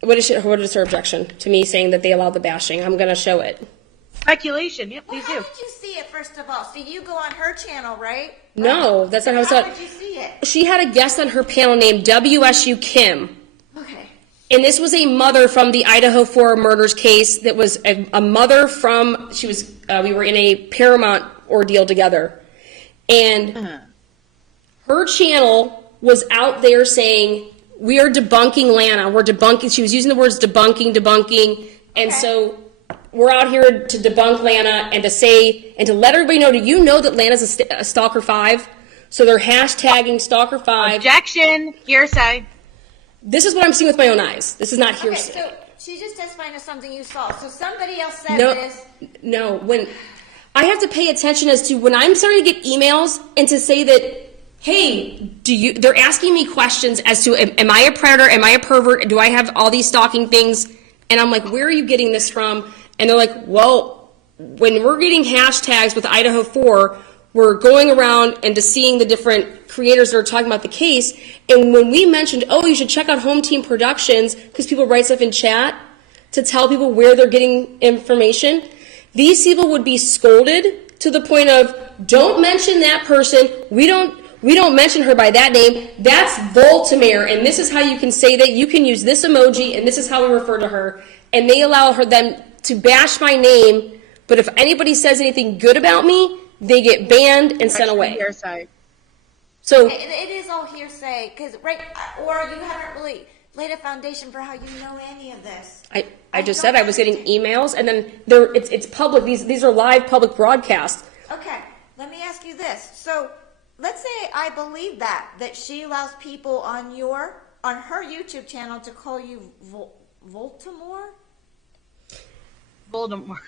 What is her objection to me saying that they allowed the bashing? I'm going to show it. Speculation. Yep, Well, please how do. did you see it, first of all? So you go on her channel, right? No, that's not how it's How done. did you see it? She had a guest on her panel named WSU Kim. Okay. And this was a mother from the Idaho 4 murders case that was a mother from, we were in a Paramount ordeal together. And her channel was out there saying, we are debunking Lana. We're debunking. She was using the words debunking. And so we're out here to debunk Lana and to say, and to let everybody know, do you know that Lana's a Stalker 5? So they're hashtagging Stalker 5. Objection, hearsay. This is what I'm seeing with my own eyes. This is not hearsay. Okay, so she just testifying to something you saw. So somebody else said No, this. no. When I have to pay attention as to when I'm starting to get emails and to say that, hey, they're asking me questions as to, am I a predator? Am I a pervert? Do I have all these stalking things? And I'm like, where are you getting this from? And they're like, well, when we're getting hashtags with Idaho 4, we're going around and to seeing the different creators that are talking about the case. And when we mentioned, oh, you should check out Home Team Productions, because people write stuff in chat to tell people where they're getting information, these people would be scolded to the point of, don't mention that person. We don't mention her by that name. That's Voltamere, and this is how you can say that. You can use this emoji, and this is how we refer to her. And they allow them to bash my name, but if anybody says anything good about me, they get banned and sent away. Hearsay. So It is all hearsay, because or you haven't really laid a foundation for how you know any of this. I just said I was getting emails, and then it's public. These are live public broadcasts. Okay, let me ask you this. So let's say I believe that she allows people on her YouTube channel to call you Voldemort. Voldemort.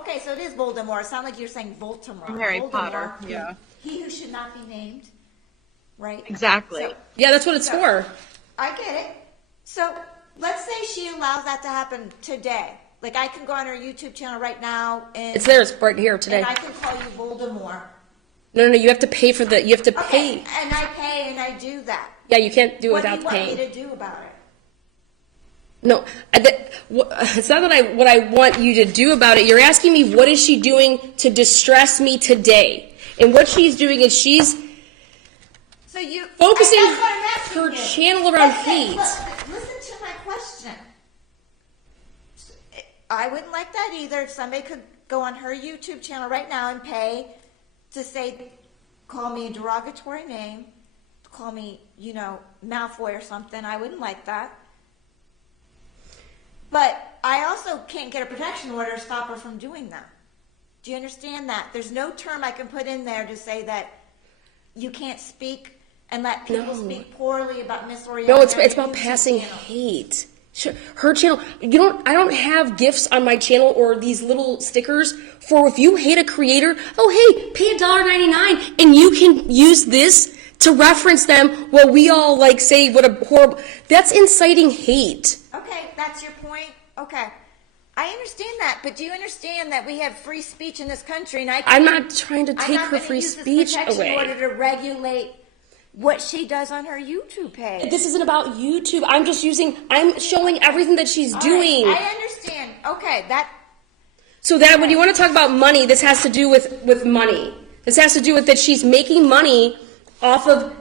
Okay, so it is Voldemort. It sounds like you're saying Voldemort. Harry Voldemort, Potter. Yeah. He who should not be named. Right? Exactly. So, Yeah, that's what it's for. I get it. So let's say she allows that to happen today. Like I can go on her YouTube channel right now and It's there. It's right here today. and I can call you Voldemort. No, you have to pay for the. You have to Okay, pay. and I pay and I do that. Yeah, you can't do it What do without you want paying. me to do about it? No, it's not that what I want you to do about it. You're asking me what is she doing to distress me today, and what she's doing is she's So you focusing and that's what I'm asking her you. channel around hate. Listen to my question. I wouldn't like that either. If somebody could go on her YouTube channel right now and pay to say, call me a derogatory name, call me, Malfoy or something, I wouldn't like that. But I also can't get a protection order to stop her from doing that. Do you understand that? There's no term I can put in there to say that you can't speak and let people speak poorly about Miss Oriani. No, it's about passing hate. Sure. Her channel, I don't have gifts on my channel or these little stickers for if you hate a creator, oh hey, pay $1.99 and you can use this to reference them while we all say what a horrible, that's inciting hate. Okay, that's your point. Okay. I understand that, but do you understand that we have free speech in this country and I'm not trying to take her free speech away. In order to regulate what she does on her YouTube page. This isn't about YouTube. I'm showing everything that she's doing. Right, I understand. Okay, So that when you want to talk about money, this has to do with money. This has to do with that she's making money off of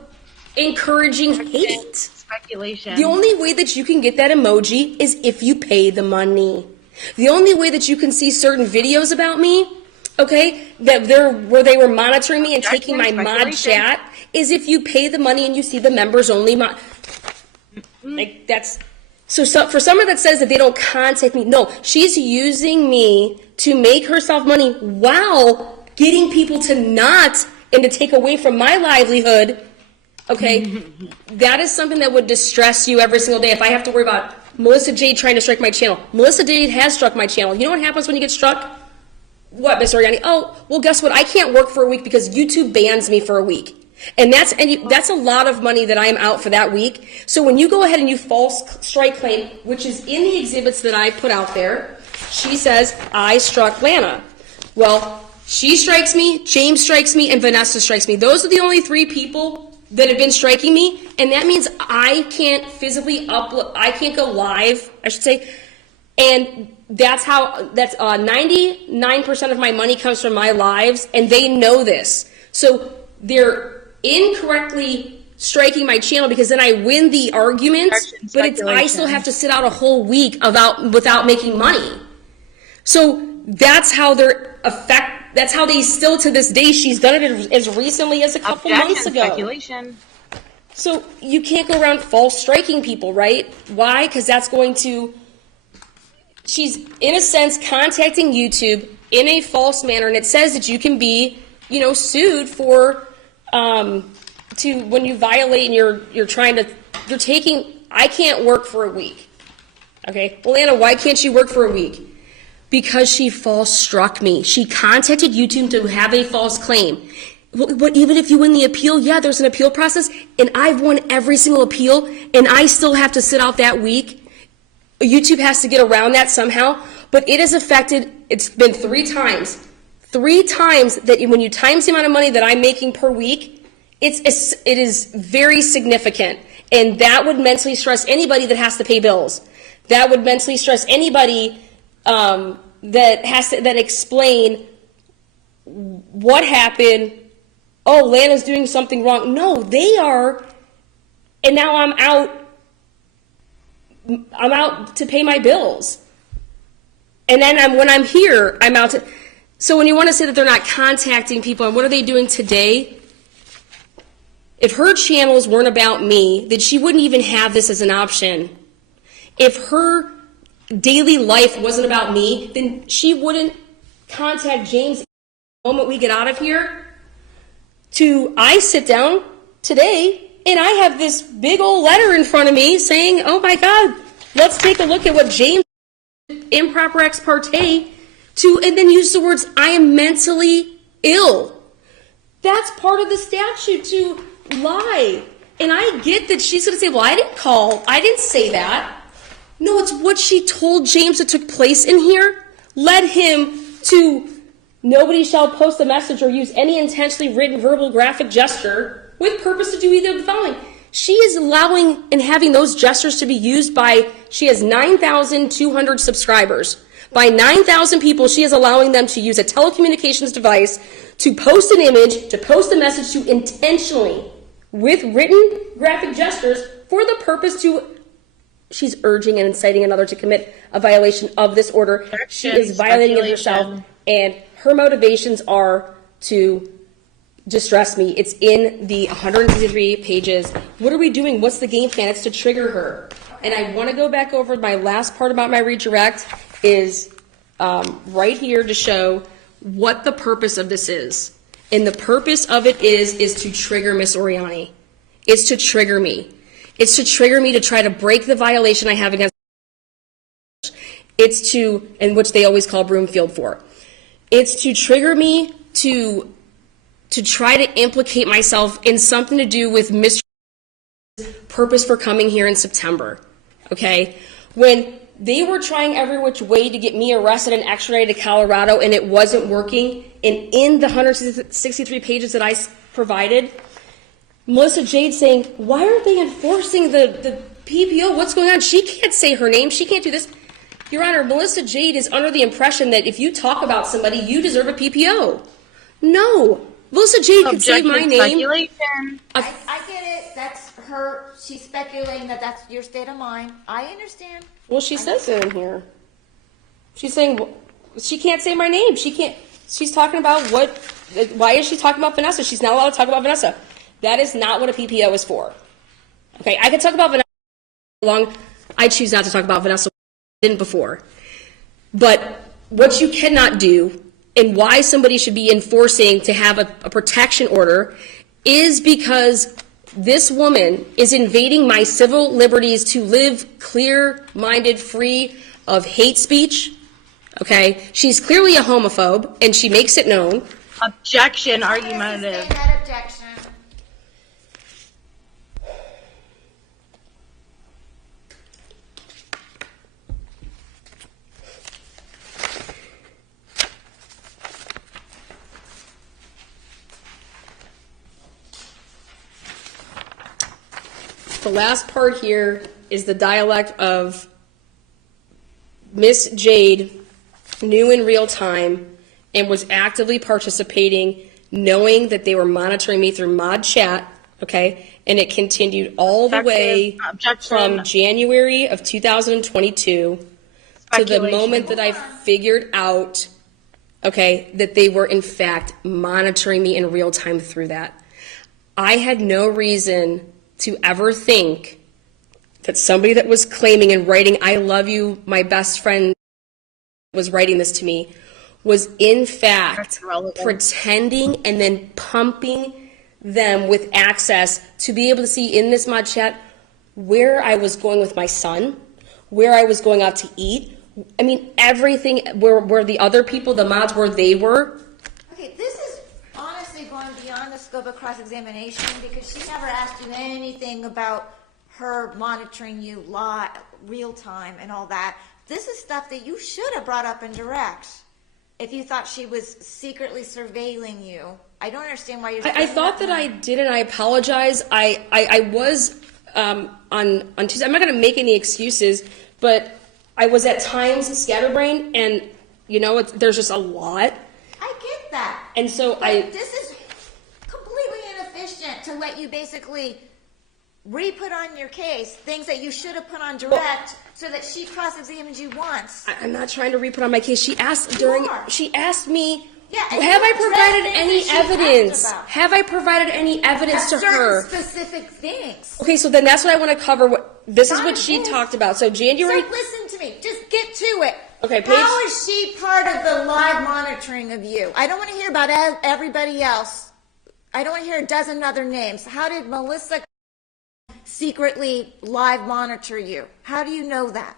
encouraging hate. Speculation. The only way that you can get that emoji is if you pay the money. The only way that you can see certain videos about me, okay, where they were monitoring me and taking my mod chat, is if you pay the money and you see the members only mod. So for someone that says that they don't contact me, no, she's using me to make herself money while getting people to not and to take away from my livelihood. Okay, that is something that would distress you every single day if I have to worry about Melissa Jade trying to strike my channel. Melissa Jade has struck my channel. You know what happens when you get struck? What, Miss Oriani? Oh, well, guess what? I can't work for a week because YouTube bans me for a week. And that's a lot of money that I'm out for that week. So when you go ahead and you false strike claim, which is in the exhibits that I put out there, she says, I struck Lana. Well, she strikes me, James strikes me, and Vanessa strikes me. Those are the only 3 people that have been striking me, and that means I can't physically upload, I can't go live, I should say, and that's 99% of my money comes from my lives, and they know this. So they're incorrectly striking my channel because then I win the arguments, but I still have to sit out a whole week without making money. So that's how they're that's how they still to this day. She's done it as recently as a couple months ago. Speculation. So you can't go around false striking people, right? Why? Because that's going to, she's in a sense contacting YouTube in a false manner, and it says that you can be, sued for, when you violate and you're taking, I can't work for a week. Okay, well, Lana, why can't you work for a week? Because she false struck me. She contacted YouTube to have a false claim. But even if you win the appeal, yeah, there's an appeal process, and I've won every single appeal, and I still have to sit out that week. YouTube has to get around that somehow, but it has affected, it's been 3 times that when you times the amount of money that I'm making per week, it is very significant, and that would mentally stress anybody that has to pay bills. That would mentally stress anybody that explain what happened. Oh, Lana's doing something wrong. No, they are, and now I'm out to pay my bills. And then when I'm here, I'm out to, so when you want to say that they're not contacting people, and what are they doing today? If her channels weren't about me, then she wouldn't even have this as an option. If her daily life wasn't about me, then she wouldn't contact James the moment we get out of here. I sit down today and I have this big old letter in front of me saying, oh my God, let's take a look at what James improper ex parte and then use the words, I am mentally ill. That's part of the statute to lie. And I get that she's going to say, well, I didn't say that. No, it's what she told James that took place in here led him to nobody shall post a message or use any intentionally written verbal graphic gesture with purpose to do either of the following. She is allowing and having those gestures to be used she has 9,200 subscribers. By 9,000 people, she is allowing them to use a telecommunications device to post an image, to post a message, to intentionally, with written graphic gestures, for the purpose she's urging and inciting another to commit a violation of this order. She is violating it herself, and her motivations are to distress me. It's in the 163 pages. What are we doing? What's the game plan? It's to trigger her. And I want to go back over my last part about my redirect is right here to show what the purpose of this is. And the purpose of it is to trigger Miss Oriani. It's to trigger me. It's to trigger me to try to break the violation I have against. It's to, and which they always call Broomfield for. It's to trigger me to try to implicate myself in something to do with Mr. purpose for coming here in September. Okay? When they were trying every which way to get me arrested and extradited to Colorado and it wasn't working, and in the 163 pages that I provided, Melissa Jade saying, why aren't they enforcing the PPO? What's going on? She can't say her name. She can't do this. Your Honor, Melissa Jade is under the impression that if you talk about somebody, you deserve a PPO. No. Melissa Jade can say my name. I get it. That's her. She's speculating that that's your state of mind. I understand. Well, she says it in here. She's saying she can't say my name. She can't. She's talking about why is she talking about Vanessa? She's not allowed to talk about Vanessa. That is not what a PPO is for. Okay, I can talk about Vanessa long. I choose not to talk about Vanessa. I didn't before. But what you cannot do and why somebody should be enforcing to have a protection order is because this woman is invading my civil liberties to live clear-minded, free of hate speech. Okay? She's clearly a homophobe, and she makes it known. Objection, argumentative. That objection. The last part here is the dialect of Miss Jade knew in real time and was actively participating, knowing that they were monitoring me through mod chat, okay? And it continued all the way from January of 2022 to the moment that I figured out okay, that they were in fact monitoring me in real time through that. I had no reason to ever think that somebody that was claiming and writing, "I love you, my best friend was writing this to me," was in fact pretending and then pumping them with access to be able to see in this mod chat where I was going with my son, where I was going out to eat. I mean, everything, where the other people, the mods, where they were. Okay, this is honestly going beyond the scope of cross-examination because she never asked you anything about her monitoring you live, real time and all that. This is stuff that you should have brought up in direct if you thought she was secretly surveilling you. I don't understand why you're I thought that I did, and I apologize. I was on Tuesday. I'm not going to make any excuses, but I was at times scatterbrained, and you know, there's just a lot. I get that. And so but this is completely inefficient to let you basically re-put on your case things that you should have put on direct so that she cross-examined you once. I'm not trying to re-put on my case. She asked she asked me, and have I you provided addressed any things that she evidence? asked about. Have I provided any evidence to Certain her? specific things. Okay, so then that's what I want to cover. This is Not what she this. talked about. So January. So listen to me. Just get to it. Okay, Paige. How is she part of the live monitoring of you? I don't want to hear about everybody else. I don't want to hear a dozen other names. How did Melissa secretly live monitor you? How do you know that?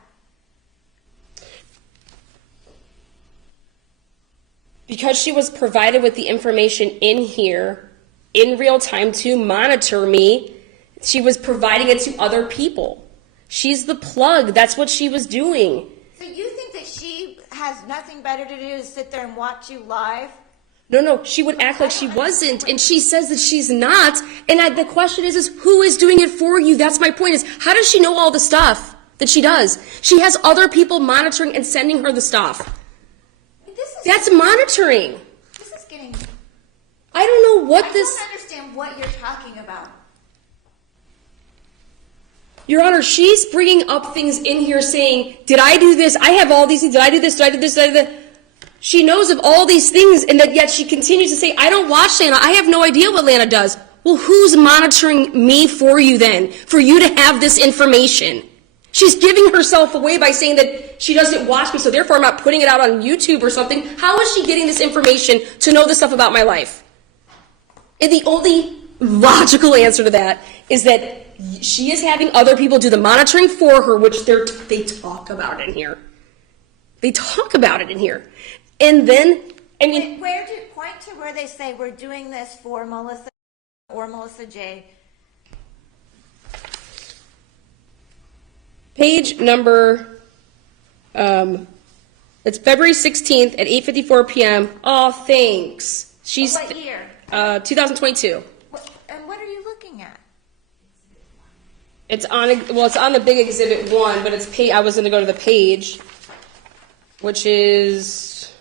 Because she was provided with the information in here in real time to monitor me, she was providing it to other people. She's the plug. That's what she was doing. So you think that she has nothing better to do to sit there and watch you live? No, she would act like she wasn't, and she says that she's not. And the question is who is doing it for you? That's my point. Is how does she know all the stuff that she does? She has other people monitoring and sending her the stuff. That's monitoring. This is getting. I don't know what I this. don't understand what you're talking about. Your Honor, she's bringing up things in here saying, did I do this? I have all these things. Did I do this? Did I do this? Did I do that? She knows of all these things, and that yet she continues to say, I don't watch Lana. I have no idea what Lana does. Well, who's monitoring me for you then? For you to have this information? She's giving herself away by saying that she doesn't watch me, so therefore I'm not putting it out on YouTube or something. How is she getting this information to know this stuff about my life? And the only logical answer to that is that she is having other people do the monitoring for her, which they talk about it in here. They talk about it in here. And then, I mean... Where do you point to where they say we're doing this for Melissa or Melissa J? Page number, it's February 16th at 8:54 p.m. Oh, thanks. She's What year? 2022. And what are you looking at? It's on the big exhibit 1, but I was going to go to the page, which is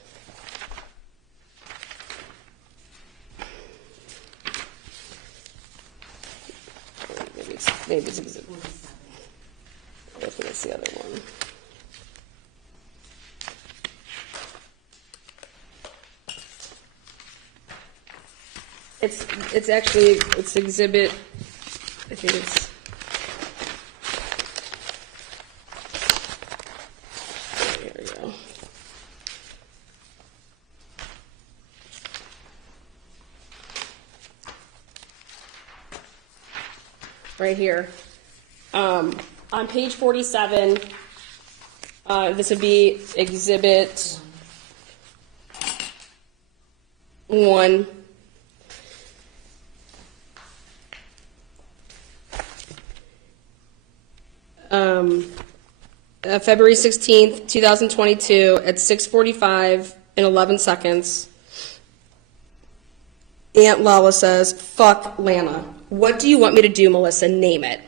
maybe it's exhibit. I think it's the other one. It's exhibit, I think it's, here we go. Right here. On page 47, this would be exhibit 1. February 16th, 2022 at 6:45 and 11 seconds. Aunt Lala says, fuck Lana. What do you want me to do, Melissa? Name it.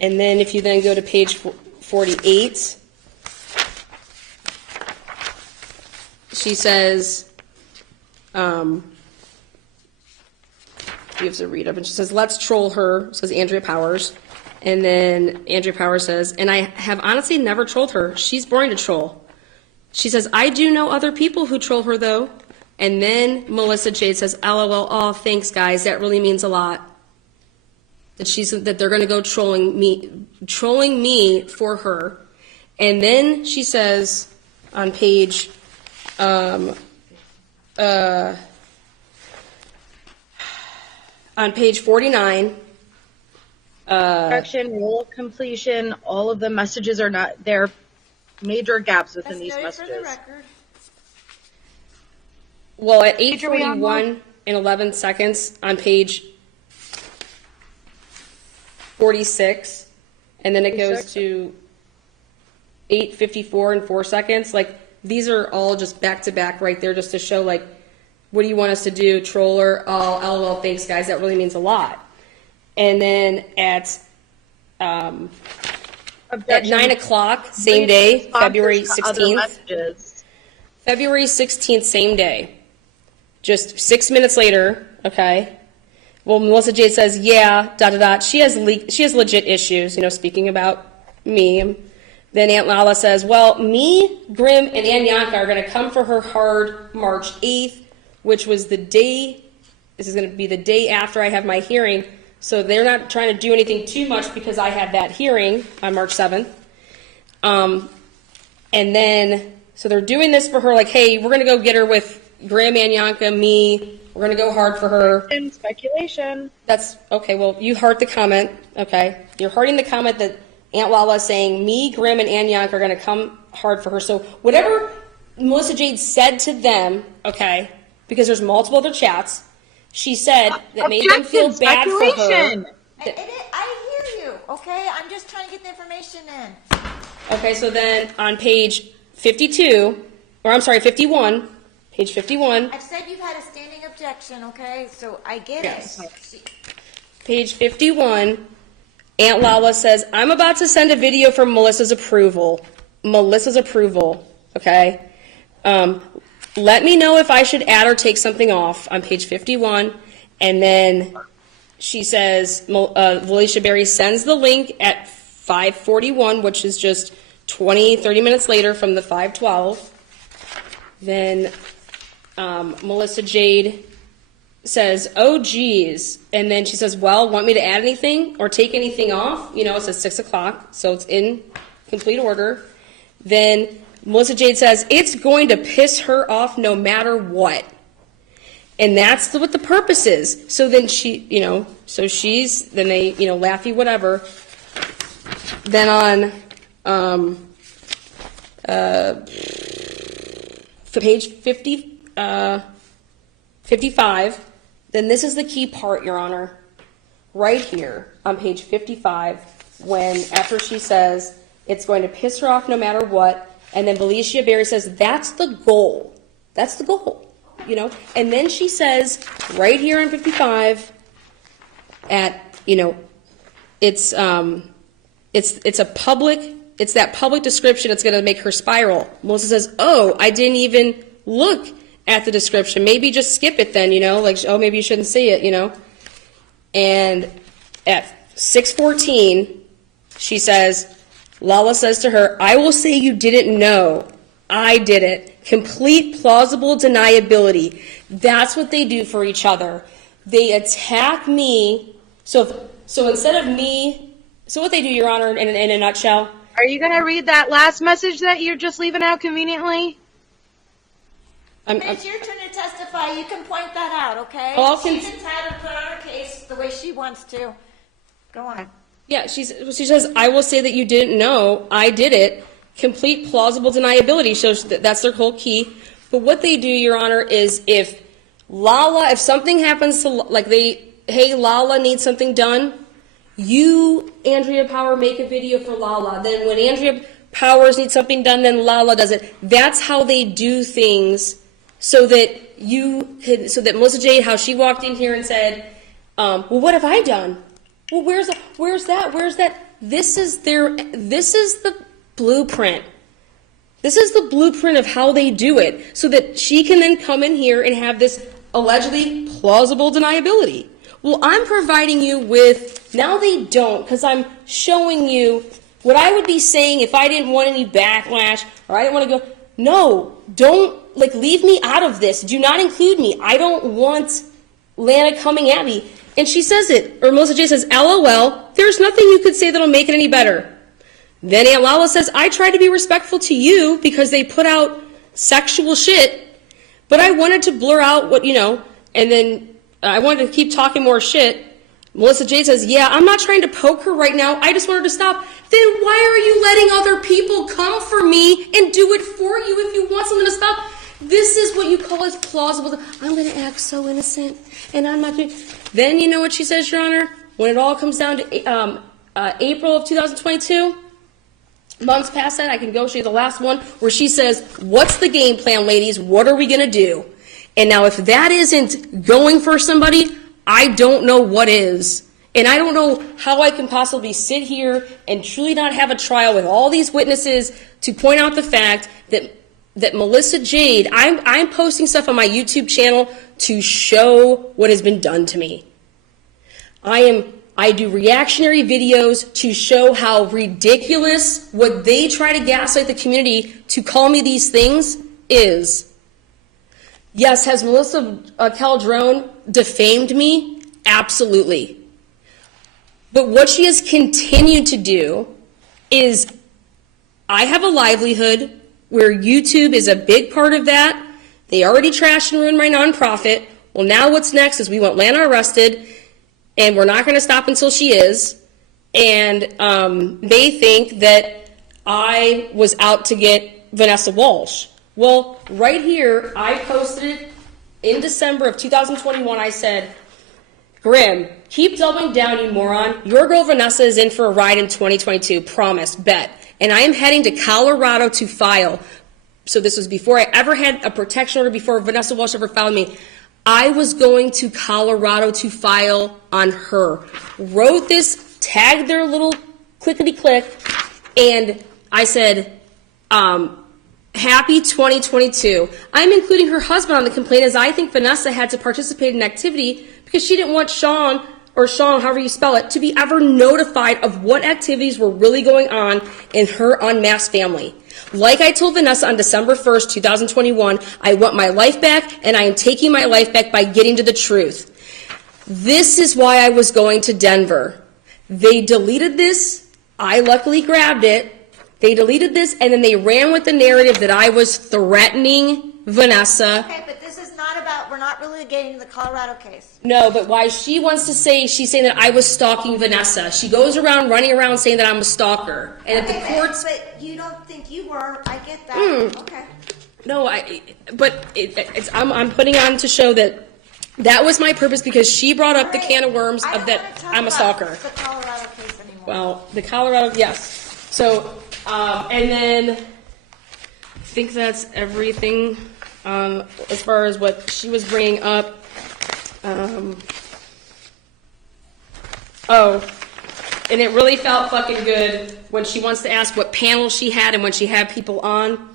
And then if you then go to page 48, she says, you have to read up, and she says, let's troll her, says Andrea Powers. And then Andrea Powers says, and I have honestly never trolled her. She's boring to troll. She says, I do know other people who troll her, though. And then Melissa Jade says, LOL, oh, thanks, guys. That really means a lot. That they're going to go trolling me for her. And then she says on page, on page 49, Correction, rule of completion, all of the messages are not, there are major gaps within these That's noted for the messages. record. well, at Page are we on, Mom? 8:41 and 11 seconds on page 46, and then it goes 46. to 8:54 and 4 seconds. Like, these are all just back to back right there, just to show, like, what do you want us to do, troller? Oh, LOL, thanks, guys. That really means a lot. And then at Objection. 9 o'clock, same day, Responses February to other 16th. messages. February 16th, same day. Just 6 minutes later, okay? Well, Melissa Jade says, yeah, She has legit issues, speaking about me. Then Aunt Lala says, well, me, Grim, and Aunt Yanka are going to come for her hard March 8th, which was the day, this is going to be the day after I have my hearing. So they're not trying to do anything too much because I have that hearing on March 7th. And then, so they're doing this for her, like, hey, we're going to go get her with Graham, Aunt Yanka, me. We're going to go hard for her. And speculation. That's, okay, well, you heart the comment, okay? You're hearting the comment that Aunt Lala is saying, me, Grim, and Aunt Yanka are going to come hard for her. So whatever Melissa Jade said to them, okay, because there's multiple other chats, she said that made them feel bad for her. Speculation. I hear you, okay? I'm just trying to get the information in. Okay, so then on page 51, page 51, I've said you've had a standing objection, okay? So I get Yes. it. page 51, Aunt Lala says, I'm about to send a video for Melissa's approval. Okay? Let me know if I should add or take something off on page 51. And then she says, Felicia Berry sends the link at 5:41, which is just 30 minutes later from the 5:12. Then Melissa Jade says, oh, geez. And then she says, well, want me to add anything or take anything off? It says 6 o'clock, so it's in complete order. Then Melissa Jade says, it's going to piss her off no matter what. And that's what the purpose is. So then then they, laughy, whatever. Then on page 55, then this is the key part, Your Honor. Right here on page 55, after she says, it's going to piss her off no matter what, and then Felicia Berry says, that's the goal. That's the goal, And then she says, right here on 55, it's that public description that's going to make her spiral. Melissa says, oh, I didn't even look at the description. Maybe just skip it then, maybe you shouldn't see it, And at 6:14, she says, Lala says to her, I will say you didn't know. I did it. Complete plausible deniability. That's what they do for each other. They attack me. So instead of me, so what they do, Your Honor, in a nutshell. Are you going to read that last message that you're just leaving out conveniently? When it's your turn to testify, you can point that out, okay? Well, She's entitled to put on her case the way she wants to. Go on. Yeah, she says, I will say that you didn't know. I did it. Complete plausible deniability. So that's their whole key. But what they do, Your Honor, is if something happens to, hey, Lala needs something done, you, Andrea Power, make a video for Lala. Then when Andrea Powers needs something done, then Lala does it. That's how they do things so that Melissa Jade, how she walked in here and said, well, what have I done? Well, where's that? This is the blueprint. This is the blueprint of how they do it so that she can then come in here and have this allegedly plausible deniability. Well, I'm providing you with, now they don't, because I'm showing you what I would be saying if I didn't want any backlash or I didn't want to go. no, don't, like, leave me out of this. Do not include me. I don't want Lana coming at me. And she says it, or Melissa Jade says, LOL, there's nothing you could say that'll make it any better. Then Aunt Lala says, I try to be respectful to you because they put out sexual shit, but I wanted to blur out what, and then I wanted to keep talking more shit. Melissa Jade says, yeah, I'm not trying to poke her right now. I just want her to stop. Then why are you letting other people come for me and do it for you if you want something to stop? This is what you call as plausible. I'm going to act so innocent, and I'm not doing... Then you know what she says, Your Honor? When it all comes down to April of 2022, months past that, I can go show you the last one, where she says, what's the game plan, ladies? What are we going to do? And now if that isn't going for somebody, I don't know what is. And I don't know how I can possibly sit here and truly not have a trial with all these witnesses to point out the fact that Melissa Jade, I'm posting stuff on my YouTube channel to show what has been done to me. I do reactionary videos to show how ridiculous what they try to gaslight the community to call me these things is. Yes, has Melissa Calderon defamed me? Absolutely. But what she has continued to do is, I have a livelihood where YouTube is a big part of that. They already trashed and ruined my nonprofit. Well, now what's next is we want Lana arrested, and we're not going to stop until she is. And they think that I was out to get Vanessa Walsh. Well, right here, I posted it in December of 2021. I said, Grim, keep doubling down, you moron. Your girl Vanessa is in for a ride in 2022. Promise, bet. And I am heading to Colorado to file. So this was before I ever had a protection order, before Vanessa Walsh ever filed me. I was going to Colorado to file on her. Wrote this, tagged their little clickety-click, and I said, happy 2022. I'm including her husband on the complaint, as I think Vanessa had to participate in activity because she didn't want Sean, however you spell it, to be ever notified of what activities were really going on in her unmasked family. Like I told Vanessa on December 1st, 2021, I want my life back, and I am taking my life back by getting to the truth. This is why I was going to Denver. They deleted this. I luckily grabbed it. They deleted this, and then they ran with the narrative that I was threatening Vanessa. Okay, but this is not about, we're not really getting to the Colorado case. No, but why she wants to say, she's saying that I was stalking Vanessa. She goes around, running around saying that I'm a stalker. And Okay, at the courts... But you don't think you were, I get that. Okay. No, I'm putting on to show that that was my purpose, because she brought up the can of worms of that I'm a stalker. The Colorado case anymore. Well, the Colorado, yes. So, and then I think that's everything as far as what she was bringing up. And it really felt fucking good when she wants to ask what panel she had and when she had people on.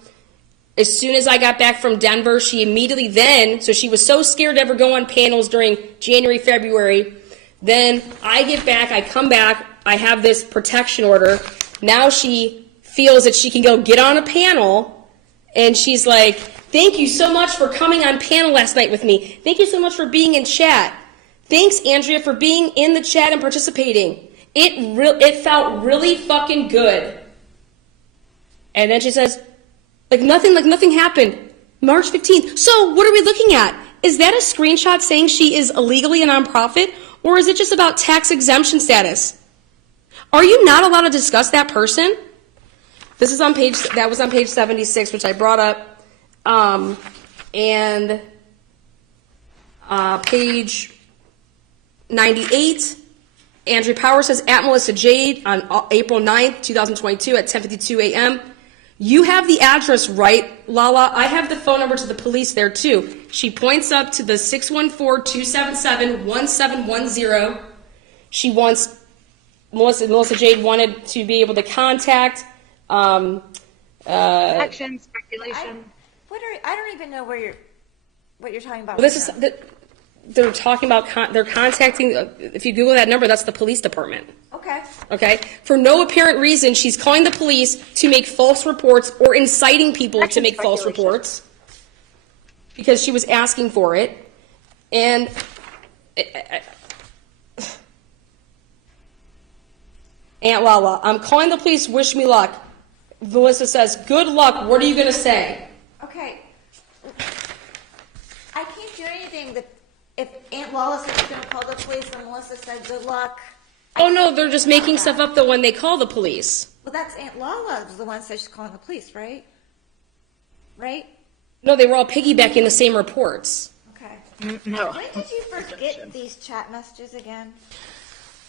As soon as I got back from Denver, she immediately then, so she was so scared to ever go on panels during January, February. Then I get back, I come back, I have this protection order. Now she feels that she can go get on a panel, and she's like, thank you so much for coming on panel last night with me. Thank you so much for being in chat. Thanks, Andrea, for being in the chat and participating. It felt really fucking good. And then she says, like nothing happened. March 15th. So what are we looking at? Is that a screenshot saying she is illegally a nonprofit, or is it just about tax exemption status? Are you not allowed to discuss that person? This is that was on page 76, which I brought up. And page 98, Andrea Power says, at Melissa Jade on April 9th, 2022 at 10:52 a.m. You have the address right, Lala. I have the phone number to the police there, too. She points up to the 614-277-1710. She wants, Melissa Jade wanted to be able to contact. Action, speculation. I don't even know what you're talking about. Well, this is they're talking about, they're contacting, if you Google that number, that's the police department. Okay. Okay? For no apparent reason, she's calling the police to make false reports or inciting people to make false reports because she was asking for it. And Aunt Lala, I'm calling the police, wish me luck. Melissa says, good luck, what are you going to say? Okay. I can't do anything that if Aunt Lala said she's going to call the police and Melissa said good luck. Oh no, they're just making stuff up though when they call the police. Well, that's Aunt Lala was the one that said she's calling the police, right? Right? No, they were all piggybacking the same reports. Okay. No. When did you first get these chat messages again?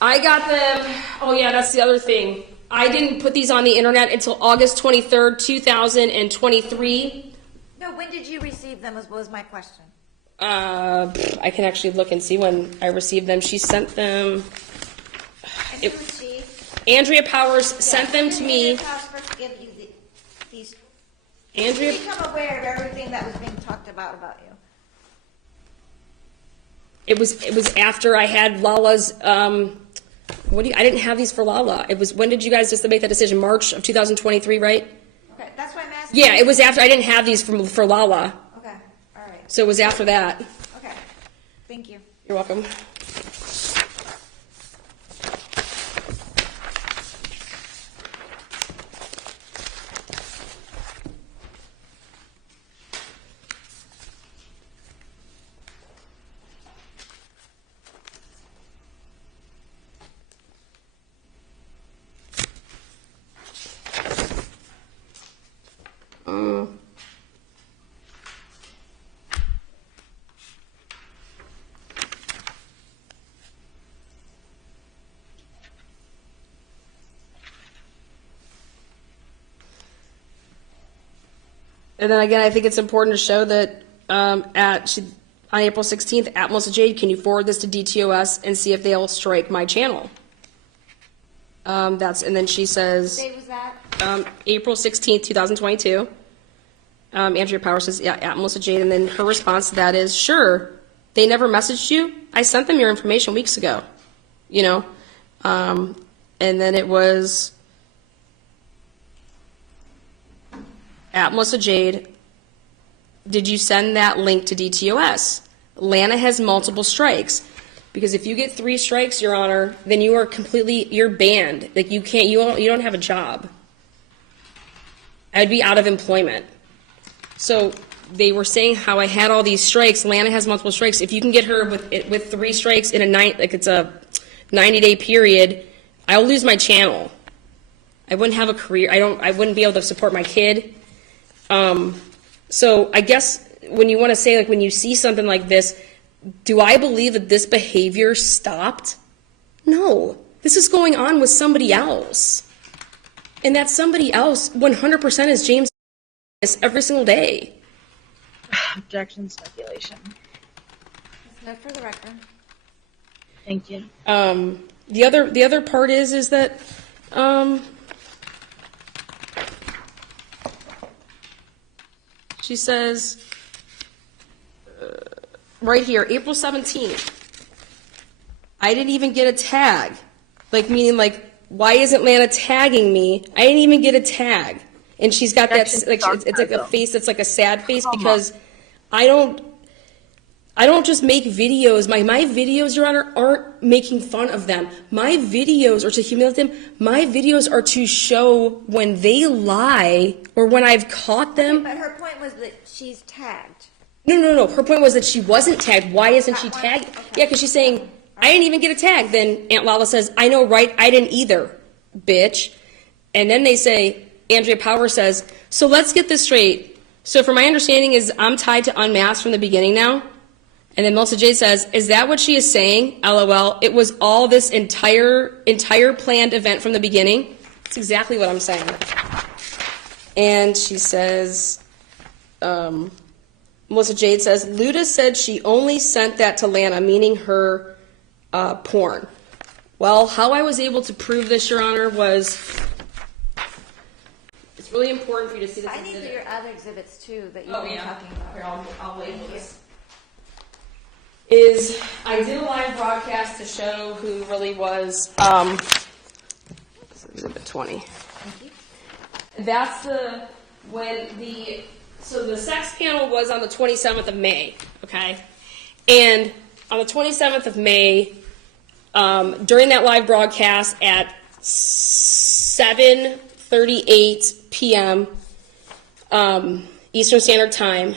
I got them, oh yeah, that's the other thing. I didn't put these on the internet until August 23rd, 2023. No, when did you receive them was my question. I can actually look and see when I received them. She sent them, And who was she? Andrea Powers sent them to me. Andrea Powers first give you these. Andrea, You become aware of everything that was being talked about you. it was after I had Lala's, I didn't have these for Lala. It was, when did you guys just make that decision? March of 2023, right? Okay, that's why I'm asking. Yeah, it was after, I didn't have these for Lala. Okay, all right. So it was after that. Okay, thank you. You're welcome. And then again, I think it's important to show that on April 16th, at Melissa Jade, can you forward this to DTOS and see if they'll strike my channel? And then she says, What day was that? April 16th, 2022. Andrea Power says, yeah, at Melissa Jade. And then her response to that is, sure, they never messaged you? I sent them your information weeks ago, you know? And then it was, at Melissa Jade, did you send that link to DTOS? Lana has multiple strikes. Because if you get 3 strikes, Your Honor, then you are you're banned. Like you don't have a job. I'd be out of employment. So they were saying how I had all these strikes. Lana has multiple strikes. If you can get her with 3 strikes in it's a 90-day period, I'll lose my channel. I wouldn't have a career. I wouldn't be able to support my kid. So I guess when you want to say, like, when you see something like this, do I believe that this behavior stopped? No. This is going on with somebody else. And that somebody else 100% is James every single day. Objection, speculation. It's note for the record. Thank you. The other part is that she says right here, April 17th, I didn't even get a tag. Like, meaning, like, why isn't Lana tagging me? I didn't even get a tag. And she's got that, like, it's like a face that's like a sad face because I don't just make videos. My videos, Your Honor, aren't making fun of them. My videos are to humiliate them. My videos are to show when they lie or when I've caught them. But her point was that she's tagged. No. Her point was that she wasn't tagged. Why isn't she That one? tagged? Okay. Yeah, because she's saying, I didn't even get a tag. Then Aunt Lala says, I know, right? I didn't either, bitch. And then they say, Andrea Power says, so let's get this straight. So from my understanding is I'm tied to Unmasked from the beginning now. And then Melissa Jade says, is that what she is saying? LOL. It was all this entire planned event from the beginning. That's exactly what I'm saying. And she says, Melissa Jade says, Luda said she only sent that to Lana, meaning her porn. Well, how I was able to prove this, Your Honor, was it's really important for you to see this I need exhibit. your other exhibits too that you Oh, were yeah. talking about. Here, I'll label this. is I did a live broadcast to show who really was, Exhibit 20. That's so the sex panel was on the 27th of May, okay? And on the 27th of May, during that live broadcast at 7:38 p.m. Eastern Standard Time,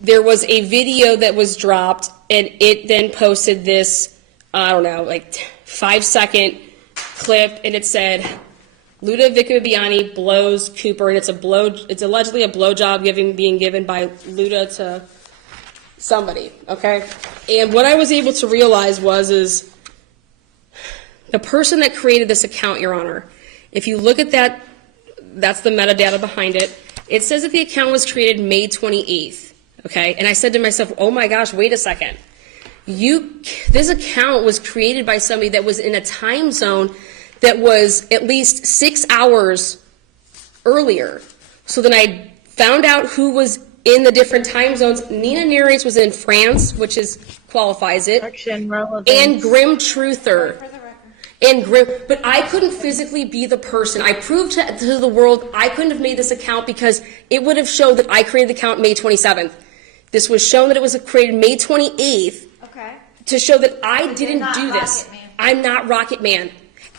there was a video that was dropped, and it then posted this, I don't know, like 5-second clip, and it said, Ludovica Bibiani blows Cooper, and it's allegedly a blowjob being given by Luda to somebody, okay? And what I was able to realize is the person that created this account, Your Honor, if you look at that, that's the metadata behind it. It says that the account was created May 28th, okay? And I said to myself, oh my gosh, wait a second. This account was created by somebody that was in a time zone that was at least 6 hours earlier. So then I found out who was in the different time zones. Nina Neres was in France, which qualifies it, and Grim Truther. And Grim, but I couldn't physically be the person. I proved to the world I couldn't have made this account because it would have showed that I created the account May 27th. This was shown that it was created May 28th to show that I didn't do this. I'm not Rocket Man.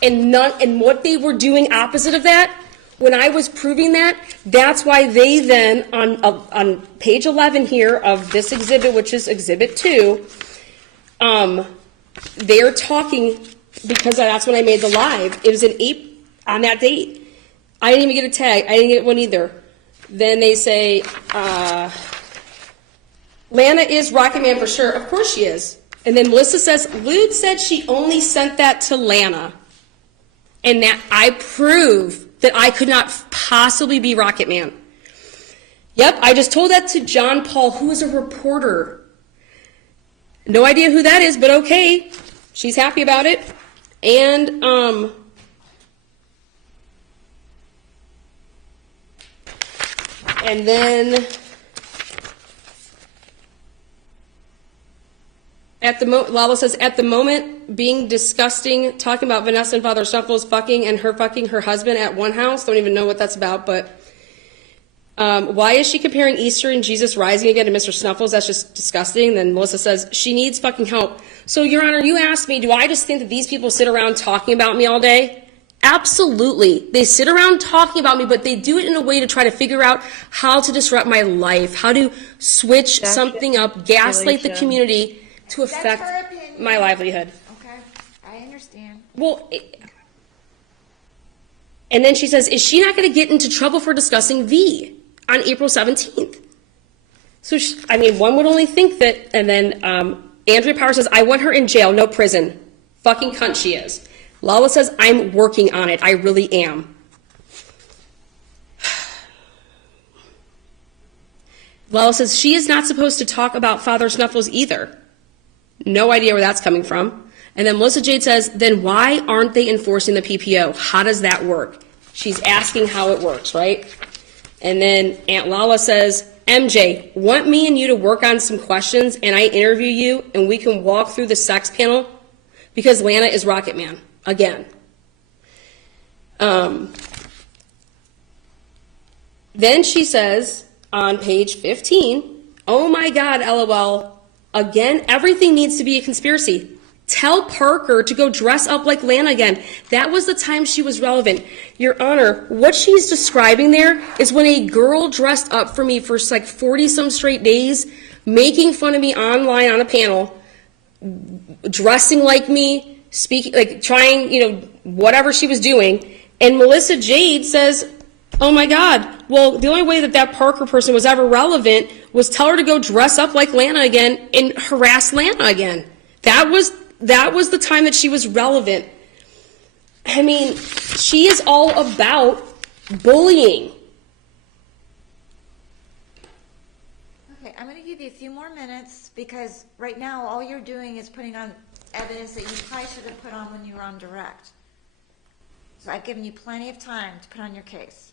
And what they were doing opposite of that, when I was proving that, that's why they then, on page 11 here of this exhibit, which is Exhibit 2, they're talking, because that's when I made the live. It was on that date. I didn't even get a tag. I didn't get one either. Then they say, Lana is Rocket Man for sure. Of course she is. And then Melissa says, Lude said she only sent that to Lana. And that I prove that I could not possibly be Rocket Man. Yep, I just told that to John Paul, who is a reporter. No idea who that is, but okay. She's happy about it. And then Lala says, at the moment, being disgusting, talking about Vanessa and Father Snuffles fucking her husband at one house. Don't even know what that's about, but why is she comparing Easter and Jesus rising again to Mr. Snuffles? That's just disgusting. Then Melissa says, she needs fucking help. So, Your Honor, you asked me, do I just think that these people sit around talking about me all day? Absolutely. They sit around talking about me, but they do it in a way to try to figure out how to disrupt my life, how to switch something up, gaslight the community to affect my livelihood. Okay, I understand. Well, and then she says, is she not going to get into trouble for discussing V on April 17th? So, one would only think that, and then Andrea Power says, I want her in jail, no prison. Fucking cunt she is. Lala says, I'm working on it. I really am. Lala says, she is not supposed to talk about Father Snuffles either. No idea where that's coming from. And then Melissa Jade says, then why aren't they enforcing the PPO? How does that work? She's asking how it works, right? And then Aunt Lala says, MJ, want me and you to work on some questions and I interview you and we can walk through the sex panel? Because Lana is Rocket Man, again. Then she says on page 15, oh my God, LOL, again, everything needs to be a conspiracy. Tell Parker to go dress up like Lana again. That was the time she was relevant. Your Honor, what she's describing there is when a girl dressed up for me for like 40-some straight days, making fun of me online on a panel, dressing like me, speaking, like trying, whatever she was doing. And Melissa Jade says, oh my God, well, the only way that Parker person was ever relevant was tell her to go dress up like Lana again and harass Lana again. That was the time that she was relevant. She is all about bullying. Okay, I'm going to give you a few more minutes because right now all you're doing is putting on evidence that you probably should have put on when you were on direct. So I've given you plenty of time to put on your case.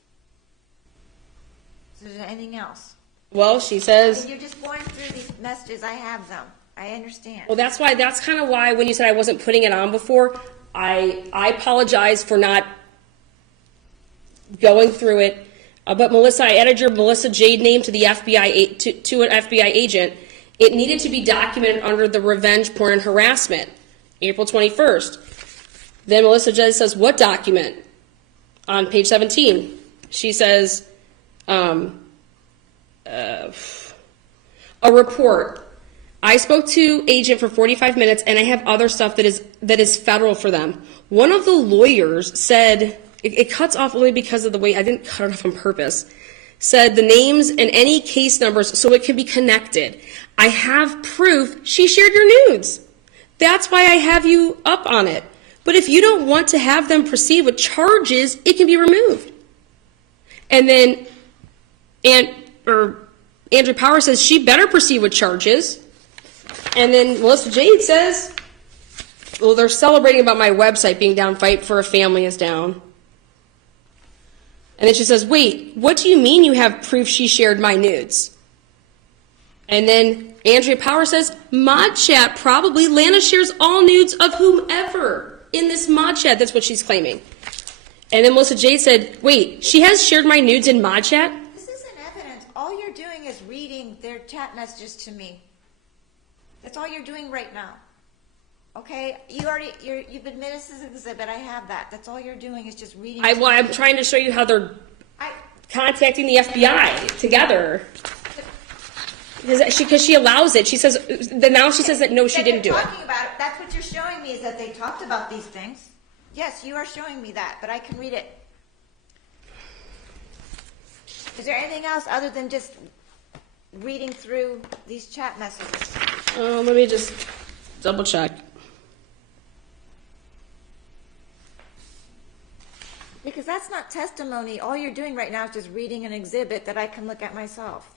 So is there anything else? Well, she says, If you're just going through these messages, I have them. I understand. well, that's kind of why when you said I wasn't putting it on before, I apologize for not going through it. But Melissa, I added your Melissa Jade name to the FBI, to an FBI agent. It needed to be documented under the revenge porn and harassment, April 21st. Then Melissa Jade says, what document? On page 17, she says, a report. I spoke to agent for 45 minutes, and I have other stuff that is federal for them. One of the lawyers said, it cuts off only because of the way, I didn't cut it off on purpose, said the names and any case numbers so it can be connected. I have proof she shared your nudes. That's why I have you up on it. But if you don't want to have them proceed with charges, it can be removed. And then Andrew Power says she better proceed with charges. And then Melissa Jade says, well, they're celebrating about my website being down. Fight for a Family is down. And then she says, wait, what do you mean you have proof she shared my nudes? And then Andrea Power says, mod chat probably. Lana shares all nudes of whomever in this mod chat. That's what she's claiming. And then Melissa Jade said, wait, she has shared my nudes in mod chat? This isn't evidence. All you're doing is reading their chat messages to me. That's all you're doing right now. Okay? You've admitted this is an exhibit. I have that. That's all you're doing is just reading. I'm trying to show you how they're contacting the FBI together. Because she allows it. She says, now she says that no, she didn't do it. Talking about it. That's what you're showing me is that they talked about these things. Yes, you are showing me that, but I can read it. Is there anything else other than just reading through these chat messages? Let me just double check. Because that's not testimony. All you're doing right now is just reading an exhibit that I can look at myself.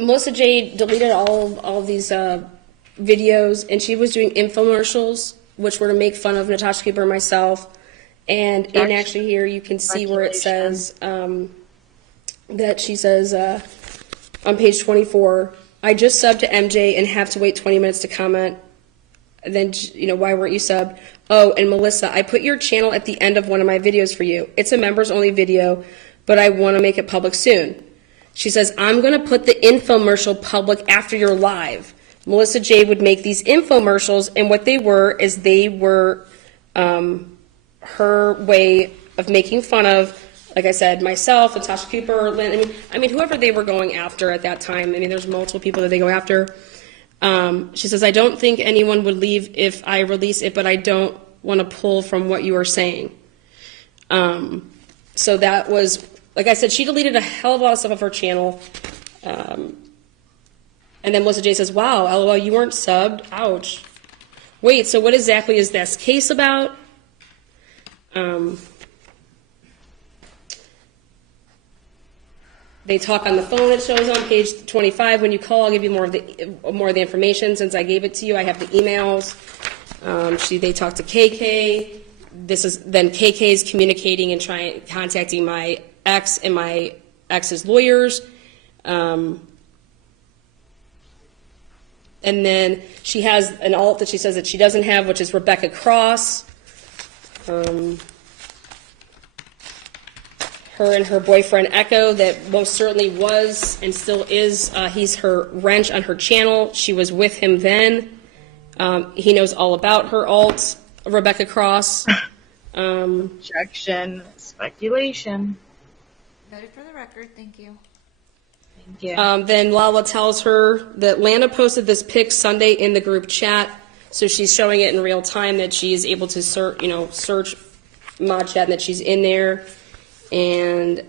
Melissa Jade deleted all of these videos, and she was doing infomercials, which were to make fun of Natasha Cooper and myself. And actually here you can see where it says that she says on page 24, I just subbed to MJ and have to wait 20 minutes to comment. And then, why weren't you subbed? Oh, and Melissa, I put your channel at the end of one of my videos for you. It's a members only video, but I want to make it public soon. She says, I'm going to put the infomercial public after you're live. Melissa Jade would make these infomercials, and what they were her way of making fun of, like I said, myself, Natasha Cooper, Lynn, I mean, whoever they were going after at that time. I mean, there's multiple people that they go after. She says, I don't think anyone would leave if I release it, but I don't want to pull from what you are saying. So that was, like I said, she deleted a hell of a lot of stuff off her channel. And then Melissa J says, wow, LOL, you weren't subbed. Ouch. Wait, so what exactly is this case about? They talk on the phone, it shows on page 25. When you call, I'll give you more of the information. Since I gave it to you, I have the emails. They talk to KK. Then KK is communicating and contacting my ex and my ex's lawyers. And then she has an alt that she says that she doesn't have, which is Rebecca Cross. Her and her boyfriend Echo, that most certainly was and still is, he's her wrench on her channel. She was with him then. He knows all about her alt, Rebecca Cross. Objection, speculation. Noted for the record, thank you. Thank you. Then Lala tells her that Lana posted this pic Sunday in the group chat, so she's showing it in real time that she is able to search mod chat and that she's in there. And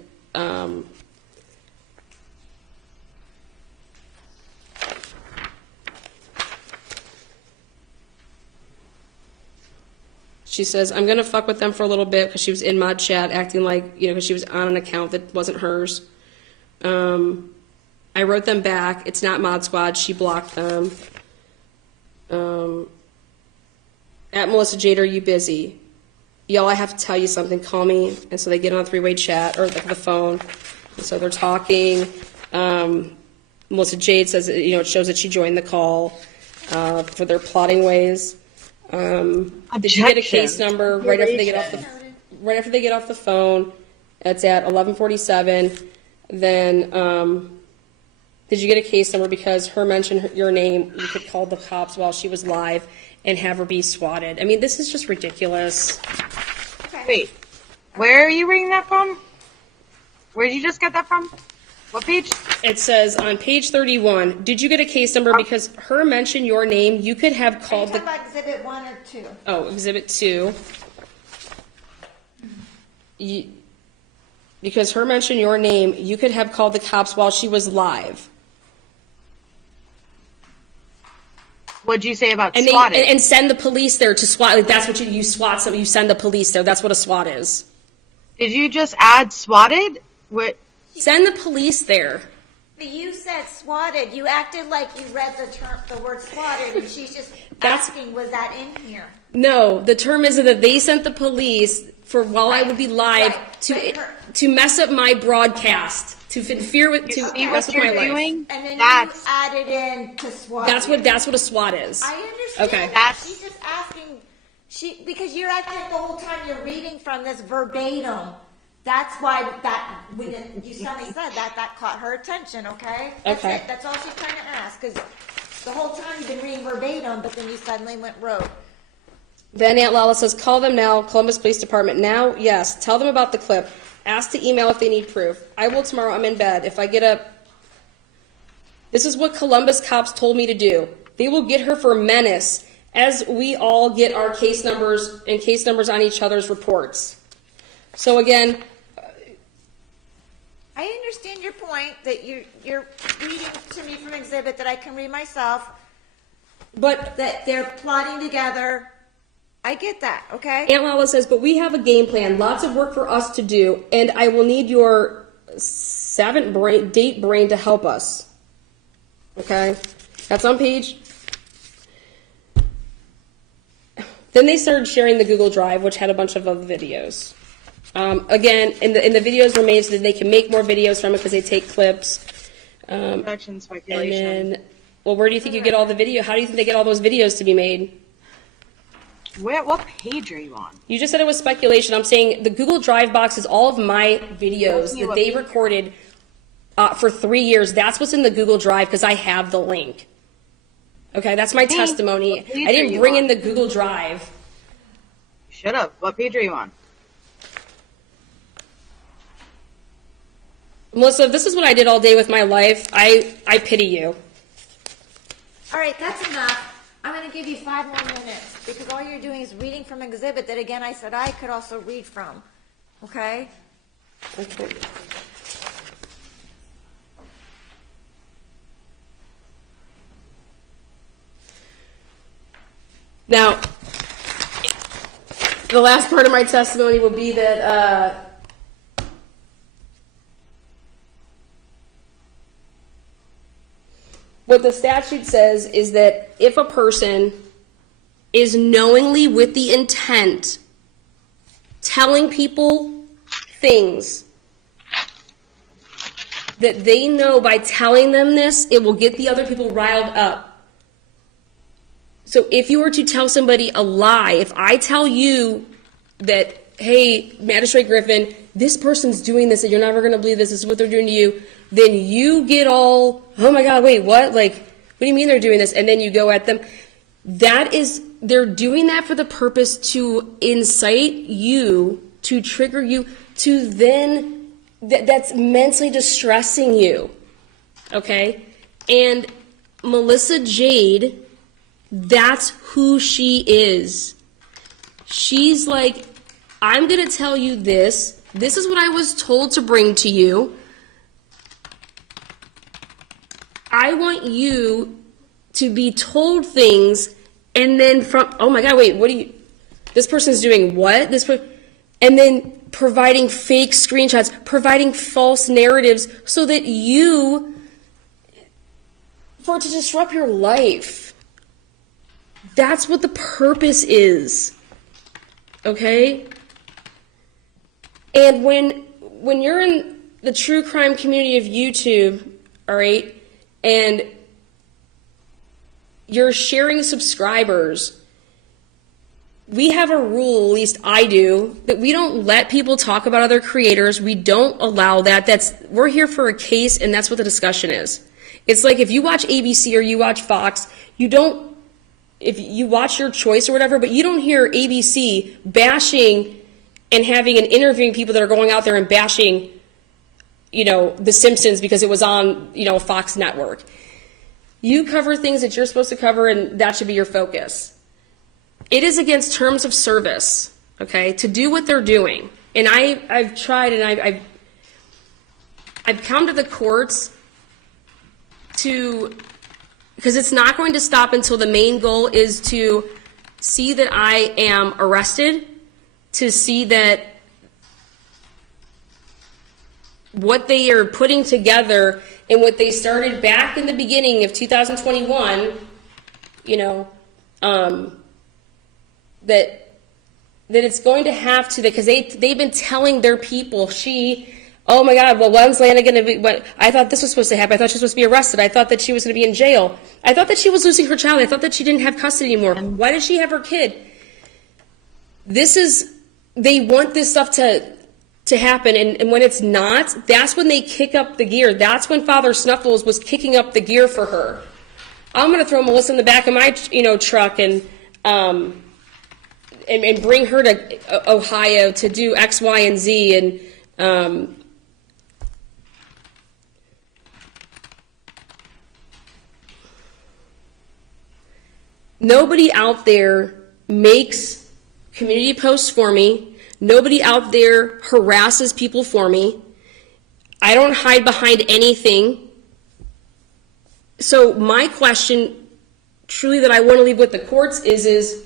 she says, I'm going to fuck with them for a little bit because she was in mod chat acting like, because she was on an account that wasn't hers. I wrote them back. It's not Mod Squad. She blocked them. At Melissa Jade, are you busy? Y'all, I have to tell you something. Call me. And so they get on a three-way chat or the phone. And so they're talking. Melissa Jade says, it shows that she joined the call for their plotting ways. Did you get a case number right after they get off the phone? It's at 11:47. Then, did you get a case number because her mentioned your name? You could call the cops while she was live and have her be swatted. I mean, this is just ridiculous. Okay. Wait, where are you reading that from? Where did you just get that from? What page? It says on page 31, did you get a case number because her mentioned your name? You could have Are you called talking about exhibit 1 or 2? Oh, exhibit 2. Because her mentioned your name, you could have called the cops while she was live. What'd you say about And swatted? and send the police there to SWAT. Like that's what you SWAT something. You send the police there. That's what a SWAT is. Did you just add swatted? What? Send the police there. But you said swatted. You acted like you read the word swatted, and she's just That's- asking, was that in here? No, the term is that they sent the police for while I would be live Right. to mess up my broadcast, to interfere with, to See mess what with my you're life. doing? And then That's you added in to swatted. That's what a SWAT is. I understand. Okay. That. She's just asking, because you're acting the whole time you're reading from this verbatim. That's why you suddenly said that caught her attention, okay? That's Okay. it. That's all she's trying to ask, because the whole time you've been reading verbatim, but then you suddenly went rogue. Then Aunt Lala says, call them now, Columbus Police Department. Now, yes. Tell them about the clip. Ask to email if they need proof. I will tomorrow. I'm in bed. If I get up... This is what Columbus cops told me to do. They will get her for menace as we all get our case numbers and case numbers on each other's reports. So again... I understand your point that you're reading to me from exhibit that I can read myself, But that they're plotting together. I get that, okay? Aunt Lala says, but we have a game plan, lots of work for us to do, and I will need your date brain to help us. Okay? That's on page. Then they started sharing the Google Drive, which had a bunch of other videos. Again, in the videos remains that they can make more videos from it because they take clips. Production speculation. And then, well, where do you think you get all the video? How do you think they get all those videos to be made? What page are you on? You just said it was speculation. I'm saying the Google Drive box is all of my videos that they recorded for 3 years. That's what's in the Google Drive because I have the link. Okay, that's my testimony. What page I are didn't you bring on? in the Google Drive. Shut up. What page are you on? Melissa, if this is what I did all day with my life, I pity you. All right, that's enough. I'm going to give you 5 more minutes because all you're doing is reading from exhibit that, again, I said I could also read from. Okay? Okay. Now, the last part of my testimony will be that what the statute says is that if a person is knowingly with the intent telling people things that they know by telling them this, it will get the other people riled up. So if you were to tell somebody a lie, if I tell you that, hey, Magistrate Griffin, this person's doing this and you're never going to believe this is what they're doing to you, then you get all, oh my God, wait, what? Like, what do you mean they're doing this? And then you go at them. That is, they're doing that for the purpose to incite you, to trigger you, to then, that's mentally distressing you. Okay? And Melissa Jade, that's who she is. She's like I'm going to tell you this. This is what I was told to bring to you. I want you to be told things and then from, oh my God, wait, what do you, this person's doing what? And then providing fake screenshots, providing false narratives so that for it to disrupt your life. That's what the purpose is. Okay? And when you're in the true crime community of YouTube, all right, and you're sharing subscribers, we have a rule, at least I do, that we don't let people talk about other creators. We don't allow that. We're here for a case, and that's what the discussion is. It's like if you watch ABC or you watch Fox, if you watch your choice or whatever, but you don't hear ABC bashing and having and interviewing people that are going out there and bashing, The Simpsons because it was on, Fox Network. You cover things that you're supposed to cover, and that should be your focus. It is against terms of service, okay, to do what they're doing. And I've tried, and I've come to the courts because it's not going to stop until the main goal is to see that I am arrested, to see that what they are putting together and what they started back in the beginning of 2021, that it's going to have to, because they've been telling their people, oh my God, well, when's Lana going to be, I thought this was supposed to happen. I thought she was supposed to be arrested. I thought that she was going to be in jail. I thought that she was losing her child. I thought that she didn't have custody anymore. Why does she have her kid? They want this stuff to happen, and when it's not, that's when they kick up the gear. That's when Father Snuffles was kicking up the gear for her. I'm going to throw Melissa in the back of my, truck and bring her to Ohio to do X, Y, and Z, and nobody out there makes community posts for me. Nobody out there harasses people for me. I don't hide behind anything. So my question, truly, that I want to leave with the courts is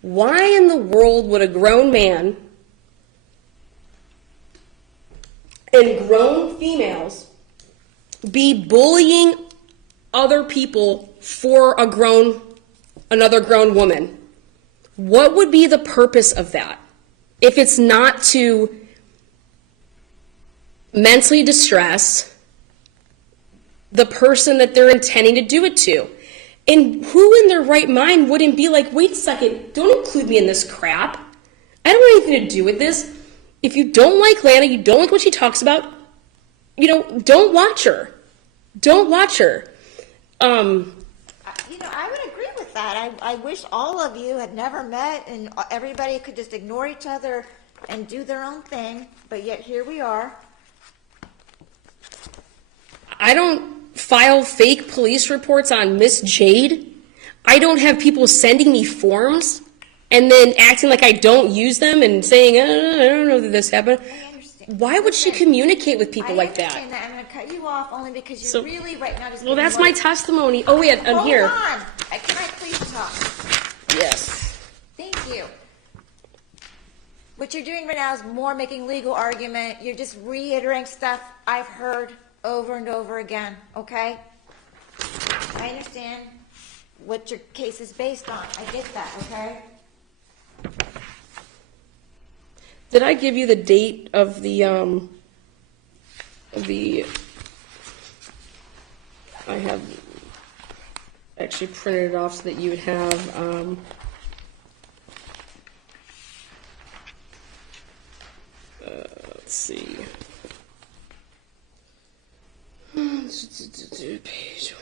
why in the world would a grown man and grown females be bullying other people for another grown woman? What would be the purpose of that? If it's not to mentally distress the person that they're intending to do it to. And who in their right mind wouldn't be like, wait a second, don't include me in this crap. I don't want anything to do with this. If you don't like Lana, you don't like what she talks about, don't watch her. Don't watch her. I would agree with that. I wish all of you had never met and everybody could just ignore each other and do their own thing, but yet here we are. I don't file fake police reports on Miss Jade. I don't have people sending me forms and then acting like I don't use them and saying, I don't know that this happened. I understand. Why would she communicate with people like that? I'm going to cut you off only because you're really right now just. Well, that's my testimony. Oh, wait, I'm here. Hold on. Can I please talk? Yes. Thank you. What you're doing right now is more making legal argument. You're just reiterating stuff I've heard over and over again, okay? I understand what your case is based on. I get that, okay? Did I give you the date of the I have actually printed it off so that you would have, let's see. Page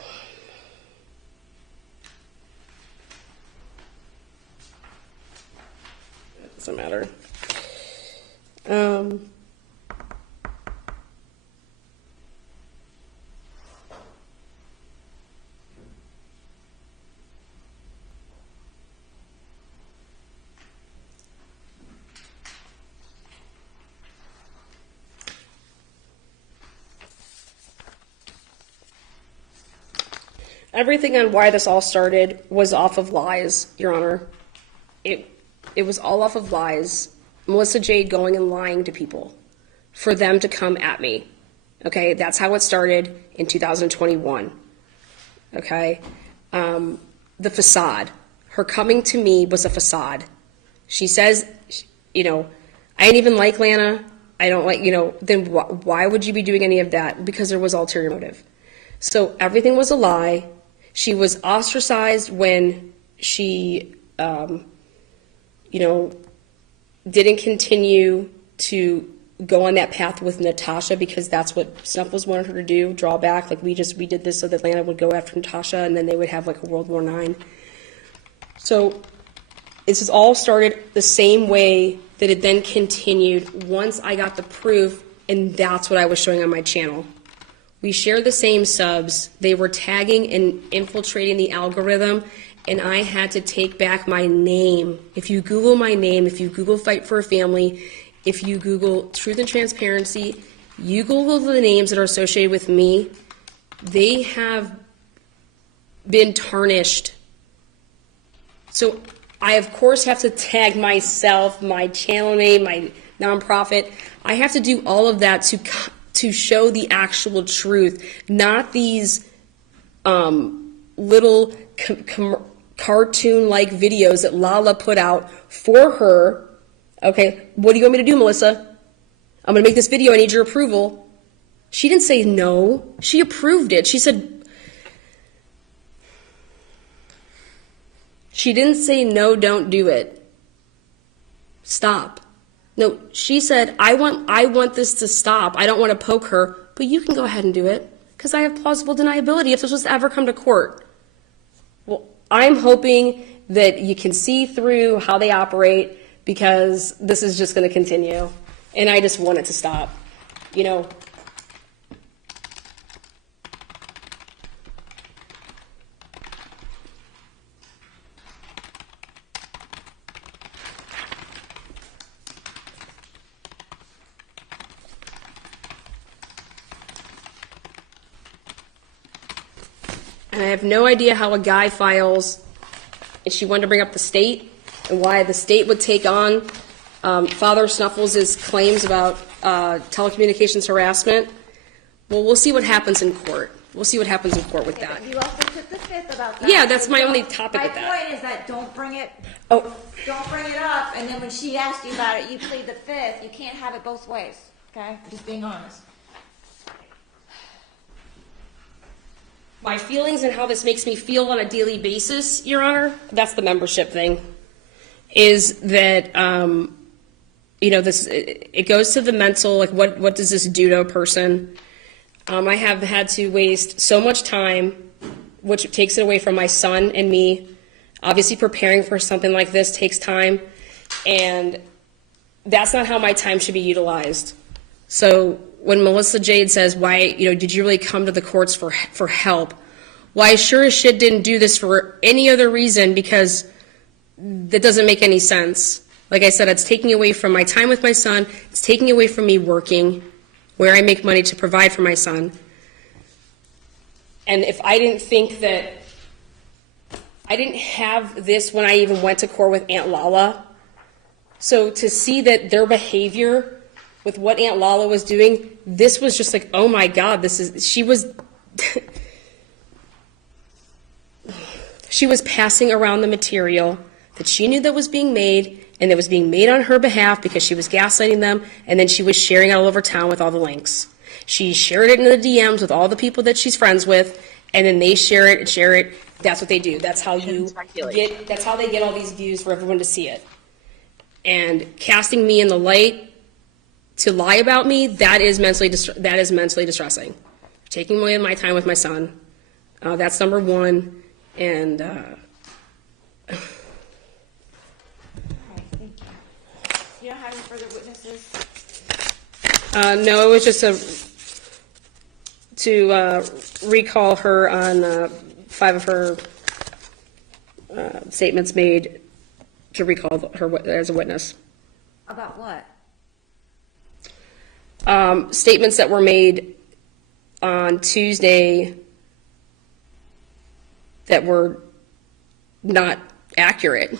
1. Doesn't matter. Everything on why this all started was off of lies, Your Honor. It was all off of lies. Melissa Jade going and lying to people for them to come at me. Okay, that's how it started in 2021. Okay, the facade. Her coming to me was a facade. She says, you know, I didn't even like Lana. I don't like, you know, then why would you be doing any of that? Because there was ulterior motive. So everything was a lie. She was ostracized when she, you know, didn't continue to go on that path with Natasha because that's what Snuffles wanted her to do, draw back. Like we did this so that Lana would go after Natasha and then they would have like a World War IX. So this has all started the same way that it then continued once I got the proof, and that's what I was showing on my channel. We shared the same subs. They were tagging and infiltrating the algorithm, and I had to take back my name. If you Google my name, if you Google Fight for a Family, if you Google Truth and Transparency, you Google the names that are associated with me, they have been tarnished. So I, of course, have to tag myself, my channel name, my nonprofit. I have to do all of that to show the actual truth, not these little cartoon-like videos that Lala put out for her. Okay, what do you want me to do, Melissa? I'm going to make this video. I need your approval. She didn't say no. She approved it. She didn't say no, don't do it. Stop. No, she said, I want this to stop. I don't want to poke her, but you can go ahead and do it because I have plausible deniability if this was to ever come to court. Well, I'm hoping that you can see through how they operate because this is just going to continue. And I just want it to stop. You know, and I have no idea how a guy files, and she wanted to bring up the state and why the state would take on Father Snuffles' claims about telecommunications harassment. Well, we'll see what happens in court. We'll see what happens in court with that. You also took the fifth about that. Yeah, that's my only topic with that. My point is that don't bring it Oh, up, and then when she asked you about it, you plead the fifth. You can't have it both ways, okay? Just being honest. my feelings and how this makes me feel on a daily basis, Your Honor, that's the membership thing, is that, you know, it goes to the mental, like what does this do to a person? I have had to waste so much time, which takes it away from my son and me. Obviously preparing for something like this takes time, and that's not how my time should be utilized. So when Melissa Jade says, why, you know, did you really come to the courts for help? Well, I sure as shit didn't do this for any other reason, because that doesn't make any sense. Like I said, it's taking away from my time with my son. It's taking away from me working, where I make money to provide for my son. And if I didn't think that, I didn't have this when I even went to court with Aunt Lala. So to see that their behavior with what Aunt Lala was doing, this was just like, oh my God, she was, she was passing around the material that she knew that was being made, and that was being made on her behalf because she was gaslighting them, and then she was sharing it all over town with all the links. She shared it in the DMs with all the people that she's friends with, and then they share it and share it. That's what they do. That's how that's how they get all these views for everyone to see it. And casting me in the light to lie about me, that is mentally distressing. Taking away my time with my son, that's number one. And All right, thank you. You don't have any further witnesses? no, it was just to recall her on 5 of her statements made, to recall her as a witness. About what? Statements that were made on Tuesday that were not accurate,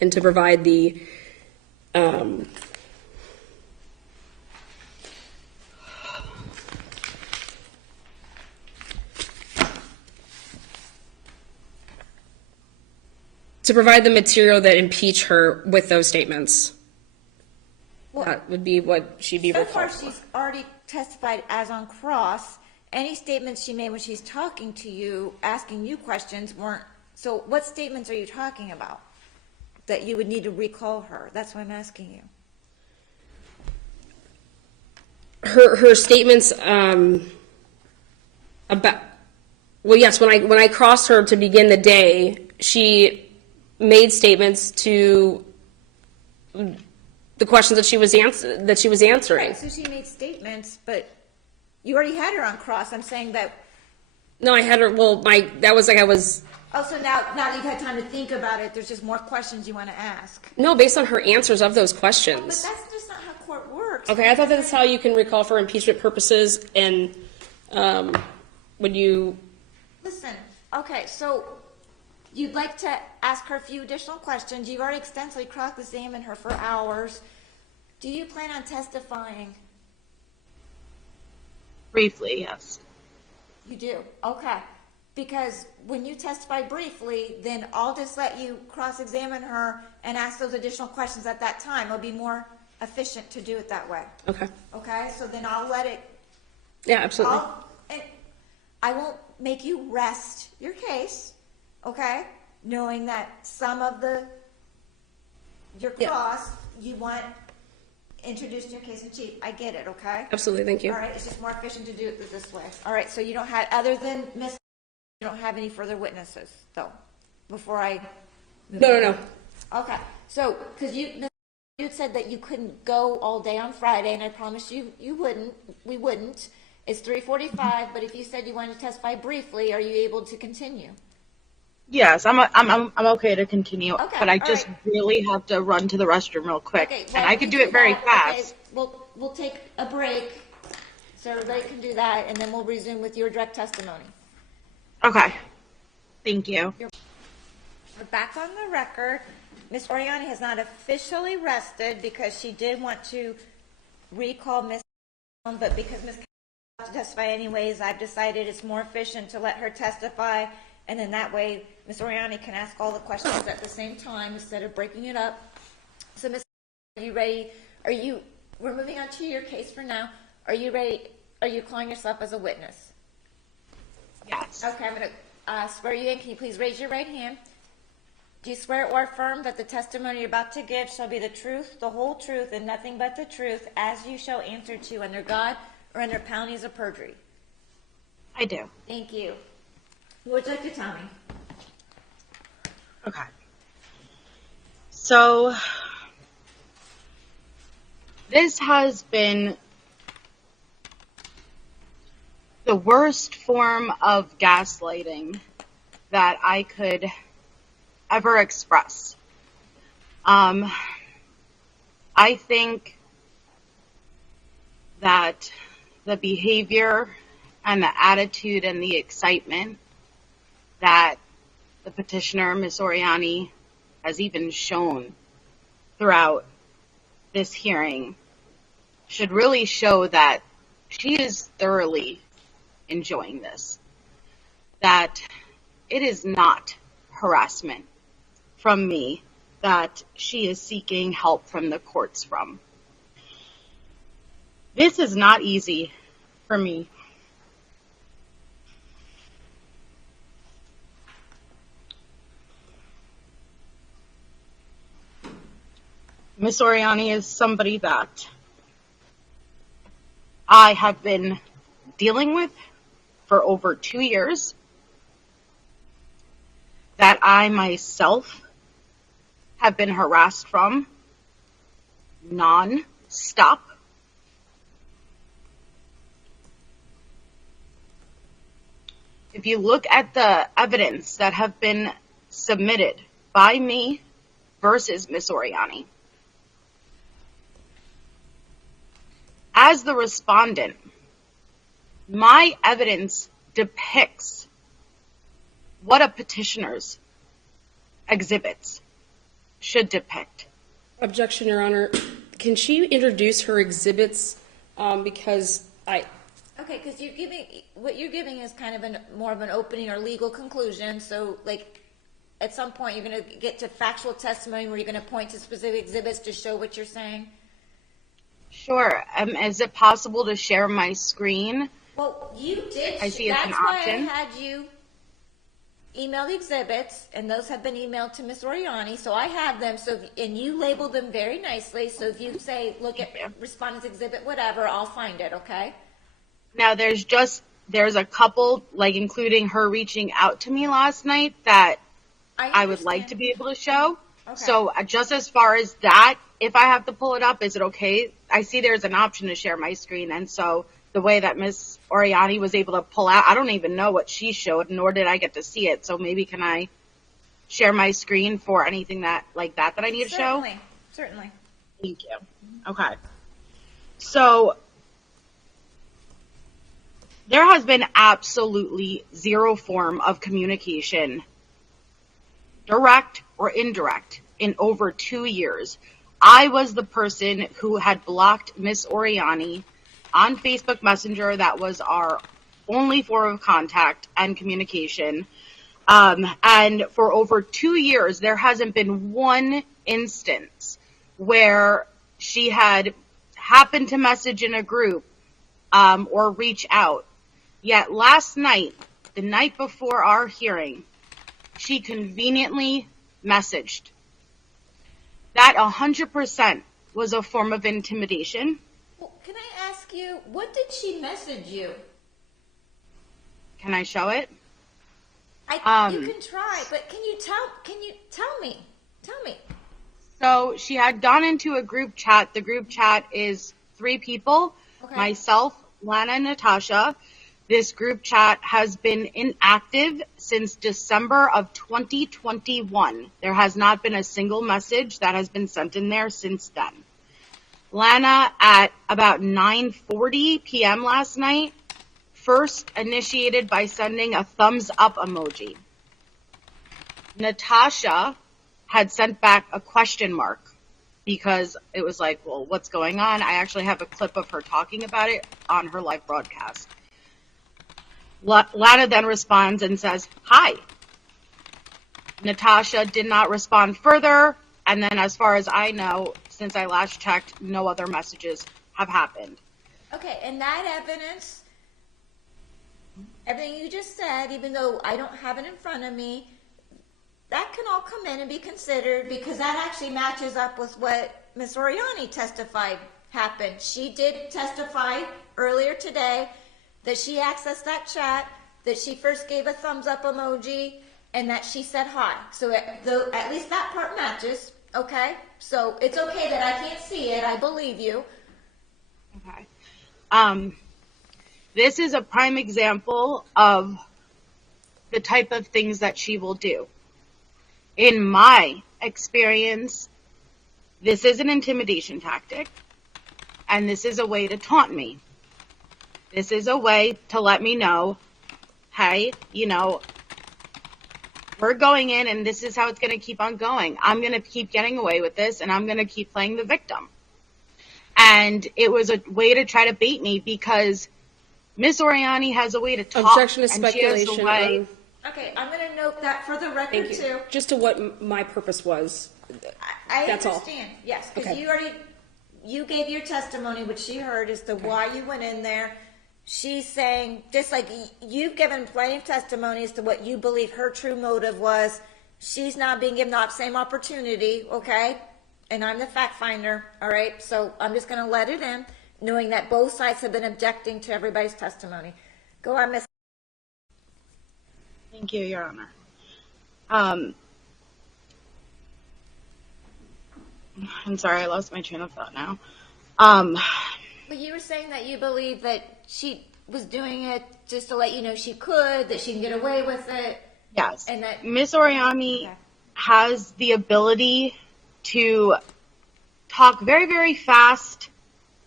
and to provide the material that impeach her with those statements. Well, That would be what she'd be so far, recalled for. she's already testified as on cross. Any statements she made when she's talking to you, asking you questions, weren't. So what statements are you talking about that you would need to recall her? That's why I'm asking you. Her statements about, well, yes, when I crossed her to begin the day, she made statements to the questions that she was answering. Right, so she made statements, but you already had her on cross. I'm saying that. No, I had her. Well, that was like I was. Oh, so now you've had time to think about it. There's just more questions you want to ask. No, based on her answers of those But questions. that's just not how court works. Okay, I thought that's how you can recall for impeachment purposes, and when you. Listen, okay, so you'd like to ask her a few additional questions. You've already extensively cross-examined her for hours. Do you plan on testifying? Briefly, yes. You do? Okay. Because when you testify briefly, then I'll just let you cross-examine her and ask those additional questions at that time. It'll be more efficient to do it that way. Okay. Okay? So then I'll let it. Yeah, absolutely. And I won't make you rest your case, okay? Knowing that some of your Yeah. cross you want introduced in your case in chief. I get it, okay? Absolutely, thank you. All right, it's just more efficient to do it this way. All right, so you don't have, other than Miss, you don't have any further witnesses, though, before I. No. Okay, so, because you said that you couldn't go all day on Friday, and I promised you we wouldn't. It's 3:45, but if you said you wanted to testify briefly, are you able to continue? Yes, I'm okay to continue, Okay, but I all just right. really have to run to the restroom real quick, Okay, and I can do it that. very Okay, fast. we'll take a break, so everybody can do that, and then we'll resume with your direct testimony. Okay, thank you. We're back on the record. Ms. Oriani has not officially rested because she did want to recall Ms. But because Ms. to testify anyways, I've decided it's more efficient to let her testify, and then that way Ms. Oriani can ask all the questions at the same time instead of breaking it up. So Ms. Are you ready? We're moving on to your case for now. Are you ready? Are you calling yourself as a witness? Yes. Okay, I'm going to swear you in. Can you please raise your right hand? Do you swear or affirm that the testimony you're about to give shall be the truth, the whole truth, and nothing but the truth, as you shall answer to under God or under penalties of perjury? I do. Thank you. What would you like to tell me? Okay. So, this has been the worst form of gaslighting that I could ever express. I think that the behavior and the attitude and the excitement that the petitioner, Ms. Oriani, has even shown throughout this hearing should really show that she is thoroughly enjoying this, that it is not harassment from me that she is seeking help from the courts from. This is not easy for me. Ms. Oriani is somebody that I have been dealing with for over 2 years, that I myself have been harassed from non-stop. If you look at the evidence that have been submitted by me versus Ms. Oriani, as the respondent, my evidence depicts what a petitioner's exhibits should depict. Objection, Your Honor. Can she introduce her exhibits? Because Okay, because what you're giving is kind of more of an opening or legal conclusion. So, like, at some point, you're going to get to factual testimony where you're going to point to specific exhibits to show what you're saying. Sure. Is it possible to share my screen? Well, you did. I see it's an That's why option. I had you email the exhibits, and those have been emailed to Ms. Oriani. So I have them. So, and you labeled them very nicely. So if you say, look at respondent's exhibit, whatever, I'll find it. Okay. Now there's a couple, like including her reaching out to me last night, that I would like to be able to show. Okay. So just as far as that, if I have to pull it up, is it okay? I see there's an option to share my screen, and so the way that Ms. Oriani was able to pull out, I don't even know what she showed, nor did I get to see it. So maybe can I share my screen for anything that I need to show? Certainly. Thank you. Okay. So there has been absolutely zero form of communication, direct or indirect, in over 2 years. I was the person who had blocked Miss Oriani on Facebook Messenger. That was our only form of contact and communication. And for over 2 years, there hasn't been one instance where she had happened to message in a group or reach out. Yet last night, the night before our hearing, she conveniently messaged. That 100% was a form of intimidation. Well, can I ask you, what did she message you? Can I show it? You can try, but can you tell me? Tell me. So she had gone into a group chat. The group chat is 3 people, Okay. myself, Lana, and Natasha. This group chat has been inactive since December of 2021. There has not been a single message that has been sent in there since then. Lana, at about 9:40 p.m. last night, first initiated by sending a thumbs up emoji. Natasha had sent back a question mark because it was like, well, what's going on? I actually have a clip of her talking about it on her live broadcast. Lana then responds and says, hi. Natasha did not respond further, and then as far as I know, since I last checked, no other messages have happened. Okay, and that evidence, everything you just said, even though I don't have it in front of me, that can all come in and be considered because that actually matches up with what Ms. Oriani testified happened. She did testify earlier today that she accessed that chat, that she first gave a thumbs up emoji, and that she said hi. So at least that part matches, okay? So it's okay that I can't see it. I believe you. Okay. This is a prime example of the type of things that she will do. In my experience, this is an intimidation tactic, and this is a way to taunt me. This is a way to let me know, hey, we're going in and this is how it's going to keep on going. I'm going to keep getting away with this and I'm going to keep playing the victim. And it was a way to try to bait me because Miss Oriani has a way to talk. Objection to speculation. Okay, I'm going to note that for the record too. Just to what my purpose was. I That's understand, all. yes, because Okay. you gave your testimony, which she heard as to why you went in there. She's saying, just like you've given plenty of testimony as to what you believe her true motive was, she's not being given the same opportunity, okay? And I'm the fact finder, all right? So I'm just going to let it in, knowing that both sides have been objecting to everybody's testimony. Go on, Miss. Thank you, Your Honor. I'm sorry, I lost my train of thought now. But you were saying that you believe that she was doing it just to let you know she could, that she can get away with it. Yes. And that Miss Oriani has the ability to talk very, very fast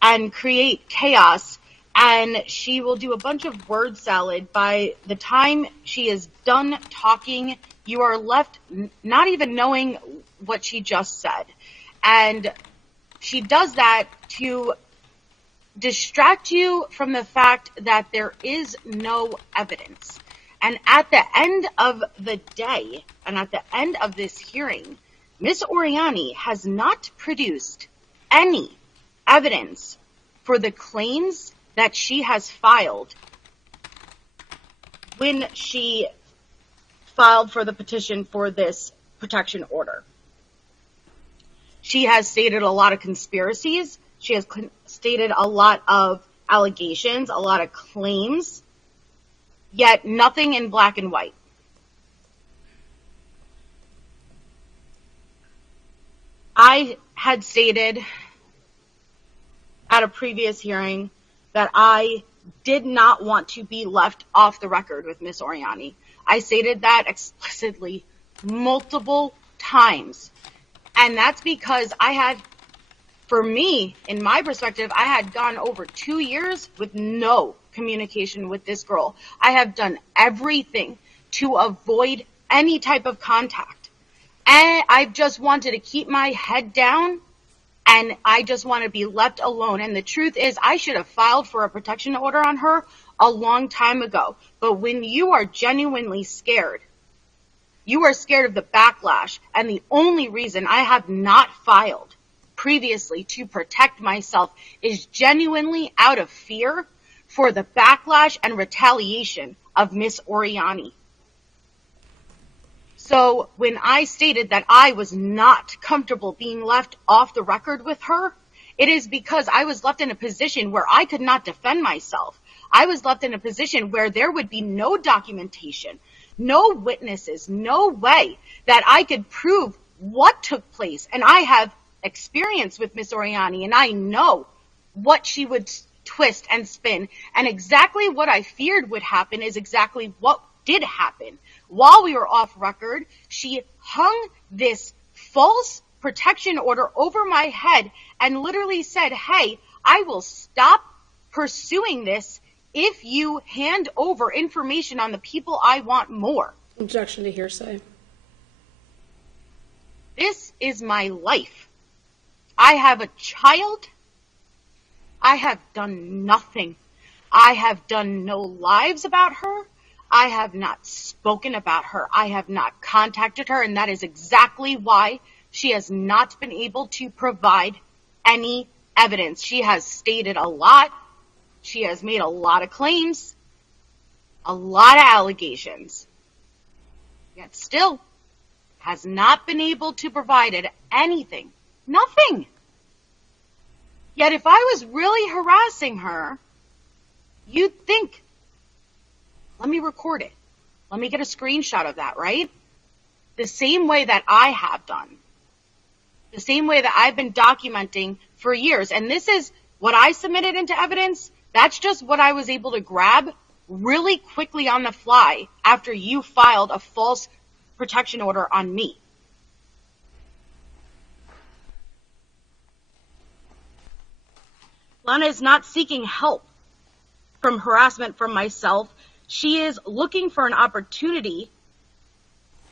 and create chaos and she will do a bunch of word salad. By the time she is done talking, you are left not even knowing what she just said. And she does that to distract you from the fact that there is no evidence. And at the end of the day, and at the end of this hearing, Ms. Oriani has not produced any evidence for the claims that she has filed when she filed for the petition for this protection order. She has stated a lot of conspiracies. She has stated a lot of allegations, a lot of claims, yet nothing in black and white. I had stated at a previous hearing that I did not want to be left off the record with Ms. Oriani. I stated that explicitly multiple times. And that's because for me, in my perspective, I had gone over 2 years with no communication with this girl. I have done everything to avoid any type of contact. And I just wanted to keep my head down, and I just want to be left alone. And the truth is, I should have filed for a protection order on her a long time ago. But when you are genuinely scared, you are scared of the backlash. And the only reason I have not filed previously to protect myself is genuinely out of fear for the backlash and retaliation of Ms. Oriani. So when I stated that I was not comfortable being left off the record with her, it is because I was left in a position where I could not defend myself. I was left in a position where there would be no documentation, no witnesses, no way that I could prove what took place. And I have experience with Ms. Oriani, and I know what she would twist and spin. And exactly what I feared would happen is exactly what did happen. While we were off record, she hung this false protection order over my head and literally said, hey, I will stop pursuing this if you hand over information on the people I want more. Objection to hearsay. This is my life. I have a child. I have done nothing. I have done no lives about her. I have not spoken about her. I have not contacted her, and that is exactly why she has not been able to provide any evidence. She has stated a lot. She has made a lot of claims, a lot of allegations, yet still has not been able to provide anything. Nothing. Yet if I was really harassing her, you'd think, let me record it. Let me get a screenshot of that, right? The same way that I have done. The same way that I've been documenting for years. And this is what I submitted into evidence. That's just what I was able to grab really quickly on the fly after you filed a false protection order on me. Lana is not seeking help from harassment from myself. She is looking for an opportunity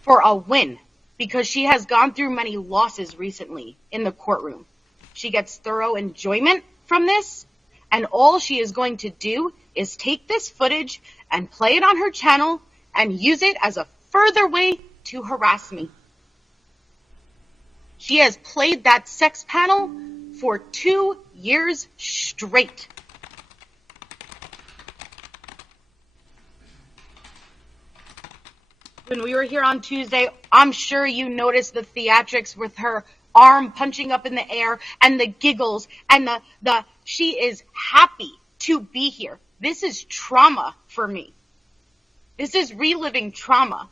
for a win because she has gone through many losses recently in the courtroom. She gets thorough enjoyment from this, and all she is going to do is take this footage and play it on her channel and use it as a further way to harass me. She has played that sex panel for 2 years straight. When we were here on Tuesday, I'm sure you noticed the theatrics with her arm punching up in the air and the giggles and she is happy to be here. This is trauma for me. This is reliving trauma.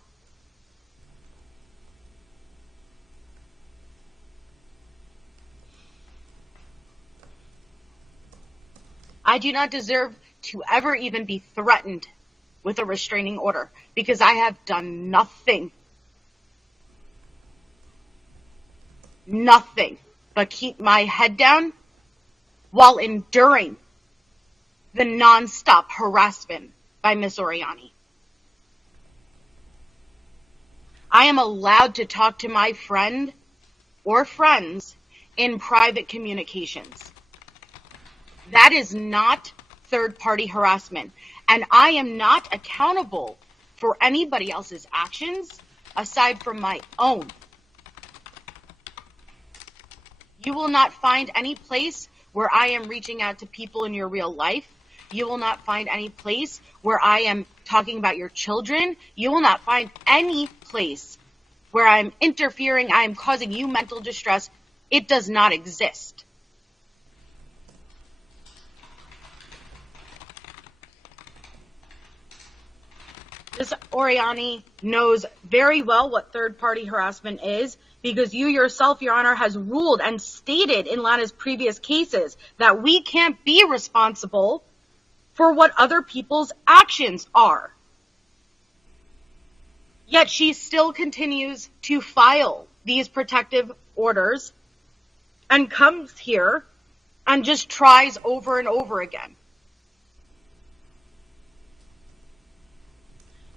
I do not deserve to ever even be threatened with a restraining order because I have done nothing but keep my head down while enduring the nonstop harassment by Miss Oriani. I am allowed to talk to my friend or friends in private communications. That is not third-party harassment, and I am not accountable for anybody else's actions aside from my own. You will not find any place where I am reaching out to people in your real life. You will not find any place where I am talking about your children. You will not find any place where I'm interfering, I am causing you mental distress. It does not exist. Ms. Oriani knows very well what third-party harassment is because you yourself, Your Honor, has ruled and stated in Lana's previous cases that we can't be responsible for what other people's actions are. Yet she still continues to file these protective orders and comes here and just tries over and over again.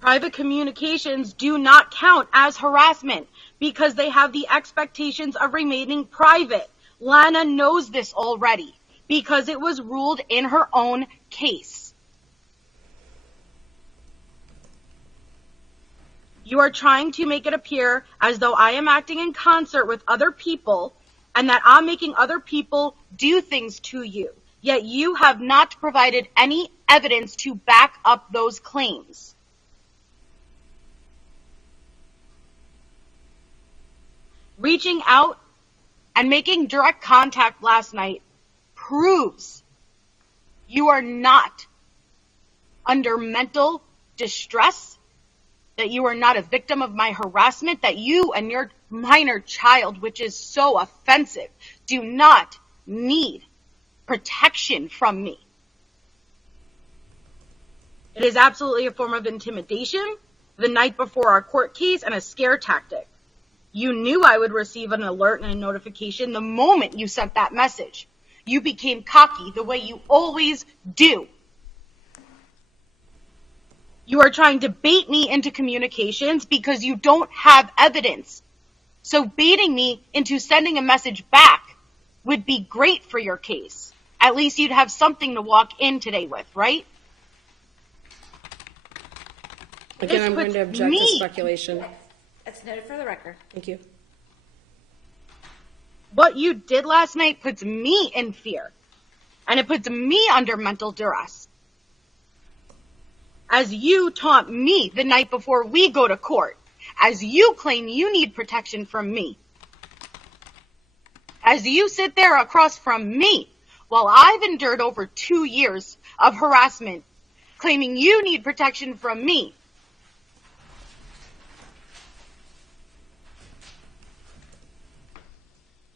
Private communications do not count as harassment because they have the expectations of remaining private. Lana knows this already because it was ruled in her own case. You are trying to make it appear as though I am acting in concert with other people and that I'm making other people do things to you. Yet you have not provided any evidence to back up those claims. Reaching out and making direct contact last night proves you are not under mental distress, that you are not a victim of my harassment, that you and your minor child, which is so offensive, do not need protection from me. It is absolutely a form of intimidation the night before our court case and a scare tactic. You knew I would receive an alert and a notification the moment you sent that message. You became cocky the way you always do. You are trying to bait me into communications because you don't have evidence. So baiting me into sending a message back would be great for your case. At least you'd have something to walk in today with, right? Again, I'm going to object to speculation. That's noted for the record. Thank you. What you did last night puts me in fear, and it puts me under mental duress. As you taunt me the night before we go to court, as you claim you need protection from me, as you sit there across from me while I've endured over 2 years of harassment, claiming you need protection from me.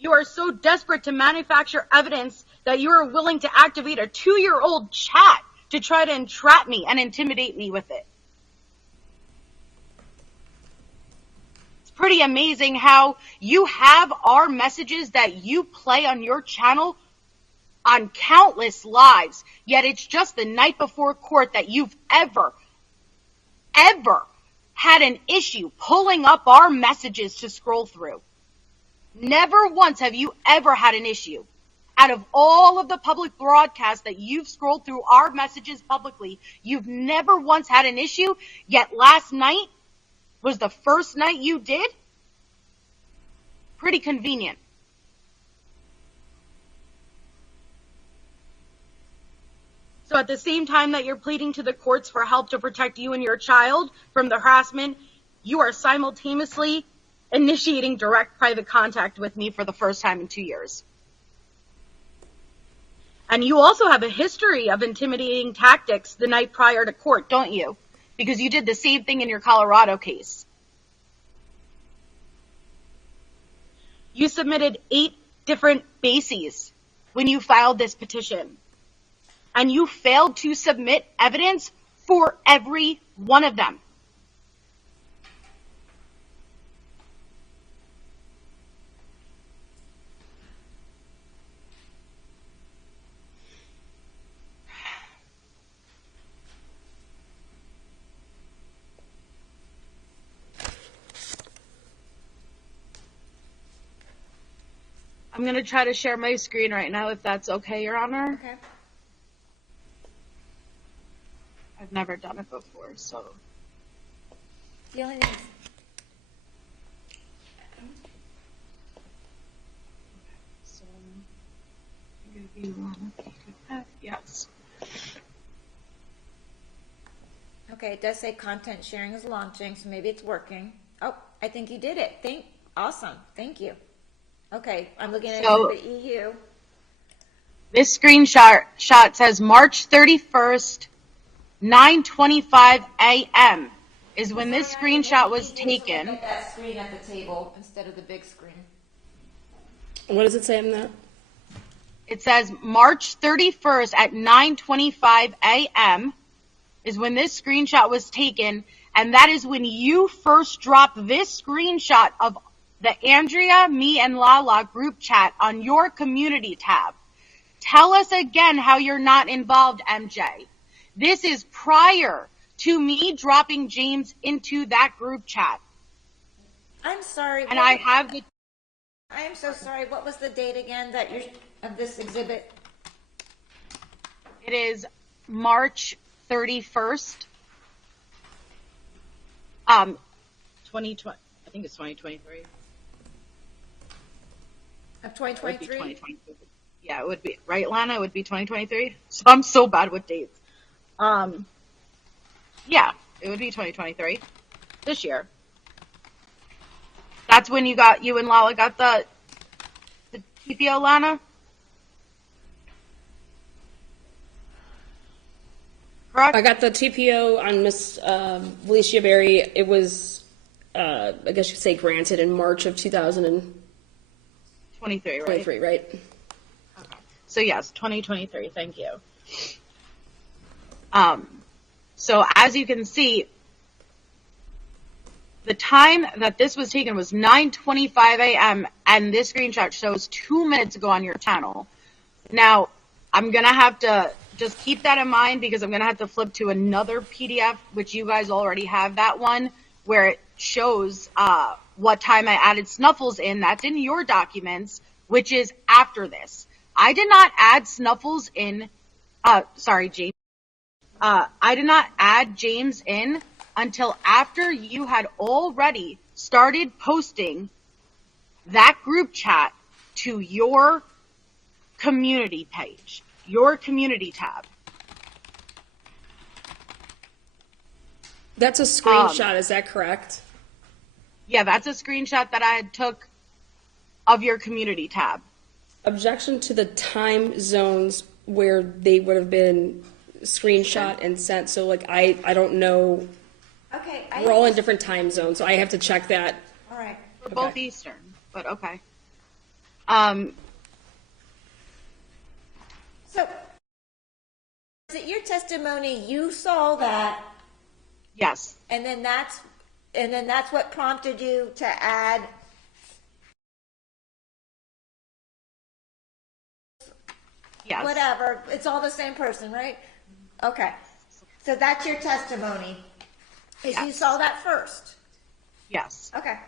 You are so desperate to manufacture evidence that you are willing to activate a 2-year-old chat to try to entrap me and intimidate me with it. It's pretty amazing how you have our messages that you play on your channel on countless lives, yet it's just the night before court that you've ever had an issue pulling up our messages to scroll through. Never once have you ever had an issue. Out of all of the public broadcasts that you've scrolled through our messages publicly, you've never once had an issue, yet last night was the first night you did? Pretty convenient. So at the same time that you're pleading to the courts for help to protect you and your child from the harassment, you are simultaneously initiating direct private contact with me for the first time in 2 years. And you also have a history of intimidating tactics the night prior to court, don't you? Because you did the same thing in your Colorado case. You submitted 8 different bases when you filed this petition. And you failed to submit evidence for every one of them. I'm going to try to share my screen right now, if that's okay, Your Honor. Okay. I've never done it before, so. The only thing is, So, yes. okay, it does say content sharing is launching, so maybe it's working. Oh, I think you did it. Awesome. Thank you. Okay, I'm looking at So- Exhibit EU. This screenshot says March 31st, 9:25 a.m. is when this screenshot was taken. Look at that screen at the table instead of the big screen. What does it say on that? It says March 31st at 9:25 a.m. is when this screenshot was taken, and that is when you first dropped this screenshot of the Andrea, me, and Lala group chat on your community tab. Tell us again how you're not involved, MJ. This is prior to me dropping James into that group chat. I'm sorry. And I have the I am so sorry. What was the date again that you're of this exhibit? It is March 31st. 2020. I think it's 2023. Of It would be 2023? 2023. Yeah, it would be. Right, Lana? It would be 2023. So I'm so bad with dates. Yeah, it would be 2023. This year. That's when you and Lala got the PPO, Lana? Correct? I got the TPO on Miss Felicia Berry. It was, I guess you could say, granted in March of 2023, 23, right? right? Okay. So yes, 2023. Thank you. So as you can see, the time that this was taken was 9:25 a.m. and this screenshot shows 2 minutes ago on your channel. Now, I'm going to have to just keep that in mind because I'm going to have to flip to another PDF, which you guys already have that one, where it shows what time I added Snuffles in. That's in your documents, which is after this. I did not add Snuffles in, James. I did not add James in until after you had already started posting that group chat to your community page, your community tab. That's a screenshot, is that correct? Yeah, that's a screenshot that I took of your community tab. Objection to the time zones where they would have been screenshot and sent. So, like, I don't know. Okay. We're all in different time zones, so I have to check that. All right. We're both Eastern, but okay. So, is it your testimony you saw that, Yes. and then that's what prompted you to add Yes. whatever? It's all the same person, right? Okay. So that's your testimony. Is you Yes. saw that first? Yes. Okay.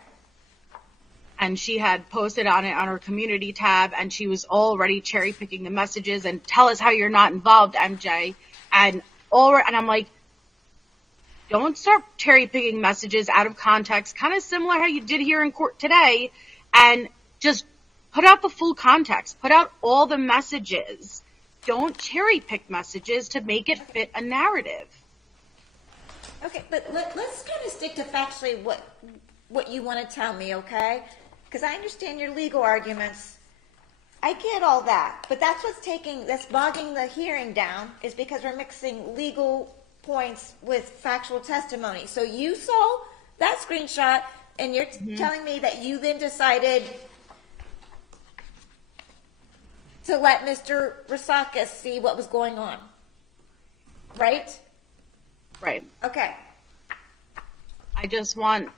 And she had posted on it on her community tab, and she was already cherry picking the messages and tell us how you're not involved, MJ. And I'm like, don't start cherry picking messages out of context, kind of similar how you did here in court today, and just put out the full context, put out all the messages. Don't cherry pick messages to make it fit a narrative. Okay, but let's kind of stick to factually what you want to tell me, okay? Because I understand your legal arguments. I get all that, but that's that's bogging the hearing down, is because we're mixing legal points with factual testimony. So you saw that screenshot, and you're telling me that you then decided to let Mr. Rasakis see what was going on, right? Right. Okay. I just want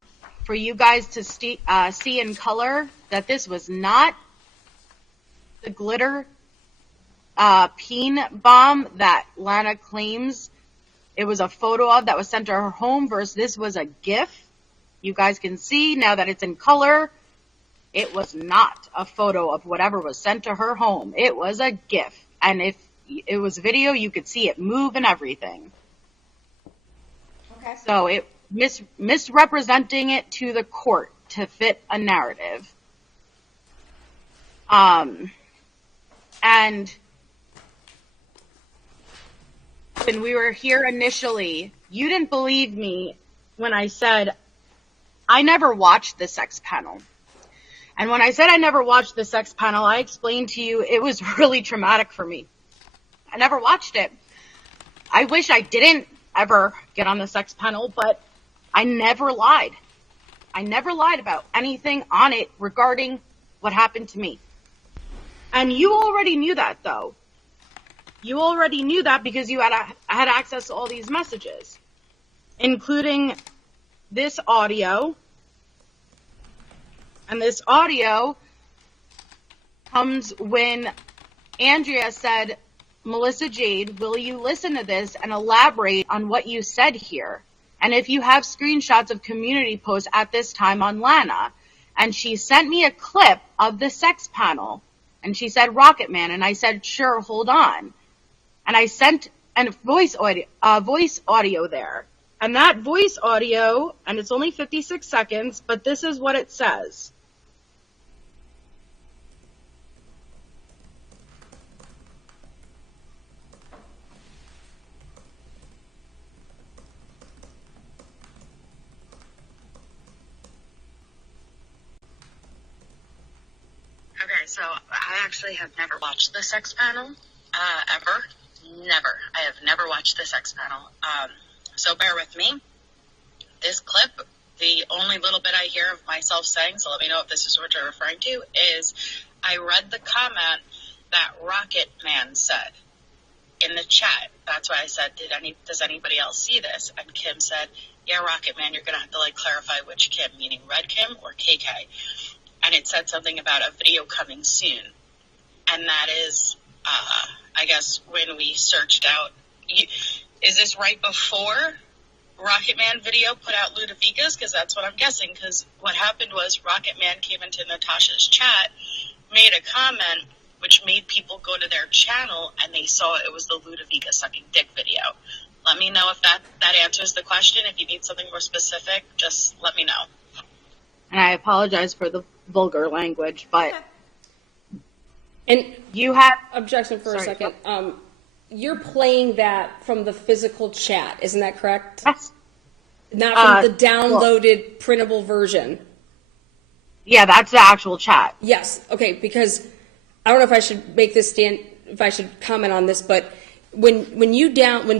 for you guys to see in color that this was not the glitter peen bomb that Lana claims it was a photo of that was sent to her home versus this was a GIF. You guys can see now that it's in color. It was not a photo of whatever was sent to her home. It was a GIF. And if it was video, you could see it move and everything. Okay. So it misrepresenting it to the court to fit a narrative. And when we were here initially, you didn't believe me when I said I never watched the sex panel. And when I said I never watched the sex panel, I explained to you it was really traumatic for me. I never watched it. I wish I didn't ever get on the sex panel, but I never lied. I never lied about anything on it regarding what happened to me. And you already knew that, though. You already knew that because you had access to all these messages, including this audio. And this audio comes when Andrea said, Melissa Jade, will you listen to this and elaborate on what you said here? And if you have screenshots of community posts at this time on Lana. And she sent me a clip of the sex panel. And she said, Rocket Man. And I said, sure, hold on. And I sent a voice audio there. And that voice audio, and it's only 56 seconds, but this is what it says. Okay, so I actually have never watched the sex panel, ever. Never. I have never watched the sex panel. So bear with me. This clip, the only little bit I hear of myself saying, so let me know if this is what you're referring to, is I read the comment that Rocket Man said in the chat. That's why I said, does anybody else see this? And Kim said, yeah, Rocket Man, you're going to have to clarify which Kim, meaning Red Kim or KK. And it said something about a video coming soon. And that is, I guess, when we searched out. Is this right before Rocket Man video put out Ludovica's? Because that's what I'm guessing. Because what happened was Rocket Man came into Natasha's chat, made a comment, which made people go to their channel, and they saw it was the Ludovica sucking dick video. Let me know if that answers the question. If you need something more specific, just let me know. And I apologize for the vulgar language, but And you have objection for Sorry. a second. You're playing that from the physical chat, isn't that correct? yes. Not from the downloaded printable version. Yeah, that's the actual chat. Yes. Okay. Because I don't know if I should make this if I should comment on this, but when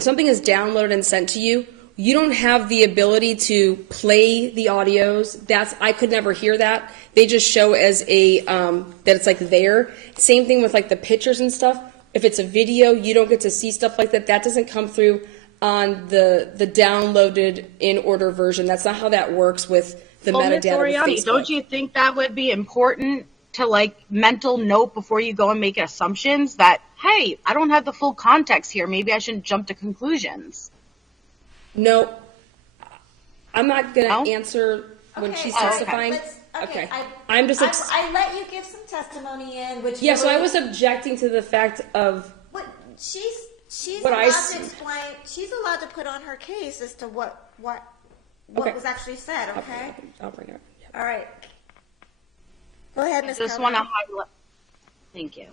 something is downloaded and sent to you, you don't have the ability to play the audios. I could never hear that. They just show as that it's there. Same thing with the pictures and stuff. If it's a video, you don't get to see stuff like that. That doesn't come through on the downloaded in order version. That's not how that works with the Well, Ms. metadata. Oriani, with Facebook. don't you think that would be important to mental note before you go and make assumptions that, hey, I don't have the full context here. Maybe I shouldn't jump to conclusions. No, I'm not going to No? answer when Okay, she's all right, testifying. okay. I'm just. I let you give some testimony in, which Yeah, so really- I was objecting to the fact of What she's What I allowed s- to explain. She's allowed to put on her case as to what Okay. was actually said. Okay. I'll bring it up. Yeah. All right. Go ahead, I Ms. just Carver. want to highlight. Thank you.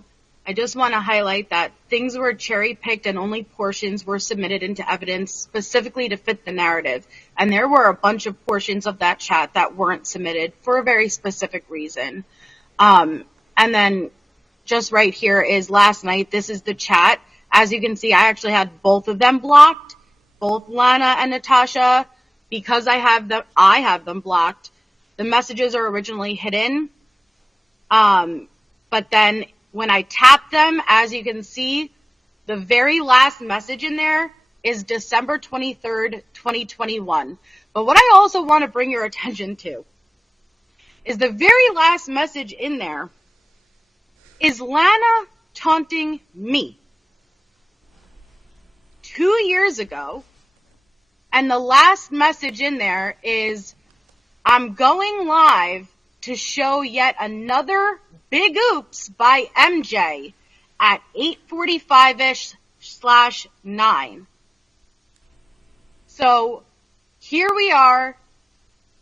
I just want to highlight that things were cherry picked and only portions were submitted into evidence specifically to fit the narrative. And there were a bunch of portions of that chat that weren't submitted for a very specific reason. And then just right here is last night. This is the chat. As you can see, I actually had both of them blocked, both Lana and Natasha, because I have them blocked. The messages are originally hidden. But then when I tap them, as you can see, the very last message in there is December 23rd, 2021. But what I also want to bring your attention to is the very last message in there is Lana taunting me 2 years ago. And the last message in there is, I'm going live to show yet another big oops by MJ at 8:45-ish/9. So here we are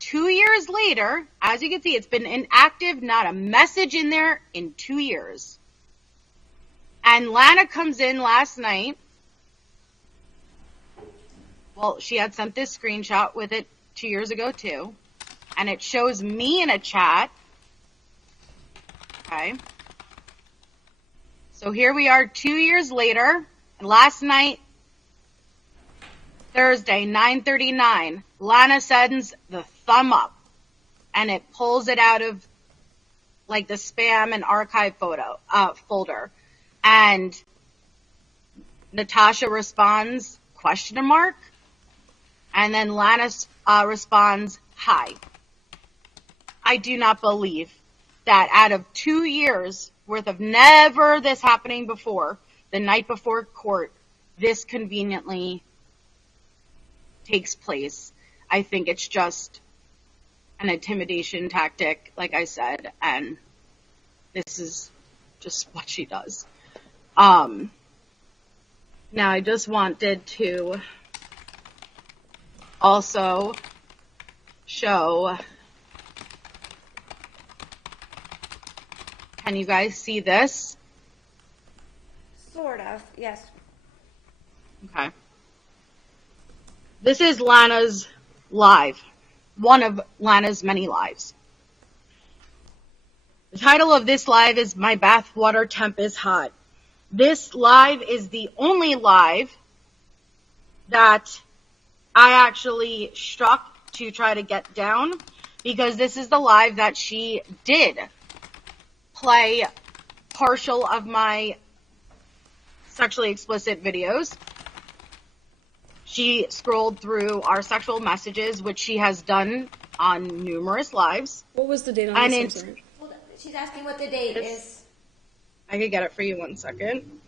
2 years later. As you can see, it's been inactive, not a message in there in 2 years. And Lana comes in last night. Well, she had sent this screenshot with it 2 years ago too. And it shows me in a chat. Okay. So here we are 2 years later. Last night, Thursday, 9:39, Lana sends the thumb up. And it pulls it out of like the spam and archive folder. And Natasha responds, ? And then Lana responds, hi. I do not believe that out of 2 years worth of never this happening before, the night before court, this conveniently takes place. I think it's just an intimidation tactic, like I said, and this is just what she does. Now I just wanted to also show, can you guys see this? Sort of, yes. Okay. This is Lana's live, one of Lana's many lives. The title of this live is My Bathwater Temp is Hot. This live is the only live that I actually struck to try to get down, because this is the live that she did play partial of my sexually explicit videos. She scrolled through our sexual messages, which she has done on numerous lives. What was the date on And this? I'm sorry. Hold on. She's asking what the date is. I could get it for you 1 second.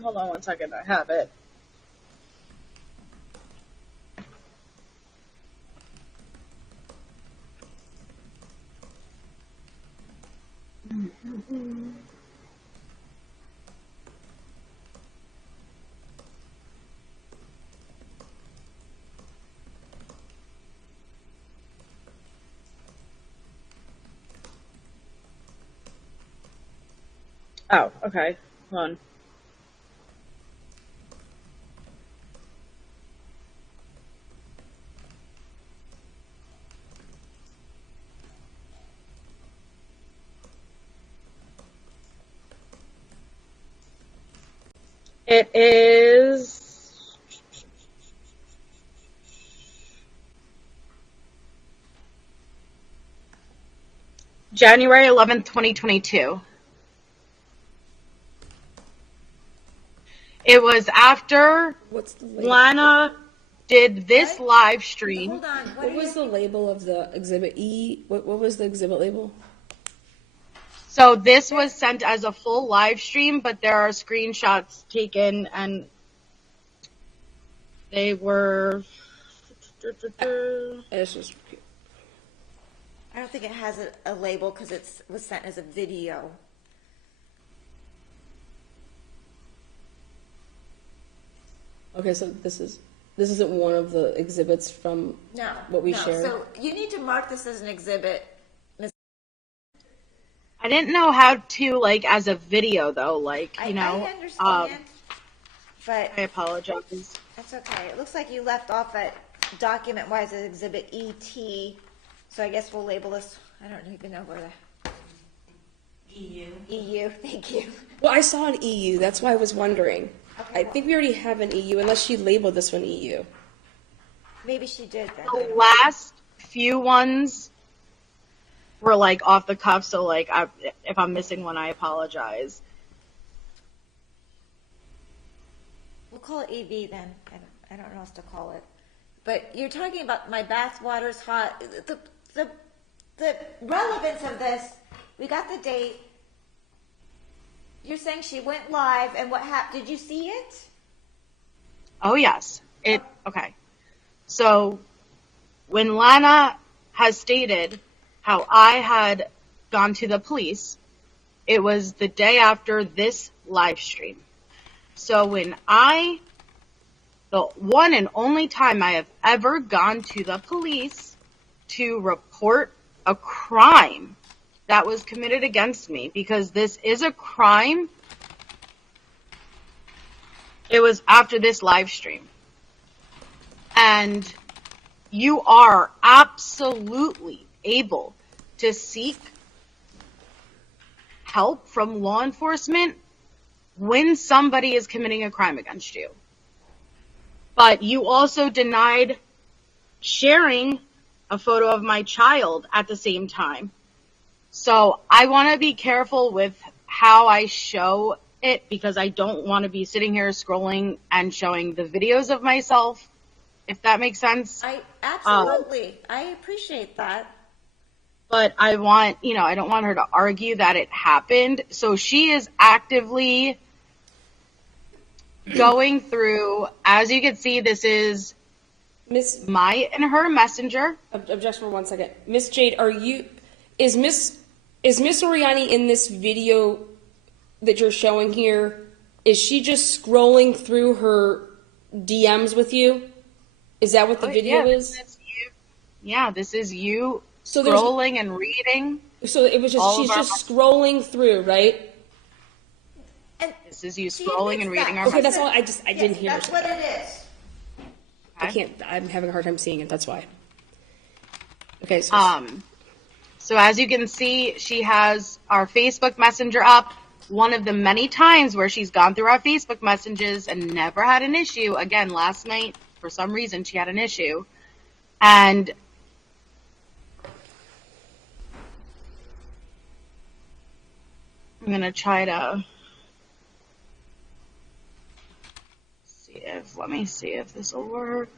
Hold on 1 second, I have it. Oh, okay. Hold on. It is January 11th, 2022. It was after What's the label? Lana did this live stream. Hold on. What was the label of the exhibit E? What was the exhibit label? So this was sent as a full live stream, but there are screenshots taken, and they were. It's just. I don't think it has a label because it was sent as a video. Okay, so this isn't one of the exhibits from No. what we no. shared. So you need to mark this as an exhibit. I didn't know how to, like, as a video, though, like, you know. I understand, but I apologize. that's okay. It looks like you left off at document-wise as exhibit ET So I guess we'll label this, I don't even know where the. EU, thank you. Well, I saw an EU. That's why I was wondering. I think we already have an EU, unless she labeled this one EU. Maybe she did then. The last few ones were like off the cuff, so like if I'm missing one, I apologize. We'll call it EV then. I don't know what else to call it. But you're talking about my bath water's hot. The relevance of this, we got the date. You're saying she went live, and what happened? Did you see it? Oh yes, okay. So when Lana has stated how I had gone to the police, it was the day after this live stream. So when the one and only time I have ever gone to the police to report a crime that was committed against me, because this is a crime, it was after this live stream. And you are absolutely able to seek help from law enforcement when somebody is committing a crime against you. But you also denied sharing a photo of my child at the same time. So I want to be careful with how I show it, because I don't want to be sitting here scrolling and showing the videos of myself, if that makes sense. Absolutely. I appreciate that. But I don't want her to argue that it happened. So she is actively going through, as you can see, this is my and her messenger. Objection for 1 second. Miss Jade, is Miss Oriani in this video that you're showing here? Is she just scrolling through her DMs with you? Is that what the video is? This is you scrolling and reading. So it was just, she's just scrolling through, right? And this is you scrolling and reading our Okay, that's all. I didn't hear That's it. what it is. I'm having a hard time seeing it, that's why. Okay, so as you can see, she has our Facebook Messenger up. One of the many times where she's gone through our Facebook messages and never had an issue. Again, last night, for some reason, she had an issue. And I'm going to try to let me see if this will work.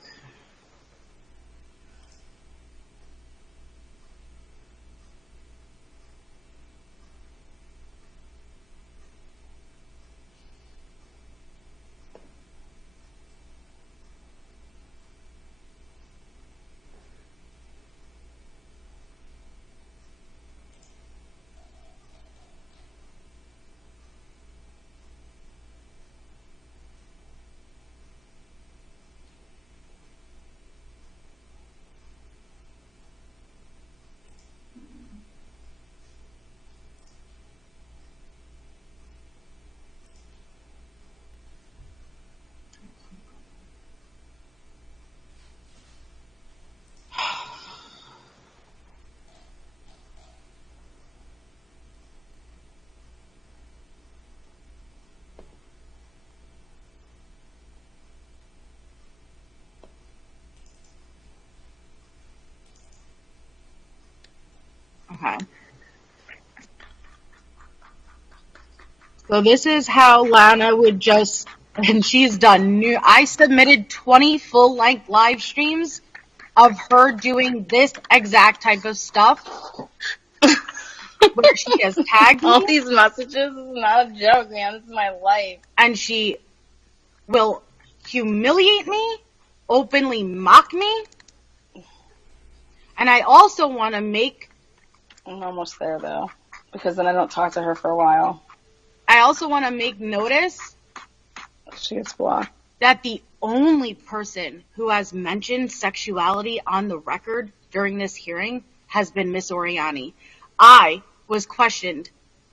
Okay. So this is how Lana would just, and she's done I submitted 20 full-length live streams of her doing this exact type of stuff. Where she has tagged all me, these messages. This is not a joke, man. This is my life. and she will humiliate me, openly mock me, and I also want to make, I'm almost there, though, because then I don't talk to her for a while. I also want to make notice She gets blocked. that the only person who has mentioned sexuality on the record during this hearing has been Miss Oriani. I was questioned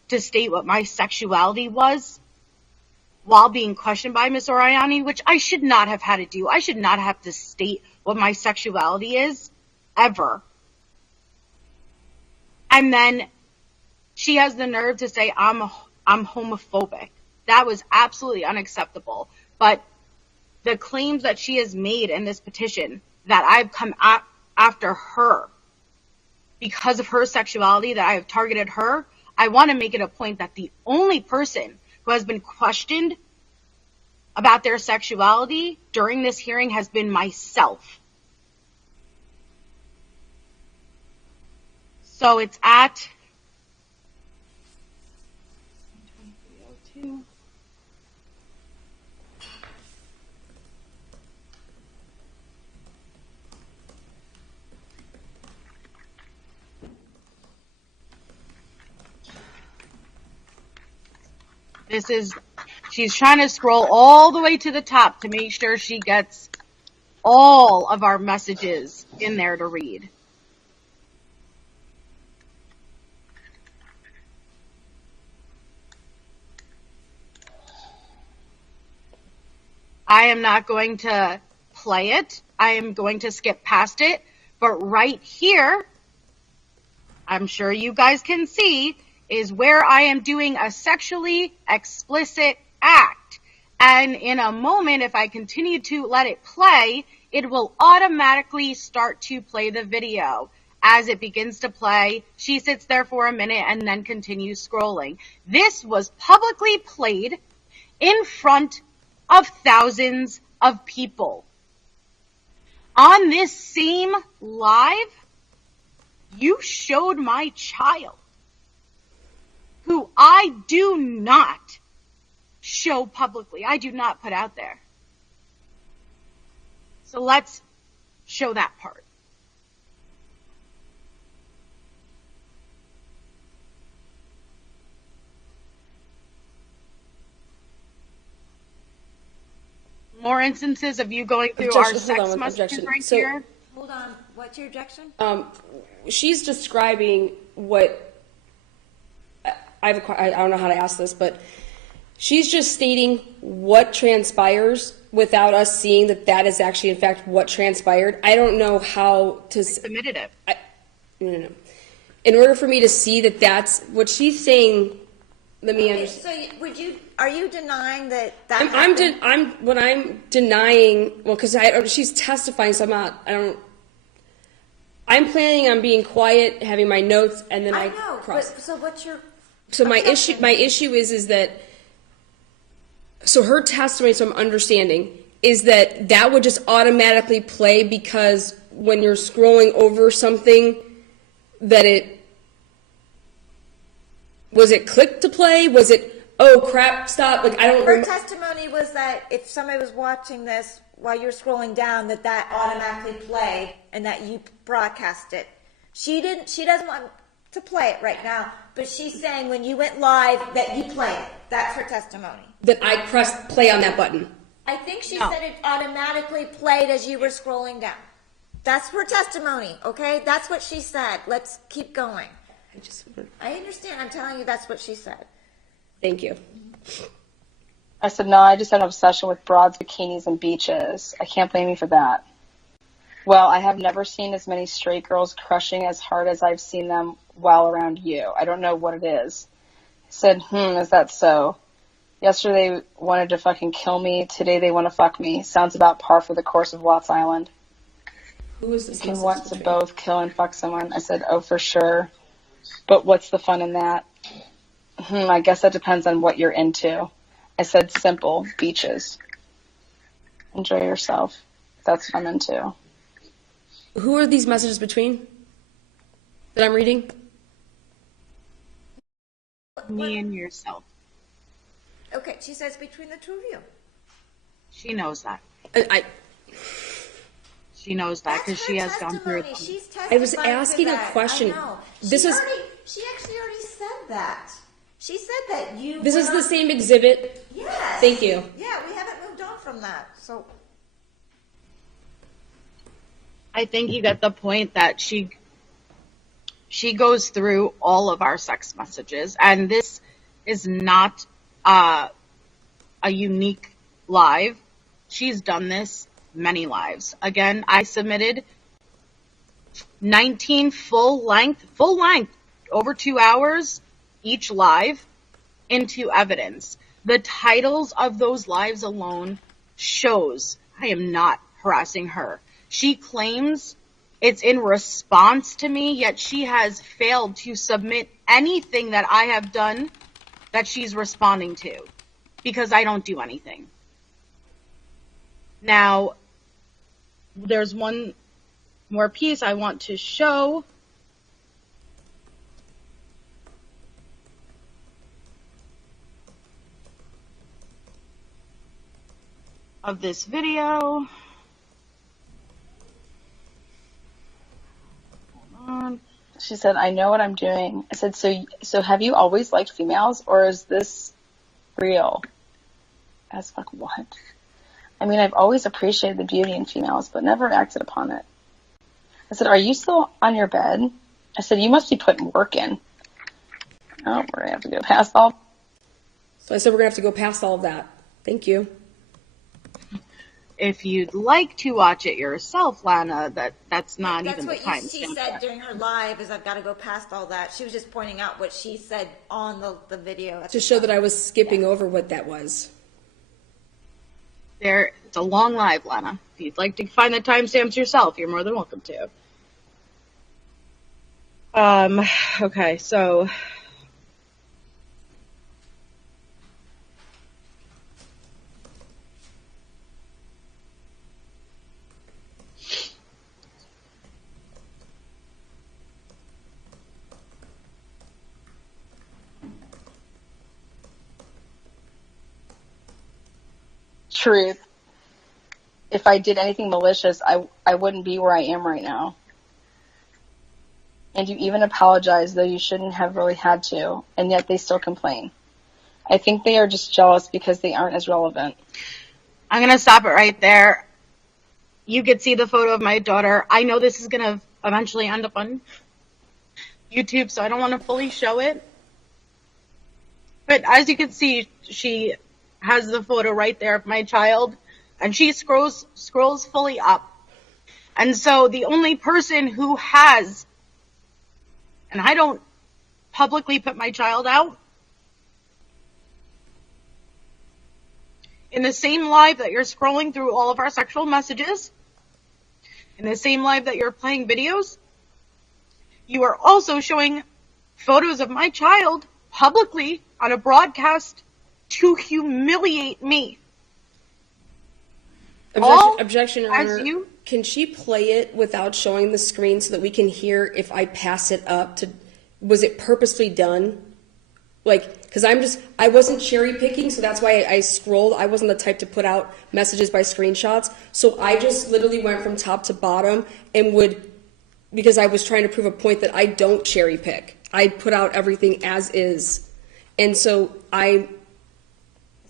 to state what my sexuality was while being questioned by Miss Oriani, which I should not have had to do. I should not have to state what my sexuality is, ever. And then she has the nerve to say, I'm homophobic. That was absolutely unacceptable. But the claims that she has made in this petition that I've come after her because of her sexuality, that I have targeted her, I want to make it a point that the only person who has been questioned about their sexuality during this hearing has been myself. So it's at 2302. She's trying to scroll all the way to the top to make sure she gets all of our messages in there to read. I am not going to play it. I am going to skip past it. But right here, I'm sure you guys can see, is where I am doing a sexually explicit act. And in a moment, if I continue to let it play, it will automatically start to play the video. As it begins to play, she sits there for a minute and then continues scrolling. This was publicly played in front of thousands of people. On this same live, you showed my child, who I do not show publicly. I do not put out there. So let's show that part. More instances of you going through our sex messages right here. Hold on. What's your objection? She's describing what I don't know how to ask this, but she's just stating what transpires without us seeing that is actually, in fact, what transpired. I don't know how to... I submitted it. No. In order for me to see that that's what she's saying, let me understand. So are you denying that I'm denying, well, because she's testifying, so I'm planning on being quiet, having my notes, and then I know, cross. But, so what's your... So my issue is that, so her testimony, so I'm understanding, is that would just automatically play because when you're scrolling over something, was it clicked to play? Was it, oh crap, stop, like I don't Her testimony was that if somebody was watching this while you're scrolling down, that automatically played and that you broadcast it. She doesn't want to play it right now, but she's saying when you went live that you play it. That's her testimony. That I pressed play on that button. I think she said it automatically played as you were scrolling down. That's her testimony, okay? That's what she said. Let's keep going. I understand. I'm telling you that's what she said. Thank you. I said, no, I just had an obsession with broads, bikinis, and beaches. I can't blame you for that. Well, I have never seen as many straight girls crushing as hard as I've seen them while around you. I don't know what it is. I said, is that so? Yesterday they wanted to fucking kill me. Today they want to fuck me. Sounds about par for the course of Watts Island. Who is this? You can want to both kill and fuck someone. I said, oh, for sure. But what's the fun in that? I guess that depends on what you're into. I said simple, beaches. Enjoy yourself. That's what I'm into. Who are these messages between that I'm reading? Me and yourself. Okay, she says between the two of you. She knows that. She knows that because she has gone through it. I was asking a question. She actually already said that. She said that you... This is the same exhibit? Yes. Thank you. Yeah, we haven't moved on from that, so... I think you get the point that she goes through all of our sex messages, and this is not a unique live. She's done this many lives. Again, I submitted 19 full length over 2 hours each live into evidence. The titles of those lives alone shows I am not harassing her. She claims it's in response to me, yet she has failed to submit anything that I have done that she's responding to, because I don't do anything. Now, there's one more piece I want to show. Of this video. Hold on. She said, I know what I'm doing. I said, so have you always liked females, or is this real? I was like, what? I mean, I've always appreciated the beauty in females, but never acted upon it. I said, are you still on your bed? I said, you must be putting work in. Oh, we're going to have to go past all. So I said we're going to have to go past all of that. Thank you. If you'd like to watch it yourself, Lana, that's not even the time. That's what she said during her live, is I've got to go past all that. She was just pointing out what she said on the video. To show that I was skipping over what that was. It's a long live, Lana. If you'd like to find the timestamps yourself, you're more than welcome to. Okay, so... Truth. If I did anything malicious, I wouldn't be where I am right now. And you even apologize, though you shouldn't have really had to, and yet they still complain. I think they are just jealous because they aren't as relevant. I'm going to stop it right there. You could see the photo of my daughter. I know this is going to eventually end up on YouTube, so I don't want to fully show it. But as you can see, she has the photo right there of my child, and she scrolls fully up. And so the only person who has, and I don't publicly put my child out, in the same live that you're scrolling through all of our sexual messages, in the same live that you're playing videos, you are also showing photos of my child publicly on a broadcast to humiliate me. Objection, Your Honor. You? Can she play it without showing the screen so that we can hear if I pass it up to, was it purposely done? Like, because I wasn't cherry picking, so that's why I scrolled. I wasn't the type to put out messages by screenshots. So I just literally went from top to bottom and because I was trying to prove a point that I don't cherry pick. I put out everything as is. And so I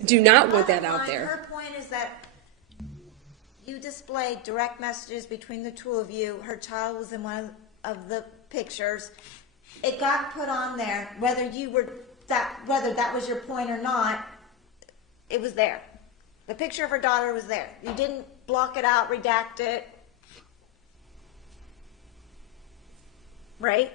do not want that out there. Her point is that you displayed direct messages between the two of you. Her child was in one of the pictures. It got put on there, whether that was your point or not. It was there. The picture of her daughter was there. You didn't block it out, redact it, right?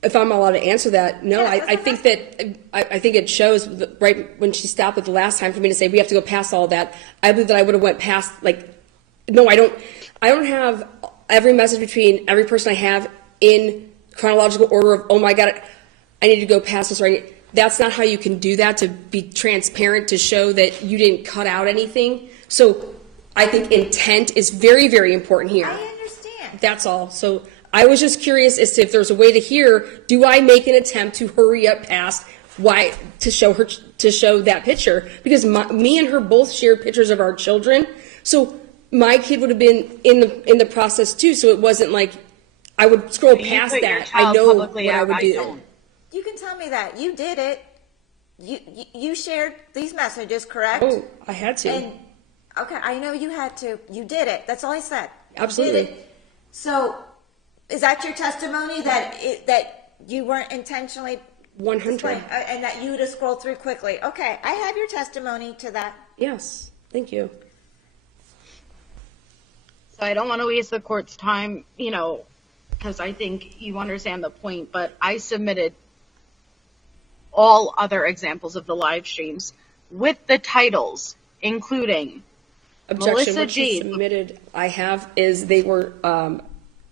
If I'm allowed to answer that, no, Yeah, I think that I think it shows right when she stopped it the last time for me to say we have to go past all that. I believe that I would have went past no, I don't have every message between every person I have in chronological order of, oh my God, I need to go past this right. That's not how you can do that, to be transparent, to show that you didn't cut out anything. So I think intent is very, very important here. I understand. That's all. So I was just curious as to if there's a way to hear, do I make an attempt to hurry up past to show that picture? Because me and her both shared pictures of our children. So my kid would have been in the process too. So it wasn't like I would scroll past that. I know what I would do. You can tell me that. You did it. You shared these messages, correct? Oh, I had to. And, okay, I know you had to. You did it. That's all I said. Absolutely. You did it. So is that your testimony that you weren't intentionally 100 and that you would have scrolled through quickly? Okay, I have your testimony to that. Yes, thank you. So I don't want to waste the court's time, because I think you understand the point, but I submitted all other examples of the live streams with the titles, including Objection. Melissa What she Jade. submitted, I have, is they were.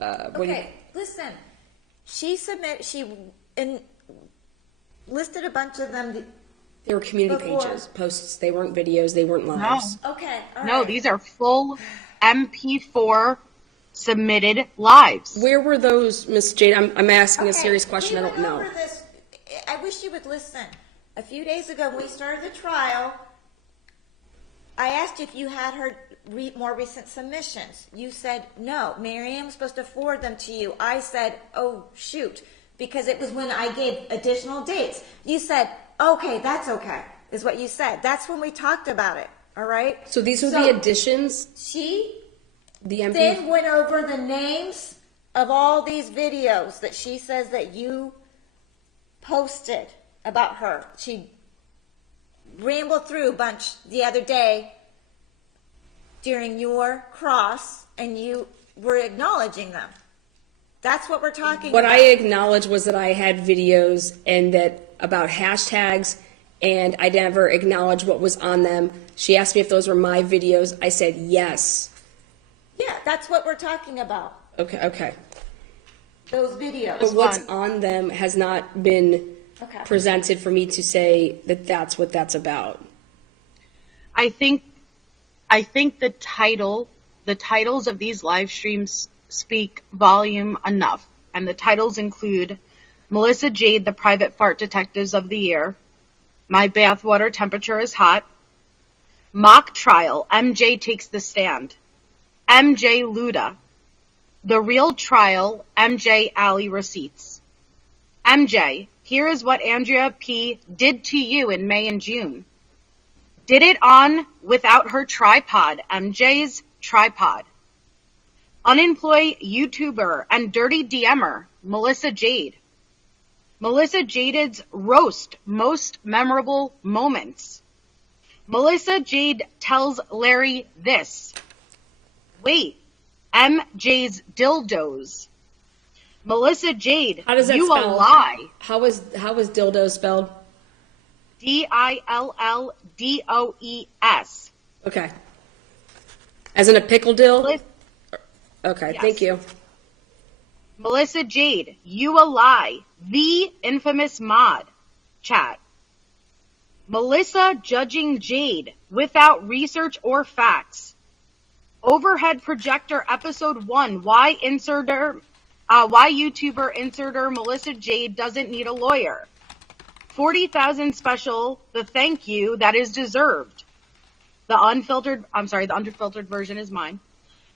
Okay, listen. She listed a bunch of them. They were community Before. pages, posts. They weren't videos. They weren't lives. Okay, all No, right. these are full MP4 submitted lives. Where were those, Miss Jade? I'm asking a Okay, serious question. I we don't went know. over this. I wish you would listen. A few days ago, when we started the trial, I asked if you had heard more recent submissions. You said no. Miriam was supposed to forward them to you. I said, oh, shoot, because it was when I gave additional dates. You said, okay, that's okay, is what you said. That's when we talked about it, all right? So these are the additions. She The MP. then went over the names of all these videos that she says that you posted about her. She rambled through a bunch the other day during your cross, and you were acknowledging them. That's what we're talking What about. I acknowledged was that I had videos and that about hashtags, and I never acknowledged what was on them. She asked me if those were my videos. I said yes. Yeah, that's what we're talking about. Okay. Those videos. But what's on them has not been Okay. presented for me to say that that's what that's about. I think the titles of these live streams speak volume enough. And the titles include Melissa Jade, the Private Fart Detectives of the Year, My Bathwater Temperature is Hot, Mock Trial, MJ Takes the Stand, MJ Luda, The Real Trial, MJ Alley Receipts, MJ, here is what Andrea P. did to you in May and June. Did it on without her tripod, MJ's tripod. Unemployed YouTuber and dirty DMer, Melissa Jade. Melissa Jade's roast, most memorable moments. Melissa Jade tells Larry this. Wait, MJ's dildos. Melissa Jade, How does that you spell? a lie. How is dildo spelled? DILLDOES. Okay. As in a pickle dill? Melissa- Okay, Yes. thank you. Melissa Jade, you a lie. The infamous mod. Chat. Melissa judging Jade without research or facts. Overhead projector episode 1. Why YouTuber inserter Melissa Jade doesn't need a lawyer. 40,000 special, the thank you that is deserved. The unfiltered version is mine.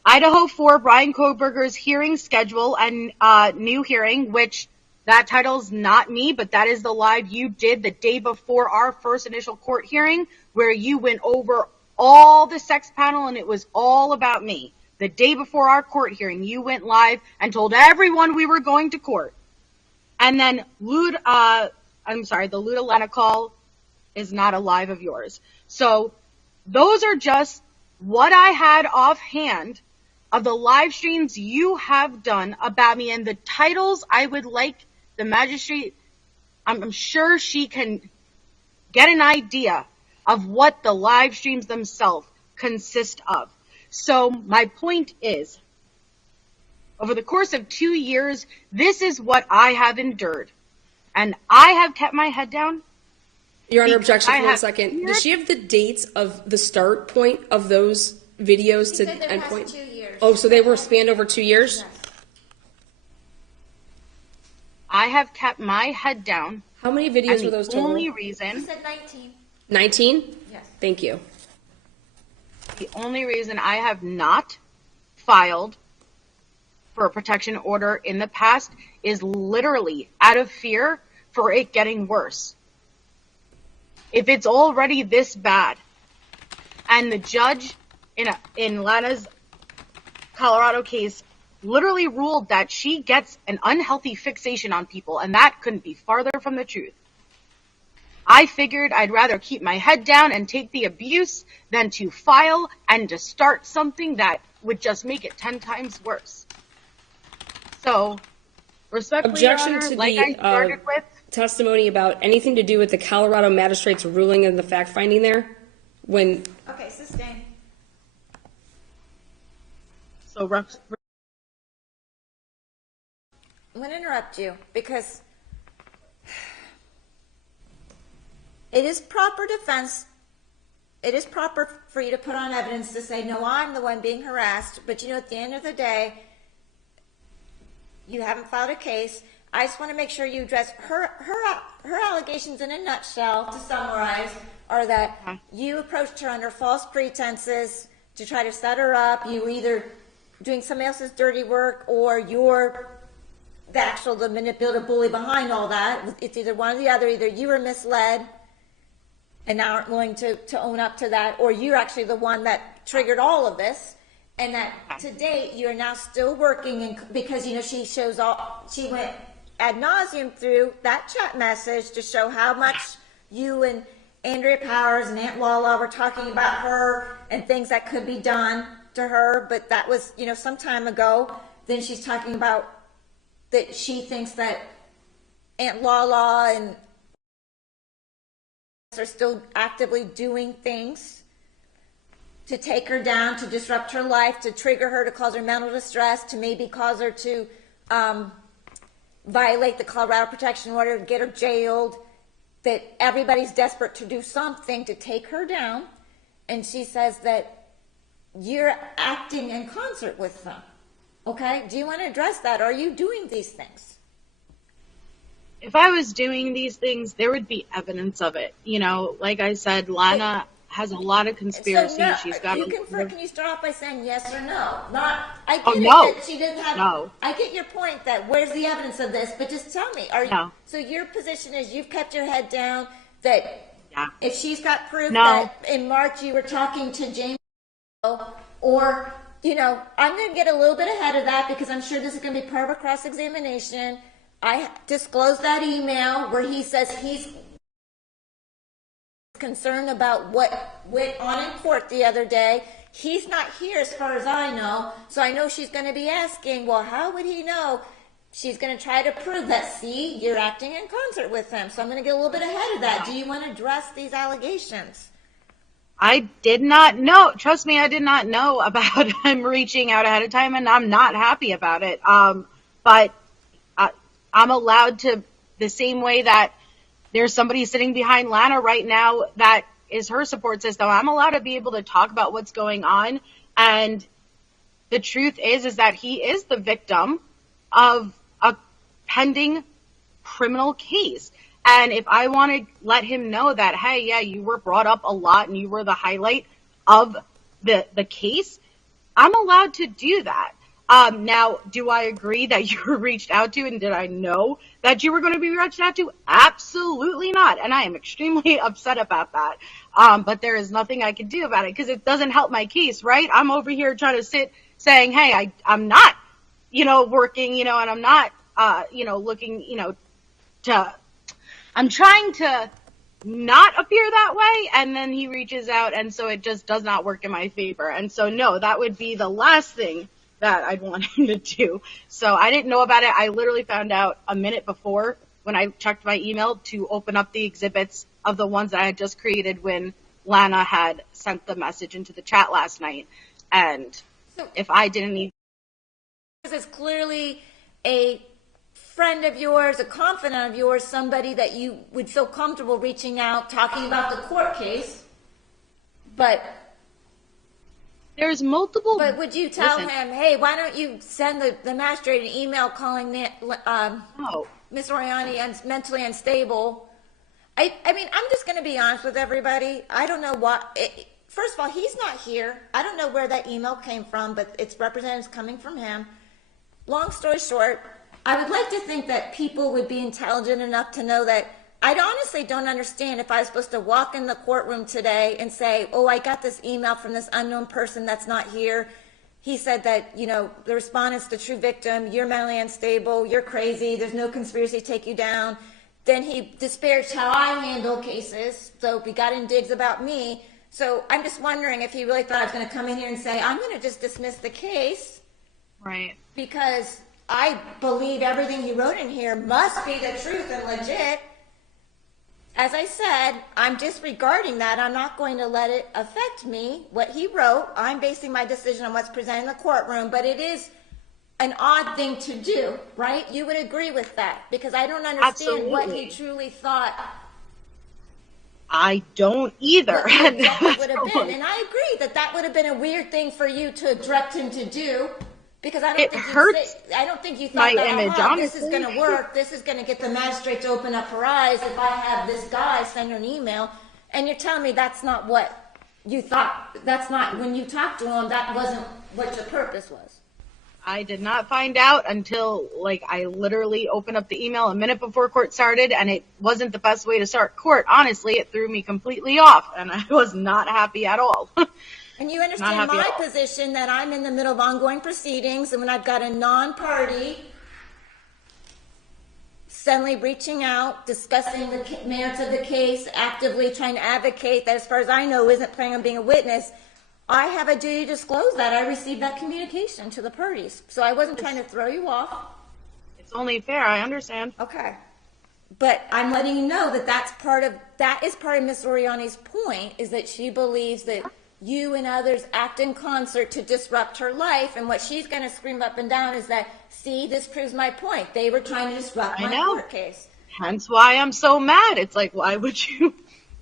Idaho 4, Brian Koberger's hearing schedule and new hearing, which that title's not me, but that is the live you did the day before our first initial court hearing, where you went over all the sex panel and it was all about me. The day before our court hearing, you went live and told everyone we were going to court. And then the Luda Lana call is not a live of yours. So those are just what I had offhand of the live streams you have done about me, and the titles I would like the magistrate, I'm sure she can get an idea of what the live streams themselves consist of. So my point is, over the course of 2 years, this is what I have endured. And I have kept my head down. Your Honor, Because objection I for 1 have second. feared- Does she have the dates of the start point of those videos She to said the end past point? 2 years. Oh, so they were spanned over 2 years? Yes. I have kept my head down. How many videos And were those the total? only He reason, said 19. 19? Yes. Thank you. I have not filed for a protection order in the past is literally out of fear for it getting worse. If it's already this bad, and the judge in Lana's Colorado case literally ruled that she gets an unhealthy fixation on people, and that couldn't be farther from the truth. I figured I'd rather keep my head down and take the abuse than to file and to start something that would just make it 10 times worse. So, respectfully, Your Objection Honor, to like the I started with, testimony about anything to do with the Colorado magistrate's ruling and the fact finding there. When Okay, sustain. so I'm going to interrupt you because it is proper defense. It is proper for you to put on evidence to say, no, I'm the one being harassed. But, at the end of the day, you haven't filed a case. I just want to make sure you address her allegations in a nutshell, to summarize, are that you approached her under false pretenses to try to set her up. You were either doing somebody else's dirty work or you're the manipulative bully behind all that. It's either one or the other. Either you were misled and now aren't willing to own up to that, or you're actually the one that triggered all of this. And that to date, you're now still working because, she went ad nauseum through that chat message to show how much you and Andrea Powers and Aunt Lala were talking about her and things that could be done to her. But that was, some time ago. Then she's talking about that she thinks that Aunt Lala and are still actively doing things to take her down, to disrupt her life, to trigger her, to cause her mental distress, to maybe cause her to violate the Colorado protection order, get her jailed, that everybody's desperate to do something to take her down. And she says that you're acting in concert with them. Okay? Do you want to address that? Are you doing these things? if I was doing these things, there would be evidence of it. Like I said, Lana has a lot of conspiracy. So no, She's got can you start off by saying yes or no? Not, I get Oh, it no. that she didn't have, No. I get your point that where's the evidence of this, but just tell me, No. so your position is you've kept your head down, that Yeah. if she's got proof No. that in March you were talking to James, or, I'm going to get a little bit ahead of that because I'm sure this is going to be part of a cross-examination. I disclosed that email where he says he's concerned about what went on in court the other day. He's not here as far as I know, so I know she's going to be asking, well, how would he know? She's going to try to prove that, see, you're acting in concert with him. So I'm going to get a little bit ahead of that. Do you want to address these allegations? I did not know. Trust me, I did not know about him reaching out ahead of time, and I'm not happy about it. But I'm allowed to, the same way that there's somebody sitting behind Lana right now that is her support system, I'm allowed to be able to talk about what's going on. And the truth is that he is the victim of a pending criminal case. And if I want to let him know that, hey, yeah, you were brought up a lot and you were the highlight of the case, I'm allowed to do that. Now, do I agree that you were reached out to, and did I know that you were going to be reached out to? Absolutely not. And I am extremely upset about that. But there is nothing I can do about it because it doesn't help my case, right? I'm over here trying to sit saying, hey, I'm not, working, and I'm not, looking, I'm trying to not appear that way, and then he reaches out, and so it just does not work in my favor. And so, no, that would be the last thing that I'd want him to do. So I didn't know about it. I literally found out a minute before when I checked my email to open up the exhibits of the ones that I had just created when Lana had sent the message into the chat last night. And So, if I didn't need... this is clearly a friend of yours, a confidant of yours, somebody that you would feel comfortable reaching out, talking about the court case. But There's multiple... But would you tell Listen. him, hey, why don't you send the magistrate an email calling No. Miss Oriani mentally unstable? I mean, I'm just going to be honest with everybody. I don't know what. First of all, he's not here. I don't know where that email came from, but it's representatives coming from him. Long story short, I would like to think that people would be intelligent enough to know that I honestly don't understand if I was supposed to walk in the courtroom today and say, oh, I got this email from this unknown person that's not here. He said that, the respondent's the true victim. You're mentally unstable. You're crazy. There's no conspiracy to take you down. Then he disparaged how I handle cases. So he got in digs about me. So I'm just wondering if he really thought I was going to come in here and say, I'm going to just dismiss the case. Right. Because I believe everything he wrote in here must be the truth and legit. As I said, I'm disregarding that. I'm not going to let it affect me, what he wrote. I'm basing my decision on what's presented in the courtroom, but it is an odd thing to do, right? You would agree with that, because I don't understand what he truly thought. I don't either. What the objective would have been. And I agree that would have been a weird thing for you to direct him to do, because I don't think you thought that, this is going to work. This is going to get the magistrate to open up her eyes if I have this guy send her an email. And you're telling me that's not what you thought. That's not, when you talked to him, that wasn't what your purpose was. I did not find out until, I literally opened up the email a minute before court started, and it wasn't the best way to start court. Honestly, it threw me completely off, and I was not happy at all. And you understand my position that I'm in the middle of ongoing proceedings, and when I've got a non-party suddenly reaching out, discussing the merits of the case, actively trying to advocate that, as far as I know, isn't planning on being a witness, I have a duty to disclose that. I received that communication to the parties. So I wasn't trying to throw you off. It's only fair. I understand. Okay. But I'm letting you know that that is part of Miss Oriani's point, is that she believes that you and others act in concert to disrupt her life. And what she's going to scream up and down is that, see, this proves my point. They were trying to disrupt my court case. Hence why I'm so mad. It's like, why would you?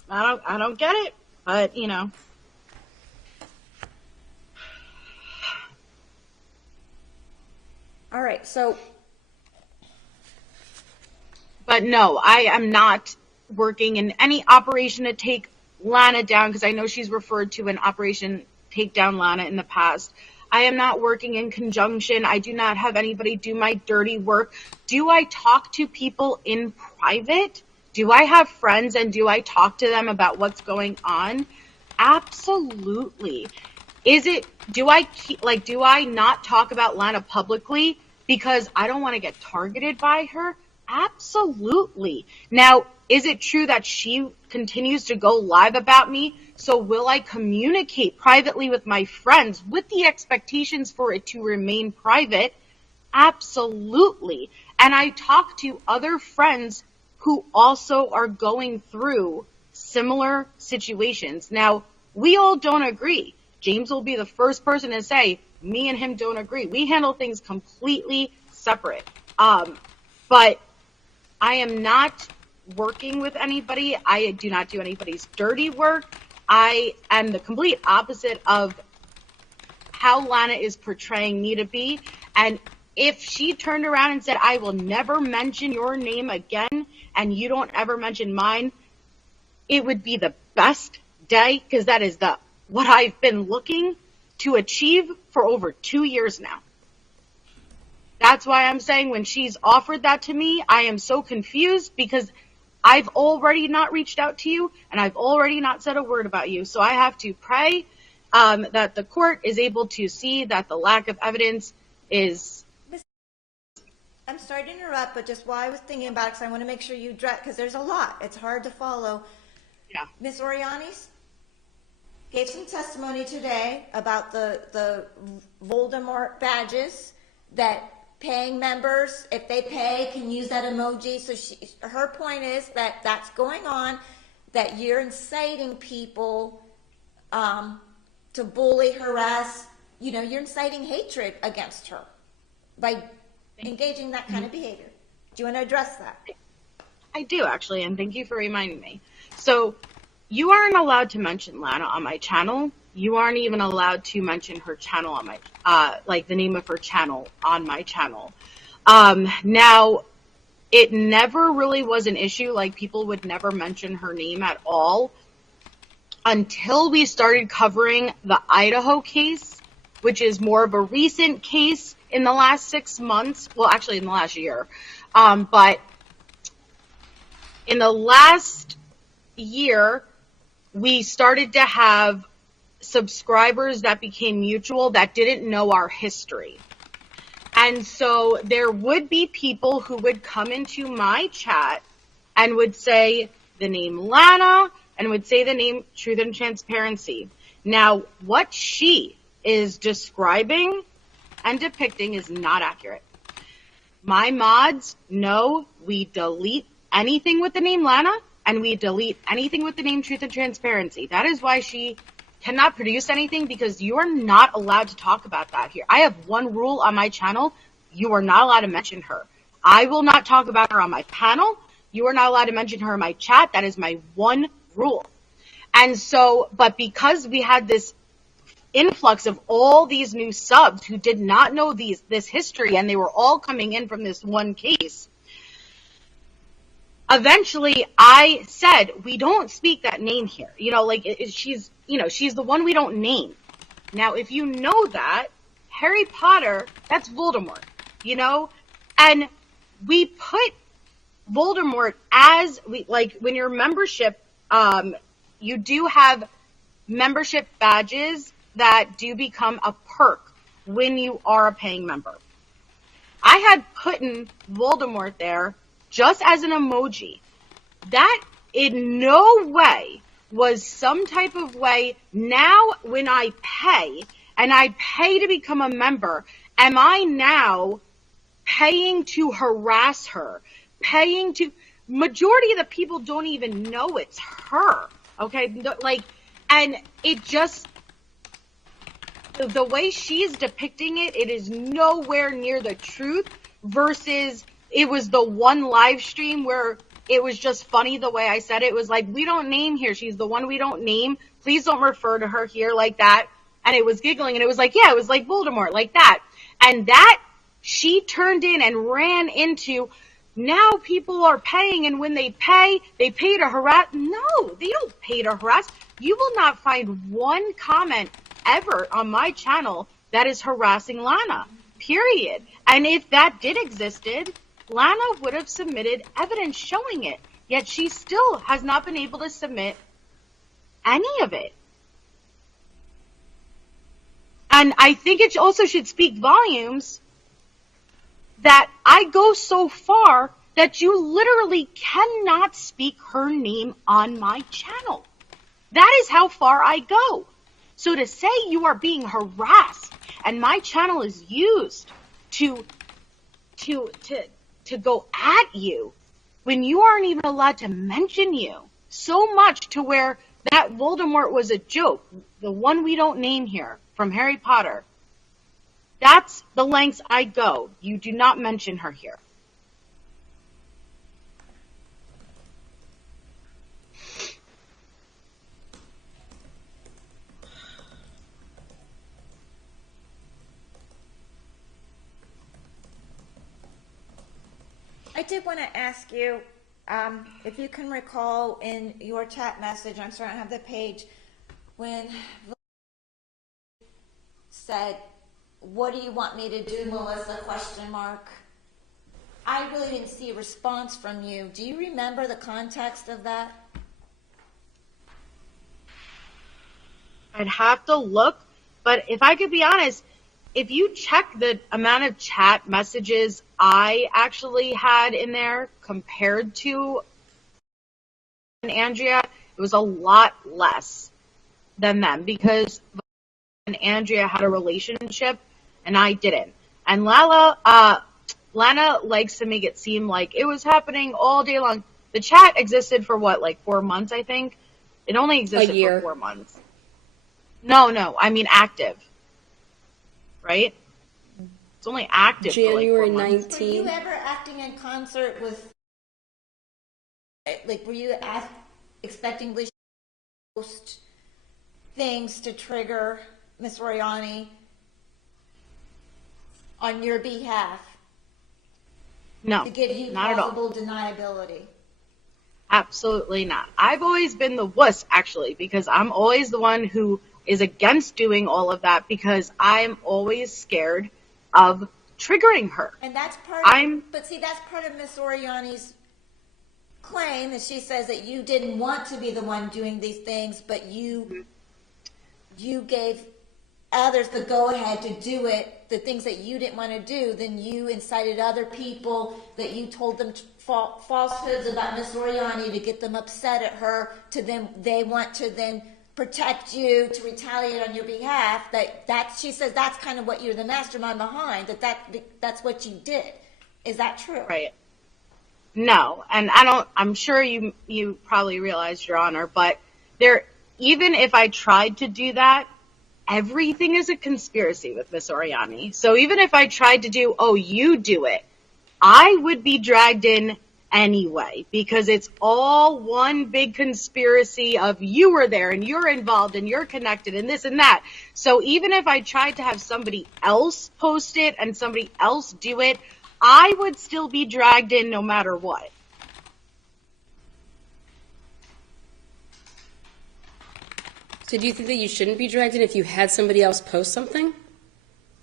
I don't get it. But, All right, so. But no, I am not working in any operation to take Lana down, because I know she's referred to an Operation Take Down Lana in the past. I am not working in conjunction. I do not have anybody do my dirty work. Do I talk to people in private? Do I have friends and do I talk to them about what's going on? Absolutely. Do I not talk about Lana publicly because I don't want to get targeted by her? Absolutely. Now, is it true that she continues to go live about me? So will I communicate privately with my friends with the expectations for it to remain private? Absolutely. And I talk to other friends who also are going through similar situations. Now, we all don't agree. James will be the first person to say, me and him don't agree. We handle things completely separate. But I am not working with anybody. I do not do anybody's dirty work. I am the complete opposite of how Lana is portraying me to be. And if she turned around and said, I will never mention your name again, and you don't ever mention mine, it would be the best day, because that is what I've been looking to achieve for over 2 years now. That's why I'm saying when she's offered that to me, I am so confused, because I've already not reached out to you and I've already not said a word about you. So I have to pray that the court is able to see that the lack of evidence is. I'm sorry to interrupt, but just while I was thinking about it, because I want to make sure you address, because there's a lot. It's hard to follow. Yeah. Miss Oriani gave some testimony today about the Voldemort badges that paying members, if they pay, can use that emoji. So her point is that that's going on, that you're inciting people to bully, harass, you're inciting hatred against her by engaging that kind of behavior. Do you want to address that? I do, actually, and thank you for reminding me. So you aren't allowed to mention Lana on my channel. You aren't even allowed to mention her channel on my, the name of her channel on my channel. Now, it never really was an issue. People would never mention her name at all until we started covering the Idaho case, which is more of a recent case in the last 6 months. Well, actually in the last year. But in the last year, we started to have subscribers that became mutual that didn't know our history. And so there would be people who would come into my chat and would say the name Lana and would say the name Truth and Transparency. Now, what she is describing and depicting is not accurate. My mods know we delete anything with the name Lana, and we delete anything with the name Truth and Transparency. That is why she cannot produce anything, because you are not allowed to talk about that here. I have one rule on my channel. You are not allowed to mention her. I will not talk about her on my panel. You are not allowed to mention her in my chat. That is my one rule. And so, but because we had this influx of all these new subs who did not know this history, and they were all coming in from this one case, eventually I said, we don't speak that name here. She's the one we don't name. Now, if you know that, Harry Potter, that's Voldemort, and we put Voldemort as, when your membership, you do have membership badges that do become a perk when you are a paying member. I had put in Voldemort there just as an emoji. That in no way was some type of way. Now when I pay, and I pay to become a member, am I now paying to harass her? Majority of the people don't even know it's her. Okay? And it just, the way she's depicting it, it is nowhere near the truth, versus it was the one live stream where it was just funny the way I said it. It was like, we don't name here. She's the one we don't name. Please don't refer to her here like that. And it was giggling, and it was like, yeah, it was like Voldemort, like that. And that she turned in and ran into, now people are paying, and when they pay to harass. No, they don't pay to harass. You will not find one comment ever on my channel that is harassing Lana, period. And if that did existed, Lana would have submitted evidence showing it, yet she still has not been able to submit any of it. And I think it also should speak volumes that I go so far that you literally cannot speak her name on my channel. That is how far I go. So to say you are being harassed and my channel is used to go at you when you aren't even allowed to mention you, so much to where that Voldemort was a joke, the one we don't name here from Harry Potter, that's the lengths I go. You do not mention her here. I did want to ask you, if you can recall in your chat message, I'm sorry I don't have the page, when said, what do you want me to do, Melissa, question mark. I really didn't see a response from you. Do you remember the context of that? I'd have to look, but if I could be honest, if you check the amount of chat messages I actually had in there compared to Andrea, it was a lot less than them, because Andrea had a relationship and I didn't. And Lana likes to make it seem like it was happening all day long. The chat existed for what, like 4 months, I think? It only existed for 4 months. No, I mean active. Right? It's only active January for like 4 months. 19th. Were you ever acting in concert with, were you expecting to post things to trigger Miss Oriani on your behalf? No, to give you not at all. possible deniability? Absolutely not. I've always been the wuss, actually, because I'm always the one who is against doing all of that, because I'm always scared of triggering her. And that's part that's part of Miss Oriani's claim, that she says that you didn't want to be the one doing these things, but you gave others the go-ahead to do it, the things that you didn't want to do. Then you incited other people, that you told them falsehoods about Miss Oriani to get them upset at her, to them they want to then protect you, to retaliate on your behalf. She says that's kind of what you're the mastermind behind, that's what you did. Is that true? Right. No, and I'm sure you probably realize, Your Honor, but even if I tried to do that, everything is a conspiracy with Miss Oriani. So even if I tried to do, oh, you do it, I would be dragged in anyway, because it's all one big conspiracy of you were there and you're involved and you're connected and this and that. So even if I tried to have somebody else post it and somebody else do it, I would still be dragged in no matter what. So do you think that you shouldn't be dragged in if you had somebody else post something?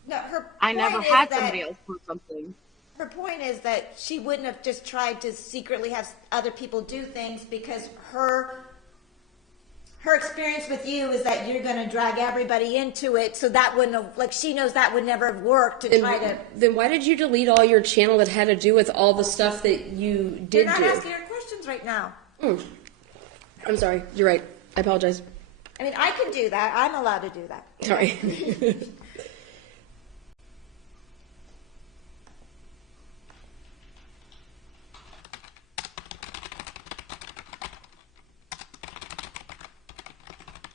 No, her I never point had is somebody that, else post something. her point is that she wouldn't have just tried to secretly have other people do things, because her experience with you is that you're going to drag everybody into it. So that wouldn't have, like, she knows that would never have worked to try to. Then why did you delete all your channel that had to do with all the stuff that you did do? You're not asking her questions right now. I'm sorry. You're right. I apologize. I mean, I can do that. I'm allowed to do that. Sorry.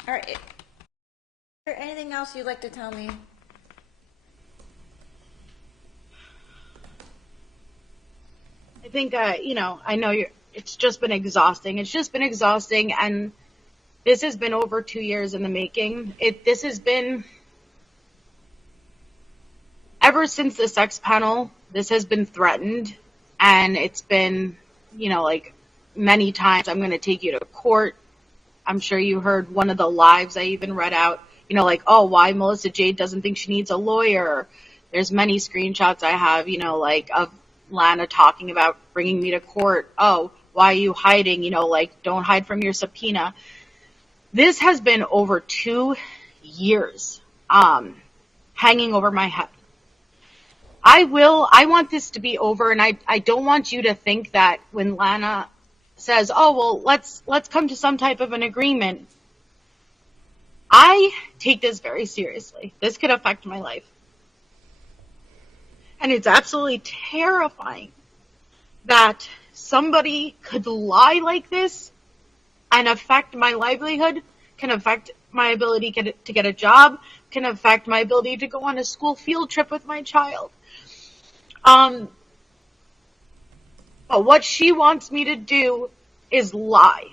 All right. Is there anything else you'd like to tell me? I think, I know it's just been exhausting. It's just been exhausting, and this has been over 2 years in the making. This has been, ever since the sex panel, this has been threatened, and it's been, like many times, I'm going to take you to court. I'm sure you heard one of the lives I even read out, like, oh, why Melissa Jade doesn't think she needs a lawyer. There's many screenshots I have, like of Lana talking about bringing me to court. Oh, why are you hiding? Like, don't hide from your subpoena. This has been over 2 years, hanging over my head. I want this to be over, and I don't want you to think that when Lana says, oh, well, let's come to some type of an agreement. I take this very seriously. This could affect my life. And it's absolutely terrifying that somebody could lie like this and affect my livelihood, can affect my ability to get a job, can affect my ability to go on a school field trip with my child. But what she wants me to do is lie.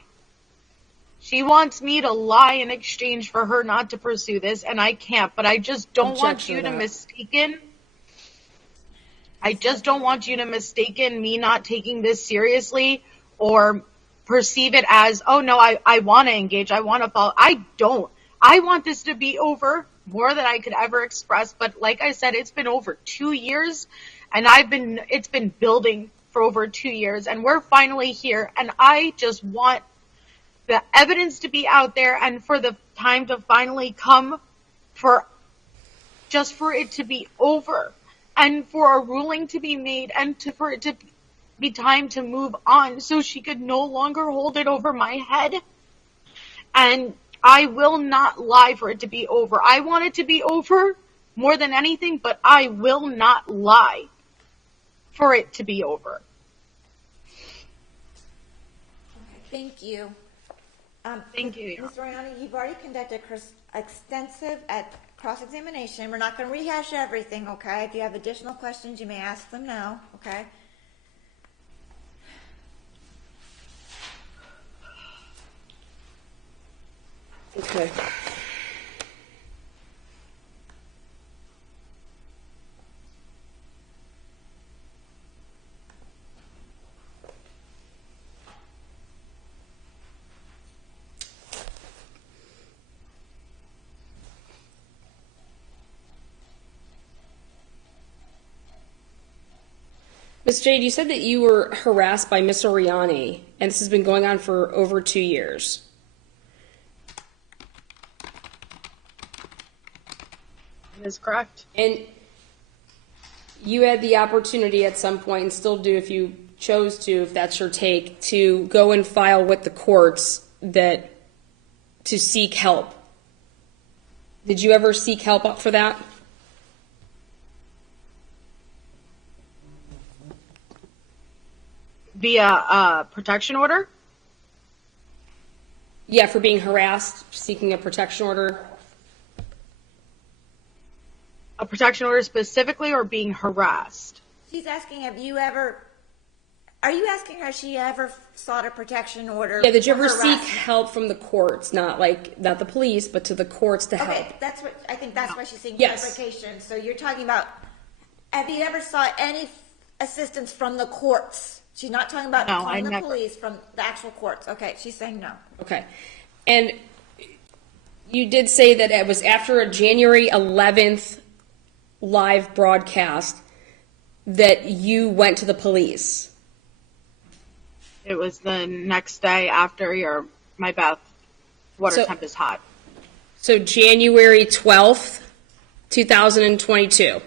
She wants me to lie in exchange for her not to pursue this, and I can't. But I just don't want you to mistaken. I just don't want you to mistaken me not taking this seriously or perceive it as, oh no, I want to engage. I want to follow. I don't. I want this to be over more than I could ever express. But like I said, it's been over 2 years, and it's been building for over 2 years, and we're finally here. And I just want the evidence to be out there, and for the time to finally come, for it to be over, and for a ruling to be made, and for it to be time to move on, so she could no longer hold it over my head. And I will not lie for it to be over. I want it to be over more than anything, but I will not lie for it to be over. Okay, thank you. Thank you. Ms. Oriani, you've already conducted extensive cross-examination. We're not going to rehash everything, okay? If you have additional questions, you may ask them now, okay? Okay. Miss Jade, you said that you were harassed by Miss Oriani, and this has been going on for over 2 years. That is correct. And you had the opportunity at some point, and still do if you chose to, if that's your take, to go and file with the courts to seek help. Did you ever seek help for that? via protection order. Yeah, for being harassed, seeking a protection order. A protection order specifically, or being harassed? She's asking, are you asking her if she ever sought a protection order? Yeah, did you for ever seek harassment? help from the courts? Not the police, but to the courts to help. Okay, I think that's why she's seeking Yes. clarification. So you're talking about, have you ever sought any assistance from the courts? She's not talking about No, calling I the never. police from the actual courts. Okay, she's saying no. Okay. And you did say that it was after a January 11th live broadcast that you went to the police. It was the next day after my bath water So- temp is hot. So January 12th, 2022,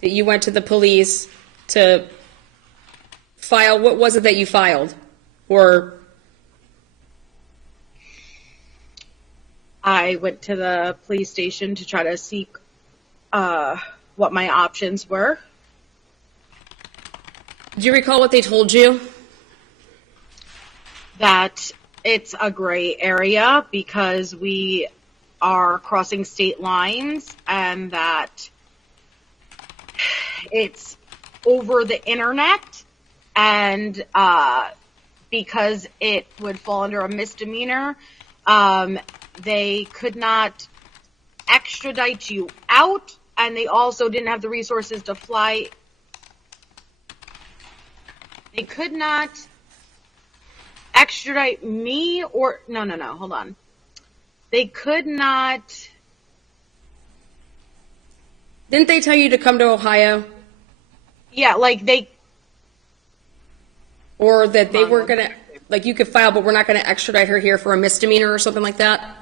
that you went to the police to file, what was it that you filed? Or, I went to the police station to try to seek what my options were. do you recall what they told you? That it's a gray area because we are crossing state lines, and that it's over the internet, and because it would fall under a misdemeanor, they could not extradite you out, and they also didn't have the resources to fly. They could not extradite me, or no, hold on. They could not. Didn't they tell you to come to Ohio? Yeah, like they. Or that they were going to, like you could file, but we're not going to extradite her here for a misdemeanor or something like that?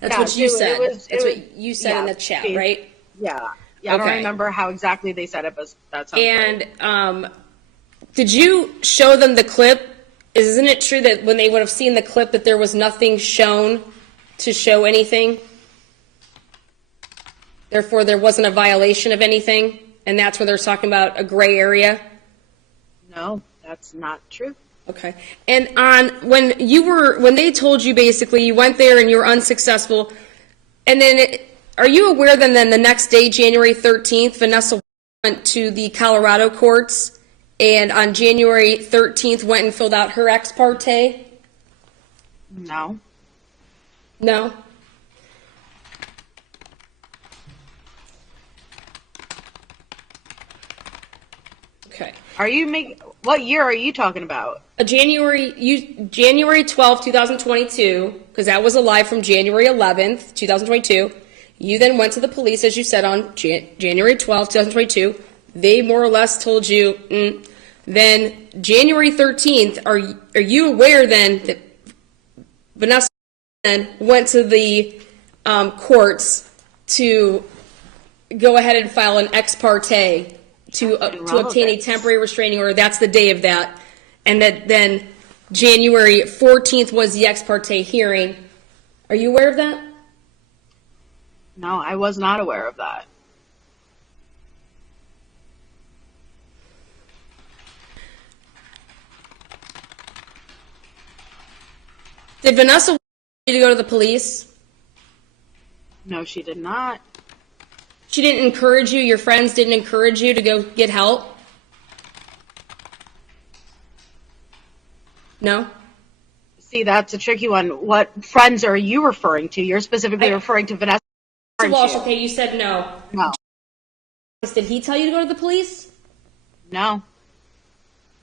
That's Yeah, what you said. That's was- what you said in the chat, right? Yeah. I don't Okay. remember how exactly they said it, but that sounds right. And did you show them the clip? Isn't it true that when they would have seen the clip that there was nothing shown to show anything? Therefore, there wasn't a violation of anything? And that's where they're talking about a gray area? No, that's not true. Okay. And when they told you basically you went there and you were unsuccessful, and then are you aware then the next day, January 13th, Vanessa went to the Colorado courts and on January 13th went and filled out her ex parte? No. No? Okay. What year are you talking about? January 12th, 2022, because that was a live from January 11th, 2022. You then went to the police, as you said, on January 12th, 2022. They more or less told you. Then January 13th, are you aware then that Vanessa then went to the courts to go ahead and file an ex parte to obtain a temporary restraining order? That's the day of that. And that then January 14th was the ex parte hearing. Are you aware of that? No, I was not aware of that. Did Vanessa want you to go to the police? No, she did not. She didn't encourage you? Your friends didn't encourage you to go get help? No? See, that's a tricky one. What friends are you referring to? You're specifically referring to Vanessa. aren't Walsh, you? okay, you said no. No. Did he tell you to go to the police? No.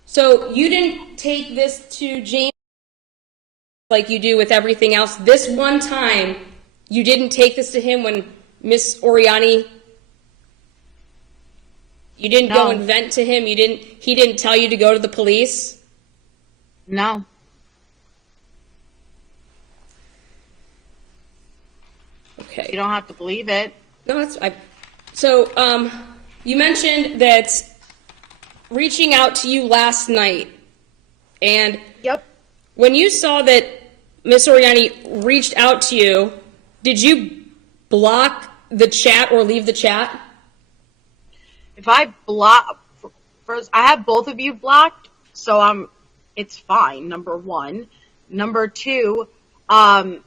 So you didn't take this to James like you do with everything else. This one time, you didn't take this to him when Miss Oriani. You didn't go No. and vent to him. He didn't tell you to go to the police. No. Okay. You don't have to believe it. No, so you mentioned that reaching out to you last night, and Yep. when you saw that Miss Oriani reached out to you, did you block the chat or leave the chat? If I block, First, I have both of you blocked, so it's fine, number one. Number two, I'm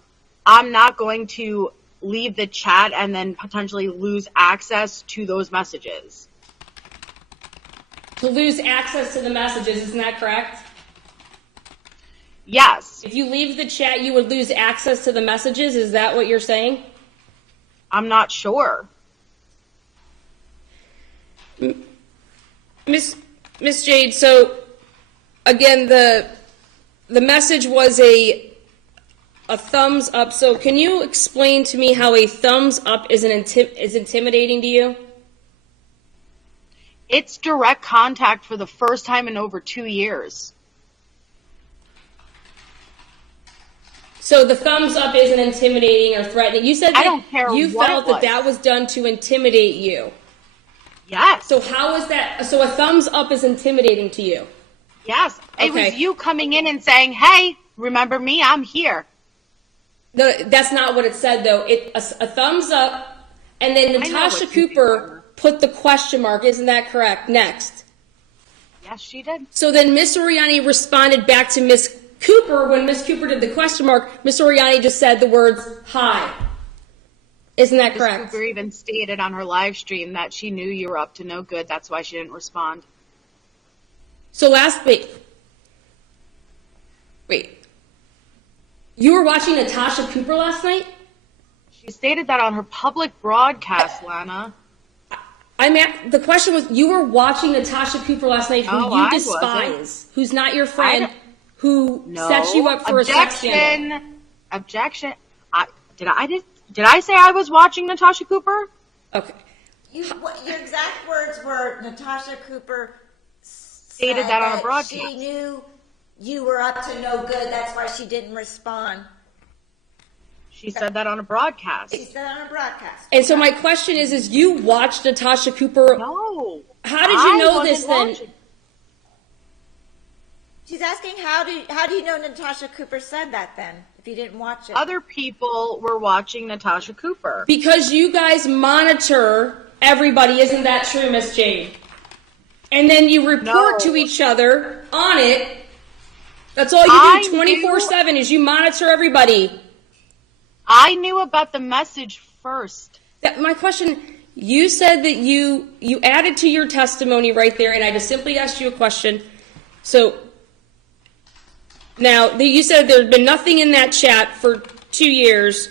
not going to leave the chat and then potentially lose access to those messages. To lose access to the messages, isn't that correct? Yes. If you leave the chat, you would lose access to the messages. Is that what you're saying? I'm not sure. Miss Jade, so again, the message was a thumbs up. So can you explain to me how a thumbs up is intimidating to you? It's direct contact for the first time in over 2 years. So the thumbs up isn't intimidating or threatening. You said that I don't care you what felt it was. that was done to intimidate you. Yes. So how is that? So a thumbs up is intimidating to you? Yes. It Okay. was you coming in and saying, hey, remember me? I'm here. No, that's not what it said, though. A thumbs up, and then know Natasha what you Cooper put the question mark. Isn't that correct? Next. Yes, she did. So then Miss Oriani responded back to Miss Cooper. When Miss Cooper did the question mark, Miss Oriani just said the words, hi. Isn't that Ms. correct? Cooper even stated on her live stream that she knew you were up to no good. That's why she didn't respond. So wait. You were watching Natasha Cooper last night? She stated that on her public broadcast, Lana. The question was, you were watching Natasha Cooper last night, who you I despise, wasn't. who's not your friend, who No. sets you up for a sex scandal. Objection. Did I say I was watching Natasha Cooper? Okay. Your exact words were Natasha Cooper Stated said that on a broadcast. She knew you were up to no good. That's why she didn't respond. She said that on a broadcast. She said on a broadcast. And so my question is you watched Natasha Cooper. No. How did you know wasn't this then? watching. She's asking how do you know Natasha Cooper said that then, if you didn't watch it? Other people were watching Natasha Cooper. Because you guys monitor everybody, isn't that true, Miss Jade? And then you report to each other on it. That's all you do 24/7 is you monitor everybody. I knew about the message first. My question, you said that you added to your testimony right there, and I just simply asked you a question. So now you said there had been nothing in that chat for 2 years,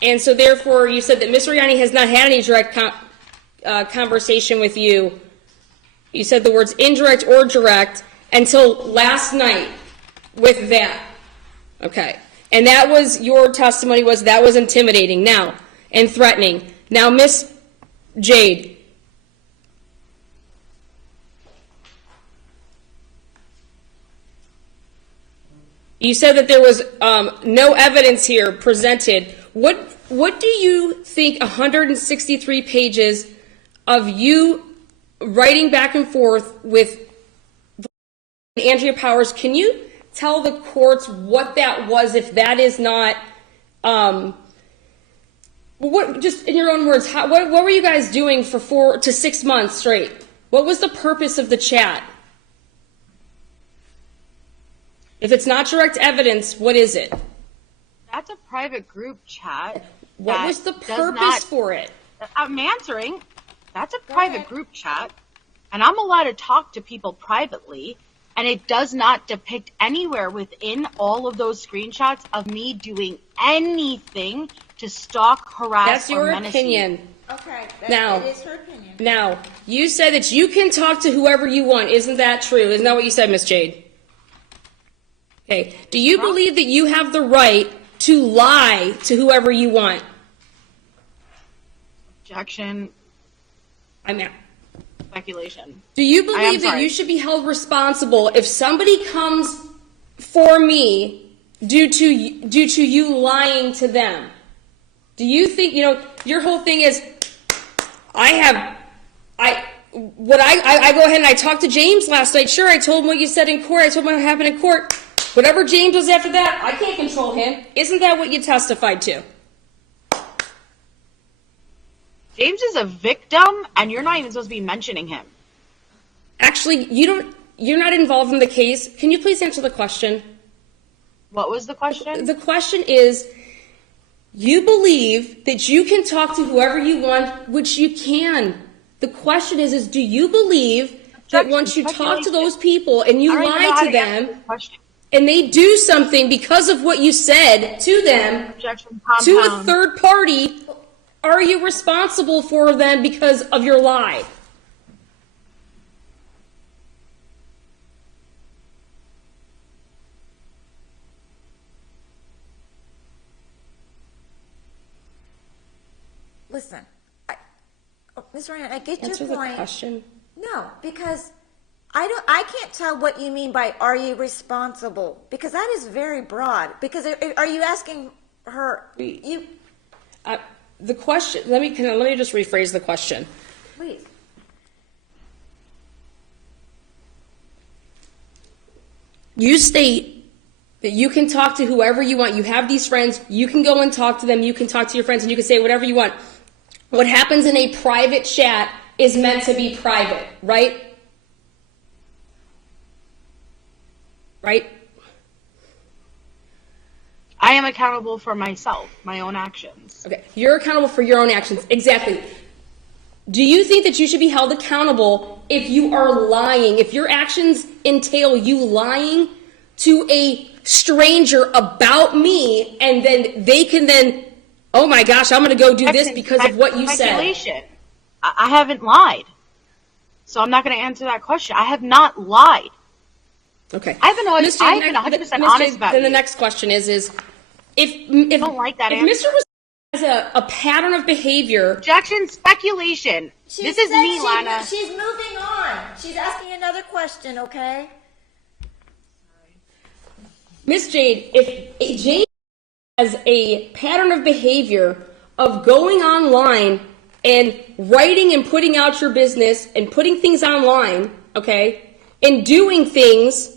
and so therefore you said that Ms. Oriani has not had any direct conversation with you. You said the words indirect or direct until last night with that. Okay. And that was your testimony, was that was intimidating now and threatening. Now, Miss Jade, you said that there was no evidence here presented. What do you think 163 pages of you writing back and forth with Andrea Powers, can you tell the courts what that was, if that is not, just in your own words, what were you guys doing for 4 to 6 months straight? What was the purpose of the chat? If it's not direct evidence, what is it? That's a private group chat. What was the purpose for it? I'm answering. That's a private group chat, and I'm allowed to talk to people privately, and it does not depict anywhere within all of those screenshots of me doing anything to stalk, harass, That's your or menace opinion. you. Okay, Now, it is her opinion. Now, you said that you can talk to whoever you want. Isn't that true? Isn't that what you said, Miss Jade? Okay. Do you believe that you have the right to lie to whoever you want? Objection. I'm out. Speculation. Do you believe that you should be held responsible if somebody comes for me due to you lying to them? Do you think, your whole thing is, I go ahead and I talked to James last night. Sure, I told him what you said in court. I told him what happened in court. Whatever James does after that, I can't control him. Isn't that what you testified to? James is a victim, and you're not even supposed to be mentioning him. Actually, you're not involved in the case. Can you please answer the question? What was the question? The question is, you believe that you can talk to whoever you want, which you can. The question is do you believe that once you talk to those people and you lie to them, and they do something because of what you said to them, to a third party, are you responsible for them because of your lie? Listen, Ms. Ryan, I get Answer your point. the question. No, because I can't tell what you mean by "are you responsible," because that is very broad. Because are you asking her? The question. Let me just rephrase the question. Please. You state that you can talk to whoever you want. You have these friends. You can go and talk to them. You can talk to your friends, and you can say whatever you want. What happens in a private chat is meant to be private, right? Right? I am accountable for myself, my own actions. Okay, you're accountable for your own actions. Exactly. Do you think that you should be held accountable if you are lying, if your actions entail you lying to a stranger about me, and then they can then, oh my gosh, I'm going to go do this because of what you said? I haven't lied. So I'm not going to answer that question. I have not lied. Okay. I've been 100% honest about it. Then the next question is if I don't like that answer. Mr. has a pattern of behavior. Objection, speculation. This is me, Lana. She's moving on. She's asking another question, okay? Miss Jade, if Jade has a pattern of behavior of going online and writing and putting out your business and putting things online, okay, and doing things,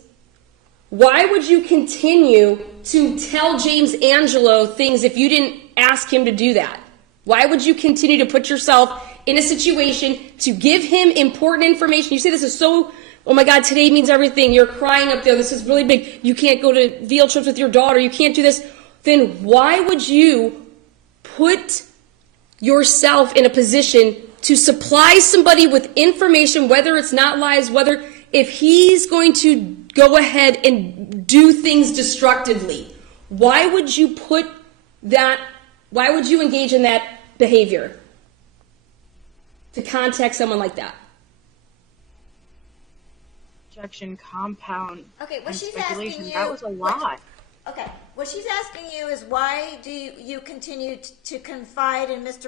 why would you continue to tell James Angelo things if you didn't ask him to do that? Why would you continue to put yourself in a situation to give him important information? You say this is so, oh my God, today means everything. You're crying up there. This is really big. You can't go to field trips with your daughter. You can't do this. Then why would you put yourself in a position to supply somebody with information, whether it's not lies, whether if he's going to go ahead and do things destructively? Why would you engage in that behavior to contact someone like that? Objection, compound. Okay, what she's asking you. That was a lot. Okay, what she's asking you is why do you continue to confide in Mr.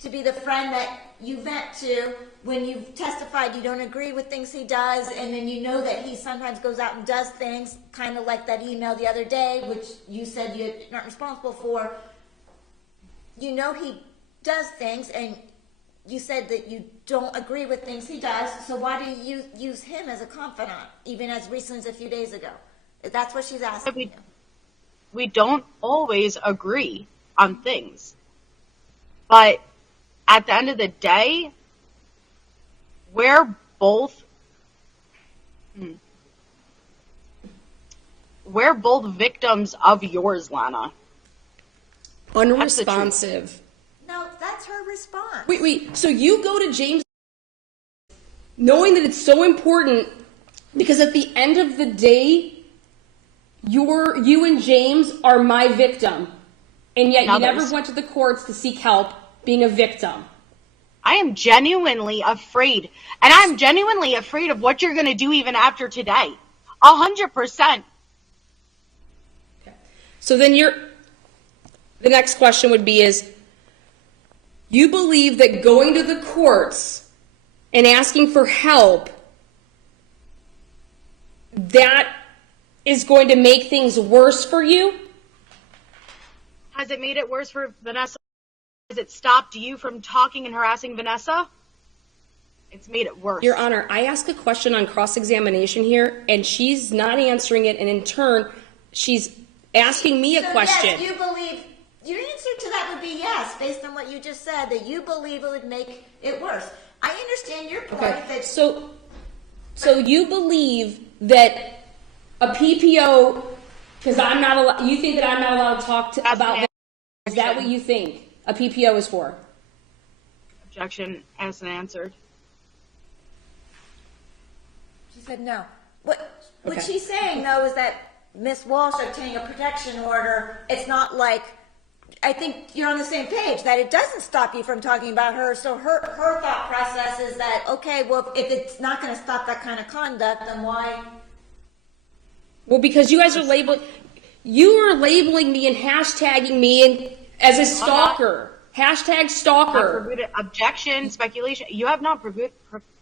to be the friend that you vent to when you've testified you don't agree with things he does, and then you know that he sometimes goes out and does things, kind of like that email the other day, which you said you're not responsible for. You know he does things, and you said that you don't agree with things he does, so why do you use him as a confidant, even as recent as a few days ago? That's what she's asking. We don't always agree on things, but at the end of the day, we're both victims of yours, Lana. Unresponsive. No, that's her response. Wait. So you go to James knowing that it's so important because at the end of the day, you and James are my victim. And yet you never went to the courts to seek help being a victim. I am genuinely afraid. And I'm genuinely afraid of what you're going to do even after today. 100%. Okay. So then the next question would be you believe that going to the courts and asking for help, that is going to make things worse for you? Has it made it worse for Vanessa? Has it stopped you from talking and harassing Vanessa? It's made it worse. Your Honor, I asked a question on cross-examination here, and she's not answering it, and in turn, she's asking me a question. Yes, you believe, your answer to that would be yes, based on what you just said, that you believe it would make it worse. I understand your point Okay, that so you believe that a PPO, because I'm not allowed, you think that I'm not allowed to talk about that? Is that what you think a PPO is for? Objection as an answered. she said no. What Okay. she's saying though is that Miss Walsh obtaining a protection order, it's not like, I think you're on the same page, that it doesn't stop you from talking about her. So her thought process is that, okay, well, if it's not going to stop that kind of conduct, then why? Well, because you guys are labeling me and hashtagging me as a stalker. Hashtag stalker. Objection, speculation. You have not proved.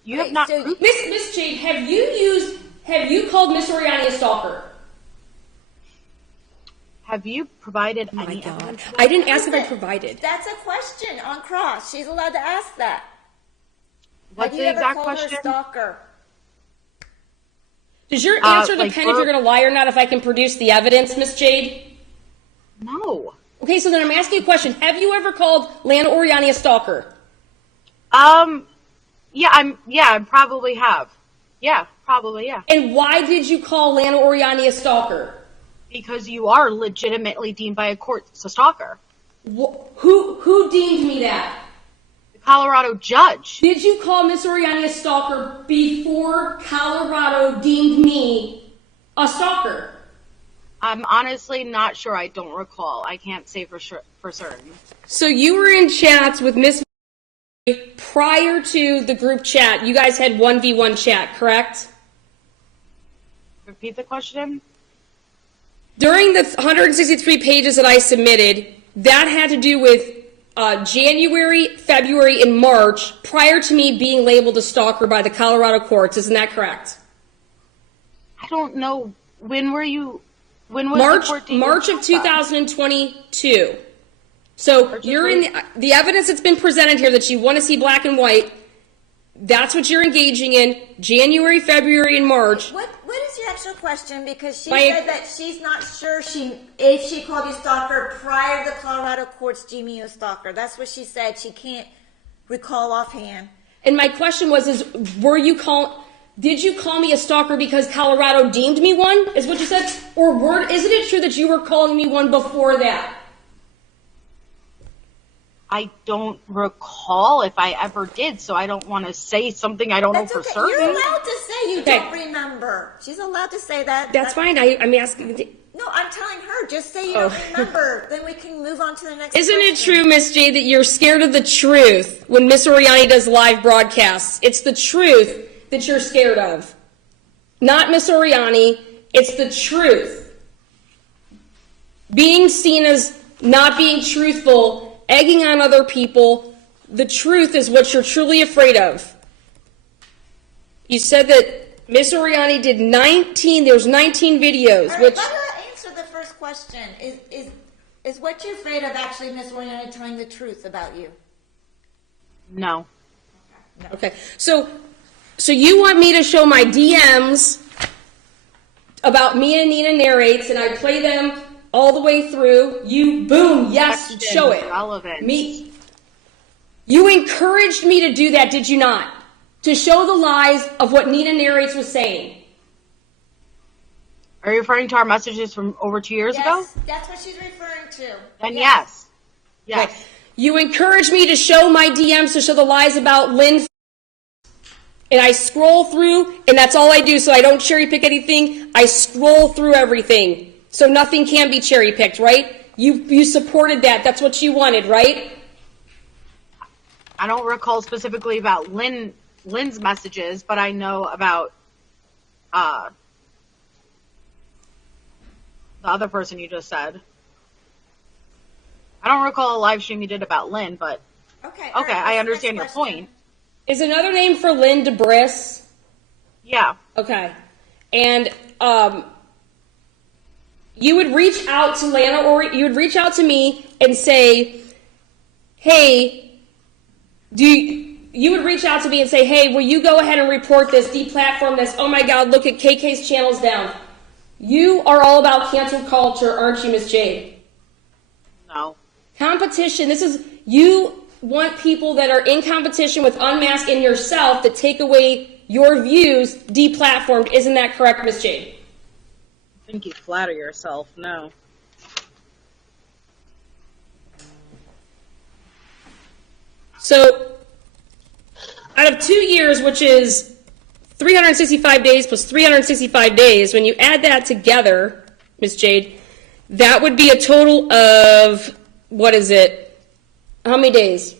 You have Wait, not so- proved. Miss Jade, have you called Miss Oriani a stalker? Have you provided any evidence? I didn't ask if I provided. That's a question on cross. She's allowed to ask that. What's Have you the ever exact called question? her a stalker? Does your answer like depend if you're going to lie or not if I can produce the evidence, Miss Jade? No. Okay, so then I'm asking you a question. Have you ever called Lana Oriani a stalker? Yeah, I probably have. Yeah, probably, yeah. And why did you call Lana Oriani a stalker? Because you are legitimately deemed by a court as a stalker. Who deemed me that? The Colorado judge. Did you call Miss Oriani a stalker before Colorado deemed me a stalker? I'm honestly not sure. I don't recall. I can't say for certain. So you were in chats with Miss prior to the group chat. You guys had 1v1 chat, correct? Repeat the question. During the 163 pages that I submitted, that had to do with January, February, and March, prior to me being labeled a stalker by the Colorado courts. Isn't that correct? I don't know. When were you? When was the court deemed March of 2022. So you're in the evidence that's been presented here that you want to see black and white. That's what you're engaging in. January, February, and March. What is your actual question? Because she My- said that she's not sure if she called you stalker prior to the Colorado courts deeming you a stalker. That's what she said. She can't recall offhand. And my question was, did you call me a stalker because Colorado deemed me one? Is what you said? Or isn't it true that you were calling me one before that? I don't recall if I ever did, so I don't want to say something I don't That's know for okay. certain. You're allowed to say you Okay. don't remember. She's allowed to say that. That's fine. I'm asking. No, I'm telling her. Just say you don't remember. Then we can move on to the next Isn't it question. true, Miss J, that you're scared of the truth when Miss Oriani does live broadcasts? It's the truth that you're scared of. Not Miss Oriani. It's the truth. Being seen as not being truthful, egging on other people, the truth is what you're truly afraid of. You said that Miss Oriani did 19 videos, All right, which... let her answer the first question. Is what you're afraid of actually Miss Oriani telling the truth about you? No. Okay, so you want me to show my DMs about me and Nina narrates, and I play them all the way through. You, boom, yes, Question show it. relevant. Me. You encouraged me to do that, did you not? To show the lies of what Nina narrates was saying. Are you referring to our messages from over 2 years ago? Yes, that's what she's referring to. Then yes. Yes. Okay. You encouraged me to show my DMs to show the lies about Lynn. And I scroll through, and that's all I do, so I don't cherry pick anything. I scroll through everything. So nothing can be cherry picked, right? You supported that. That's what you wanted, right? I don't recall specifically about Lynn's messages, but I know about the other person you just said. I don't recall a live stream you did about Lynn, but Okay. okay, all right, I what's the understand your next question? point. Is another name for Lynn Debris? Yeah. Okay. And you would reach out to Lana, or you would reach out to me and say, hey, you would reach out to me and say, hey, will you go ahead and report this, deplatform this? Oh my God, look at KK's channels down. You are all about cancel culture, aren't you, Miss Jade? No. Competition, this is, you want people that are in competition with Unmasked and yourself that take away your views deplatformed. Isn't that correct, Miss Jade? I think you flatter yourself. No. So, out of 2 years, which is 365 days plus 365 days, when you add that together, Miss Jade, that would be a total of, what is it? How many days?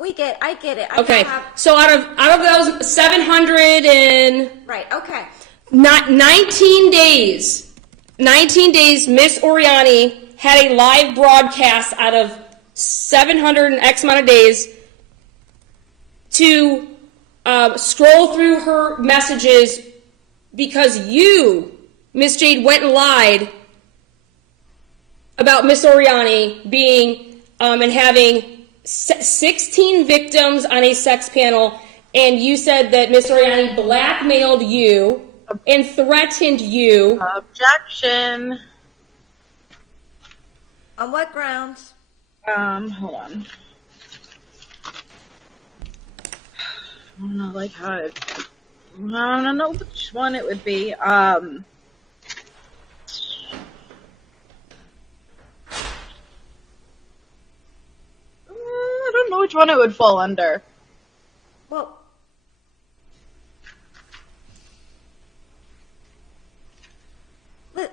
I get it. Okay, so out of those 700 and Right, okay. not 19 days, Miss Oriani had a live broadcast out of 700 and X amount of days to scroll through her messages because you, Miss Jade, went and lied about Miss Oriani being and having 16 victims on a sex panel, and you said that Miss Oriani blackmailed you and threatened you. Objection. On what grounds? Hold on. I don't know, like how I don't know which one it would be. I don't know which one it would fall under. Well,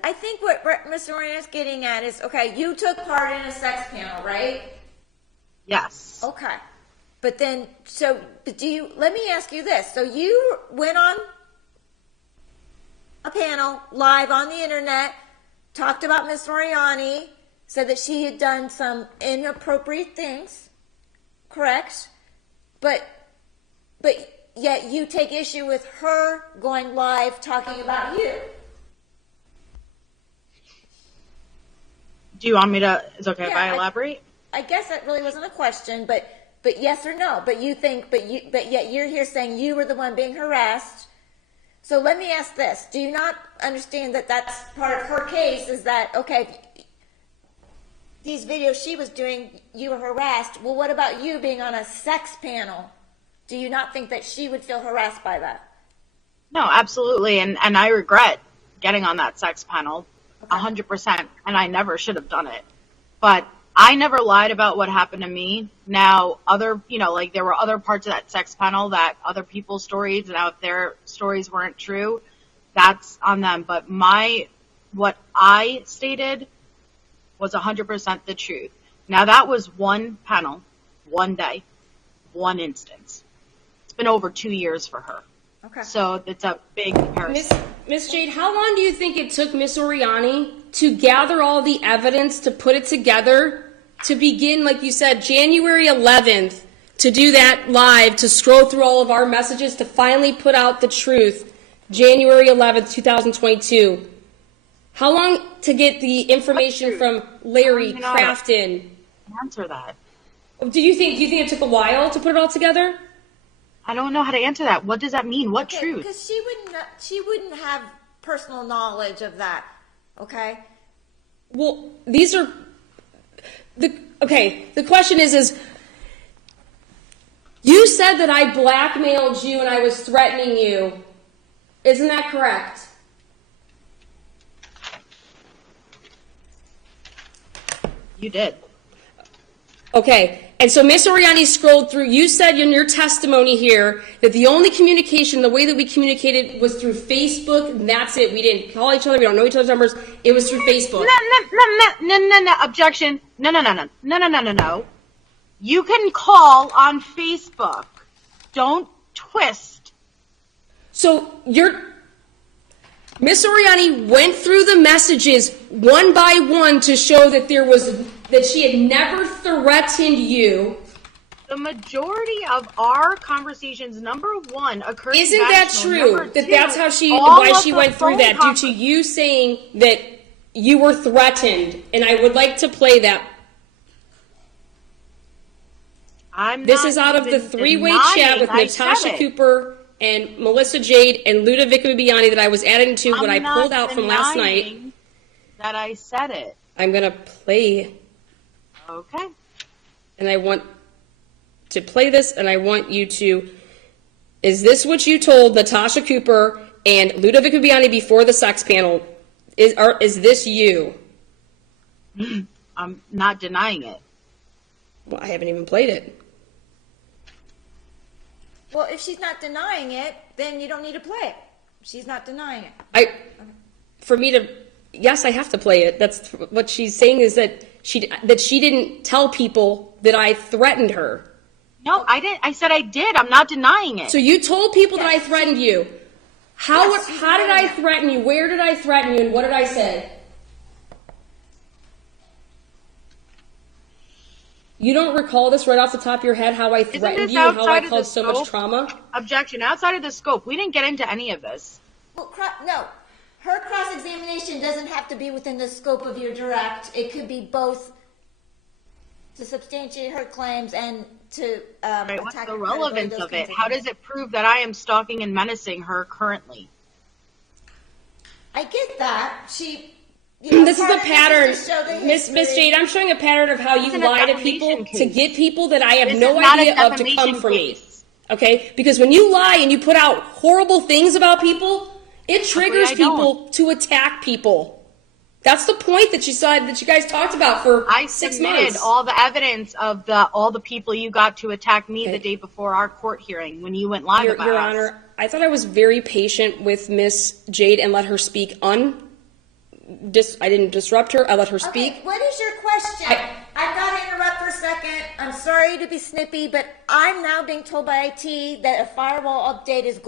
I think what Mr. Oriani is getting at is, okay, you took part in a sex panel, right? Yes. Okay. But then, let me ask you this. So you went on a panel live on the internet, talked about Miss Oriani, said that she had done some inappropriate things, correct? But yet you take issue with her going live talking about you. Do you want me to? Is it okay if I elaborate? I guess that really wasn't a question, but yes or no. But yet you're here saying you were the one being harassed. So let me ask this: do you not understand that that's part of her case? Is that okay? These videos she was doing, you were harassed. Well, what about you being on a sex panel? Do you not think that she would feel harassed by that? No, absolutely, and I regret getting on that sex panel. 100%, and I never should have done it. But I never lied about what happened to me. Now, there were other parts of that sex panel that other people's stories, and now if their stories weren't true, that's on them. But what I stated was 100% the truth. Now, that was one panel, one day, one instance. It's been over 2 years for her. Okay. So it's a big comparison. Miss Jade, how long do you think it took Miss Oriani to gather all the evidence, to put it together, to begin, like you said, January 11th, to do that live, to scroll through all of our messages, to finally put out the truth, January 11th, 2022? How long to get the information from Larry Crafton? Answer that. Do you think it took a while to put it all together? I don't know how to answer that. What does that mean? What truth? Because she wouldn't have personal knowledge of that. Okay. Well, these are the question is you said that I blackmailed you and I was threatening you. Isn't that correct? You did. Okay. And so Miss Oriani scrolled through. You said in your testimony here that the only communication, the way that we communicated, was through Facebook, and that's it. We didn't call each other. We don't know each other's numbers. It was through Facebook. No. Objection. No. You can call on Facebook. Don't twist. So Miss Oriani went through the messages one by one to show that that she had never threatened you. The majority of our conversations, number one, occurred. Isn't that true? Number that two, that's how why she went through that, due to you saying that you were threatened. And I would like to play that. This is out of the three-way chat with Natasha Cooper and Melissa Jade and Ludovica Bibiani that I was adding to what I pulled out from last night. That I said it. I'm going to play Okay. And I want to play this, and I want you to, is this what you told Natasha Cooper and Ludovic Ubiani before the sex panel? Is this you? I'm not denying it. Well, I haven't even played it. Well, if she's not denying it, then you don't need to play it. She's not denying it. Yes, I have to play it. That's what she's saying, is that she didn't tell people that I threatened her. No, I didn't. I said I did. I'm not denying it. So you told people that I threatened you. How Yes, how did I threaten you? Where did I threaten you? And what did I say? You don't recall this right off the top of your head, how I threatened you and how I caused so much trauma? Objection. Outside of the scope. We didn't get into any of this. Well, no. Her cross-examination doesn't have to be within the scope of your direct. It could be both to substantiate her claims and to Right, what's attack the her relevance credibility, of those it? kinds How things. does it prove that I am stalking and menacing her currently? I get that. This is a part of pattern, is to show the Miss history. Jade. I'm showing a pattern of how you Isn't it a lie to people defamation to case? get people that I have This no is not a idea of to defamation come for me. case. Okay? Because when you lie and you put out horrible things about people, it triggers I don't. people to attack people. That's the point that you guys talked about for I 6 submitted months. all the evidence of all the people you got to attack me Okay. the day before our court hearing when you went live about Your us. Honor, I thought I was very patient with Miss Jade and let her speak I didn't disrupt her. I let her speak. Okay, what is your question? I gotta interrupt for a second. I'm sorry to be snippy, but I'm now being told by IT that a firewall update is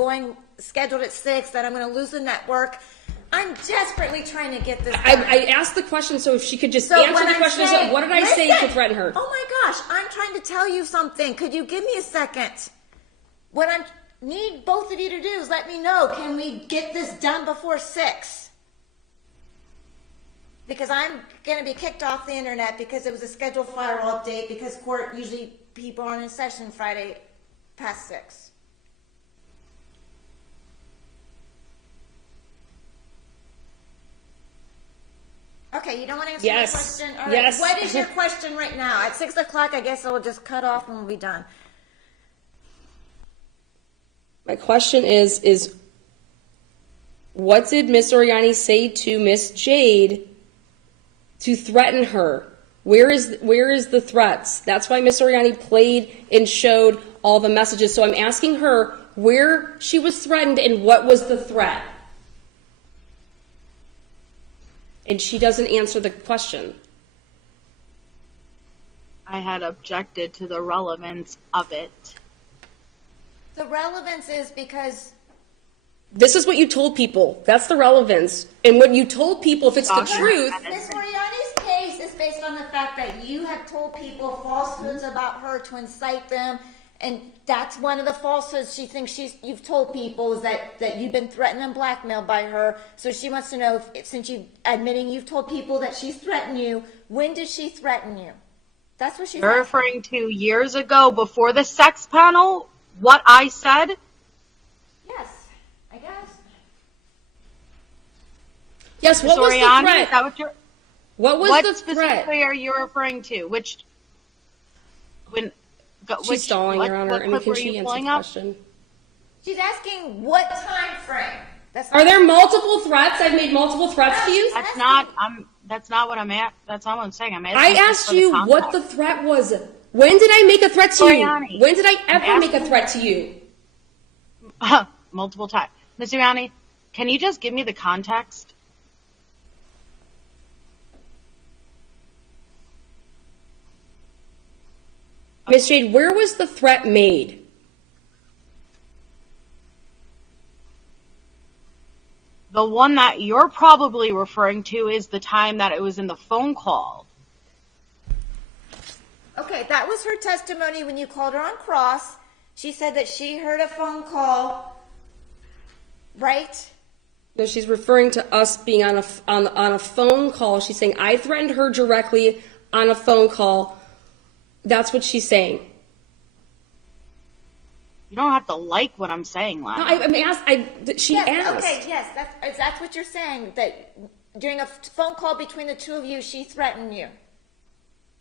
scheduled at 6, that I'm gonna lose the network. I'm desperately trying to get this done. I asked the question, so if she could just So answer when the I'm question. saying- What did I say Listen! to threaten her? Oh my gosh, I'm trying to tell you something. Could you give me a second? What I need both of you to do is let me know, can we get this done before 6? Because I'm going to be kicked off the internet because it was a scheduled firewall update, because court, usually people aren't in session Friday past 6. Okay, you don't want to answer Yes. my question? All right. Yes. What is your question right now? At 6 o'clock, I guess I'll just cut off and we'll be done. My question is what did Miss Oriani say to Miss Jade to threaten her? Where is the threats? That's why Miss Oriani played and showed all the messages. So I'm asking her where she was threatened and what was the threat. And she doesn't answer the question. I had objected to the relevance of it. The relevance is because This is what you told people. That's the relevance. And what you told people, if it's the truth, Ms. Oriani's case is based on the fact that you have told people falsehoods about her to incite them, and that's one of the falsehoods she thinks you've told people, is that you've been threatened and blackmailed by her. So she wants to know, since you've told people that she's threatened you, when did she threaten you? That's what she's You're asking. referring to years ago before the sex panel, what I said? Yes, I guess. yes, Ms. what was the Oriani, threat? is that what you're... What was What the threat? specifically are you referring to? She's stalling, Your Honor. What I mean, clip can were she you answer pulling the up? question? She's asking what time frame. That's Are there multiple threats? I've made multiple threats to you? That's not what I'm at. That's not what I'm saying. I asked you what the threat was. When did I make a threat to you? Oriani, When did I ever I'm make a threat to you? multiple times. Ms. Oriani, can you just give me the context? Miss Jade, where was the threat made? The one that you're probably referring to is the time that it was in the phone call. Okay, that was her testimony when you called her on cross. She said that she heard a phone call, right? No, she's referring to us being on a phone call. She's saying I threatened her directly on a phone call. That's what she's saying. You don't have to like what I'm saying, Lana. No, she asked. Okay, yes, that's what you're saying, that during a phone call between the two of you, she threatened you.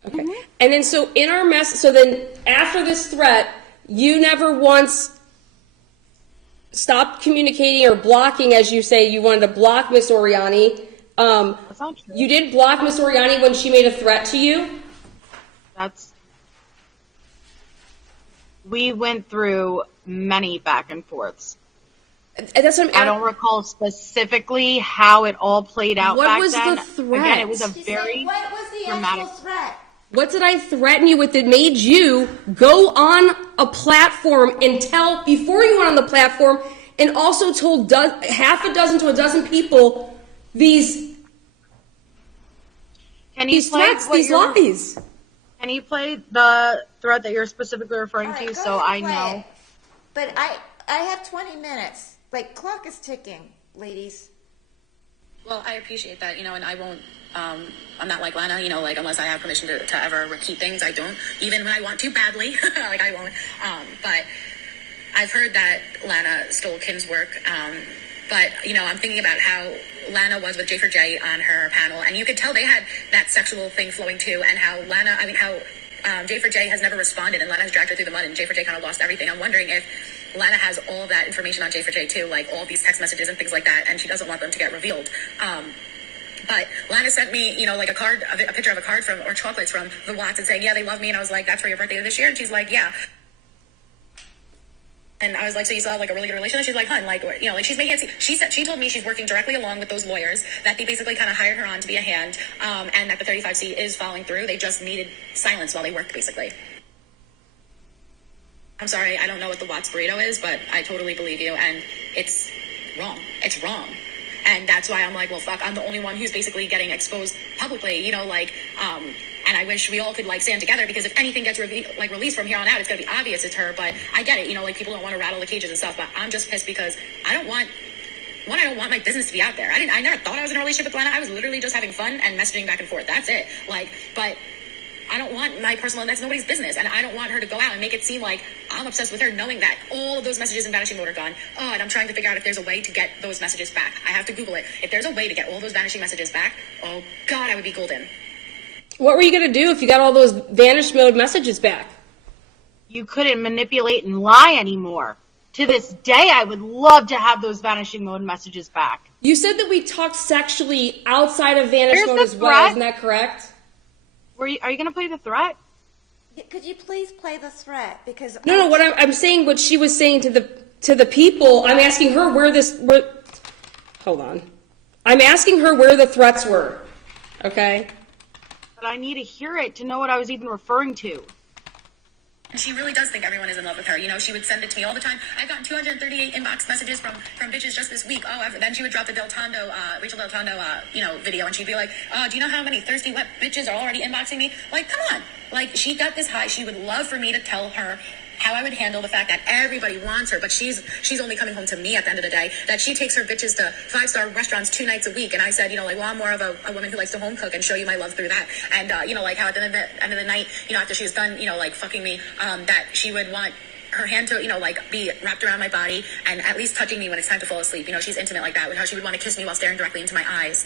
Okay. And then so in our so then after this threat, you never once stopped communicating or blocking, as you say, you wanted to block Miss Oriani. That's not true. You did block Miss Oriani when she made a threat to you? We went through many back and forths. And that's what I don't recall specifically how it all played out What back was then. the threat? Again, it was a She very said, what was the dramatic actual threat? What did I threaten you with that made you go on a platform and tell, before you went on the platform, and also told half a dozen to a dozen people these threats, these lies? Can you play the thread that you're specifically referring All right, to go so ahead, I play know? it. But I have 20 minutes. Like, clock is ticking, ladies. Well, I appreciate that, and I won't, I'm not like Lana, like unless I have permission to ever repeat things, I don't, even when I want to badly, like I won't, but I've heard that Lana stole Kim's work, but, I'm thinking about how Lana was with J4J on her panel, and you could tell they had that sexual thing flowing too, and how J4J has never responded, and Lana has dragged her through the mud, and J4J kind of lost everything. I'm wondering if Lana has all of that information on J4J too, like all these text messages and things like that, and she doesn't want them to get revealed. But Lana sent me, like a picture of a card or chocolates from the Watts and saying, yeah, they love me, and I was like, that's for your birthday this year, and she's like, yeah. And I was like, so you still have like a really good relationship? She's like, hun, like she's making it seem, she told me she's working directly along with those lawyers, that they basically kind of hired her on to be a hand, and that the 35C is following through. They just needed silence while they worked, basically. I'm sorry, I don't know what the Watts burrito is, but I totally believe you, and it's wrong. It's wrong. And that's why I'm like, well, fuck, I'm the only one who's basically getting exposed publicly, and I wish we all could stand together, because if anything gets released from here on out, it's gonna be obvious it's her. But I get it, people don't want to rattle the cages and stuff, but I'm just pissed because I don't want my business to be out there. I never thought I was in a relationship with Lana. I was literally just having fun and messaging back and forth. That's it. But I don't want my personal, that's nobody's business, and I don't want her to go out and make it seem like I'm obsessed with her, knowing that all of those messages in vanishing mode are gone. Oh, and I'm trying to figure out if there's a way to get those messages back. I have to Google it. If there's a way to get all those vanishing messages back, oh God, I would be golden. What were you going to do if you got all those vanish mode messages back? You couldn't manipulate and lie anymore. To this day, I would love to have those vanishing mode messages back. You said that we talked sexually outside of vanish Where's mode the as well, threat? isn't that correct? Are you going to play the threat? Could you please play the threat? Because No, what I'm saying, what she was saying to the people, I'm asking her hold on. I'm asking her where the threats were, okay? But I need to hear it to know what I was even referring to. And she really does think everyone is in love with her. She would send it to me all the time. I've gotten 238 inbox messages from bitches just this week. Then she would drop the Rachel Del Tondo, video, and she'd be like, do you know how many thirsty, wet bitches are already inboxing me? Like, come on. She got this high. She would love for me to tell her how I would handle the fact that everybody wants her, but she's only coming home to me at the end of the day, that she takes her bitches to 5-star restaurants 2 nights a week. And I said, I'm more of a woman who likes to home cook and show you my love through that. And, how at the end of the night, after she was done, fucking me, that she would want her hand to, be wrapped around my body and at least touching me when it's time to fall asleep. She's intimate like that, with how she would want to kiss me while staring directly into my eyes.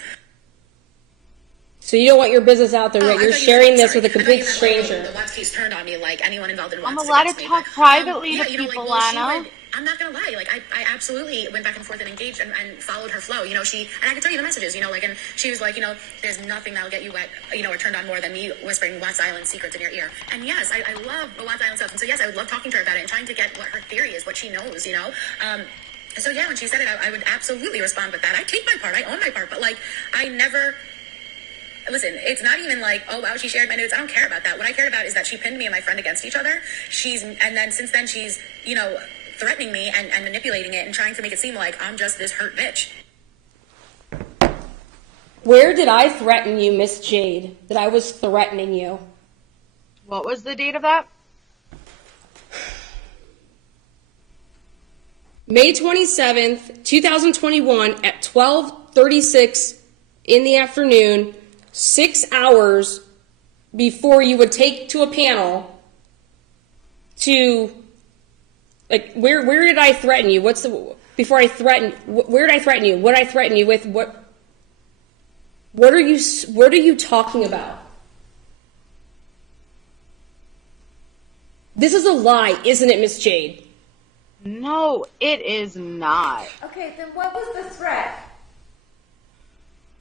So you don't want your business out there, right? You're sharing this with a complete stranger. The Watts case turned on me, like anyone involved in I'm Watts. allowed to talk privately to people, Lana. I'm not gonna lie, I absolutely went back and forth and engaged and followed her flow. And I could tell you the messages, and she was like, there's nothing that'll get you wet, or turned on more than me whispering Watts Island secrets in your ear. And yes, I love the Watts Island stuff. And so yes, I would love talking to her about it and trying to get what her theory is, what she knows, So yeah, when she said it, I would absolutely respond with that. I take my part, I own my part, but I never. Listen, it's not even like, oh wow, she shared my nudes. I don't care about that. What I cared about is that she pinned me and my friend against each other. And then since then she's, threatening me and manipulating it and trying to make it seem like I'm just this hurt bitch. Where did I threaten you, Miss Jade? That I was threatening you? What was the date of that? May 27th, 2021 at 12:36 in the afternoon, 6 hours before you would take to a panel to, where did I threaten you? Where did I threaten you? What did I threaten you with? What are you talking about? This is a lie, isn't it, Miss Jade? No, it is not. Okay, then what was the threat?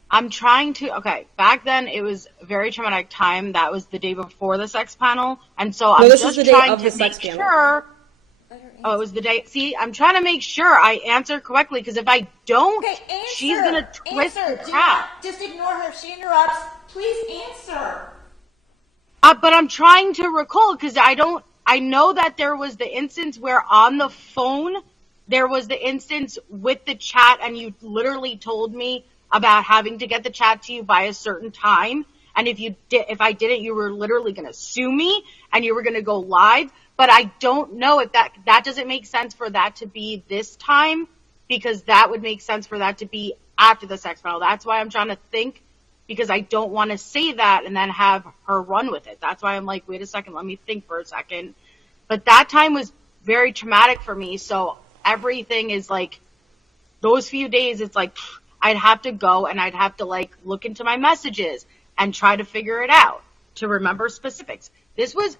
I'm trying to, okay, back then it was a very traumatic time. That was the day before the sex panel. And so I'm this is just the day trying of to the sex make panel. sure. Oh, it was the day. See, I'm trying to make sure I answer correctly because if I don't, Okay, answer. she's going to twist Answer. the Do crap. not just ignore her if she interrupts. Please answer. But I'm trying to recall because I know that there was the instance where on the phone, there was the instance with the chat and you literally told me about having to get the chat to you by a certain time. And if I didn't, you were literally going to sue me and you were going to go live. But I don't know if that doesn't make sense for that to be this time, because that would make sense for that to be after the sex panel. That's why I'm trying to think, because I don't want to say that and then have her run with it. That's why I'm like, wait a second, let me think for a second. But that time was very traumatic for me. So everything is like, those few days, it's like, I'd have to go and I'd have to like look into my messages and try to figure it out to remember specifics. This was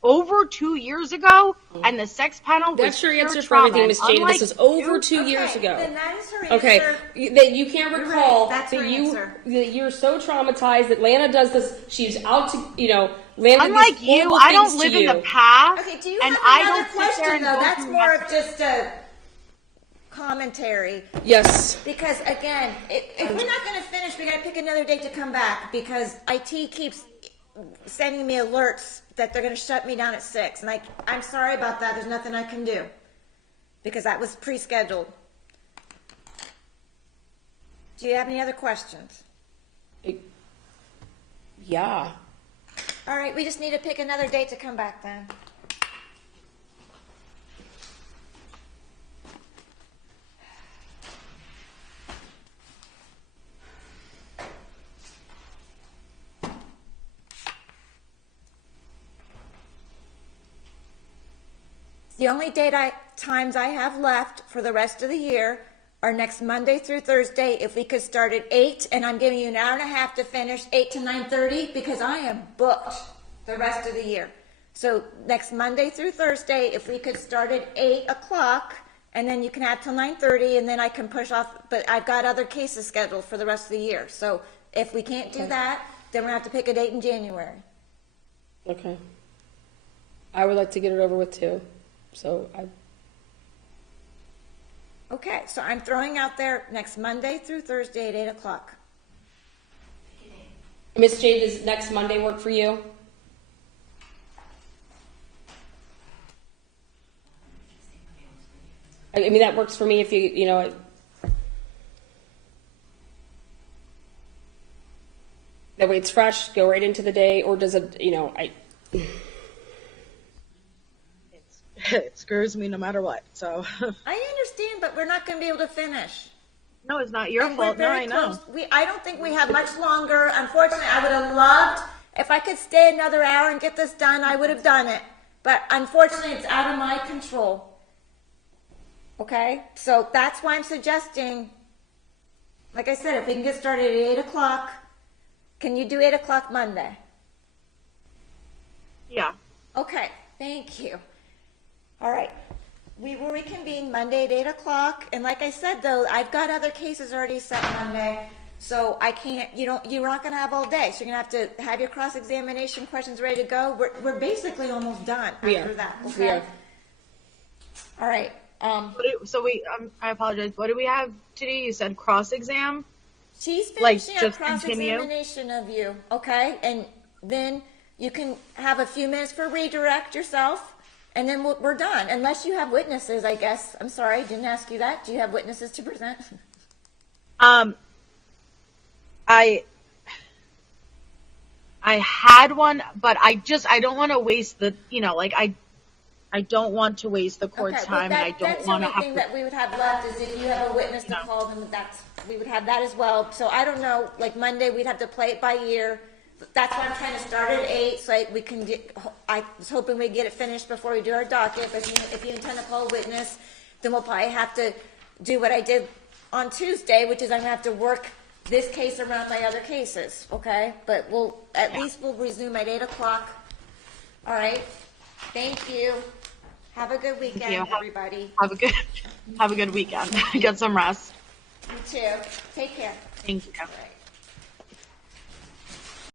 over 2 years ago, and the sex panel was That's your pure answer for trauma. everything, Miss Jade. Unlike This is over you- 2 years ago. Then that is her Okay, answer. that you can't You're recall right. That's that her answer. that you're so traumatized that Lana does this. She's out to, Lana did Unlike these you, horrible I don't things live to in the you. past, Okay, do you and have I another don't sit there question, and though? go That's through more of messages. just a commentary. Yes. Because, again, if we're not going to finish, we got to pick another date to come back, because IT keeps sending me alerts that they're going to shut me down at 6. And I'm sorry about that. There's nothing I can do, because that was pre-scheduled. Do you have any other questions? Yeah. All right, we just need to pick another date to come back then. The only times I have left for the rest of the year are next Monday through Thursday. If we could start at 8, and I'm giving you an hour and a half to finish, 8 to 9:30, because I am booked the rest of the year. So next Monday through Thursday, if we could start at 8 o'clock, and then you can have till 9:30, and then I can push off. But I've got other cases scheduled for the rest of the year. So if we can't do that, then we're going to have to pick a date in January. Okay. I would like to get it over with too. So Okay, so I'm throwing out there next Monday through Thursday at 8 o'clock. Miss Jade, does next Monday work for you? I mean, that works for me if that way it's fresh, go right into the day, or does it, It screws me no matter what. So I understand, but we're not going to be able to finish. no, it's not your And we're fault. No, very I know. close. I don't think we have much longer. Unfortunately, I would have loved, if I could stay another hour and get this done, I would have done it. But unfortunately, it's out of my control. Okay? So that's why I'm suggesting, like I said, if we can get started at 8 o'clock, can you do 8 o'clock Monday? Yeah. Okay, thank you. All right. We will reconvene Monday at 8 o'clock. And like I said, though, I've got other cases already set Monday. So I can't, you're not going to have all day. So you're going to have to have your cross-examination questions ready to go. We're basically almost done after that. Okay? We are. All right. I apologize. What do we have today? You said cross-exam? She's Like, finishing a just continue? cross-examination of you, okay? And then you can have a few minutes for redirect yourself, and then we're done. Unless you have witnesses, I guess. I'm sorry, I didn't ask you that. Do you have witnesses to present? I had one, but I don't want to waste the, I don't want to waste the court's Okay, well, time, and I don't want to that's the only have thing to. that we would have left is if you have a witness to No. call, then we would have that as well. So I don't know, like Monday, we'd have to play it by ear. That's why I'm trying to start at 8, so we can get, I was hoping we'd get it finished before we do our docket. But if you intend to call a witness, then we'll probably have to do what I did on Tuesday, which is I'm gonna have to work this case around my other cases, okay? But we'll resume at 8 o'clock. All right. Thank you. Have a good weekend, you. everybody. Have a good weekend. Get some rest. You too. Take care. Thank you. All right.